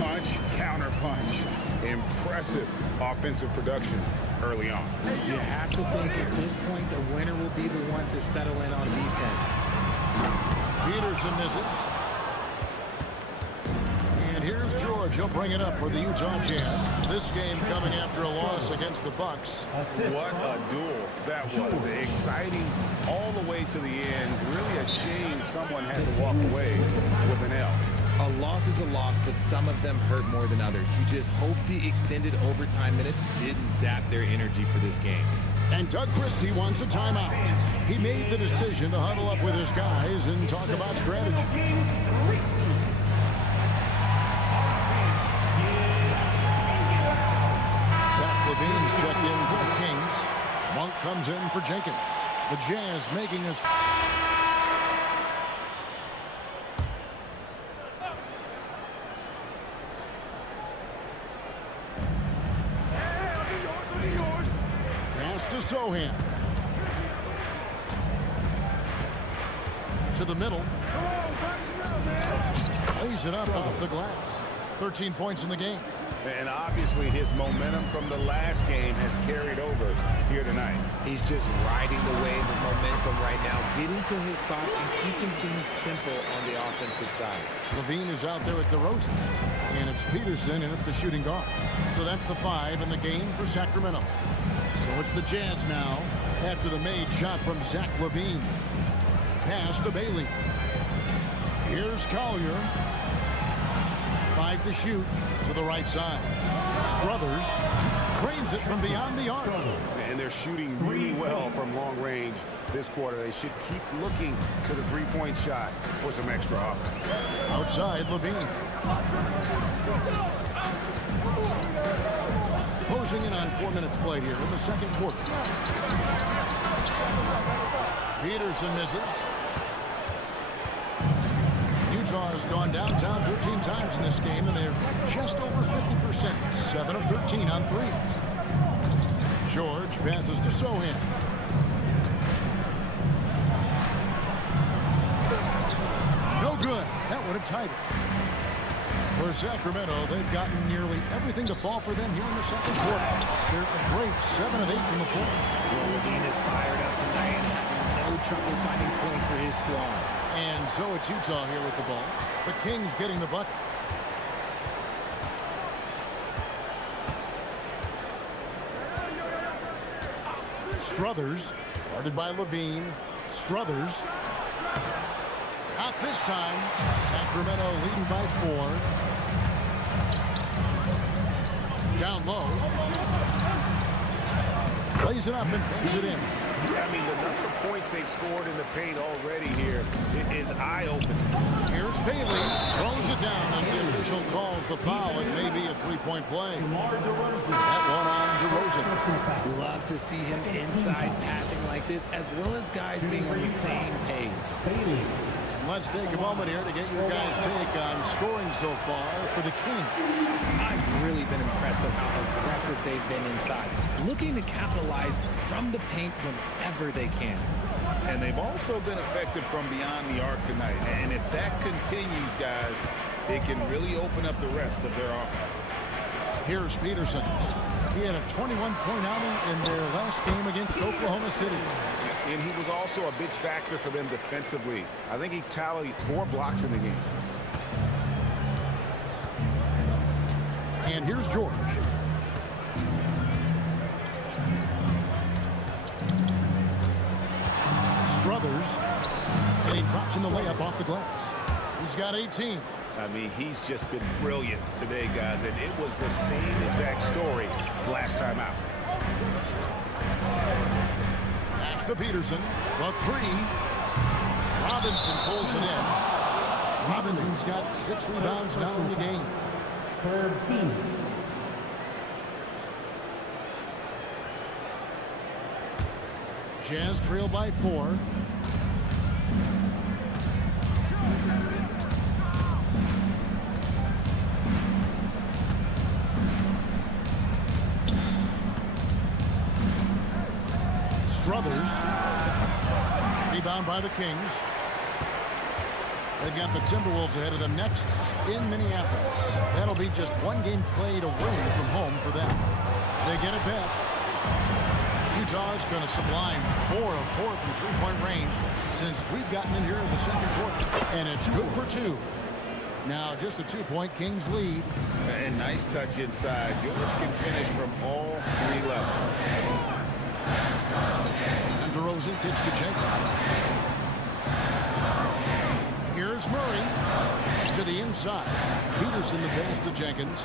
Punch, counter punch. Impressive offensive production early on. You have to think at this point the winner will be the one want to settle in on defense. Peterson misses. And here's George. He'll bring it up for the Utah Jazz. This game coming after a loss against the Bucks. What a duel that was. Exciting all the way to the end. Really a shame someone had to walk away with an L. A loss is a loss, but some of them hurt more than others. You just hope the extended overtime minutes didn't zap their energy for this game. And Doug Christie wants a timeout. He made the decision to huddle up with his guys and talk about strategy. Zach Levine's checked in for the Kings. Monk comes in for Jenkins. The Jazz making his... Sohan to the middle, lays it up off the glass. 13 points in the game. And obviously his momentum from the last game has carried over here tonight. He's just riding the wave of momentum right now, getting to his spots and keeping things simple on the offensive side. Levine is out there at DeRozan, and it's Peterson in at the shooting guard. So that's the 5 in the game for Sacramento. So it's the Jazz now after the made shot from Zach Levine. Pass to Bailey. Here's Collier. 5 to shoot to the right side. Strothers trains it from beyond the arc. And they're shooting really well from long range this quarter. They should keep looking to the three-point shot for some extra offense. Outside, Levine. Closing in on 4 minutes played here in the second quarter. Peterson misses. Utah has gone downtown 13 times in this game, and they're just over 50%. 7 of 13 on threes. George passes to Sohan. No good. That would have tied it. For Sacramento, they've gotten nearly everything to fall for them here in the second quarter. They're a great 7 of 8 from the floor. Levine is fired up tonight and having no trouble finding points for his squad. And so it's Utah here with the ball. The Kings getting the bucket. Strothers, guarded by Levine. Strothers. Not this time. Sacramento leading by 4. Down low. Plays it up and puts it in. I mean, the number of points they've scored in the paint already here is eye-opening. Here's Bailey. Throws it down, and the official calls the foul. It may be a three-point play. That one on DeRozan. Love to see him inside passing like this, as well as guys being on the same page. Bailey. Let's take a moment here to get your guys' take on scoring so far for the Kings. I've really been impressed with how aggressive they've been inside, looking to capitalize from the paint whenever they can. And they've also been effective from beyond the arc tonight. And if that continues, guys, they can really open up the rest of their offense. Here's Peterson. He had a 21-point outing in their last game against Oklahoma City. And he was also a big factor for them defensively. I think he tallied 4 blocks in the game. And here's George. Strothers. And he drops in the layup off the glass. He's got 18. I mean, he's just been brilliant today, guys. And it was the same exact story last time out. To Peterson, the 3. Robinson pulls it in. Robinson's got 6 rebounds now in the game. 13. Jazz trail by 4. Strothers. Rebound by the Kings. They've got the Timberwolves ahead of them next in Minneapolis. That'll be just 1 game played away from home for them. They get it back. Utah's going to sublime 4 of 4 from three-point range since we've gotten in here in the second quarter. And it's good for 2. Now just a 2-point Kings lead. And nice touch inside. George can finish from all 3 levels. And DeRozan gets to Jenkins. Here's Murray to the inside. Peterson the pass to Jenkins.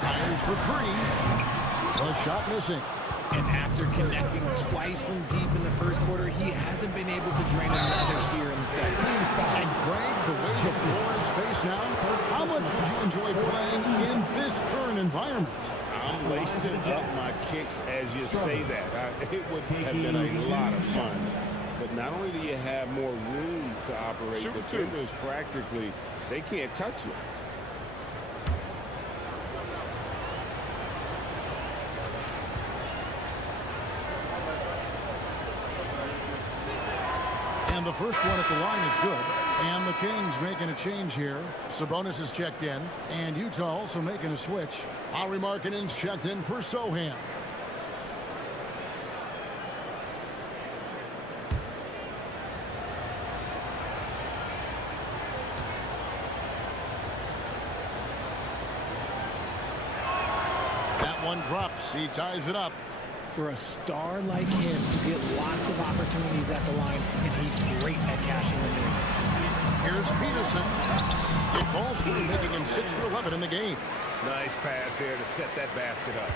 Fires for 3. A shot missing. And after connecting twice from deep in the first quarter, he hasn't been able to drain another here in the second. And Craig, the way the floor is spaced now, how much would you enjoy playing in this current environment? I'm lacing up my kicks as you say that. It would have been a lot of fun. But not only do you have more room to operate, the defenders practically, they can't touch you. And the first one at the line is good. And the Kings making a change here. Sabonis is checked in. And Utah also making a switch. Lauri Markkanen's checked in for Sohan. That one drops. He ties it up. For a star like him, you get lots of opportunities at the line, and he's great at cashing them in. Here's Peterson. It falls through, making him 6 for 11 in the game. Nice pass here to set that basket up.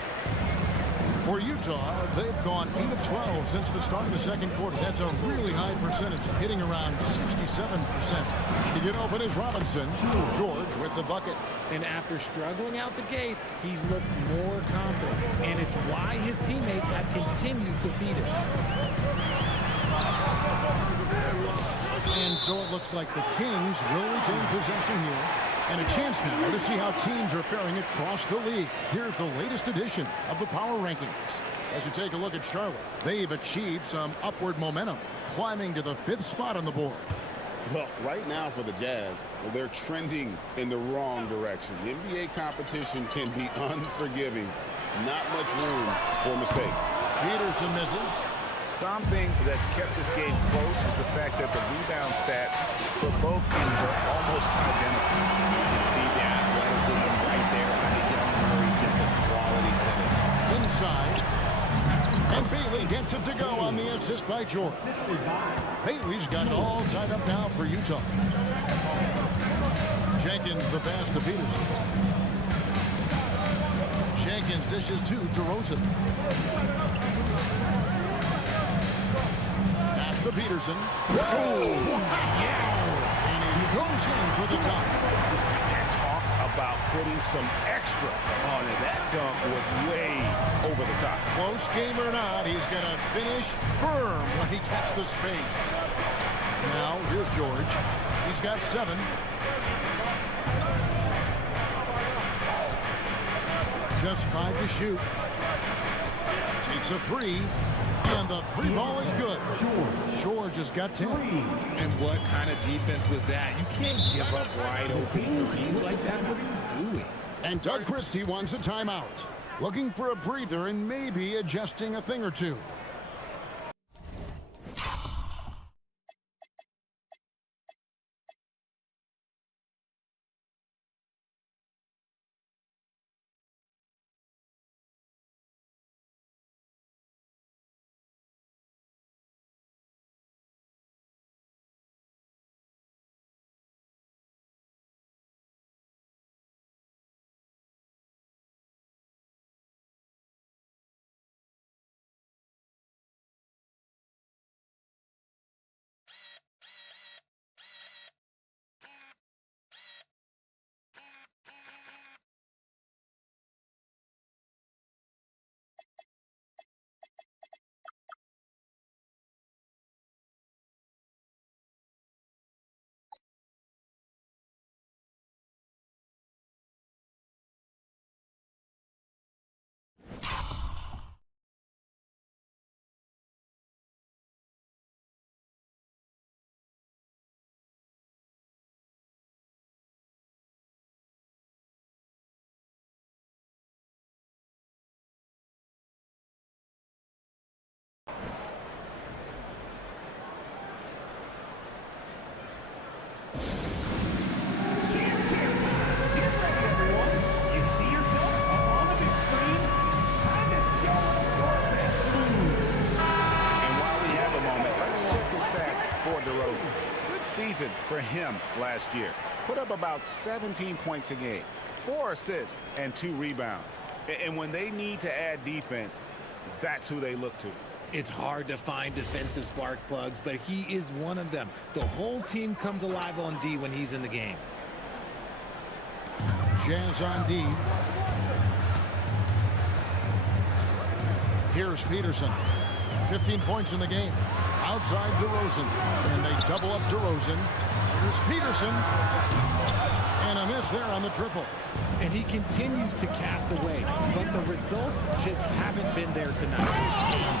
For Utah, they've gone 8 of 12 since the start of the second quarter. That's a really high percentage, hitting around 67%. To get open is Robinson. George with the bucket. And after struggling out the gate, he's looked more confident. And it's why his teammates have continued to feed him. And so it looks like the Kings will retain possession here. And a chance now to see how teams are faring across the league. Here's the latest edition of the Power Rankings. As you take a look at Charlotte, they've achieved some upward momentum, climbing to the 5th spot on the board. Well, right now for the Jazz, they're trending in the wrong direction. The NBA competition can be unforgiving. Not much room for mistakes. Peterson misses. Something that's kept this game close is the fact that the rebound stats for both teams are almost identical. You can see the athleticism right there. I think Murray just a quality finish. Inside. And Bailey gets it to go on the assist by George. Bailey's got it all tied up now for Utah. Jenkins the pass to Peterson. Jenkins dishes to DeRozan. Pass to Peterson. Oh, yes! And he goes in for the dunk. Talk about putting some extra on it. That dunk was way over the top. Close game or not, he's going to finish firm when he gets the space. Now, here's George. He's got 7. Just 5 to shoot. Takes a 3. And the 3 ball is good. George has got 10. And what kind of defense was that? You can't give up wide open threes like that. What are you doing? And Doug Christie wants a timeout. Looking for a breather and maybe adjusting a thing or two. for DeRozan. Good season for him last year. Put up about 17 points a game, 4 assists, and 2 rebounds. And when they need to add defense, that's who they look to. It's hard to find defensive spark plugs, but he is one of them. The whole team comes alive on D when he's in the game. Jazz on D. Here's Peterson. 15 points in the game. Outside DeRozan. And they double up DeRozan. Here's Peterson. And a miss there on the triple. And he continues to cast away, but the results just haven't been there tonight.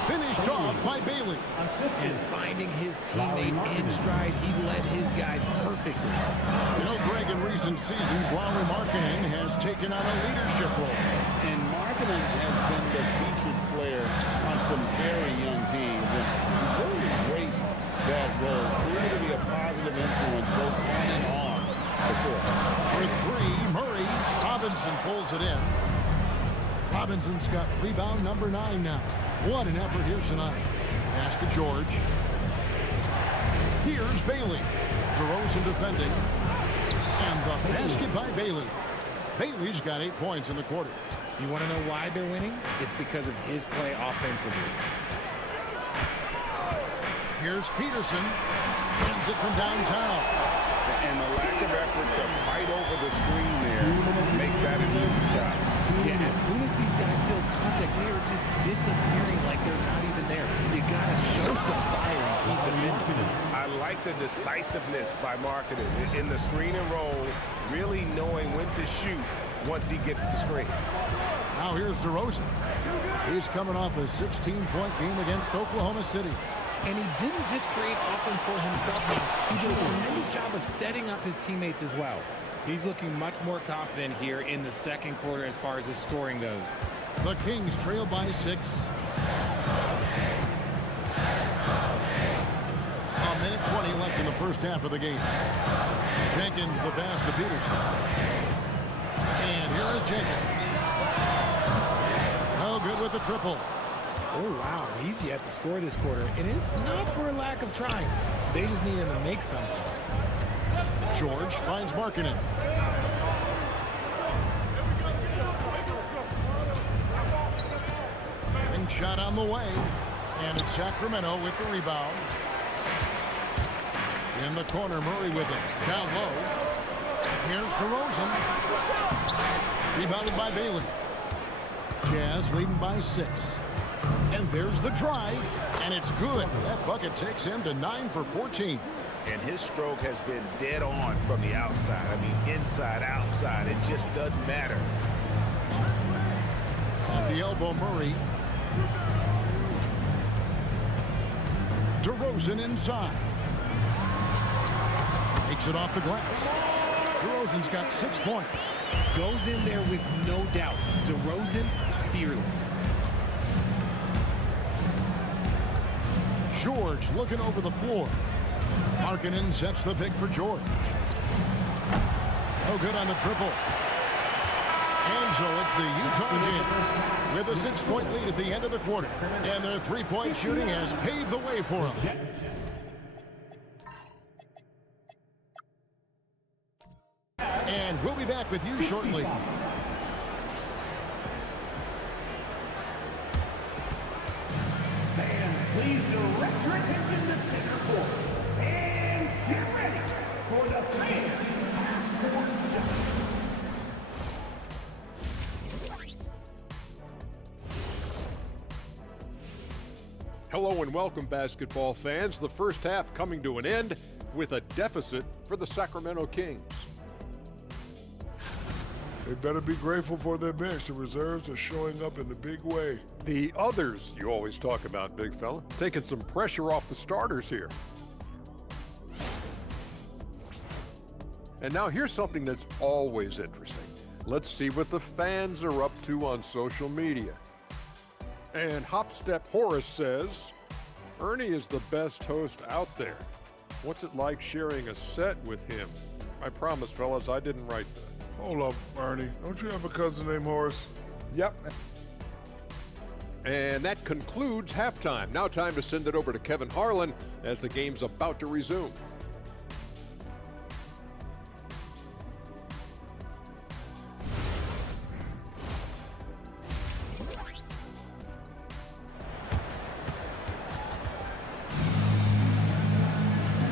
Finished off by Bailey. And finding his teammate in stride, he led his guy perfectly. You know, Greg, in recent seasons, Lauri Markkanen has taken on a leadership role. And Markkanen has been the featured player on some very young teams. And he's really embraced that role, proving to be a positive influence both on and off the court. For 3, Murray. Robinson pulls it in. Robinson's got rebound number 9 now. What an effort here tonight. Pass to George. Here's Bailey. DeRozan defending. And the basket by Bailey. Bailey's got 8 points in the quarter. You want to know why they're winning? It's because of his play offensively. Here's Peterson. Sends it from downtown. And the lack of effort to fight over the screen there makes that an easy shot. Yeah, as soon as these guys feel contact, they are just disappearing like they're not even there. You got to show some fire and keep defending. I like the decisiveness by Markkanen in the screen and roll, really knowing when to shoot once he gets the screen. Now here's DeRozan. He's coming off a 16-point game against Oklahoma City. And he didn't just create offense for himself now. He did a tremendous job of setting up his teammates as well. He's looking much more confident here in the second quarter as far as his scoring goes. The Kings trail by 6. A minute 20 left in the first half of the game. Jenkins the pass to Peterson. And here is Jenkins. No good with the triple. Oh, wow. He's yet to score this quarter. And it's not for a lack of trying. They just need him to make something. George finds Markkanen. And shot on the way. And it's Sacramento with the rebound. In the corner, Murray with it. Down low. Here's DeRozan. Rebounded by Bailey. Jazz leading by 6. And there's the drive, and it's good. That bucket takes him to 9 for 14. And his stroke has been dead on from the outside. I mean, inside, outside, it just doesn't matter. At the elbow, Murray. DeRozan inside. Takes it off the glass. DeRozan's got 6 points. Goes in there with no doubt. DeRozan, fearless. George looking over the floor. Markkanen sets the pick for George. No good on the triple. And so it's the Utah Jazz with a 6-point lead at the end of the quarter. And their 3-point shooting has paved the way for them. And we'll be back with you shortly. Fans, please direct your attention to center court. And get ready for the fan half-court jump. Hello and welcome, basketball fans. The first half coming to an end with a deficit for the Sacramento Kings. They better be grateful for their bench. The reserves are showing up in a big way. The others you always talk about, big fella, taking some pressure off the starters here. And now here's something that's always interesting. Let's see what the fans are up to on social media. And Hopstep Horace says, Ernie is the best host out there. What's it like sharing a set with him? I promise, fellas, I didn't write that. Hold up, Ernie. Don't you have a cousin named Horace? Yep. And that concludes halftime. Now time to send it over to Kevin Harlan as the game's about to resume.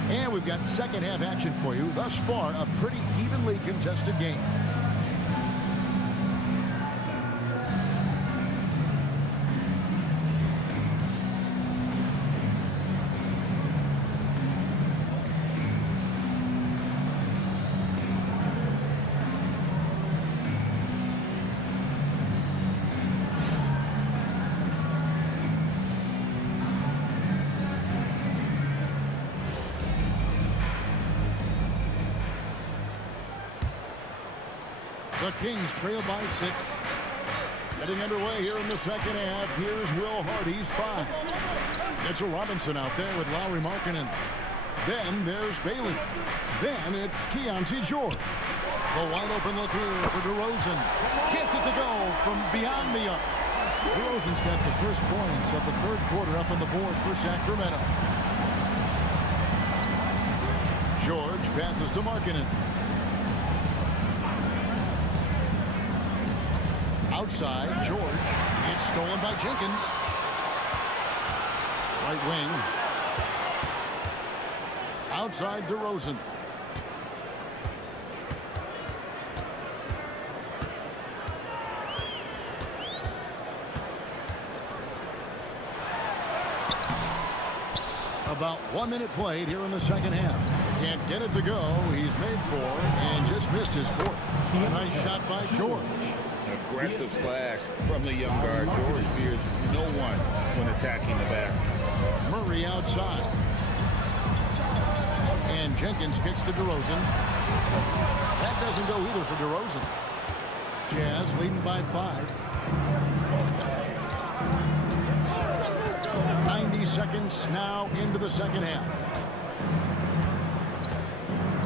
And we've got second half action for you. Thus far, a pretty evenly contested game. The Kings trail by 6. Getting underway here in the second half. Here's Will Hardy's 5. Mitchell Robinson out there with Lowry Markkanen. Then there's Bailey. Then it's Keontae George. The wide open look here for DeRozan. Gets it to go from beyond the arc. DeRozan's got the first points of the third quarter up on the board for Sacramento. George passes to Markkanen. Outside, George. It's stolen by Jenkins. Right wing. Outside, DeRozan. About 1 minute played here in the second half. Can't get it to go. He's made 4 and just missed his 4th. A nice shot by George. Aggressive slash from the young guard. George fears no one when attacking the basket. Murray outside. And Jenkins kicks to DeRozan. That doesn't go either for DeRozan. Jazz leading by 5. 90 seconds now into the second half.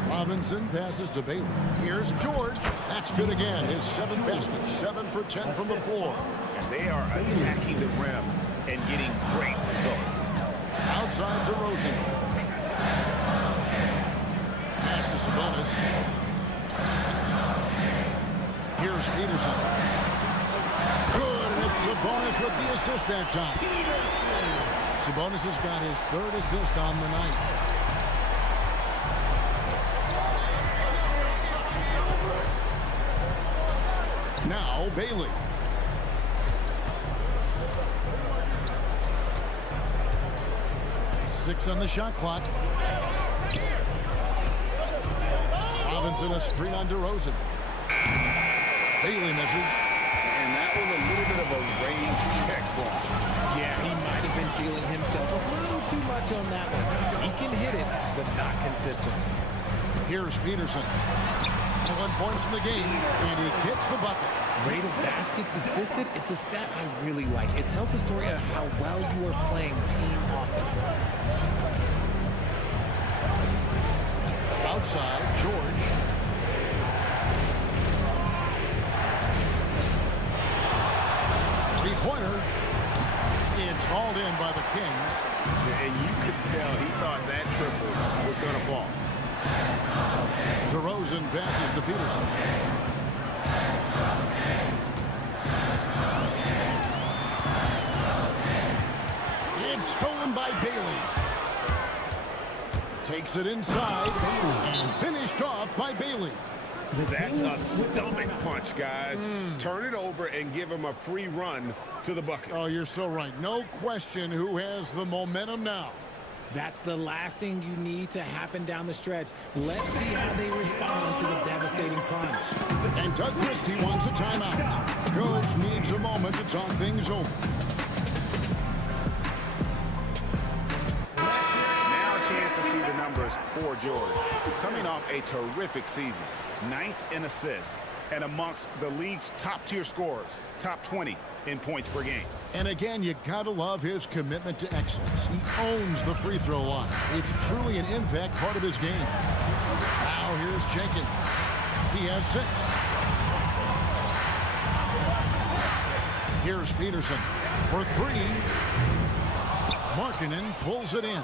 Robinson passes to Bailey. Here's George. That's good again. His 7th basket. 7 for 10 from the floor. And they are attacking the rim and getting great results. Outside DeRozan. Pass to Sabonis. Here's Peterson. Good, and it's Sabonis with the assist that time. Sabonis has got his 3rd assist on the night. Now Bailey. Six on the shot clock. Robinson a screen on DeRozan. Bailey misses. And that was a little bit of a range check for him. Yeah, he might have been feeling himself a little too much on that one. He can hit it, but not consistent. Here's Peterson. 1 points in the game, and he gets the bucket. Rate of baskets assisted, it's a stat I really like. It tells the story of how well you are playing team offense. Outside, George. Three-pointer. It's hauled in by the Kings. And you could tell he thought that triple was going to fall. DeRozan passes to Peterson. It's stolen by Bailey. Takes it inside and finished off by Bailey. That's a stomach punch, guys. Turn it over and give him a free run to the bucket. Oh, you're so right. No question who has the momentum now. That's the last thing you need to happen down the stretch. Let's see how they respond to the devastating punch. And Doug Christie wants a timeout. Coach needs a moment to talk things over. Now a chance to see the numbers for George. Coming off a terrific season. 9th in assists and amongst the league's top-tier scorers. Top 20 in points per game. And again, you gotta love his commitment to excellence. He owns the free throw line. It's truly an impact part of his game. Now here's Jenkins. He has 6. Here's Peterson. for three. Markkanen pulls it in.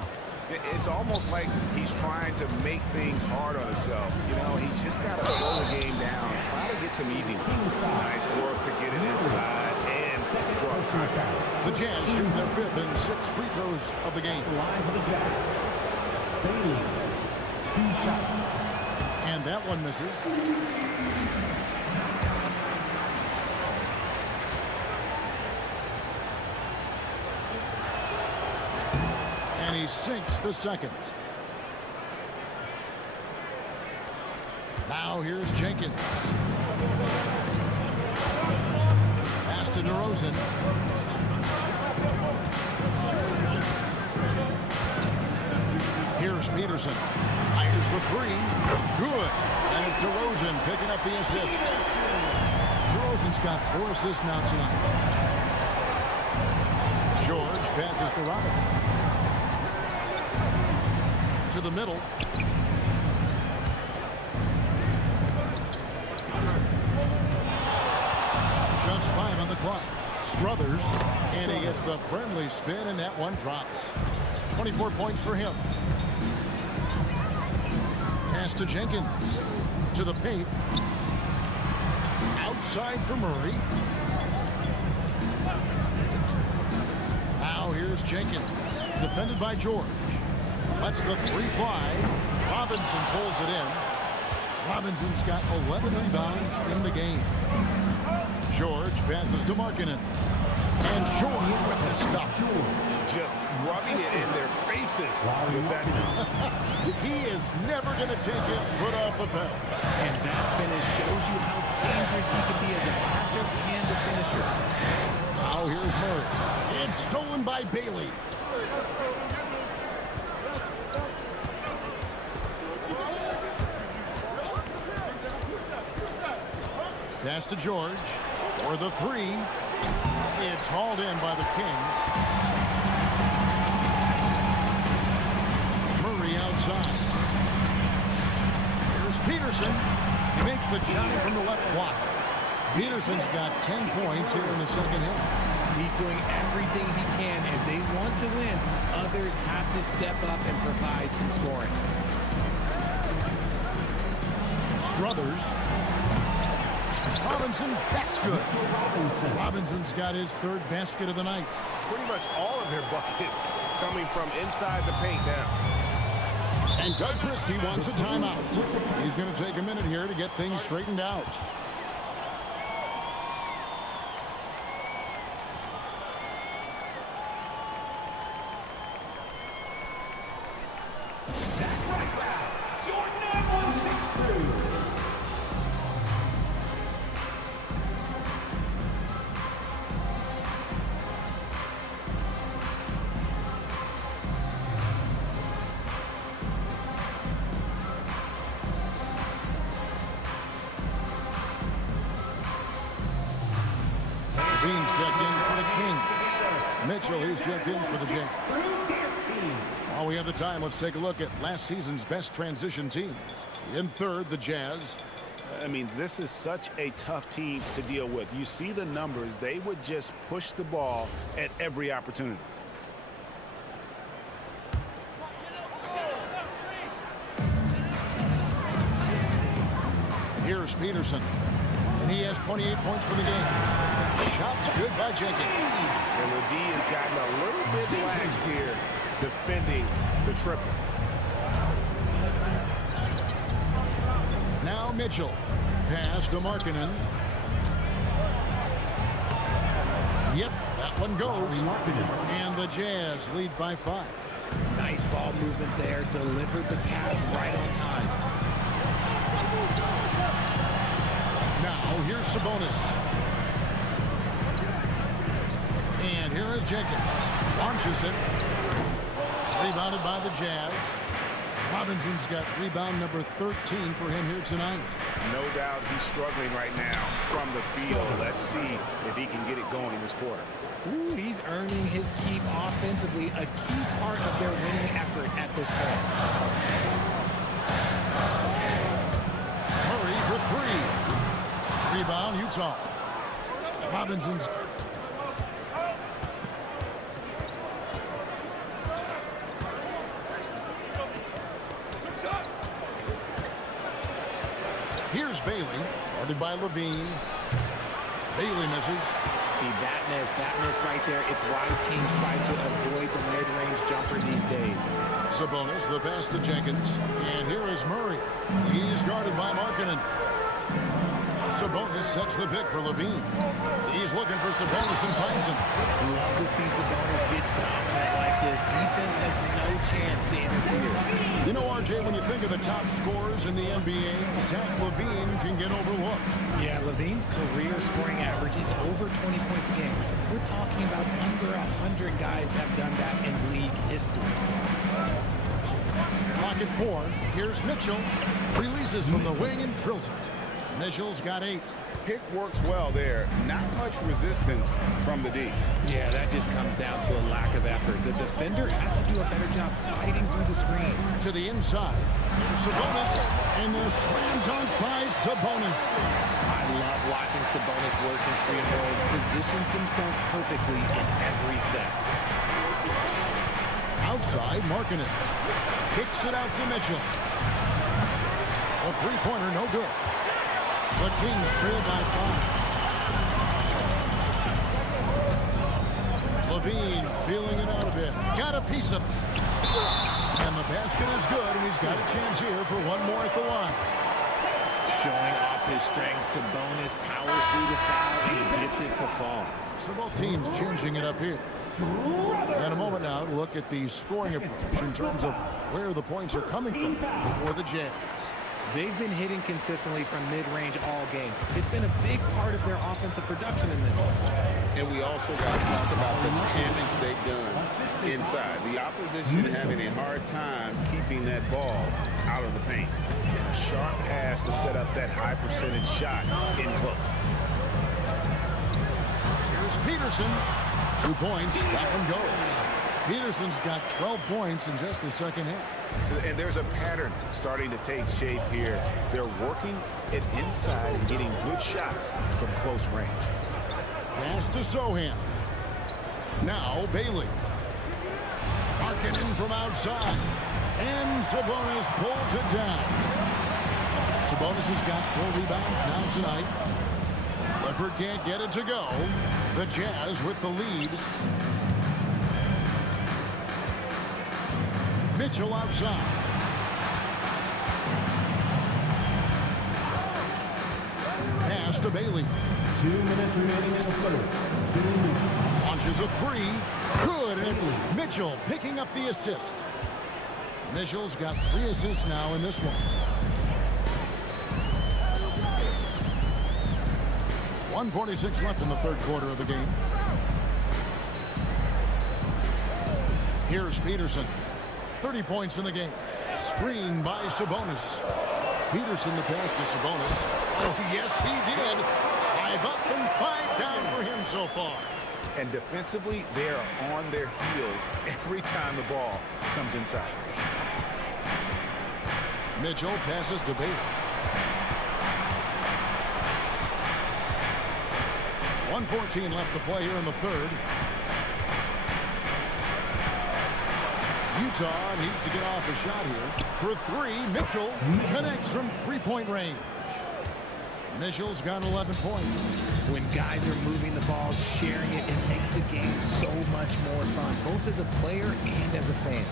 It's almost like he's trying to make things hard on himself. You know, he's just got to slow the game down, try to get some easy ones. Nice work to get it inside and draw contact. The Jazz shoot their 5th and 6th free throws of the game. Line for the Jazz. Bailey, 2 shots. And that one misses. And he sinks the second. Now here's Jenkins. Pass to DeRozan. Here's Peterson. Fires for three. Good. And it's DeRozan picking up the assist. DeRozan's got 4 assists now tonight. George passes to Robinson. To the middle. Just 5 on the clock. Strothers, and he gets the friendly spin, and that one drops. 24 points for him. Pass to Jenkins. To the paint. Outside for Murray. Now here's Jenkins. Defended by George. Lets the 3 fly. Robinson pulls it in. Robinson's got 11 rebounds in the game. George passes to Markkanen. And George with the stuff. Just rubbing it in their faces with that. He is never going to take his foot off the pedal. And that finish shows you how dangerous he can be as a passer and a finisher. Now here's Murray. It's stolen by Bailey. Pass to George for the 3. It's hauled in by the Kings. Murray outside. Here's Peterson. He makes the shot from the left block. Peterson's got 10 points here in the second half. He's doing everything he can. If they want to win, others have to step up and provide some scoring. Strothers. Robinson, that's good. Robinson's got his 3rd basket of the night. Pretty much all of their buckets coming from inside the paint now. And Doug Christie wants a timeout. He's going to take a minute here to get things straightened out. Bean's checked in for the Kings. Mitchell, he's checked in for the Jazz. While we have the time, let's take a look at last season's best transition teams. In 3rd, the Jazz. I mean, this is such a tough team to deal with. You see the numbers. They would just push the ball at every opportunity. Here's Peterson. And he has 28 points for the game. Shots good by Jenkins. And the D has gotten a little bit lax here defending the triple. Now Mitchell. Pass to Markkanen. Yep, that one goes. And the Jazz lead by 5. Nice ball movement there. Delivered the pass right on time. Now here's Sabonis. And here is Jenkins. Launches it. Rebounded by the Jazz. Robinson's got rebound number 13 for him here tonight. No doubt he's struggling right now from the field. Let's see if he can get it going this quarter. Ooh, he's earning his keep offensively, a key part of their winning effort at this point. Murray for 3. Rebound, Utah. Robinson's Here's Bailey, guarded by Levine. Bailey misses. See, that miss right there, it's why teams try to avoid the mid-range jumper these days. Sabonis, the pass to Jenkins. And here is Murray. He's guarded by Markkanen. Sabonis sets the pick for Levine. He's looking for Sabonis and finds him. Love to see Sabonis get dominant like this. Defense has no chance to interfere. You know, RJ, when you think of the top scorers in the NBA, Zach LaVine can get overlooked. Yeah, LaVine's career scoring average is over 20 points a game. We're talking about under 100 guys have done that in league history. Clock at 4. Here's Mitchell. Releases from the wing and drills it. Mitchell's got 8. Pick works well there. Not much resistance from the D. Yeah, that just comes down to a lack of effort. The defender has to do a better job fighting through the screen. To the inside. Sabonis. And the slam dunk by Sabonis. I love watching Sabonis work in screen roles. Positions himself perfectly in every set. Outside, Markkanen. Kicks it out to Mitchell. A three-pointer, no good. The Kings trail by 5. Levine feeling it out a bit. Got a piece of it. And the basket is good, and he's got a chance here for one more at the line. Showing off his strength, Sabonis powers through the foul and gets it to fall. So both teams changing it up here. And a moment now to look at the scoring approach in terms of where the points are coming from for the Jazz. They've been hitting consistently from mid-range all game. It's been a big part of their offensive production in this one. And we also got to talk about the damage they've done inside. The opposition having a hard time keeping that ball out of the paint. And a sharp pass to set up that high percentage shot in close. Here's Peterson. 2 points. That one goes. Peterson's got 12 points in just the second half. And there's a pattern starting to take shape here. They're working it inside and getting good shots from close range. Pass to Sohan. Now Bailey. Markkanen from outside. And Sabonis pulls it down. Sabonis has got 4 rebounds now tonight. Clifford can't get it to go. The Jazz with the lead. Mitchell outside. Pass to Bailey. 2 minutes remaining in the third. 2 minutes. Launches a 3. Good. And it's Mitchell picking up the assist. Mitchell's got 3 assists now in this one. 1:46 left in the third quarter of the game. Here's Peterson. 30 points in the game. Screen by Sabonis. Peterson the pass to Sabonis. Oh, yes, he did. 5 up and 5 down for him so far. And defensively, they are on their heels every time the ball comes inside. Mitchell passes to Bailey. 1:14 left to play here in the third. Utah needs to get off a shot here. For 3, Mitchell connects from three-point range. Mitchell's got 11 points. When guys are moving the ball, sharing it, it makes the game so much more fun, both as a player and as a fan.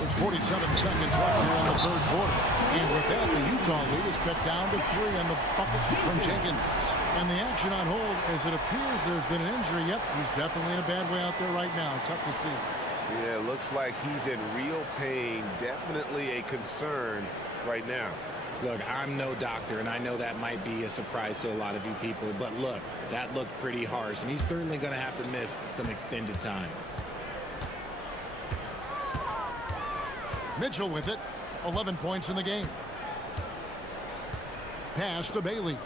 There's 47 seconds left here in the third quarter. And with that, the Utah lead is cut down to 3 on the bucket from Jenkins. And the action on hold, as it appears there's been an injury. Yep, he's definitely in a bad way out there right now. Tough to see. Yeah, looks like he's in real pain. Definitely a concern right now. Look, I'm no doctor, and I know that might be a surprise to a lot of you people. But look, that looked pretty harsh, and he's certainly going to have to miss some extended time. Mitchell with it. 11 points in the game. Pass to Bailey.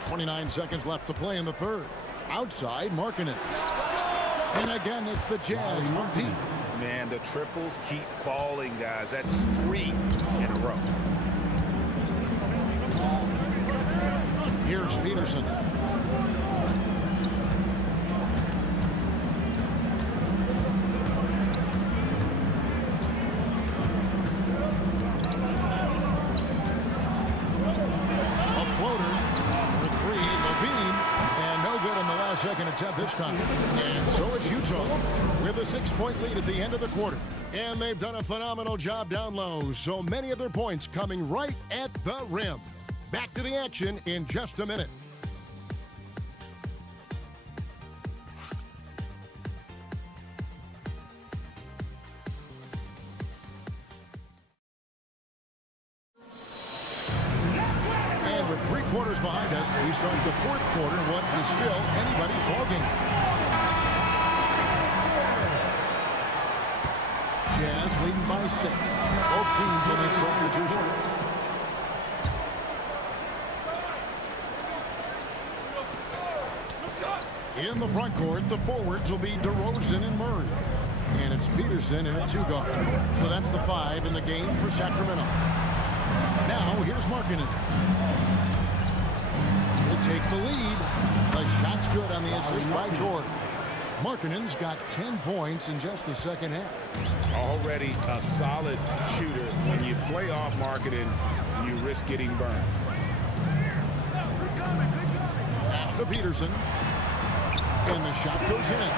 29 seconds left to play in the third. Outside, Markkanen. And again, it's the Jazz from deep. Man, the triples keep falling, guys. That's 3 in a row. Here's Peterson. second attempt this time. And so it's Utah with a 6-point lead at the end of the quarter. And they've done a phenomenal job down low. So many of their points coming right at the rim. Back to the action in just a minute. With 3 quarters behind us, we start the fourth quarter in what is still anybody's ballgame. Jazz leading by 6. Both teams will make substitutions. In the front court, the forwards will be DeRozan and Murray. And it's Peterson in a 2-guard. So that's the 5 in the game for Sacramento. Now, here's Markkanen to take the lead. The shot's good on the assist by George. Markkanen's got 10 points in just the second half. Already a solid shooter. When you play off Markkanen, you risk getting burned. Pass to Peterson. And the shot goes in.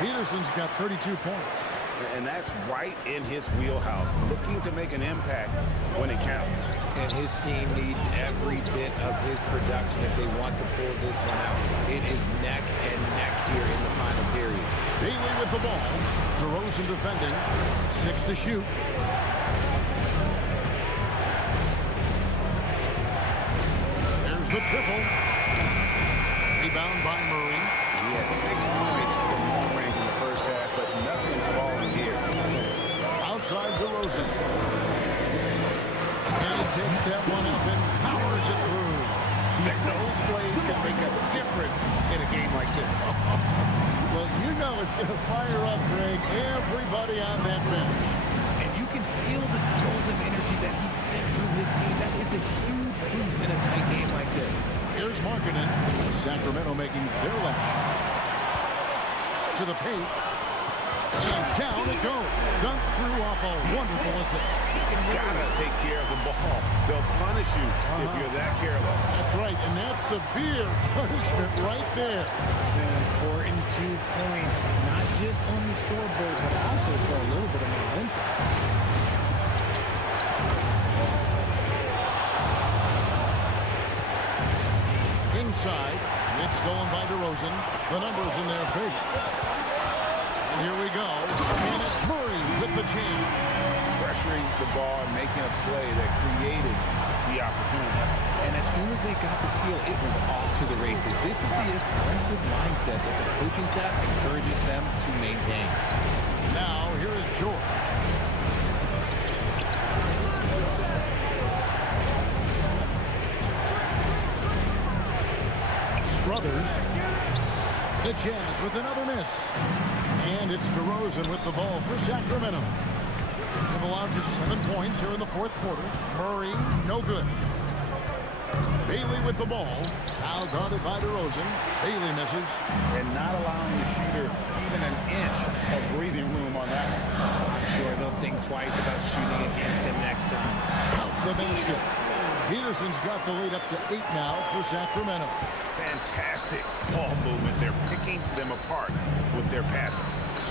Peterson's got 32 points. And that's right in his wheelhouse, looking to make an impact when it counts. And his team needs every bit of his production if they want to pull this one out. It is neck and neck here in the final period. Bailey with the ball. DeRozan defending. 6 to shoot. There's the triple. Rebound by Murray. He had 6 points from long range in the first half, but nothing's fallen here since. Outside DeRozan. And he takes that one up and powers it through. Those plays can make a difference in a game like this. Well, you know it's going to fire up, Greg, everybody on that bench. And you can feel the jolt of energy that he sent through his team. That is a huge boost in a tight game like this. Here's Markkanen. Sacramento making their last shot. To the paint. And down it goes. Dunked through off a wonderful assist. Gotta take care of the ball. They'll punish you if you're that careless. That's right, and that's severe punishment right there. An important 2 points, not just on the scoreboard, but also for a little bit of momentum. Inside, it's stolen by DeRozan. The numbers in their favor. And here we go. And it's Murray with the jam. Pressuring the ball and making a play that created the opportunity. And as soon as they got the steal, it was off to the races. This is the aggressive mindset that the coaching staff encourages them to maintain. Now, here is George. Strothers. The Jazz with another miss. And it's DeRozan with the ball for Sacramento. They've allowed just 7 points here in the fourth quarter. Murray, no good. Bailey with the ball. Now guarded by DeRozan. Bailey misses. And not allowing the shooter even an inch of breathing room on that one. I'm sure they'll think twice about shooting against him next time. Count the basket. Peterson's got the lead up to 8 now for Sacramento. Fantastic ball movement. They're picking them apart with their passing.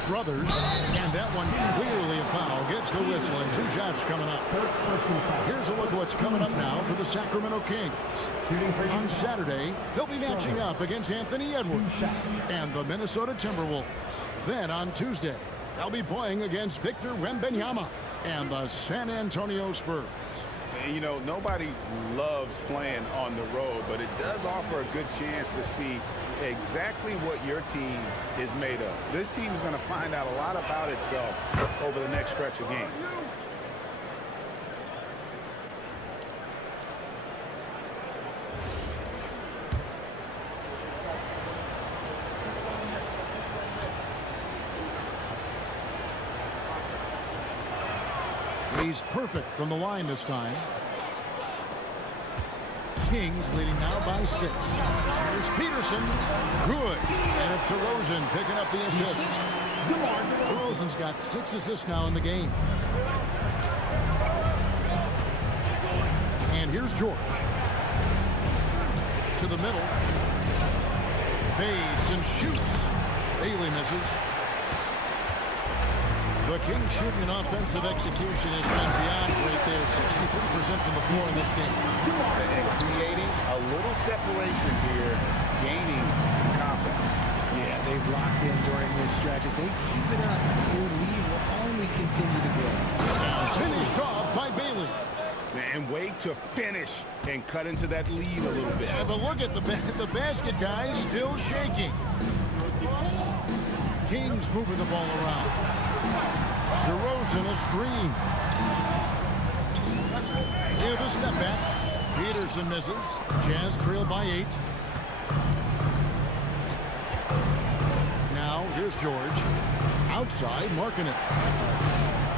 Strothers, and that one clearly a foul. Gets the whistle and 2 shots coming up. Here's a look at what's coming up now for the Sacramento Kings. On Saturday, they'll be matching up against Anthony Edwards and the Minnesota Timberwolves. Then on Tuesday, they'll be playing against Victor Wembanyama and the San Antonio Spurs. You know, nobody loves playing on the road, but it does offer a good chance to see exactly what your team is made of. This team is going to find out a lot about itself over the next stretch of games. He's perfect from the line this time. Kings leading now by 6. Here's Peterson. Good. And it's DeRozan picking up the assist. DeRozan's got 6 assists now in the game. And here's George. To the middle. Fades and shoots. Bailey misses. The Kings shooting and offensive execution has been beyond great there. 63% from the floor in this game. And creating a little separation here, gaining some confidence. Yeah, they've locked in during this stretch. If they keep it up, their lead will only continue to grow. Finished off by Bailey. And wait to finish and cut into that lead a little bit. Yeah, but look at the basket, guys, still shaking. Kings moving the ball around. DeRozan a screen. Here the step back. Peterson misses. Jazz trail by 8. Now here's George. Outside, Markkanen.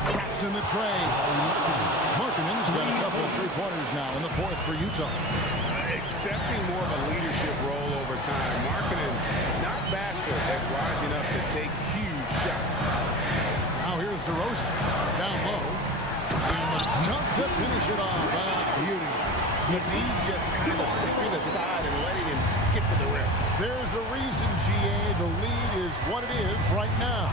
Traps in the tray. Markkanen's got a couple of three-pointers now in the fourth for Utah. Accepting more of a leadership role over time. Markkanen not bashful at rising up to take huge shots. Now here's DeRozan. Down low. And the jump to finish it off. Beauty. But he's just kind of stepping aside and letting him get to the rim. There's a reason, GA. The lead is what it is right now.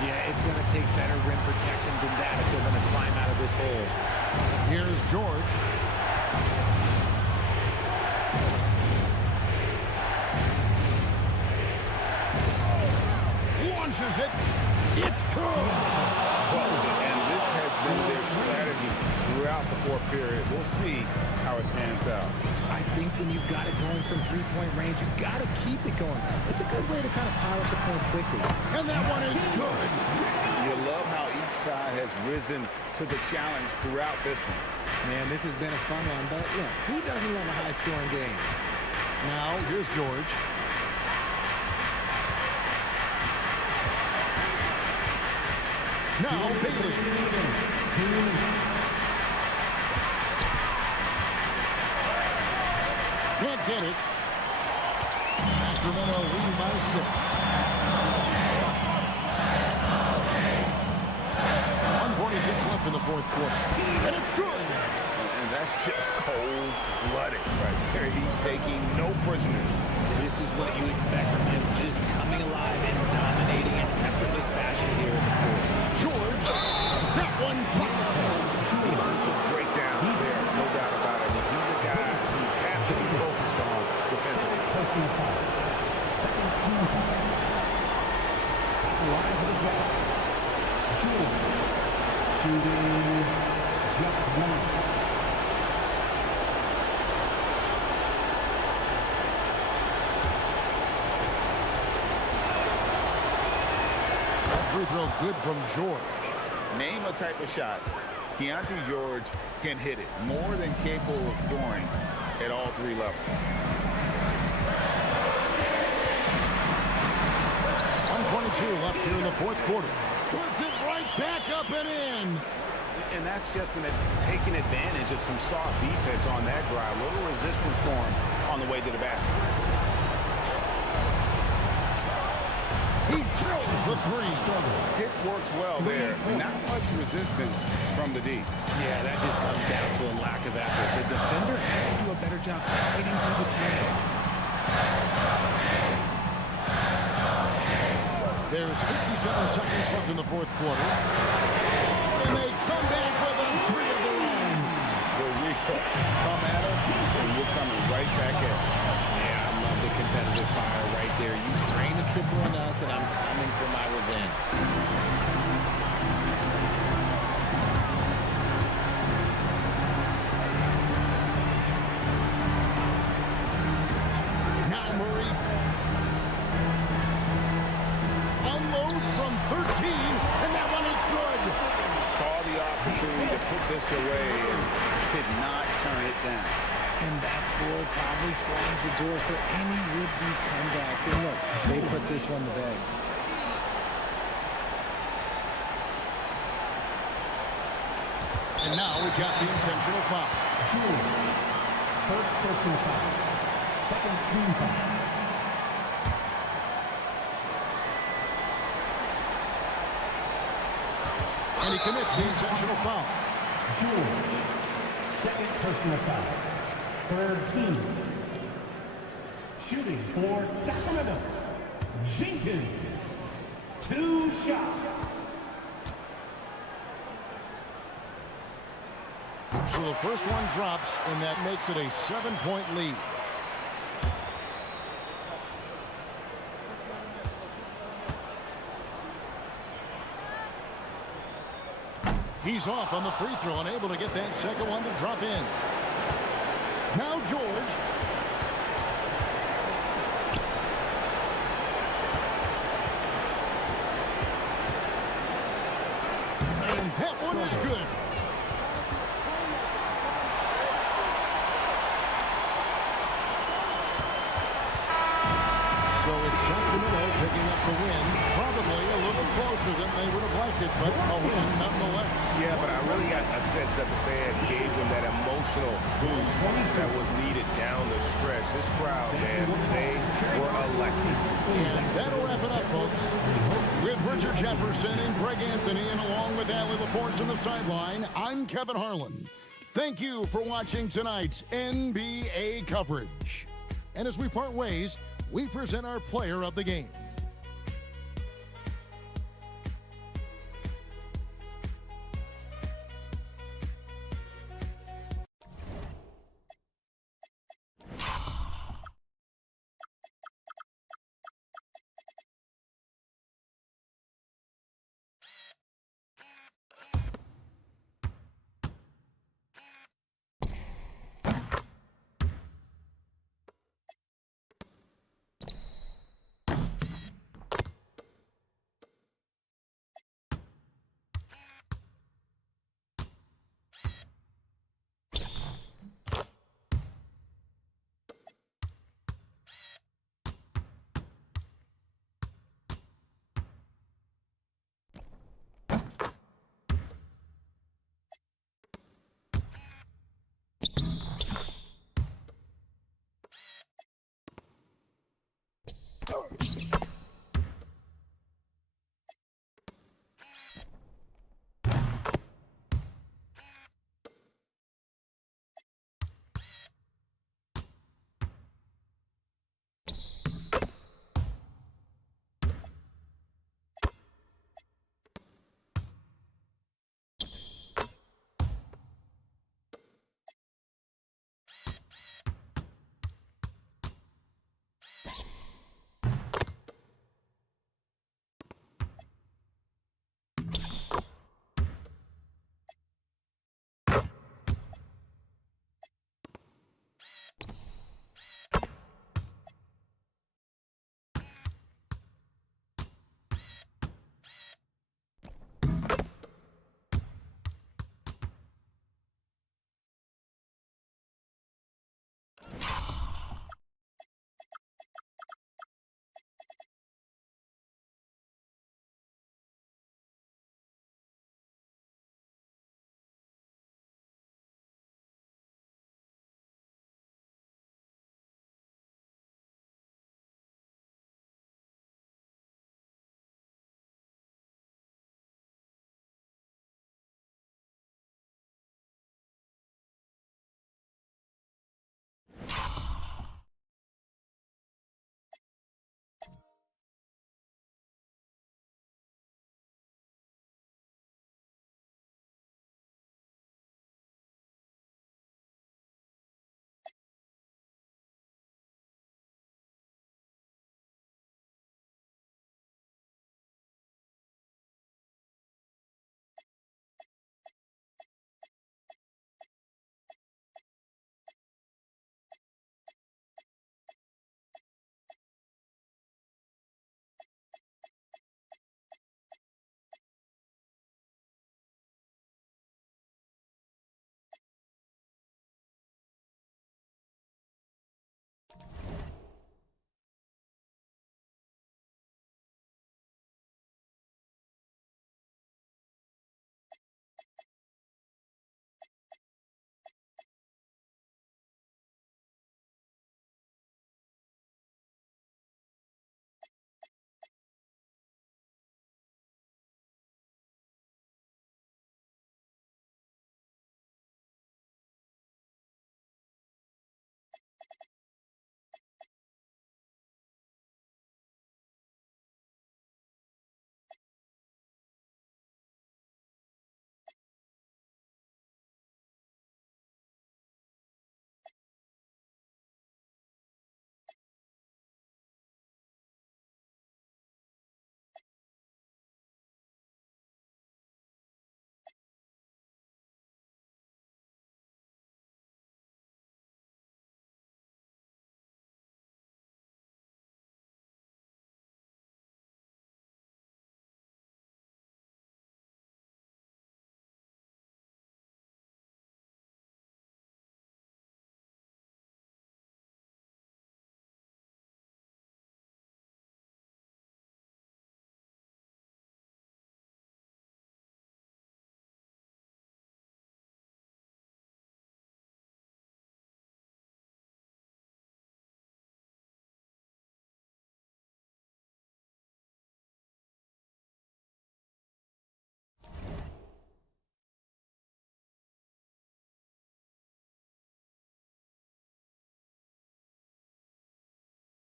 Yeah, it's going to take better rim protection than that if they're going to climb out of this hole. Here's George. Launches it. It's good. And this has been their strategy throughout the fourth period. We'll see how it pans out. I think when you've got it going from three-point range, you've got to keep it going. It's a good way to kind of pile up the points quickly. And that one is good. You love how each side has risen to the challenge throughout this one. Man, this has been a fun one, but look, who doesn't love a high-scoring game? Now, here's George. Now, Bailey. Can't get it. Sacramento leading by 6. 146 left in the fourth quarter. And it's good. And that's just cold-blooded right there. He's taking no prisoners. This is what you expect from him, just coming alive and dominating in effortless fashion here in the fourth. George, that one flies. Defensive breakdown there, no doubt about it. But he's a guy who has to be focused on defensively. Second team foul. Line for the Jazz. George shooting just one. Free throw good from George. Name a type of shot Keontae George can hit it. More than capable of scoring at all three levels. 122 left here in the fourth quarter. Puts it right back up and in. And that's just taking advantage of some soft defense on that drive. Little resistance for him on the way to the basket. He drills the three. It works well there. Not much resistance from the D. Yeah, that just comes down to a lack of effort. The defender has to do a better job fighting through the screen. There's 57 seconds left in the fourth quarter. And they come back with a three of their own. Here we come at us, and we're coming right back at you. Yeah, I love the competitive fire right there. You drain a triple on us, and I'm coming for my revenge. Now Murray unloads from 13, and that one is good. Saw the opportunity to put this away and did not turn it down. And that score probably slams the door for any would-be comebacks. And look, they put this one to bed. And now we've got the intentional foul. First personal foul. Second team foul. And he commits the intentional foul. George. Second personal foul. Third team. Shooting for Sacramento, Jenkins. 2 shots. So the first one drops, and that makes it a 7-point lead. He's off on the free throw, unable to get that second one to drop in. Now George. And that one is good. So it's Sacramento picking up the win. Probably a little closer than they would have liked it, but a win nonetheless. Yeah, but I really got a sense that the fans gave them that emotional boost that was needed down the stretch. This crowd, man, they were electric. And that'll wrap it up, folks. With Richard Jefferson and Greg Anthony, and along with Allie LaForce on the sideline, I'm Kevin Harlan. Thank you for watching tonight's NBA coverage. And as we part ways, we present our player of the game.